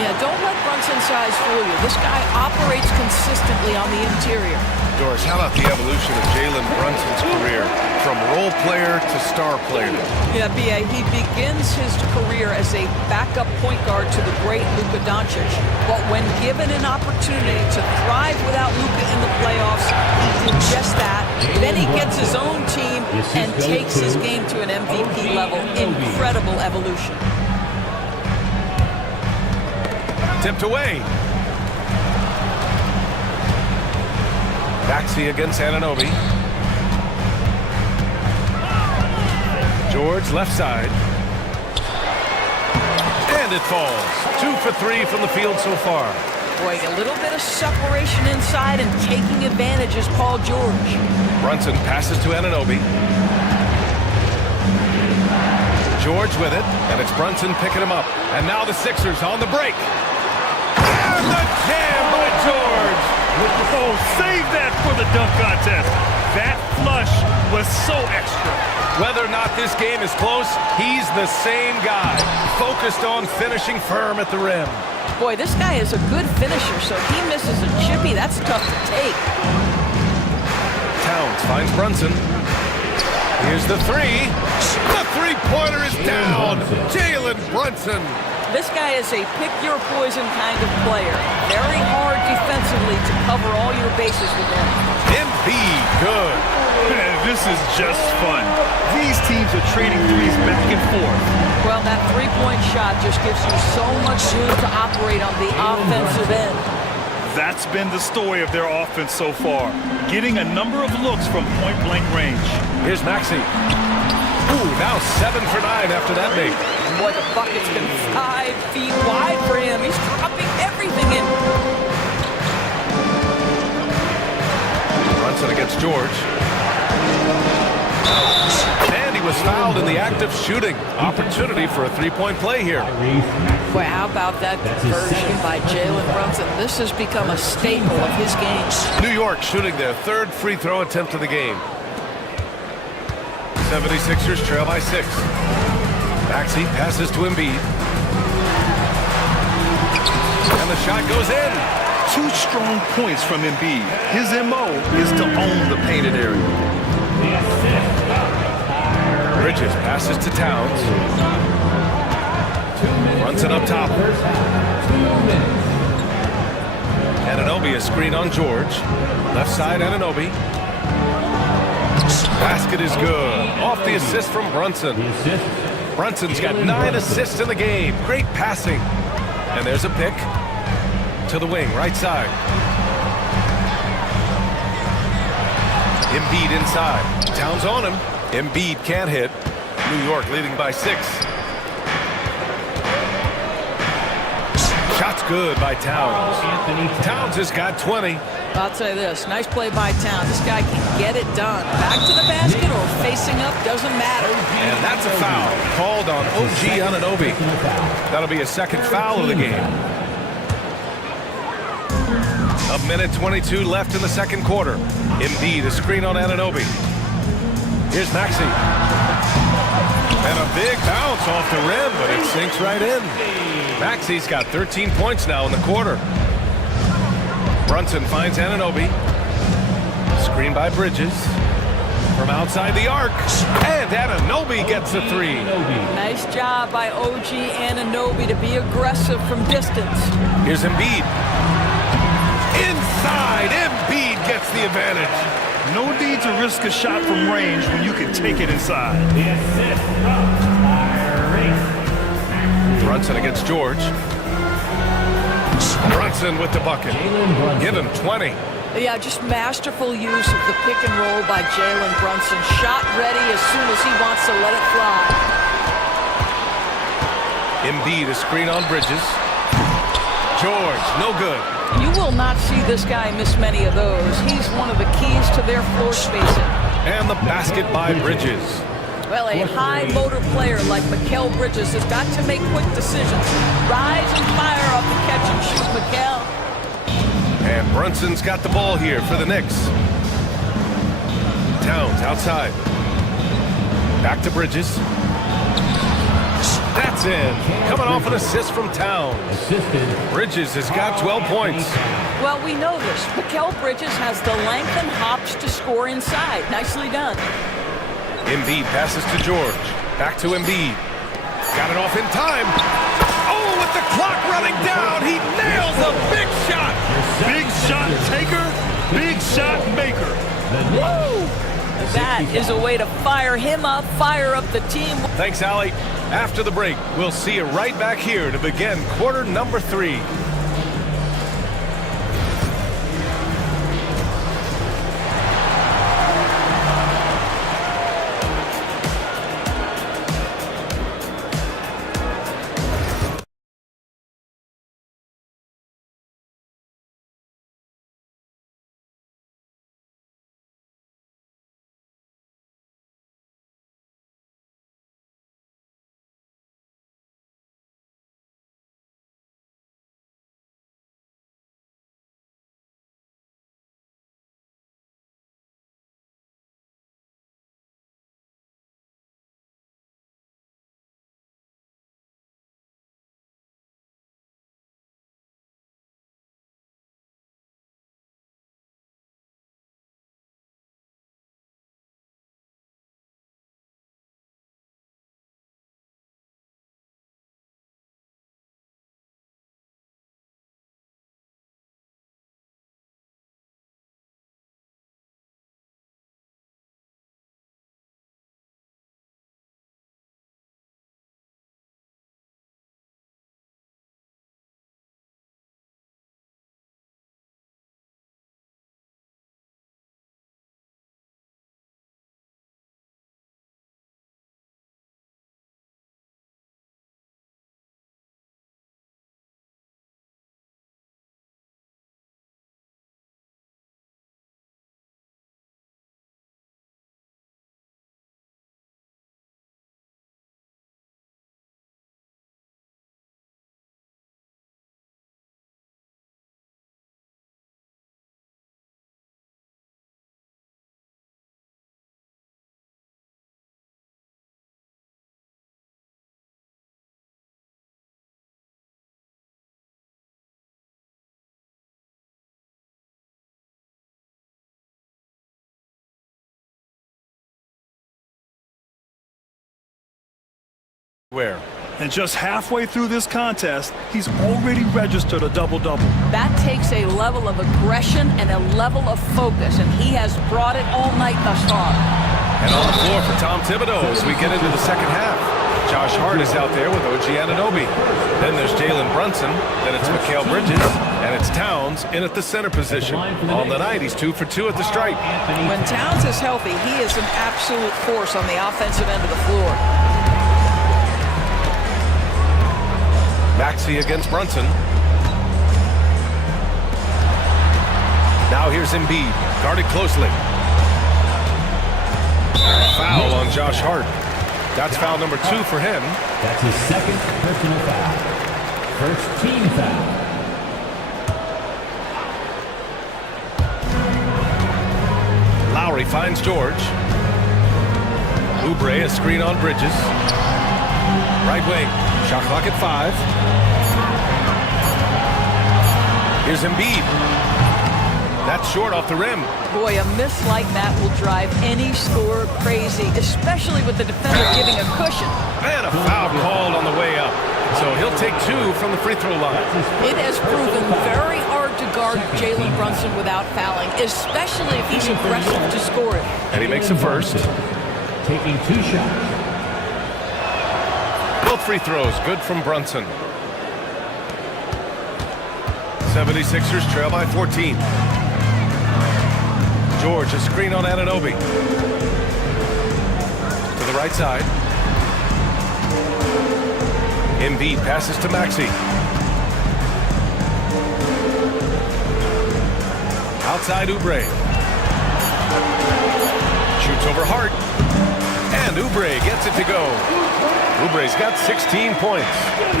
Yeah, don't let Brunson's size fool you. This guy operates consistently on the interior. Doris, how about the evolution of Jalen Brunson's career from role player to star player? Yeah, B.A., he begins his career as a backup point guard to the great Luka Doncic. But when given an opportunity to thrive without Luka in the playoffs, he did just that. Then he gets his own team and takes his game to an MVP level. Incredible evolution. Tipped away. Maxey against Anunoby. George left side. And it falls. 2 for 3 from the field so far. Boy, a little bit of separation inside and taking advantage is Paul George. Brunson passes to Anunoby. George with it, and it's Brunson picking him up. And now the Sixers on the break. And the jam by George. Oh, save that for the dunk contest. That flush was so extra. Whether or not this game is close, he's the same guy, focused on finishing firm at the rim. Boy, this guy is a good finisher, so if he misses a chippy, that's tough to take. Towns finds Brunson. Here's the three. The three-pointer is down. Jalen Brunson. This guy is a pick-your-poison kind of player. Very hard defensively to cover all your bases with him. Embiid, good. Man, this is just fun. These teams are trading threes back and forth. Well, that three-point shot just gives you so much room to operate on the offensive end. That's been the story of their offense so far. Getting a number of looks from point-blank range. Here's Maxey. Ooh, now 7 for 9 after that make. Boy, the bucket's been 5 feet wide for him. He's dropping everything in. Brunson against George. And he was fouled in the act of shooting. Opportunity for a three-point play here. Boy, how about that conversion by Jalen Brunson? This has become a staple of his game. New York shooting their third free throw attempt of the game. 76ers trail by 6. Maxey passes to Embiid. And the shot goes in. 2 strong points from Embiid. His MO is to own the painted area. Bridges passes to Towns. Brunson up top. Anunoby a screen on George. Left side Anunoby. Basket is good. Off the assist from Brunson. Brunson's got 9 assists in the game. Great passing. And there's a pick to the wing, right side. Embiid inside. Towns on him. Embiid can't hit. New York leading by 6. Shot's good by Towns. Towns has got 20. I'll tell you this, nice play by Towns. This guy can get it done. Back to the basket or facing up, doesn't matter. And that's a foul called on OG Anunoby. That'll be a second foul of the game. 1:22 left in the second quarter. Embiid a screen on Anunoby. Here's Maxey. And a big bounce off the rim, but it sinks right in. Maxey's got 13 points now in the quarter. Brunson finds Anunoby. Screen by Bridges. From outside the arc. And Anunoby gets a 3. Nice job by OG Anunoby to be aggressive from distance. Here's Embiid. Inside, Embiid gets the advantage. No need to risk a shot from range when you can take it inside. Brunson against George. Brunson with the bucket. Give him 20. Yeah, just masterful use of the pick and roll by Jalen Brunson. Shot ready as soon as he wants to let it fly. Embiid a screen on Bridges. George, no good. You will not see this guy miss many of those. He's one of the keys to their floor spacing. And the basket by Bridges. Well, a high motor player like Mikal Bridges has got to make quick decisions. Rise and fire off the catch and shoot, Mikal. And Brunson's got the ball here for the Knicks. Towns outside. Back to Bridges. That's in. Coming off an assist from Towns. Bridges has got 12 points. Well, we know this. Mikal Bridges has the length and hops to score inside. Nicely done. Embiid passes to George. Back to Embiid. Got it off in time. Oh, with the clock running down, he nails a big shot. Big shot taker, big shot maker. Woo! That is a way to fire him up, fire up the team. Thanks, Allie. After the break, we'll see you right back here to begin quarter number 3. Where? And just halfway through this contest, he's already registered a double-double. That takes a level of aggression and a level of focus, and he has brought it all night thus far. And on the floor for Tom Thibodeau as we get into the second half. Josh Hart is out there with OG Anunoby. Then there's Jalen Brunson. Then it's Mikal Bridges. And it's Towns in at the center position. On the night, he's 2 for 2 at the stripe. When Towns is healthy, he is an absolute force on the offensive end of the floor. Maxey against Brunson. Now here's Embiid, guarded closely. Foul on Josh Hart. That's foul number 2 for him. That's his second personal foul. First team foul. Lowry finds George. Oubre, a screen on Bridges. Right wing, shot clock at 5. Here's Embiid. That's short off the rim. Boy, a miss like that will drive any scorer crazy, especially with the defender giving a cushion. And a foul called on the way up. So he'll take 2 from the free throw line. It has proven very hard to guard Jalen Brunson without fouling, especially if he's aggressive to score it. And he makes a first. Taking 2 shots. Both free throws good from Brunson. 76ers trail by 14. George, a screen on Anunoby. To the right side. Embiid passes to Maxey. Outside Oubre. Shoots over Hart. And Oubre gets it to go. Oubre's got 16 points.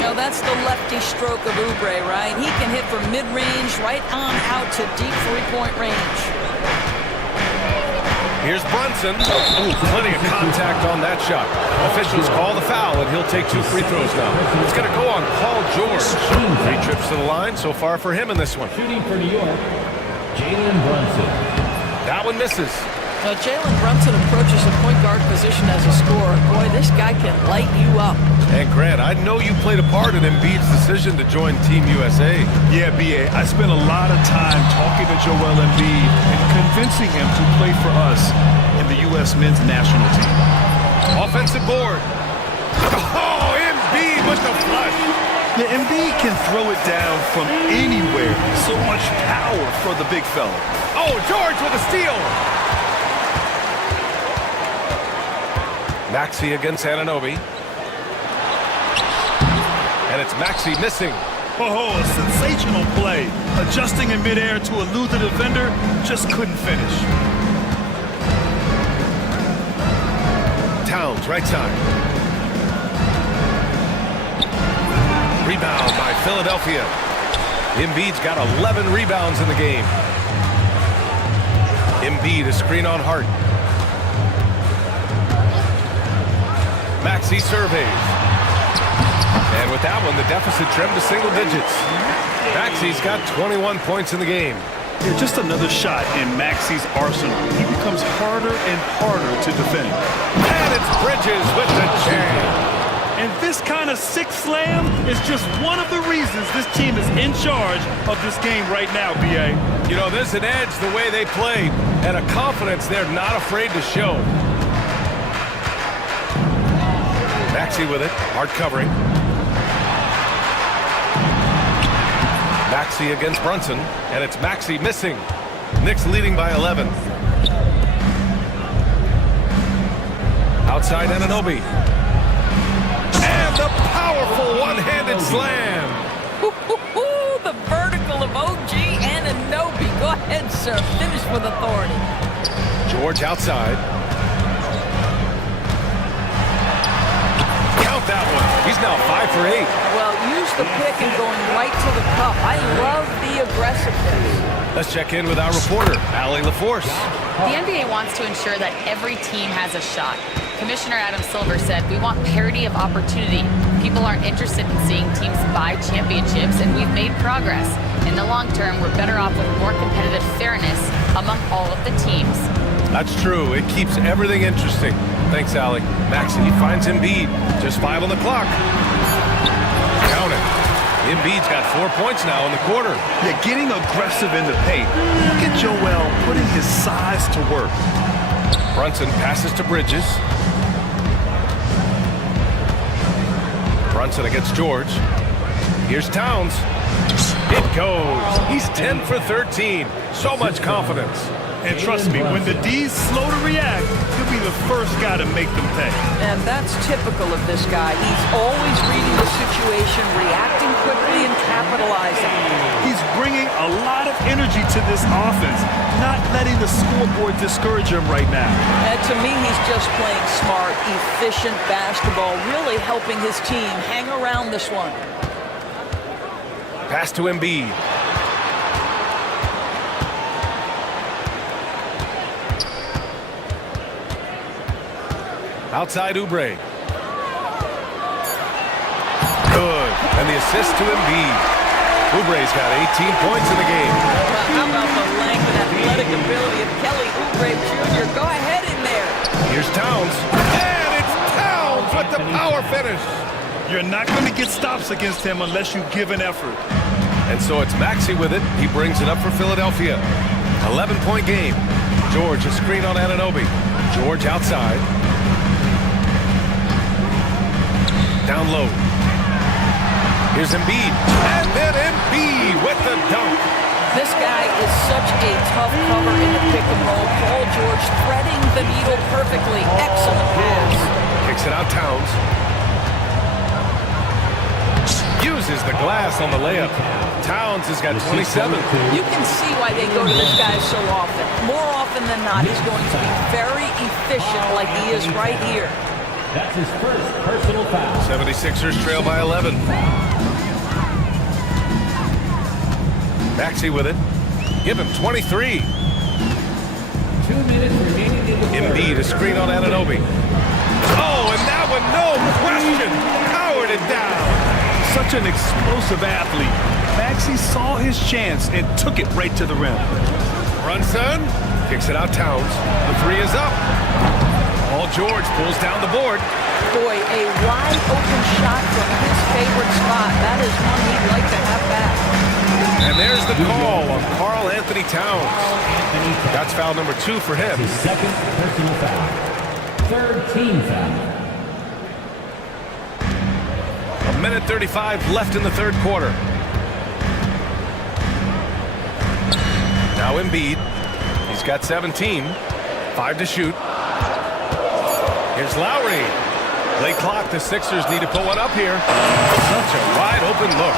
Now that's the lefty stroke of Oubre, right? He can hit from mid-range right on out to deep three-point range. Here's Brunson. Ooh, plenty of contact on that shot. Officials call the foul, and he'll take 2 free throws now. It's going to go on Paul George. 3 trips to the line so far for him in this one. Shooting for New York, Jalen Brunson. That one misses. Now Jalen Brunson approaches the point guard position as a scorer. Boy, this guy can light you up. And Grant, I know you played a part in Embiid's decision to join Team USA. Yeah, B.A., I spent a lot of time talking to Joel Embiid and convincing him to play for us in the U.S. men's national team. Offensive board. Oh, Embiid with the flush. Yeah, Embiid can throw it down from anywhere. So much power for the big fella. Oh, George with a steal. Maxey against Anunoby. And it's Maxey missing. Oh, a sensational play. Adjusting in midair to elude the defender, just couldn't finish. Towns, right side. Rebound by Philadelphia. Embiid's got 11 rebounds in the game. Embiid, a screen on Hart. Maxey surveys. And with that one, the deficit trimmed to single digits. Maxey's got 21 points in the game. Yeah, just another shot in Maxey's arsenal. He becomes harder and harder to defend. And it's Bridges with the jam. And this kind of sick slam is just one of the reasons this team is in charge of this game right now, B.A. You know, there's an edge the way they play and a confidence they're not afraid to show. Maxey with it, hard covering. Maxey against Brunson, and it's Maxey missing. Knicks leading by 11. Outside Anunoby. And the powerful one-handed slam. The vertical of OG Anunoby. Go ahead, sir. Finish with authority. George outside. Count that one. He's now 5 for 8. Well, use the pick and going right to the cup. I love the aggressiveness. Let's check in with our reporter, Allie LaForce. The NBA wants to ensure that every team has a shot. Commissioner Adam Silver said, "We want parity of opportunity. People aren't interested in seeing teams buy championships, and we've made progress. In the long term, we're better off with more competitive fairness among all of the teams." That's true. It keeps everything interesting. Thanks, Allie. Maxey finds Embiid. Just 5 on the clock. Count it. Embiid's got 4 points now in the quarter. Yeah, getting aggressive in the paint. Look at Joel putting his size to work. Brunson passes to Bridges. Brunson against George. Here's Towns. It goes. He's 10 for 13. So much confidence. And trust me, when the D's slow to react, he'll be the first guy to make them pay. And that's typical of this guy. He's always reading the situation, reacting quickly and capitalizing. He's bringing a lot of energy to this offense, not letting the scoreboard discourage him right now. And to me, he's just playing smart, efficient basketball, really helping his team hang around this one. Pass to Embiid. Outside Oubre. Good. And the assist to Embiid. Oubre's got 18 points in the game. Well, how about the length and athletic ability of Kelly Oubre Jr.? Go ahead in there. Here's Towns. And it's Towns with the power finish. You're not going to get stops against him unless you give an effort. And so it's Maxey with it. He brings it up for Philadelphia. 11-point game. George, a screen on Anunoby. George outside. Down low. Here's Embiid. And then Embiid with the dunk. This guy is such a tough cover in the pick and roll. Paul George threading the needle perfectly. Excellent pass. Kicks it out Towns. Uses the glass on the layup. Towns has got 27. You can see why they go to this guy so often. More often than not, he's going to be very efficient like he is right here. That's his first personal foul. 76ers trail by 11. Maxey with it. Give him 23. 2 minutes remaining in the quarter. Embiid, a screen on Anunoby. Oh, and that one, no question, powered it down. Such an explosive athlete. Maxey saw his chance and took it right to the rim. Brunson kicks it out Towns. The three is up. Paul George pulls down the board. Boy, a wide open shot from his favorite spot. That is one he'd like to have back. And there's the call on Karl Anthony Towns. That's foul number 2 for him. His second personal foul. Third team foul. 1:35 left in the third quarter. Now Embiid. He's got 17. 5 to shoot. Here's Lowry. Late clock. The Sixers need to put one up here. Such a wide open look.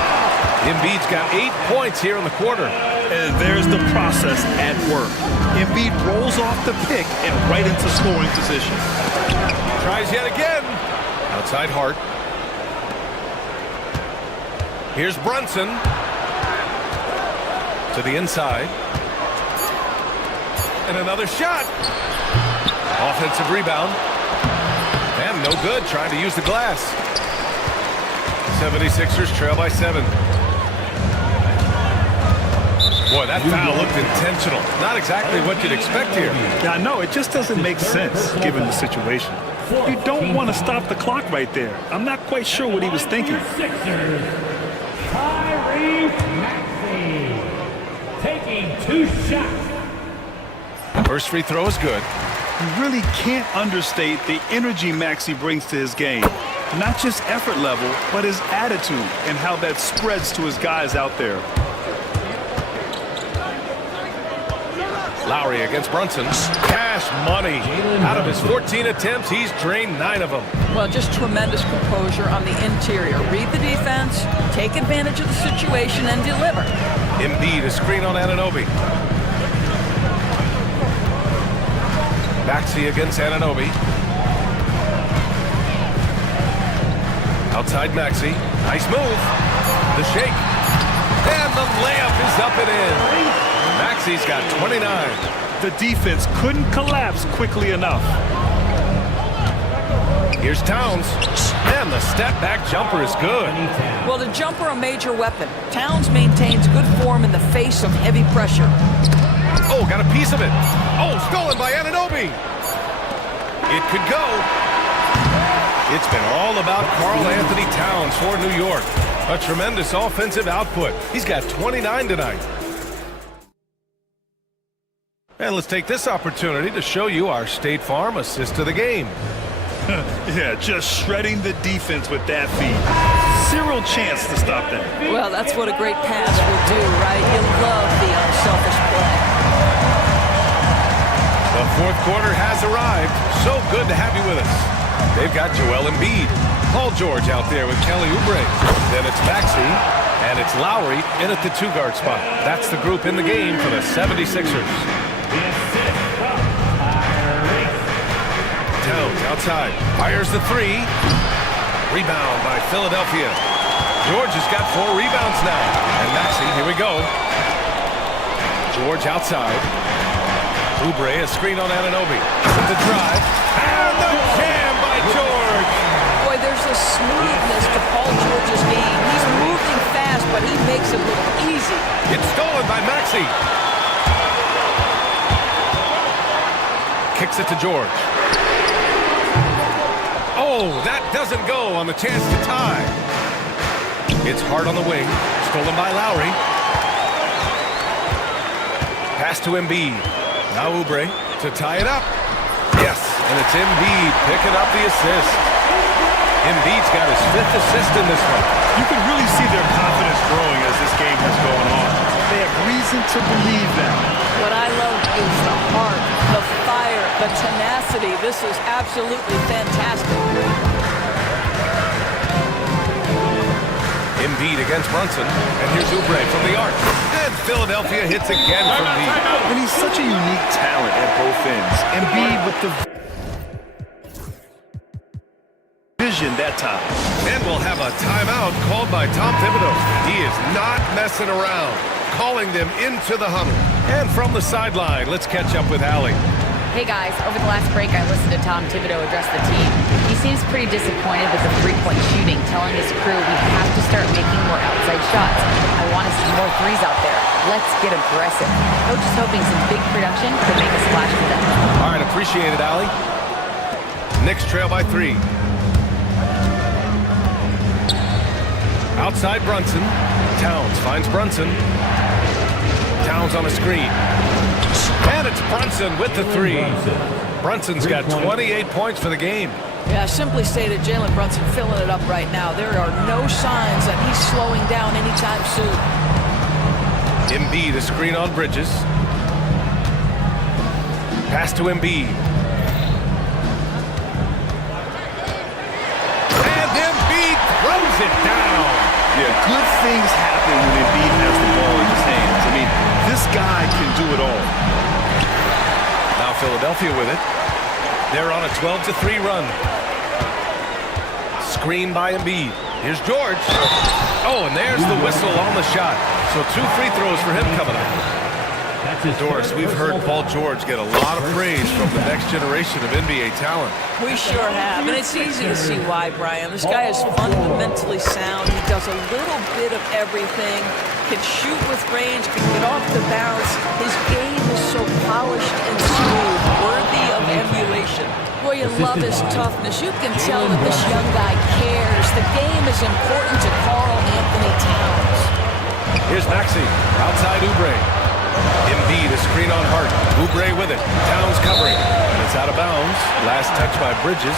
Embiid's got 8 points here in the quarter. And there's the process at work. Embiid rolls off the pick and right into scoring position. Tries yet again. Outside Hart. Here's Brunson. To the inside. And another shot. Offensive rebound. And no good. Trying to use the glass. 76ers trail by 7. Boy, that foul looked intentional. Not exactly what you'd expect here. Yeah, I know. It just doesn't make sense given the situation. You don't want to stop the clock right there. I'm not quite sure what he was thinking. Maxey taking 2 shots. First free throw is good. You really can't understate the energy Maxey brings to his game. Not just effort level, but his attitude and how that spreads to his guys out there. Lowry against Brunson. Cash money. Out of his 14 attempts, he's drained 9 of them. Well, just tremendous composure on the interior. Read the defense, take advantage of the situation, and deliver. Embiid, a screen on Anunoby. Maxey against Anunoby. Outside Maxey. Nice move. The shake. And the layup is up and in. Maxey's got 29. The defense couldn't collapse quickly enough. Here's Towns. And the step-back jumper is good. Well, the jumper a major weapon. Towns maintains good form in the face of heavy pressure. Oh, got a piece of it. Oh, stolen by Anunoby. It could go. It's been all about Karl Anthony Towns for New York. A tremendous offensive output. He's got 29 tonight. And let's take this opportunity to show you our State Farm assist of the game. Yeah, just shredding the defense with that feed. Zero chance to stop that. Well, that's what a great pass will do, right? You love the unselfish play. The fourth quarter has arrived. So good to have you with us. They've got Joel Embiid, Paul George out there with Kelly Oubre. Then it's Maxey, and it's Lowry in at the two-guard spot. That's the group in the game for the 76ers. Towns outside, fires the three. Rebound by Philadelphia. George has got 4 rebounds now. And Maxey, here we go. George outside. Oubre, a screen on Anunoby. The drive. And the jam by George. Boy, there's a smoothness to Paul George's game. He's moving fast, but he makes it look easy. It's stolen by Maxey. Kicks it to George. Oh, that doesn't go on the chance to tie. It's hard on the wing. Stolen by Lowry. Pass to Embiid. Now Oubre to tie it up. Yes, and it's Embiid picking up the assist. Embiid's got his 5th assist in this one. You can really see their confidence growing as this game has gone on. They have reason to believe that. What I love is the heart, the fire, the tenacity. This is absolutely fantastic. Embiid against Brunson, and here's Oubre from the arc. And Philadelphia hits again from deep. And he's such a unique talent at both ends. Embiid with the vision that time. And we'll have a timeout called by Tom Thibodeau. He is not messing around, calling them into the huddle. And from the sideline, let's catch up with Allie. Hey guys, over the last break I listened to Tom Thibodeau address the team. He seems pretty disappointed with the three-point shooting, telling his crew we have to start making more outside shots. I want to see more threes out there. Let's get aggressive. Coach is hoping some big production could make a splash for them. All right, appreciate it, Allie. Knicks trail by 3. Outside Brunson. Towns finds Brunson. Towns on a screen. And it's Brunson with the 3. Brunson's got 28 points for the game. Yeah, simply stated, Jalen Brunson filling it up right now. There are no signs that he's slowing down anytime soon. Embiid, a screen on Bridges. Pass to Embiid. And Embiid throws it down. Yeah, good things happen when Embiid has the ball in his hands. I mean, this guy can do it all. Now Philadelphia with it. They're on a 12-3 run. Screen by Embiid. Here's George. Oh, and there's the whistle on the shot. So 2 free throws for him coming up. Doris, we've heard Paul George get a lot of praise from the next generation of NBA talent. We sure have, and it's easy to see why, Brian. This guy is fundamentally sound. He does a little bit of everything, can shoot with range, can get off the bounce. His game is so polished and smooth, worthy of emulation. Boy, you love his toughness. You can tell that this young guy cares. The game is important to Karl Anthony Towns. Here's Maxey, outside Oubre. Embiid, a screen on Hart. Oubre with it. Towns covering. And it's out of bounds. Last touch by Bridges.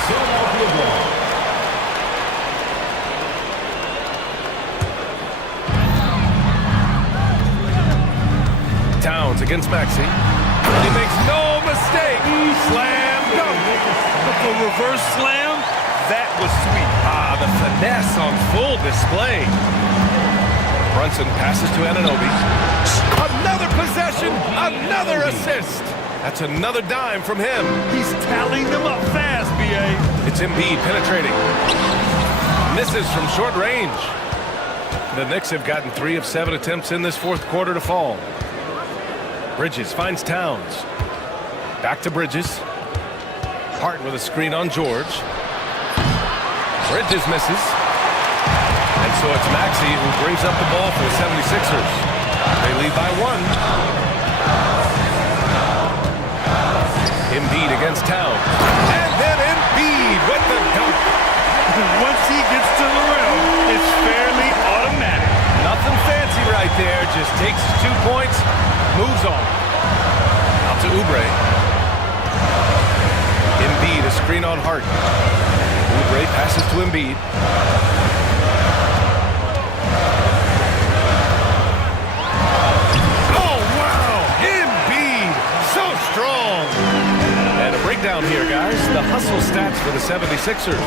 Towns against Maxey. He makes no mistake. Slam dunk. The reverse slam, that was sweet. Ah, the finesse on full display. Brunson passes to Anunoby. Another possession, another assist. That's another dime from him. He's tallying them up fast, B.A. It's Embiid penetrating. Misses from short range. The Knicks have gotten 3 of 7 attempts in this fourth quarter to fall. Bridges finds Towns. Back to Bridges. Hart with a screen on George. Bridges misses. And so it's Maxey who brings up the ball for the 76ers. They lead by 1. Embiid against Towns. And then Oubre. Embiid, a screen on Hart. Oubre passes to Embiid. Oh, wow! Embiid, so strong! And a breakdown here, guys. The hustle stats for the 76ers.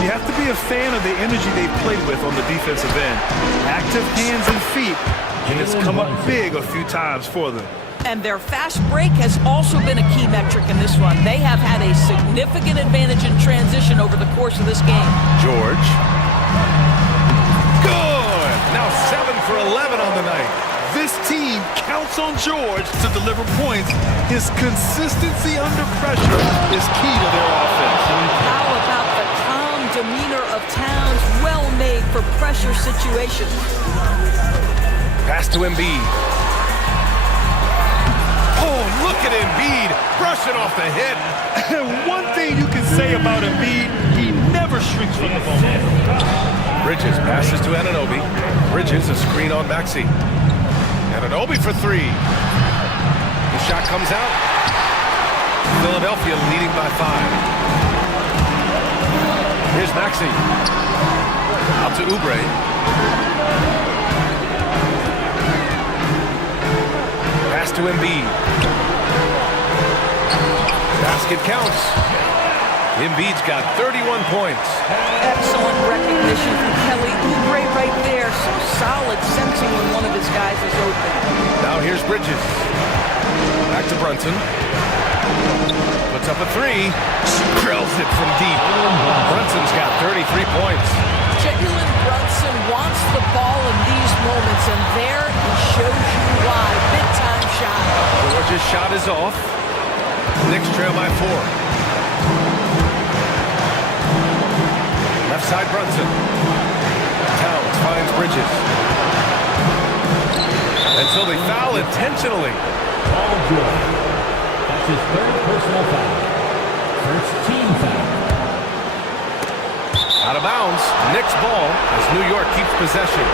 You have to be a fan of the energy they've played with on the defensive end. Active hands and feet, and it's come up big a few times for them. And their fast break has also been a key metric in this one. They have had a significant advantage in transition over the course of this game. George. Good! Now 7 for 11 on the night. This team counts on George to deliver points. His consistency under pressure is key to their offense. How about the calm demeanor of Towns, well made for pressure situations? Pass to Embiid. Oh, look at Embiid brushing off the hit. One thing you can say about Embiid, he never shrinks from the moment. Bridges passes to Anunoby. Bridges, a screen on Maxey. Anunoby for 3. The shot comes out. Philadelphia leading by 5. Here's Maxey. Out to Oubre. Pass to Embiid. Basket counts. Embiid's got 31 points. Excellent recognition from Kelly Oubre right there. So solid, sensing when one of his guys is open. Now here's Bridges. Back to Brunson. Puts up a 3. Drills it from deep. Brunson's got 33 points. Jalen Brunson wants the ball in these moments, and there he shows you why. Big-time shot. George's shot is off. Knicks trail by 4. Left side Brunson. Towns finds Bridges. And so they foul intentionally. Paul George. That's his 3rd personal foul. First team foul. Out of bounds. Knicks ball as New York keeps possession.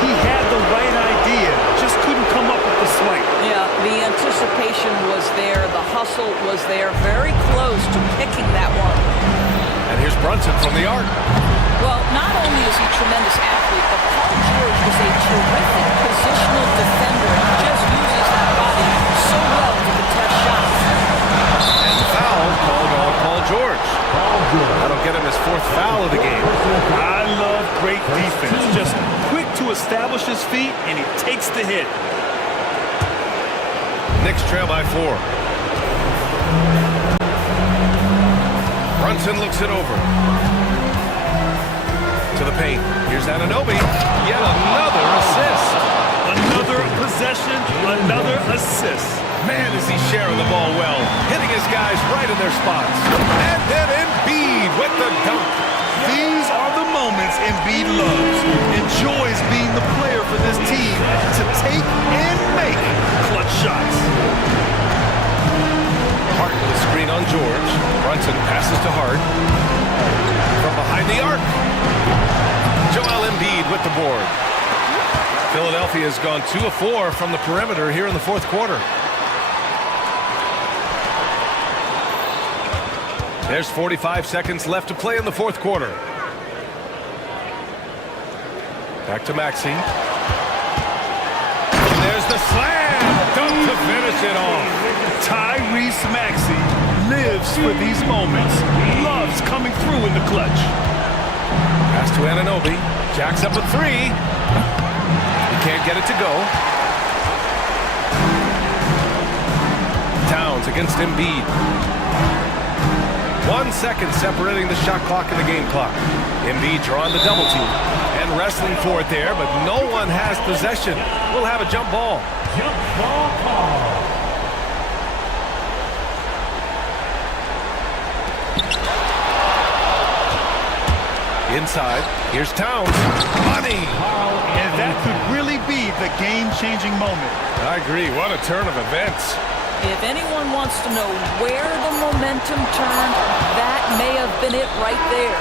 He had the right idea, just couldn't come up with the swipe. Yeah, the anticipation was there. The hustle was there. Very close to picking that one. And here's Brunson from the arc. Well, not only is he a tremendous athlete, but Paul George is a terrific positional defender. He just uses that body so well to contest shots. And foul called on Paul George. That'll get him his 4th foul of the game. I love great defense. Just quick to establish his feet, and he takes the hit. Knicks trail by 4. Brunson looks it over. To the paint. Here's Anunoby. Yet another assist. Another possession, another assist. Man, is he sharing the ball well. Hitting his guys right in their spots. And then Embiid with the dunk. These are the moments Embiid loves. Enjoys being the player for this team to take and make clutch shots. Hart with a screen on George. Brunson passes to Hart. From behind the arc. Joel Embiid with the board. Philadelphia has gone 2 of 4 from the perimeter here in the 4th quarter. There's 45 seconds left to play in the 4th quarter. Back to Maxey. And there's the slam! Dunk to finish it off. Tyrese Maxey lives for these moments. Loves coming through in the clutch. Pass to Anunoby. Jacks up a 3. He can't get it to go. Towns against Embiid. 1 second separating the shot clock and the game clock. Embiid drawing the double team and wrestling for it there, but no one has possession. We'll have a jump ball. Jump ball call. Inside, here's Towns. Money! And that could really be the game-changing moment. I agree. What a turn of events. If anyone wants to know where the momentum turned, that may have been it right there.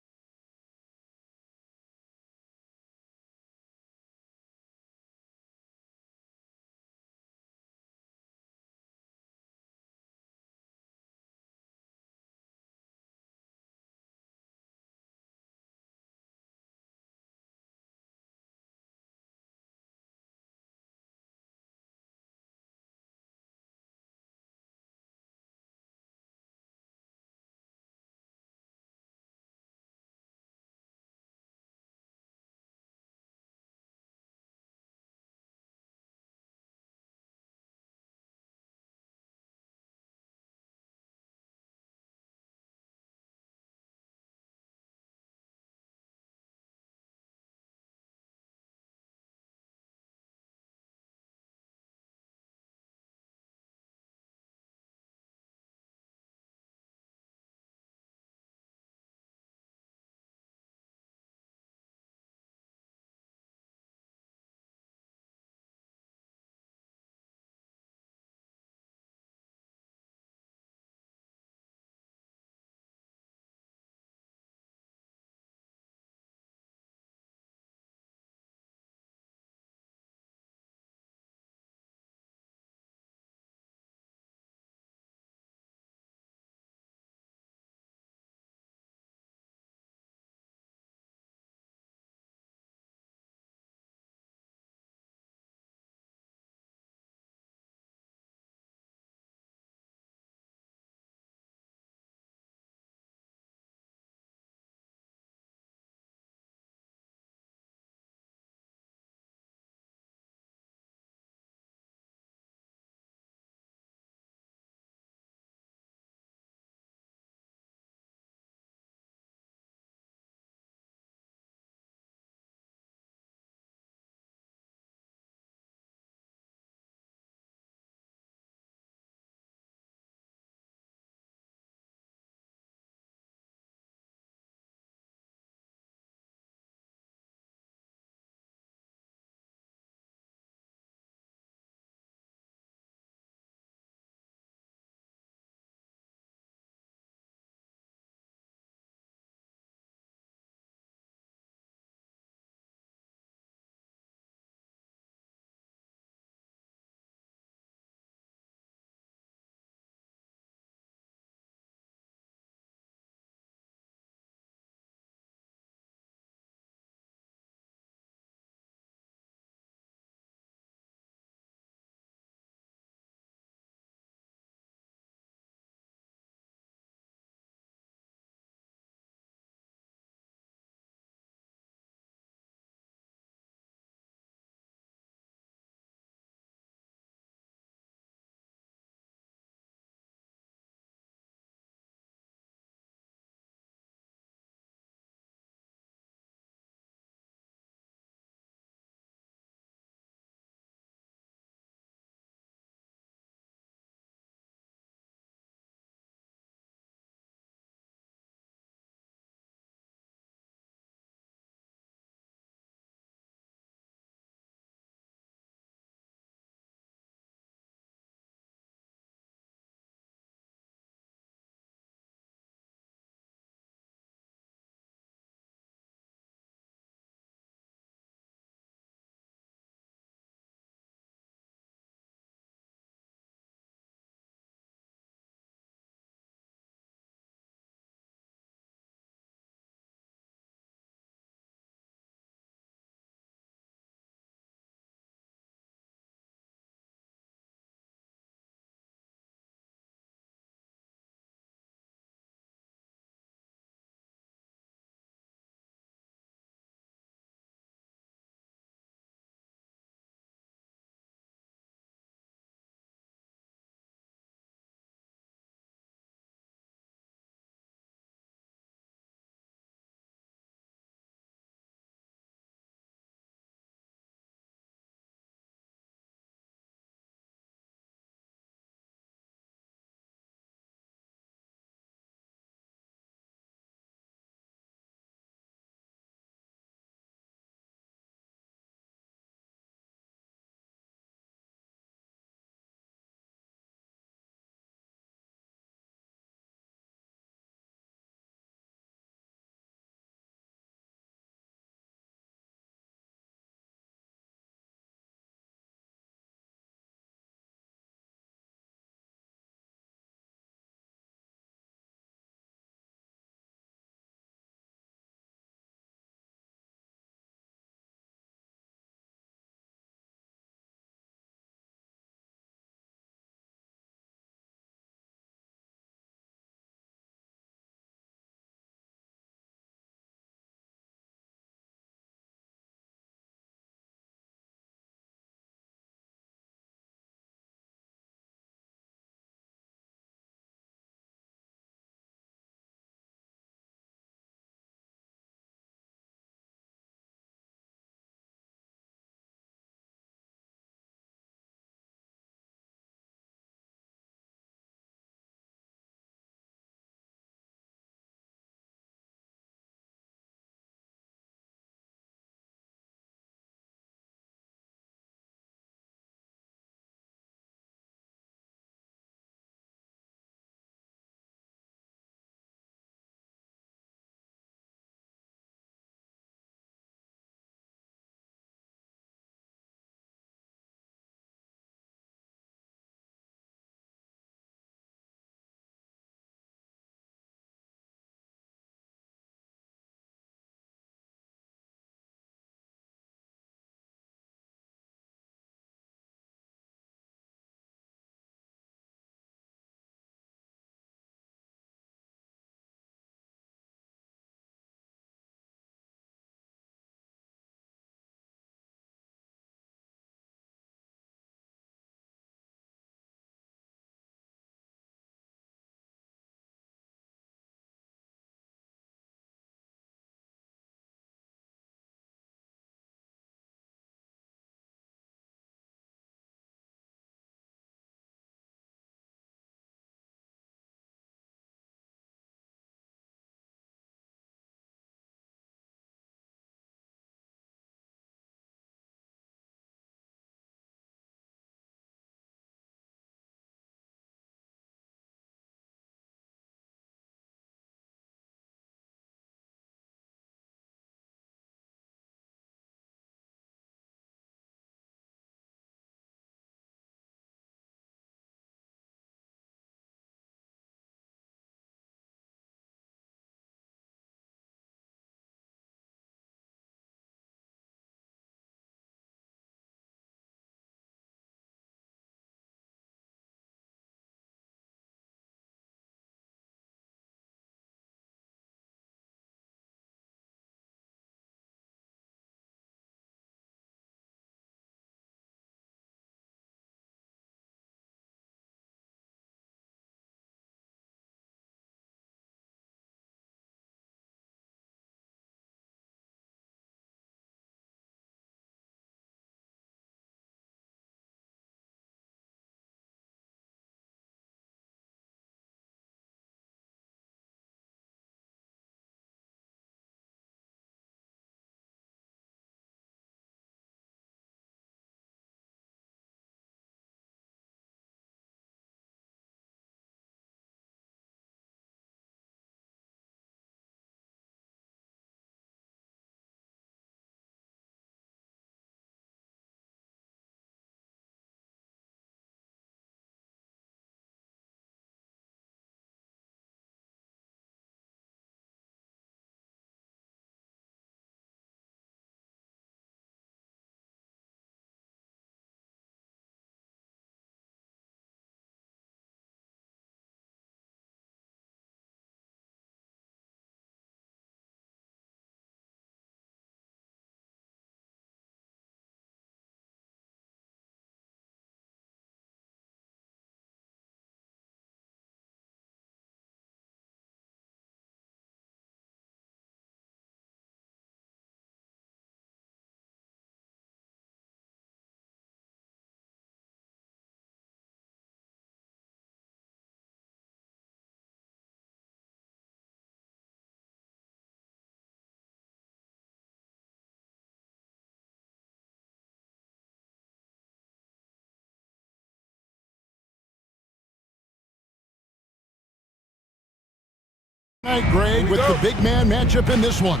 Tonight, Greg, with the big man matchup in this one.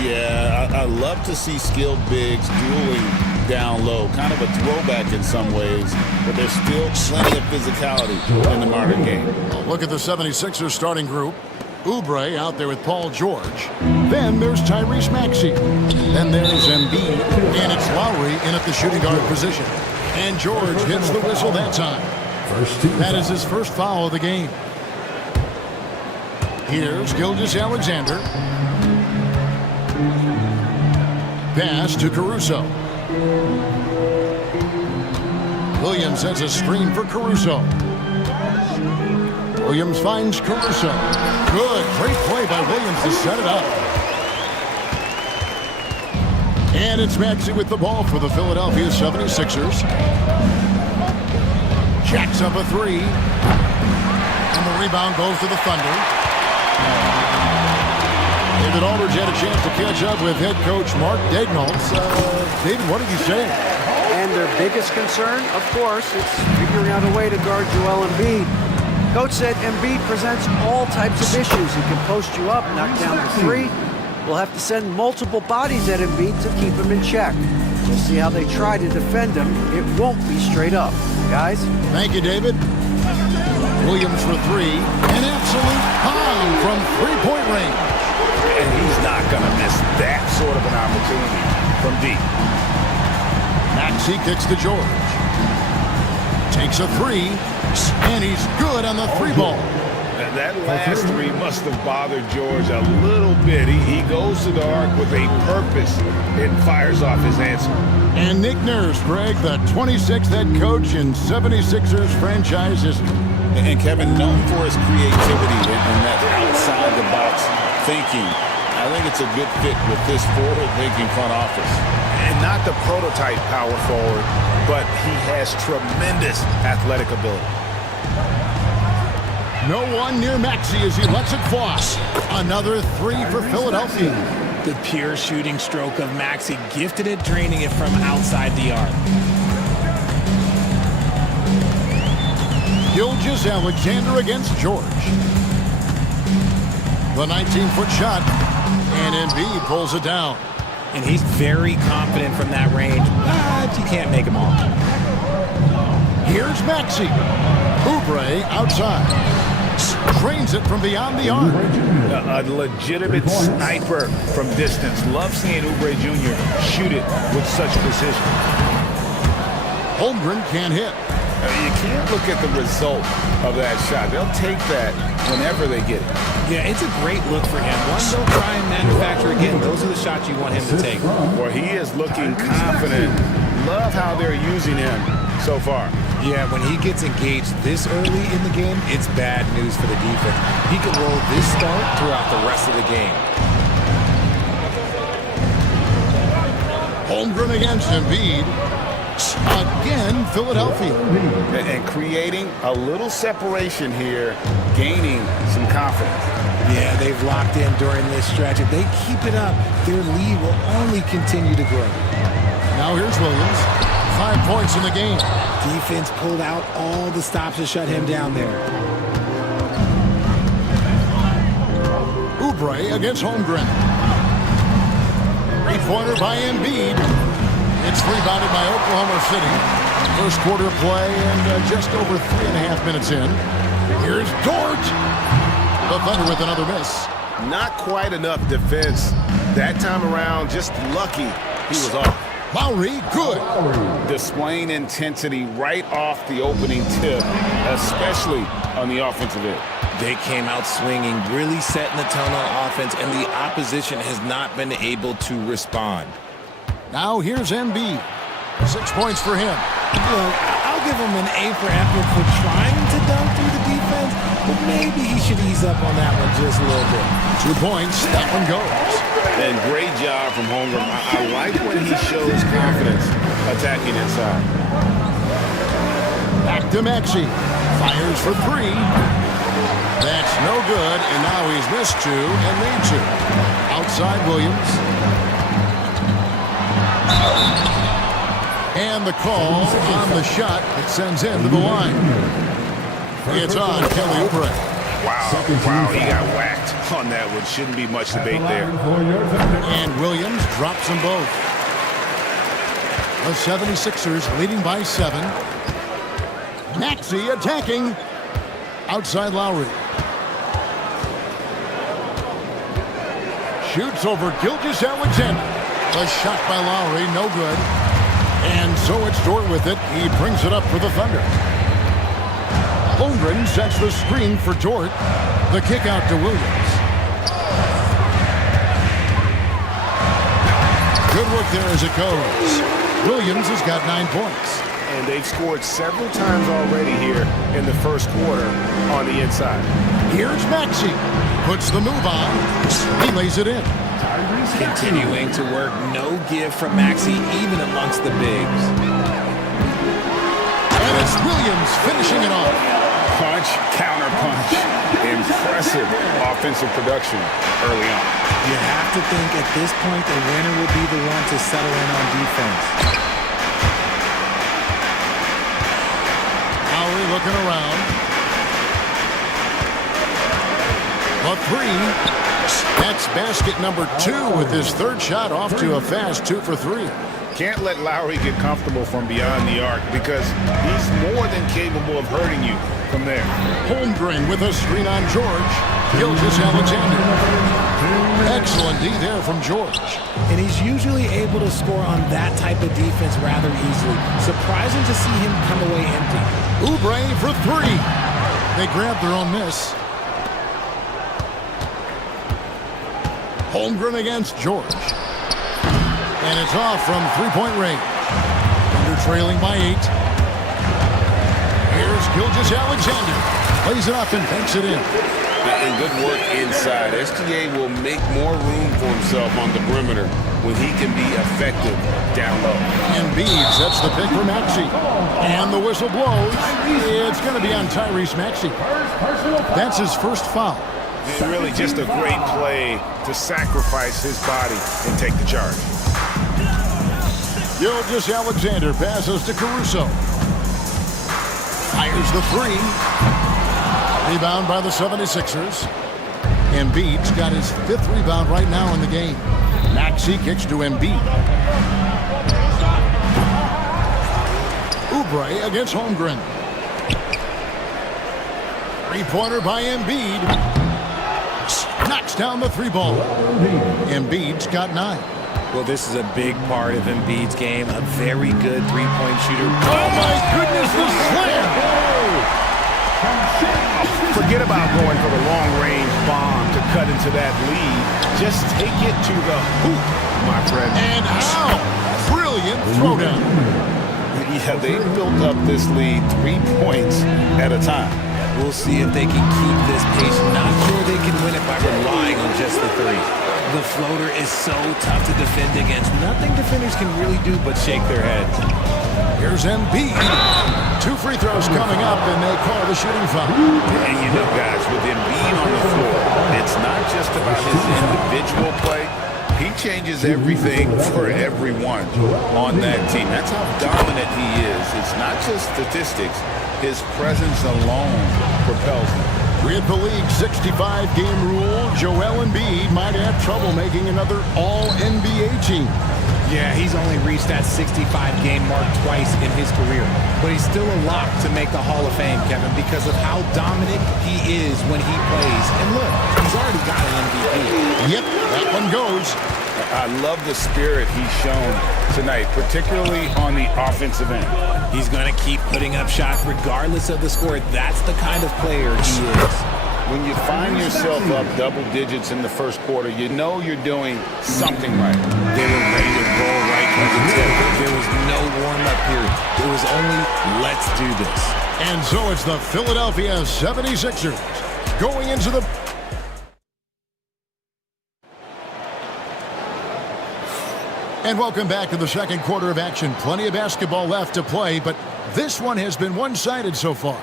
Yeah, I love to see skilled bigs dueling down low. Kind of a throwback in some ways, but there's still plenty of physicality in the modern game. Look at the 76ers starting group. Oubre out there with Paul George. Then there's Tyrese Maxey. Then there's Embiid. And it's Lowry in at the shooting guard position. And George hits the whistle that time. That is his first foul of the game. Here's Gilgeous-Alexander. Pass to Caruso. Williams has a screen for Caruso. Williams finds Caruso. Good, great play by Williams to set it up. And it's Maxey with the ball for the Philadelphia 76ers. Jacks up a three. And the rebound goes to the Thunder. David Aldridge had a chance to catch up with head coach Mark Daignault. David, what did he say? And their biggest concern, of course, is figuring out a way to guard Joel Embiid. Coach said Embiid presents all types of issues. He can post you up, knock down the three. We'll have to send multiple bodies at Embiid to keep him in check. We'll see how they try to defend him. It won't be straight up. Guys? Thank you, David. Williams for three. An absolute bomb from three-point range. And he's not going to miss that sort of an opportunity from deep. Maxey kicks to George. Takes a three. And he's good on the three ball. That last three must have bothered George a little bit. He goes to the arc with a purpose and fires off his answer. And Nick Nurse, Greg, the 26th head coach in 76ers franchise history. And Kevin, known for his creativity and that outside-the-box thinking, I think it's a good fit with this forward-thinking front office. And not the prototype power forward, but he has tremendous athletic ability. No one near Maxey as he lets it fly. Another three for Philadelphia. The pure shooting stroke of Maxey, gifted at draining it from outside the arc. Gilgeous-Alexander against George. The 19-foot shot, and Embiid pulls it down. And he's very confident from that range, but you can't make him all. Here's Maxey. Oubre outside. Trains it from beyond the arc. A legitimate sniper from distance. Love seeing Oubre Jr. shoot it with such precision. Holmgren can't hit. You can't look at the result of that shot. They'll take that whenever they get it. Yeah, it's a great look for him. One, they'll try and manufacture again. Those are the shots you want him to take. Well, he is looking confident. Love how they're using him so far. Yeah, when he gets engaged this early in the game, it's bad news for the defense. He can roll this start throughout the rest of the game. Holmgren against Embiid. Again, Philadelphia. And creating a little separation here, gaining some confidence. Yeah, they've locked in during this stretch. If they keep it up, their lead will only continue to grow. Now here's Williams. 5 points in the game. Defense pulled out all the stops to shut him down there. Oubre against Holmgren. Three-pointer by Embiid. It's rebounded by Oklahoma City. First quarter of play and just over 3.5 minutes in. Here's Dort. The Thunder with another miss. Not quite enough defense that time around. Just lucky he was off. Lowry, good. Displaying intensity right off the opening tip, especially on the offensive end. They came out swinging, really setting the tone on offense, and the opposition has not been able to respond. Now here's Embiid. 6 points for him. Look, I'll give him an A for effort for trying to dunk through the defense, but maybe he should ease up on that one just a little bit. 2 points, that one goes. And great job from Holmgren. I like when he shows confidence attacking inside. Back to Maxey. Fires for three. That's no good, and now he's missed two and made two. Outside Williams. And the call on the shot that sends him to the line. It's on Kelly Oubre. Wow, he got whacked on that one. Shouldn't be much debate there. And Williams drops them both. The 76ers leading by 7. Maxey attacking. Outside Lowry. Shoots over Gilgeous-Alexander. A shot by Lowry, no good. And so it's Dort with it. He brings it up for the Thunder. Holmgren sets the screen for Dort. The kick out to Williams. Good work there as it goes. Williams has got 9 points. And they've scored several times already here in the first quarter on the inside. Here's Maxey. Puts the move on. He lays it in. Continuing to work, no give from Maxey, even amongst the bigs. And it's Williams finishing it off. Punch, counter punch. Impressive offensive production early on. You have to think at this point the winner will be the one to settle in on defense. Lowry looking around. A 3. That's basket number 2 with his third shot off to a fast 2 for 3. Can't let Lowry get comfortable from beyond the arc because he's more than capable of hurting you from there. Holmgren with a screen on George. Gilgeous-Alexander. Excellent D there from George. And he's usually able to score on that type of defense rather easily. Surprising to see him come away empty. Oubre for 3. They grab their own miss. Holmgren against George. And it's off from three-point range. Thunder trailing by 8. Here's Gilgeous-Alexander. Plays it up and banks it in. And good work inside. SGA will make more room for himself on the perimeter when he can be effective down low. Embiid sets the pick for Maxey. And the whistle blows. It's going to be on Tyrese Maxey. That's his first foul. It's really just a great play to sacrifice his body and take the charge. Gilgeous-Alexander passes to Caruso. Fires the 3. Rebound by the 76ers. Embiid's got his 5th rebound right now in the game. Maxey kicks to Embiid. Oubre against Holmgren. 3-pointer by Embiid. Knocks down the 3-ball. Embiid's got 9. Well, this is a big part of Embiid's game. A very good three-point shooter. Oh, my goodness, the slam! Forget about going for the long-range bomb to cut into that lead. Just take it to the hoop, my friend. And how? Brilliant throwdown. Yeah, they built up this lead 3 points at a time. We'll see if they can keep this pace. Not sure they can win it by relying on just the 3. The floater is so tough to defend against. Nothing defenders can really do but shake their heads. Here's Embiid. 2 free throws coming up, and they call the shooting foul. And you know, guys, with Embiid on the floor, it's not just about his individual play. He changes everything for everyone on that team. That's how dominant he is. It's not just statistics. His presence alone propels him. With the league's 65-game rule, Joel Embiid might have trouble making another All-NBA team. Yeah, he's only reached that 65-game mark twice in his career. But he's still a lock to make the Hall of Fame, Kevin, because of how dominant he is when he plays. And look, he's already got an MVP. Yep, that one goes. I love the spirit he's shown tonight, particularly on the offensive end. He's going to keep putting up shots regardless of the score. That's the kind of player he is. When you find yourself up double digits in the first quarter, you know you're doing something right. They were ready to roll right from the tip. There was no warm-up period. It was only, let's do this. And so it's the Philadelphia 76ers going into the... And welcome back to the second quarter of action. Plenty of basketball left to play, but this one has been one-sided so far.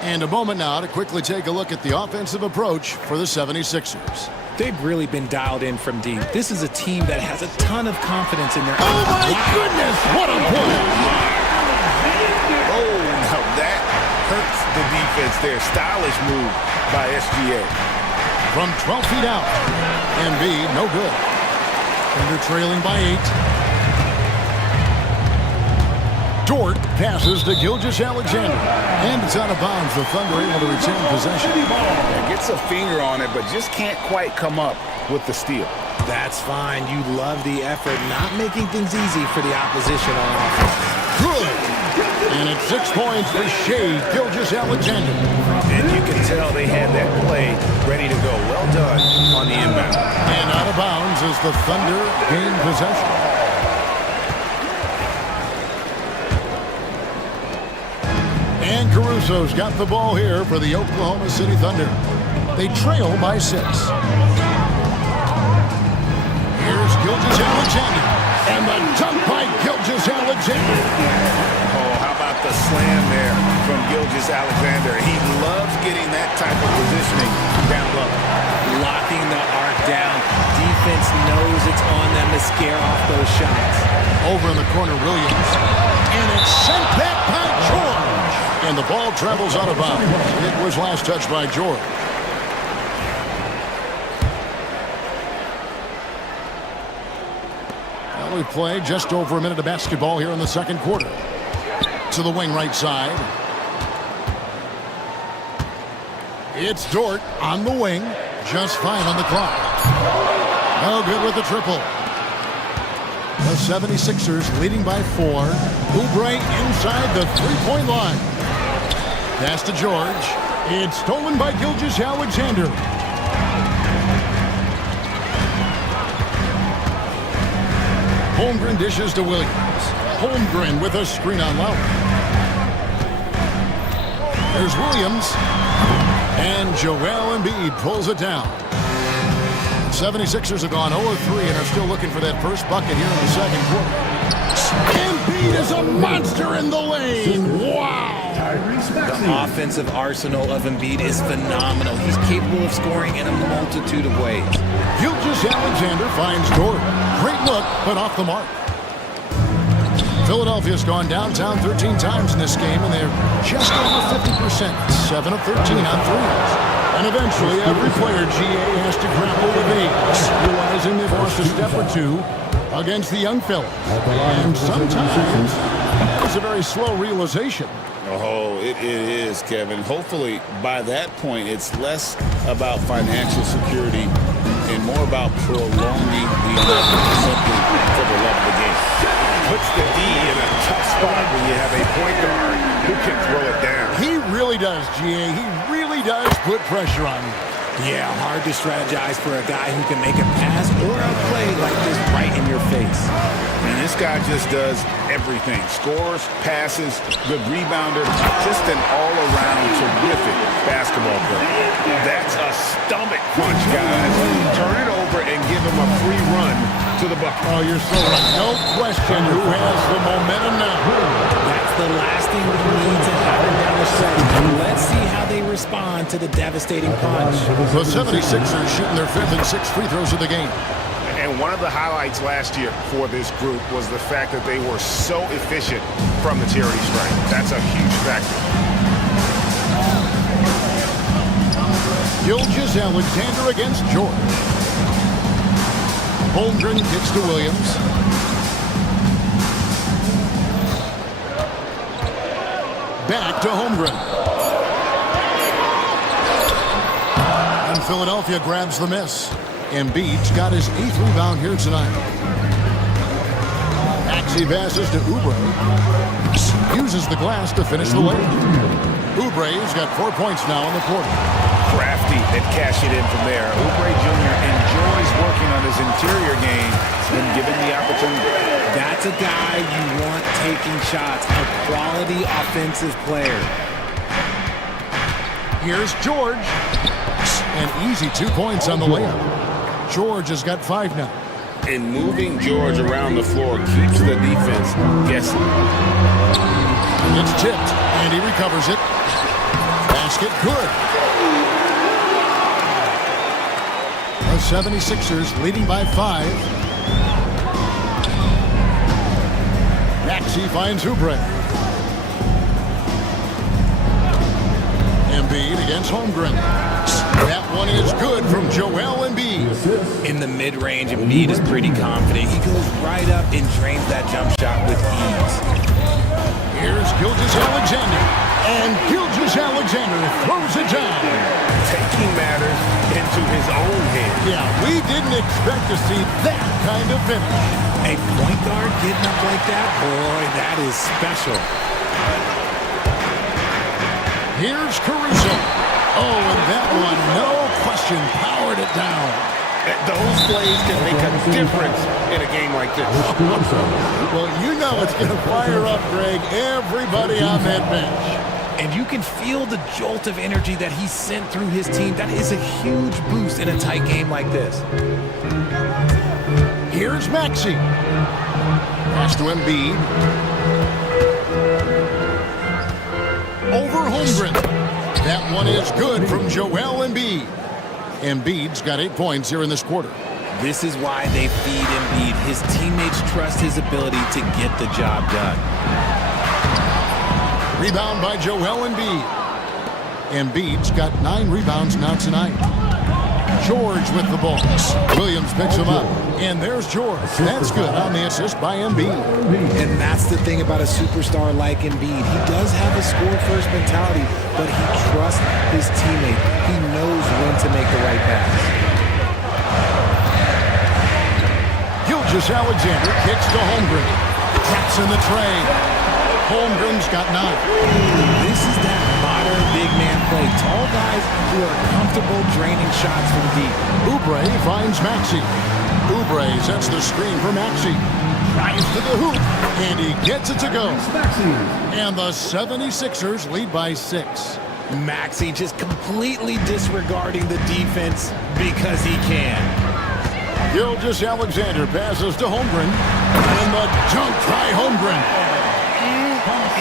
And a moment now to quickly take a look at the offensive approach for the 76ers. They've really been dialed in from deep. This is a team that has a ton of confidence in their... Oh, my goodness! What a play! Oh, now that hurts the defense there. Stylish move by SGA. From 12 feet out. Embiid, no good. Thunder trailing by 8. Dort passes to Gilgeous-Alexander. And it's out of bounds. The Thunder able to retain possession. Yeah, gets a finger on it, but just can't quite come up with the steal. That's fine. You love the effort, not making things easy for the opposition on offense. Good. And it's 6 points for Shea Gilgeous-Alexander. And you can tell they had that play ready to go. Well done on the inbound. And out of bounds as the Thunder gain possession. And Caruso's got the ball here for the Oklahoma City Thunder. They trail by 6. Here's Gilgeous-Alexander. And the dunk by Gilgeous-Alexander. Oh, how about the slam there from Gilgeous-Alexander? He loves getting that type of positioning down low. Locking the arc down. Defense knows it's on them to scare off those shots. Over in the corner, Williams. And it's sent back by George. And the ball travels out of bounds. It was last touched by George. We play just over a minute of basketball here in the second quarter. To the wing right side. It's Dort on the wing. Just 5 on the clock. No good with the triple. The 76ers leading by 4. Oubre inside the three-point line. Pass to George. It's stolen by Gilgeous-Alexander. Holmgren dishes to Williams. Holmgren with a screen on Lowry. There's Williams. And Joel Embiid pulls it down. 76ers have gone 0-3 and are still looking for that first bucket here in the second quarter. Embiid is a monster in the lane. Wow. The offensive arsenal of Embiid is phenomenal. He's capable of scoring in a multitude of ways. Gilgeous-Alexander finds Dort. Great look, but off the mark. Philadelphia's gone downtown 13 times in this game, and they're just over 50%. 7 of 13 on threes. And eventually, every player GA has to grapple with age, realizing they've lost a step or two against the young fellas. And sometimes it's a very slow realization. Oh, it is, Kevin. Hopefully, by that point, it's less about financial security and more about prolonging the investment simply for the love of the game. Puts the D in a tough spot when you have a point guard who can throw it down. He really does, GA. He really does put pressure on you. Yeah, hard to strategize for a guy who can make a pass or a play like this right in your face. And this guy just does everything. Scores, passes, good rebounder, just an all-around terrific basketball player. That's a stomach punch, guys. Turn it over and give him a free run to the bucket. Oh, you're so right. No question who has the momentum now. That's the last thing we need to happen down the stretch. Let's see how they respond to the devastating punch. The 76ers shooting their 5th and 6th free throws of the game. And one of the highlights last year for this group was the fact that they were so efficient from the charity stripe. That's a huge factor. Gilgeous-Alexander against George. Holmgren gets to Williams. Back to Holmgren. And Philadelphia grabs the miss. Embiid's got his 8th rebound here tonight. Maxey passes to Oubre. Uses the glass to finish the layup. Oubre's got 4 points now in the quarter. Crafty at cash it in from there. Oubre Jr. enjoys working on his interior game when given the opportunity. That's a guy you want taking shots, a quality offensive player. Here's George. An easy 2 points on the layup. George has got 5 now. And moving George around the floor keeps the defense guessing. It's tipped, and he recovers it. Basket good. The 76ers leading by 5. Maxey finds Oubre. Embiid against Holmgren. That one is good from Joel Embiid. In the mid-range, Embiid is pretty confident. He goes right up and drains that jump shot with ease. Here's Gilgeous-Alexander. And Gilgeous-Alexander throws it down. Taking matters into his own hands. Yeah, we didn't expect to see that kind of finish. A point guard getting up like that, boy, that is special. Here's Caruso. Oh, and that one, no question, powered it down. Those plays can make a difference in a game like this. Well, you know it's going to fire up, Greg, everybody on that bench. And you can feel the jolt of energy that he sent through his team. That is a huge boost in a tight game like this. Here's Maxey. Pass to Embiid. Over Holmgren. That one is good from Joel Embiid. Embiid's got 8 points here in this quarter. This is why they feed Embiid. His teammates trust his ability to get the job done. Rebound by Joel Embiid. Embiid's got 9 rebounds now tonight. George with the ball. Williams picks him up. And there's George. That's good on the assist by Embiid. And that's the thing about a superstar like Embiid. He does have a score-first mentality, but he trusts his teammate. He knows when to make the right pass. Gilgeous-Alexander kicks to Holmgren. Taps in the tray. Holmgren's got 9. This is that modern big man play. Tall guys who are comfortable draining shots from deep. Oubre finds Maxey. Oubre sets the screen for Maxey. Drives to the hoop, and he gets it to go. And the 76ers lead by 6. Maxey just completely disregarding the defense because he can. Gilgeous-Alexander passes to Holmgren. And the dunk by Holmgren.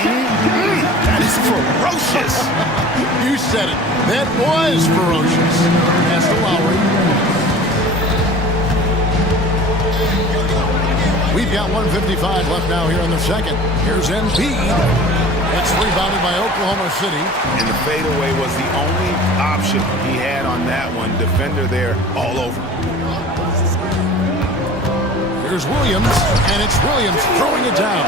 That is ferocious. You said it. That was ferocious. Pass to Lowry. We've got 1:55 left now here in the second. Here's Embiid. It's rebounded by Oklahoma City. And the fadeaway was the only option he had on that one. Defender there all over. Here's Williams, and it's Williams throwing it down.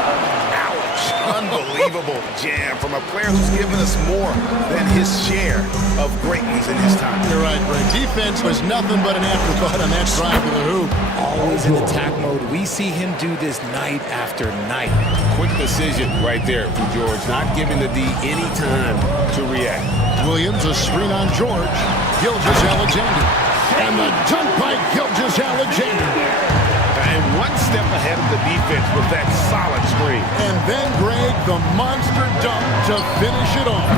Unbelievable jam from a player who's given us more than his share of great ones in his time. You're right, Greg. Defense was nothing but an afterthought on that drive to the hoop. Always in attack mode. We see him do this night after night. Quick decision right there from George, not giving the D any time to react. Williams, a screen on George. Gilgeous-Alexander. And the dunk by Gilgeous-Alexander. And one step ahead of the defense with that solid screen. And then, Greg, the monster dunk to finish it off.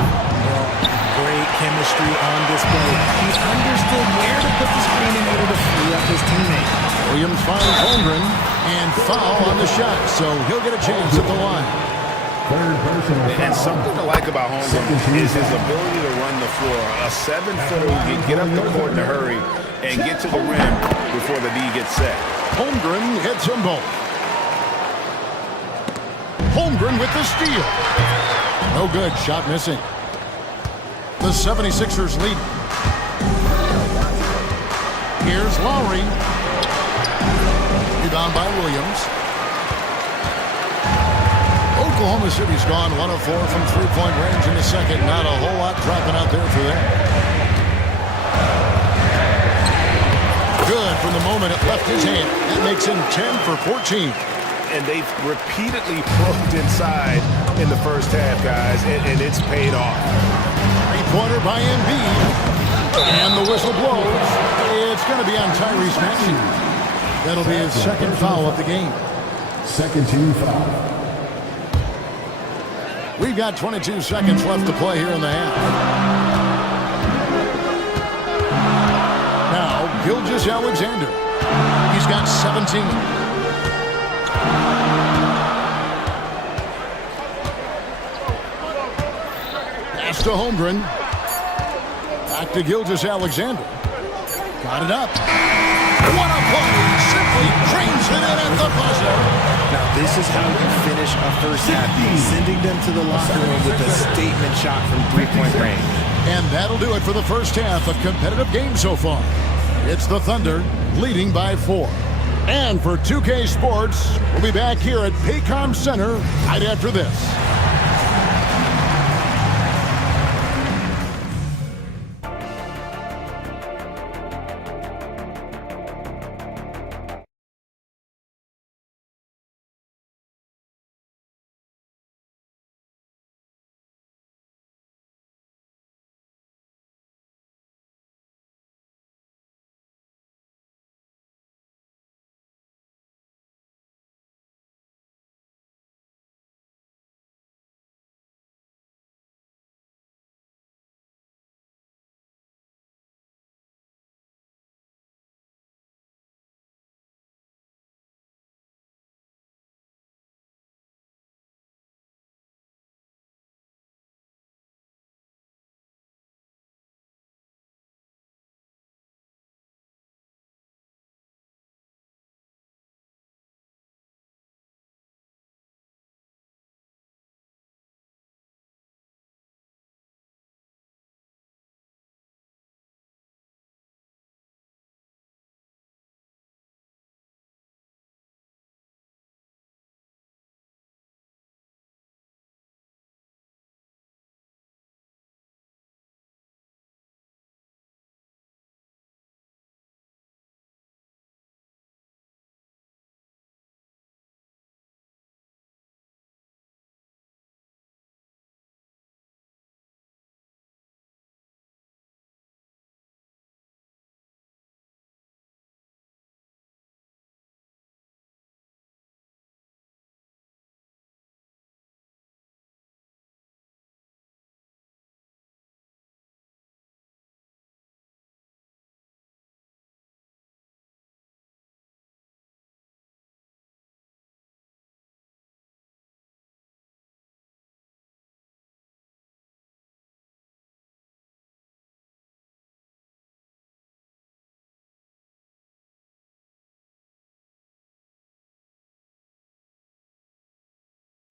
Great chemistry on display. He understood where to put the screen in order to free up his teammate. Williams finds Holmgren and foul on the shot, so he'll get a chance at the line. And something to like about Holmgren is his ability to run the floor. A 7-footer who can get up the court in a hurry and get to the rim before the D gets set. Holmgren hits them both. Holmgren with the steal. No good. Shot missing. The 76ers lead. Here's Lowry. Rebound by Williams. Oklahoma City's gone 1 of 4 from three-point range in the second. Not a whole lot dropping out there for them. Good from the moment it left his hand. That makes him 10 for 14. And they've repeatedly probed inside in the first half, guys, and it's paid off. Three-pointer by Embiid. And the whistle blows. It's going to be on Tyrese Maxey. That'll be his second foul of the game. Second team foul. We've got 22 seconds left to play here in the half. Now, Gilgeous-Alexander. He's got 17. Pass to Holmgren. Back to Gilgeous-Alexander. Got it up. What a play! Simply drains it in at the buzzer. Now, this is how you finish a first half, sending them to the locker room with a statement shot from three-point range. And that'll do it for the first half. A competitive game so far. It's the Thunder leading by 4. And for 2K Sports, we'll be back here at Paycom Center right after this.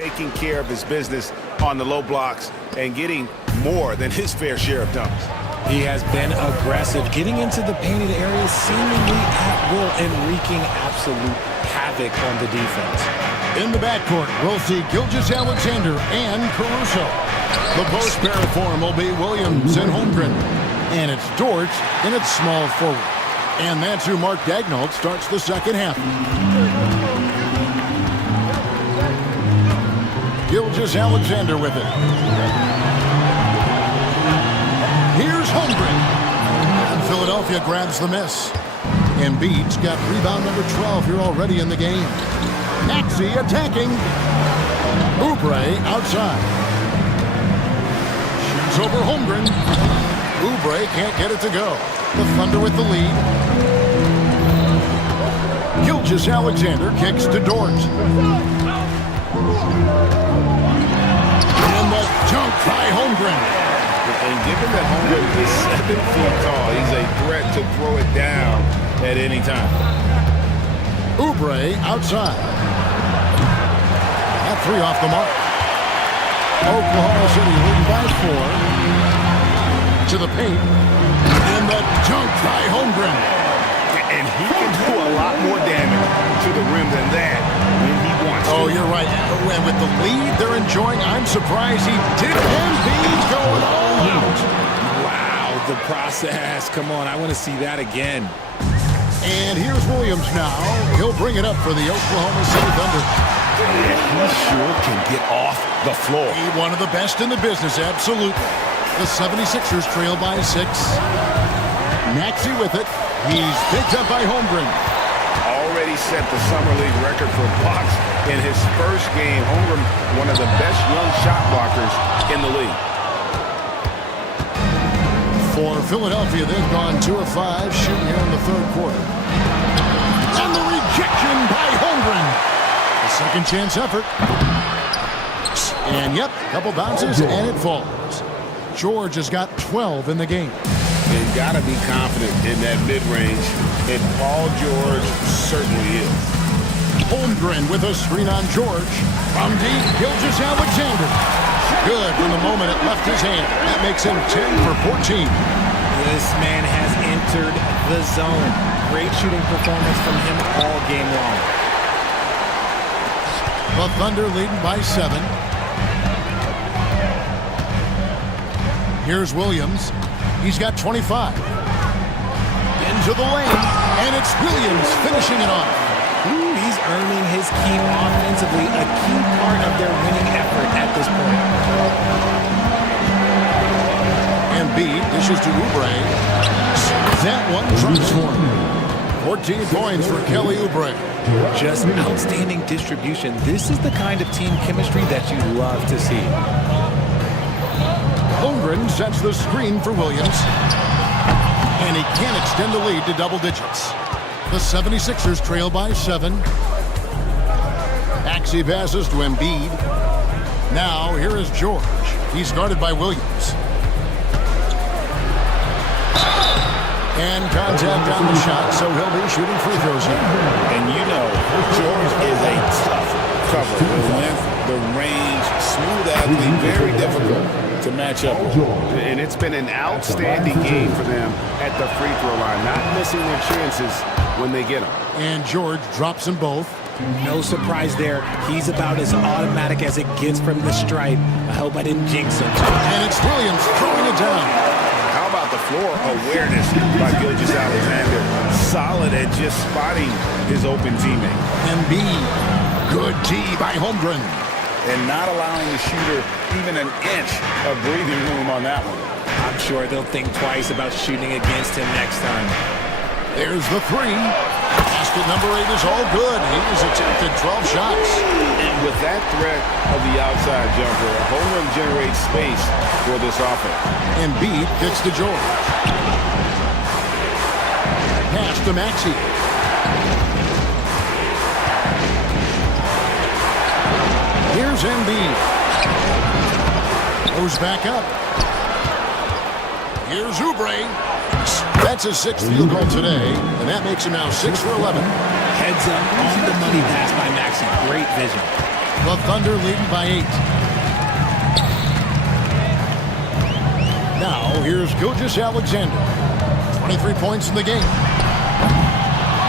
Taking care of his business on the low blocks and getting more than his fair share of dunks. He has been aggressive, getting into the painted areas seemingly at will and wreaking absolute havoc on the defense. In the backcourt, we'll see Gilgeous-Alexander and Caruso. The post pair form will be Williams and Holmgren. And it's Dort in its small forward. And that's who Mark Daigneault starts the second half. Gilgeous-Alexander with it. Here's Holmgren. And Philadelphia grabs the miss. Embiid's got rebound number 12 here already in the game. Maxey attacking. Oubre outside. Shoots over Holmgren. Oubre can't get it to go. The Thunder with the lead. Gilgeous-Alexander kicks to Dort. And the dunk by Holmgren. And given that Holmgren is 7 feet tall, he's a threat to throw it down at any time. Oubre outside. That three off the mark. Oklahoma City leading by 4. To the paint. And the dunk by Holmgren. And he can do a lot more damage to the rim than that when he wants to. Oh, you're right. And with the lead they're enjoying, I'm surprised he didn't. Embiid's going all out. Wow, the process. Come on, I want to see that again. And here's Williams now. He'll bring it up for the Oklahoma City Thunder. He sure can get off the floor. One of the best in the business, absolutely. The 76ers trail by 6. Maxey with it. He's picked up by Holmgren. Already set the Summer League record for blocks in his first game. Holmgren, one of the best young shot blockers in the league. For Philadelphia, they've gone 2 of 5 shooting here in the third quarter. And the rejection by Holmgren. A second chance effort. And yep, couple bounces and it falls. George has got 12 in the game. They've got to be confident in that mid-range, and Paul George certainly is. Holmgren with a screen on George. From deep, Gilgeous-Alexander. Good from the moment it left his hand. That makes him 10 for 14. This man has entered the zone. Great shooting performance from him all game long. The Thunder leading by 7. Here's Williams. He's got 25. Into the lane, and it's Williams finishing it off. Ooh, he's earning his keep offensively, a key part of their winning effort at this point. Embiid dishes to Oubre. That one drops one. 14 points for Kelly Oubre. Just outstanding distribution. This is the kind of team chemistry that you love to see. Holmgren sets the screen for Williams. And he can't extend the lead to double digits. The 76ers trail by 7. Maxey passes to Embiid. Now here is George. He's guarded by Williams. And contact on the shot, so he'll be shooting free throws here. And you know, George is a tough cover. The length, the range, smooth athlete, very difficult to match up with. And it's been an outstanding game for them at the free throw line, not missing their chances when they get them. And George drops them both. No surprise there. He's about as automatic as it gets from the stripe. I hope I didn't jinx him. And it's Williams throwing it down. How about the floor awareness by Gilgeous-Alexander? Solid at just spotting his open teammate. Embiid, good D by Holmgren. And not allowing the shooter even an inch of breathing room on that one. I'm sure they'll think twice about shooting against him next time. There's the 3. Basket number 8 is all good. He has attempted 12 shots. And with that threat of the outside jumper, Holmgren generates space for this offense. Embiid gets to George. Pass to Maxey. Here's Embiid. Goes back up. Here's Oubre. That's his 6th field goal today, and that makes him now 6 for 11. Heads up on the money pass by Maxey. Great vision. The Thunder leading by 8. Now, here's Gilgeous-Alexander. 23 points in the game.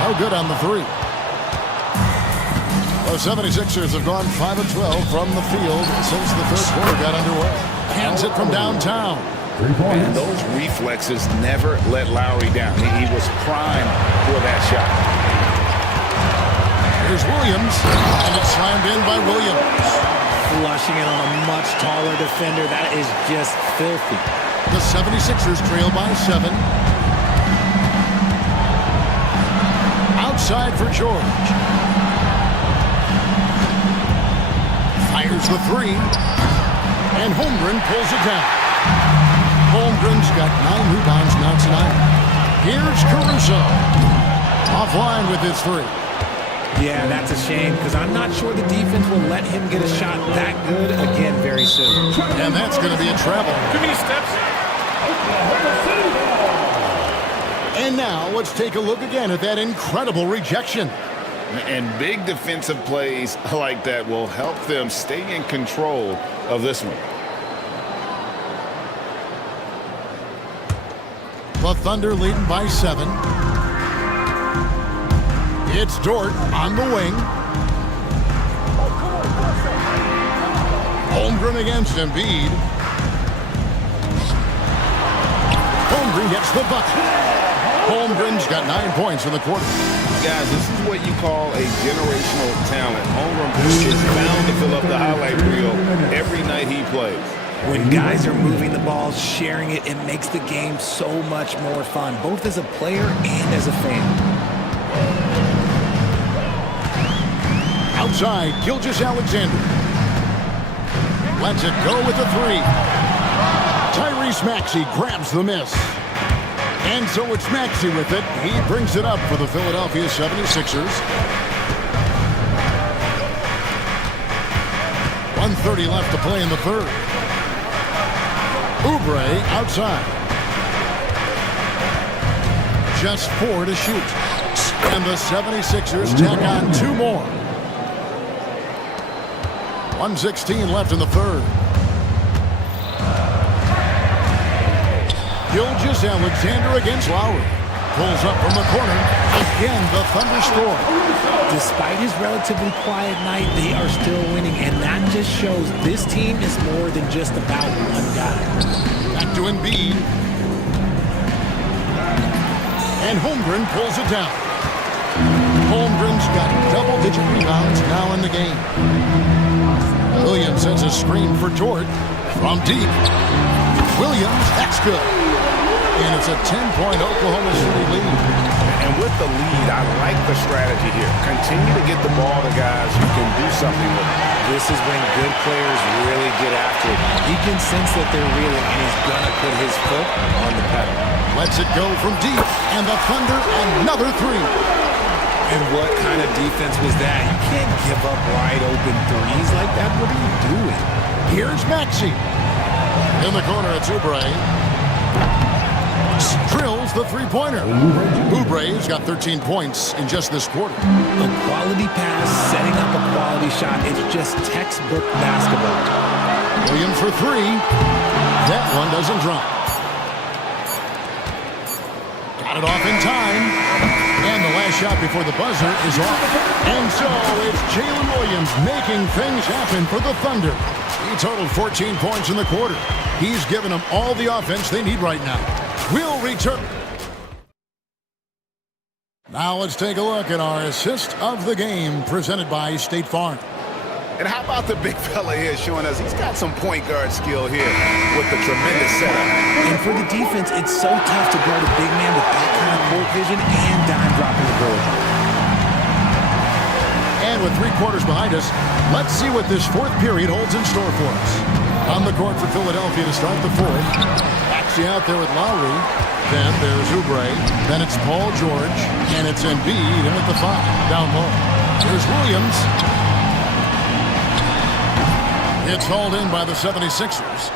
No good on the 3. The 76ers have gone 5 of 12 from the field since the third quarter got underway. Hands it from downtown. And those reflexes never let Lowry down. He was primed for that shot. Here's Williams, and it's slammed in by Williams. Flushing it on a much taller defender. That is just filthy. The 76ers trail by 7. Outside for George. Fires the 3. And Holmgren pulls it down. Holmgren's got 9 rebounds now tonight. Here's Caruso. Offline with his 3. Yeah, that's a shame, because I'm not sure the defense will let him get a shot that good again very soon. And that's going to be a travel. Too many steps. And now let's take a look again at that incredible rejection. And big defensive plays like that will help them stay in control of this one. The Thunder leading by 7. It's Dort on the wing. Holmgren against Embiid. Holmgren gets the bucket. Holmgren's got 9 points in the quarter. Guys, this is what you call a generational talent. Holmgren is bound to fill up the highlight reel every night he plays. When guys are moving the ball, sharing it, it makes the game so much more fun, both as a player and as a fan. Outside, Gilgeous-Alexander. Lets it go with the 3. Tyrese Maxey grabs the miss. And so it's Maxey with it. He brings it up for the Philadelphia 76ers. 1:30 left to play in the third. Oubre outside. Just 4 to shoot. And the 76ers tack on 2 more. 1:16 left in the third. Gilgeous-Alexander against Lowry. Pulls up from the corner. Again, the Thunder score. Despite his relatively quiet night, they are still winning, and that just shows this team is more than just about one guy. Back to Embiid. And Holmgren pulls it down. Holmgren's got double-digit rebounds now in the game. Williams sends a screen for Dort from deep. Williams, that's good. And it's a 10-point Oklahoma City lead. And with the lead, I like the strategy here. Continue to get the ball to guys who can do something with it. This is when good players really get after it. He can sense that they're reeling, and he's going to put his foot on the pedal. Lets it go from deep, and the Thunder another three. And what kind of defense was that? You can't give up wide open threes like that. What are you doing? Here's Maxey. In the corner, it's Oubre. Drills the three-pointer. Oubre's got 13 points in just this quarter. A quality pass, setting up a quality shot. It's just textbook basketball. Williams for three. That one doesn't drop. Got it off in time. And the last shot before the buzzer is off. And so it's Jalen Williams making things happen for the Thunder. He totaled 14 points in the quarter. He's given them all the offense they need right now. We'll return. Now let's take a look at our assist of the game presented by State Farm. And how about the big fella here showing us he's got some point guard skill here with the tremendous setup. And for the defense, it's so tough to guard a big man with that kind of court vision and dime dropping ability. And with 3 quarters behind us, let's see what this fourth period holds in store for us. On the court for Philadelphia to start the fourth. Maxey out there with Lowry. Then there's Oubre. Then it's Paul George. And it's Embiid in at the 5, down low. Here's Williams. It's hauled in by the 76ers.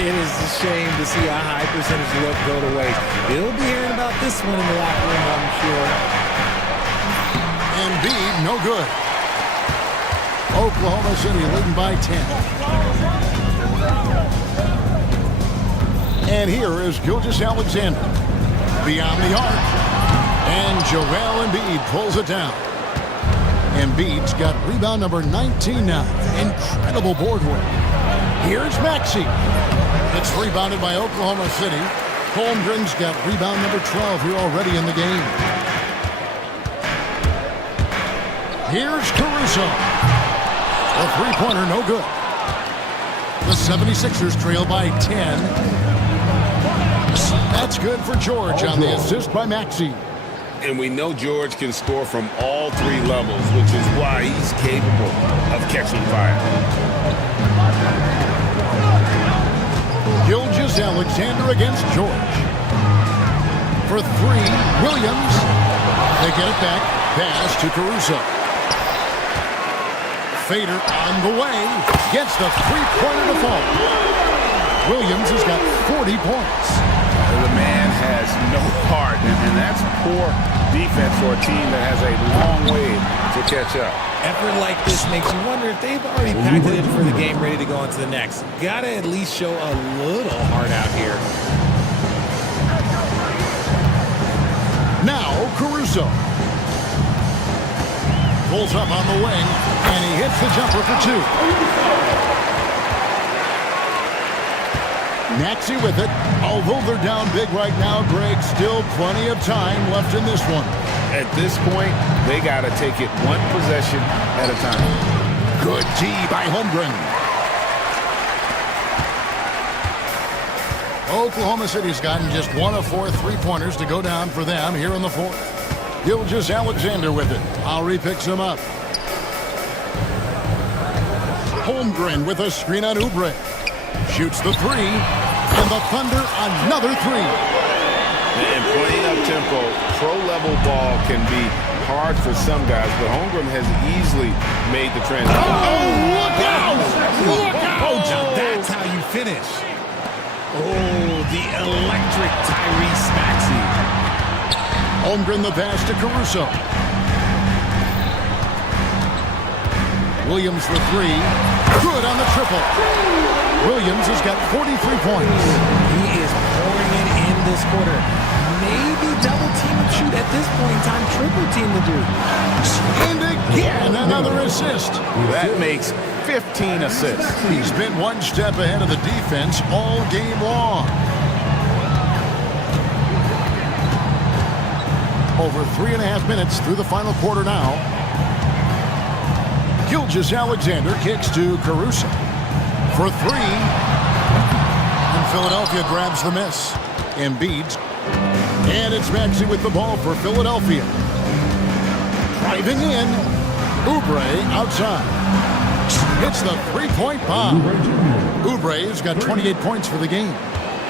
It is a shame to see a high percentage look go to waste. They'll be hearing about this one in the locker room, I'm sure. Embiid, no good. Oklahoma City leading by 10. And here is Gilgeous-Alexander. Beyond the arc. And Joel Embiid pulls it down. Embiid's got rebound number 19 now. Incredible board work. Here's Maxey. It's rebounded by Oklahoma City. Holmgren's got rebound number 12 here already in the game. Here's Caruso. The three-pointer, no good. The 76ers trail by 10. That's good for George on the assist by Maxey. And we know George can score from all 3 levels, which is why he's capable of catching fire. Gilgeous-Alexander against George. For 3, Williams. They get it back. Pass to Caruso. Fader on the way. Gets the three-pointer to fall. Williams has got 40 points. The man has no heart, and that's poor defense for a team that has a long way to catch up. Effort like this makes you wonder if they've already packed it in for the game, ready to go on to the next. Gotta at least show a little heart out here. Now Caruso. Pulls up on the wing, and he hits the jumper for 2. Maxey with it. Although they're down big right now, Greg, still plenty of time left in this one. At this point, they got to take it one possession at a time. Good D by Holmgren. Oklahoma City's gotten just 1 of 4 three-pointers to go down for them here in the fourth. Gilgeous-Alexander with it. Lowry picks him up. Holmgren with a screen on Oubre. Shoots the 3. And the Thunder, another 3. And playing up-tempo, pro-level ball can be hard for some guys, but Holmgren has easily made the transition. Oh, look out! Look out! Oh, now that's how you finish. Oh, the electric Tyrese Maxey. Holmgren the pass to Caruso. Williams for 3. Good on the triple. Williams has got 43 points. He is pouring it this quarter. Maybe double team and shoot at this point in time, triple team the dude. And again, another assist. That makes 15 assists. He's been one step ahead of the defense all game long. Over 3.5 minutes through the final quarter now. Gilgeous-Alexander kicks to Caruso for three. And Philadelphia grabs the miss. Embiid. And it's Maxey with the ball for Philadelphia. Driving in. Oubre outside. Hits the three-point bomb. Oubre's got 28 points for the game.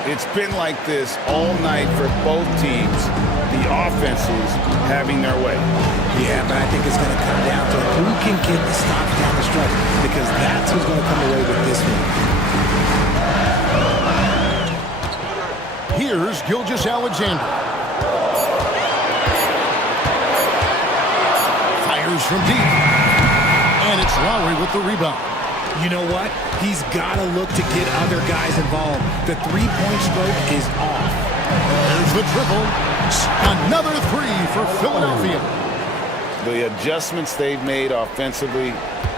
It's been like this all night for both teams. The offenses having their way. Yeah, but I think it's going to come down to who can get the stops down the stretch, because that's who's going to come away with this one. Here's Gilgeous-Alexander. Fires from deep. And it's Lowry with the rebound. You know what? He's got to look to get other guys involved. The three-point stroke is off. There's the triple. Another three for Philadelphia. The adjustments they've made offensively,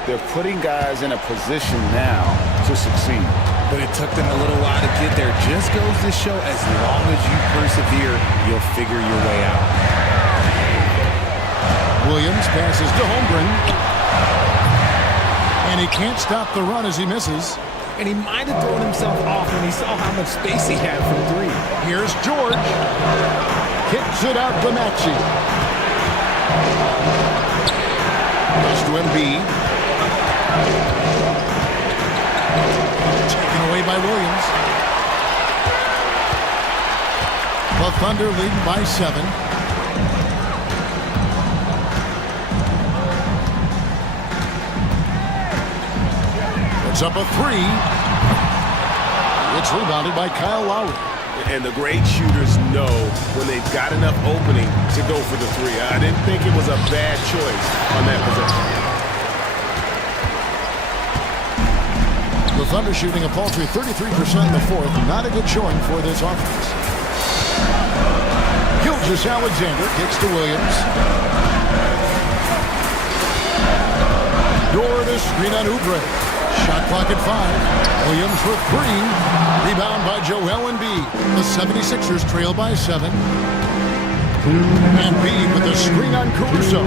they're putting guys in a position now to succeed. But it took them a little while to get there. Just goes to show, as long as you persevere, you'll figure your way out. Williams passes to Holmgren. And he can't stop the run as he misses. And he might have thrown himself off when he saw how much space he had for three. Here's George. Kicks it out to Maxey. Goes to Embiid. Taken away by Williams. The Thunder leading by 7. It's up a three. It's rebounded by Kyle Lowry. And the great shooters know when they've got enough opening to go for the three. I didn't think it was a bad choice on that possession. The Thunder shooting a paltry 33% in the fourth. Not a good showing for this offense. Gilgeous-Alexander kicks to Williams. Door to screen on Oubre. Shot clock at 5. Williams for three. Rebound by Joel Embiid. The 76ers trail by 7. Embiid with the screen on Caruso.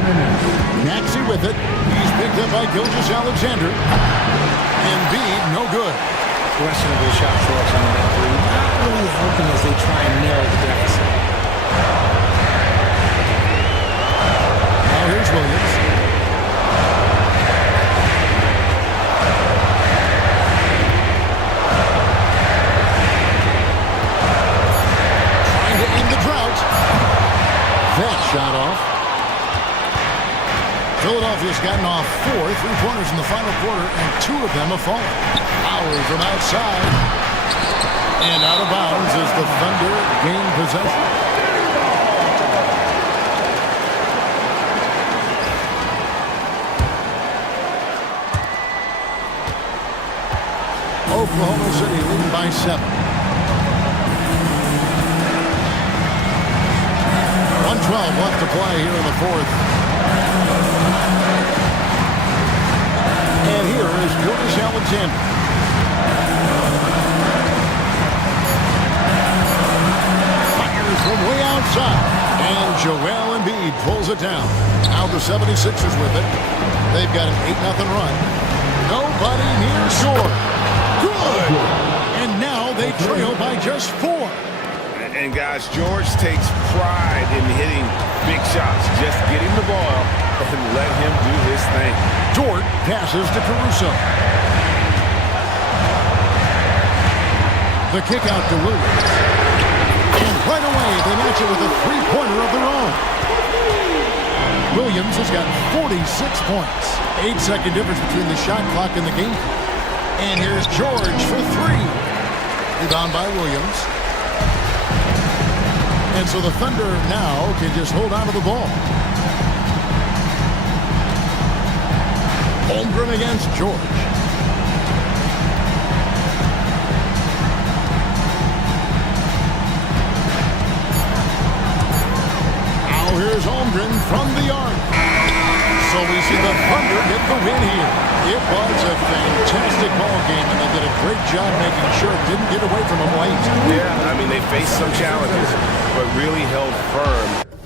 Maxey with it. He's picked up by Gilgeous-Alexander. Embiid, no good. Questionable shot selection on that three. Not really helping as they try and narrow the deficit. Now here's Williams. That shot off. Philadelphia's gotten off 4 3-pointers in the final quarter, and 2 of them have fallen. Lowry from outside. And out of bounds as the Thunder gain possession. Oklahoma City leading by 7. 1:12 left to play here in the fourth. And here is Gilgeous-Alexander. Fires from way outside. And Joel Embiid pulls it down. Now the 76ers with it. They've got an 8-0 run. Nobody near shore. Good! And now they trail by just 4. And guys, George takes pride in hitting big shots. Just get him the ball and let him do his thing. George passes to Caruso. The kick out to Williams. And right away, they match it with a three-pointer of their own. Williams has got 46 points. 8-second difference between the shot clock and the game clock. And here's George for three. Rebound by Williams. And so the Thunder now can just hold on to the ball. Holmgren against George. Lundgren from the arc. So we see the Thunder get the win here. It was a fantastic ball game, and they did a great job making sure it didn't get away from them late. Yeah, I mean, they faced some challenges, but really held firm.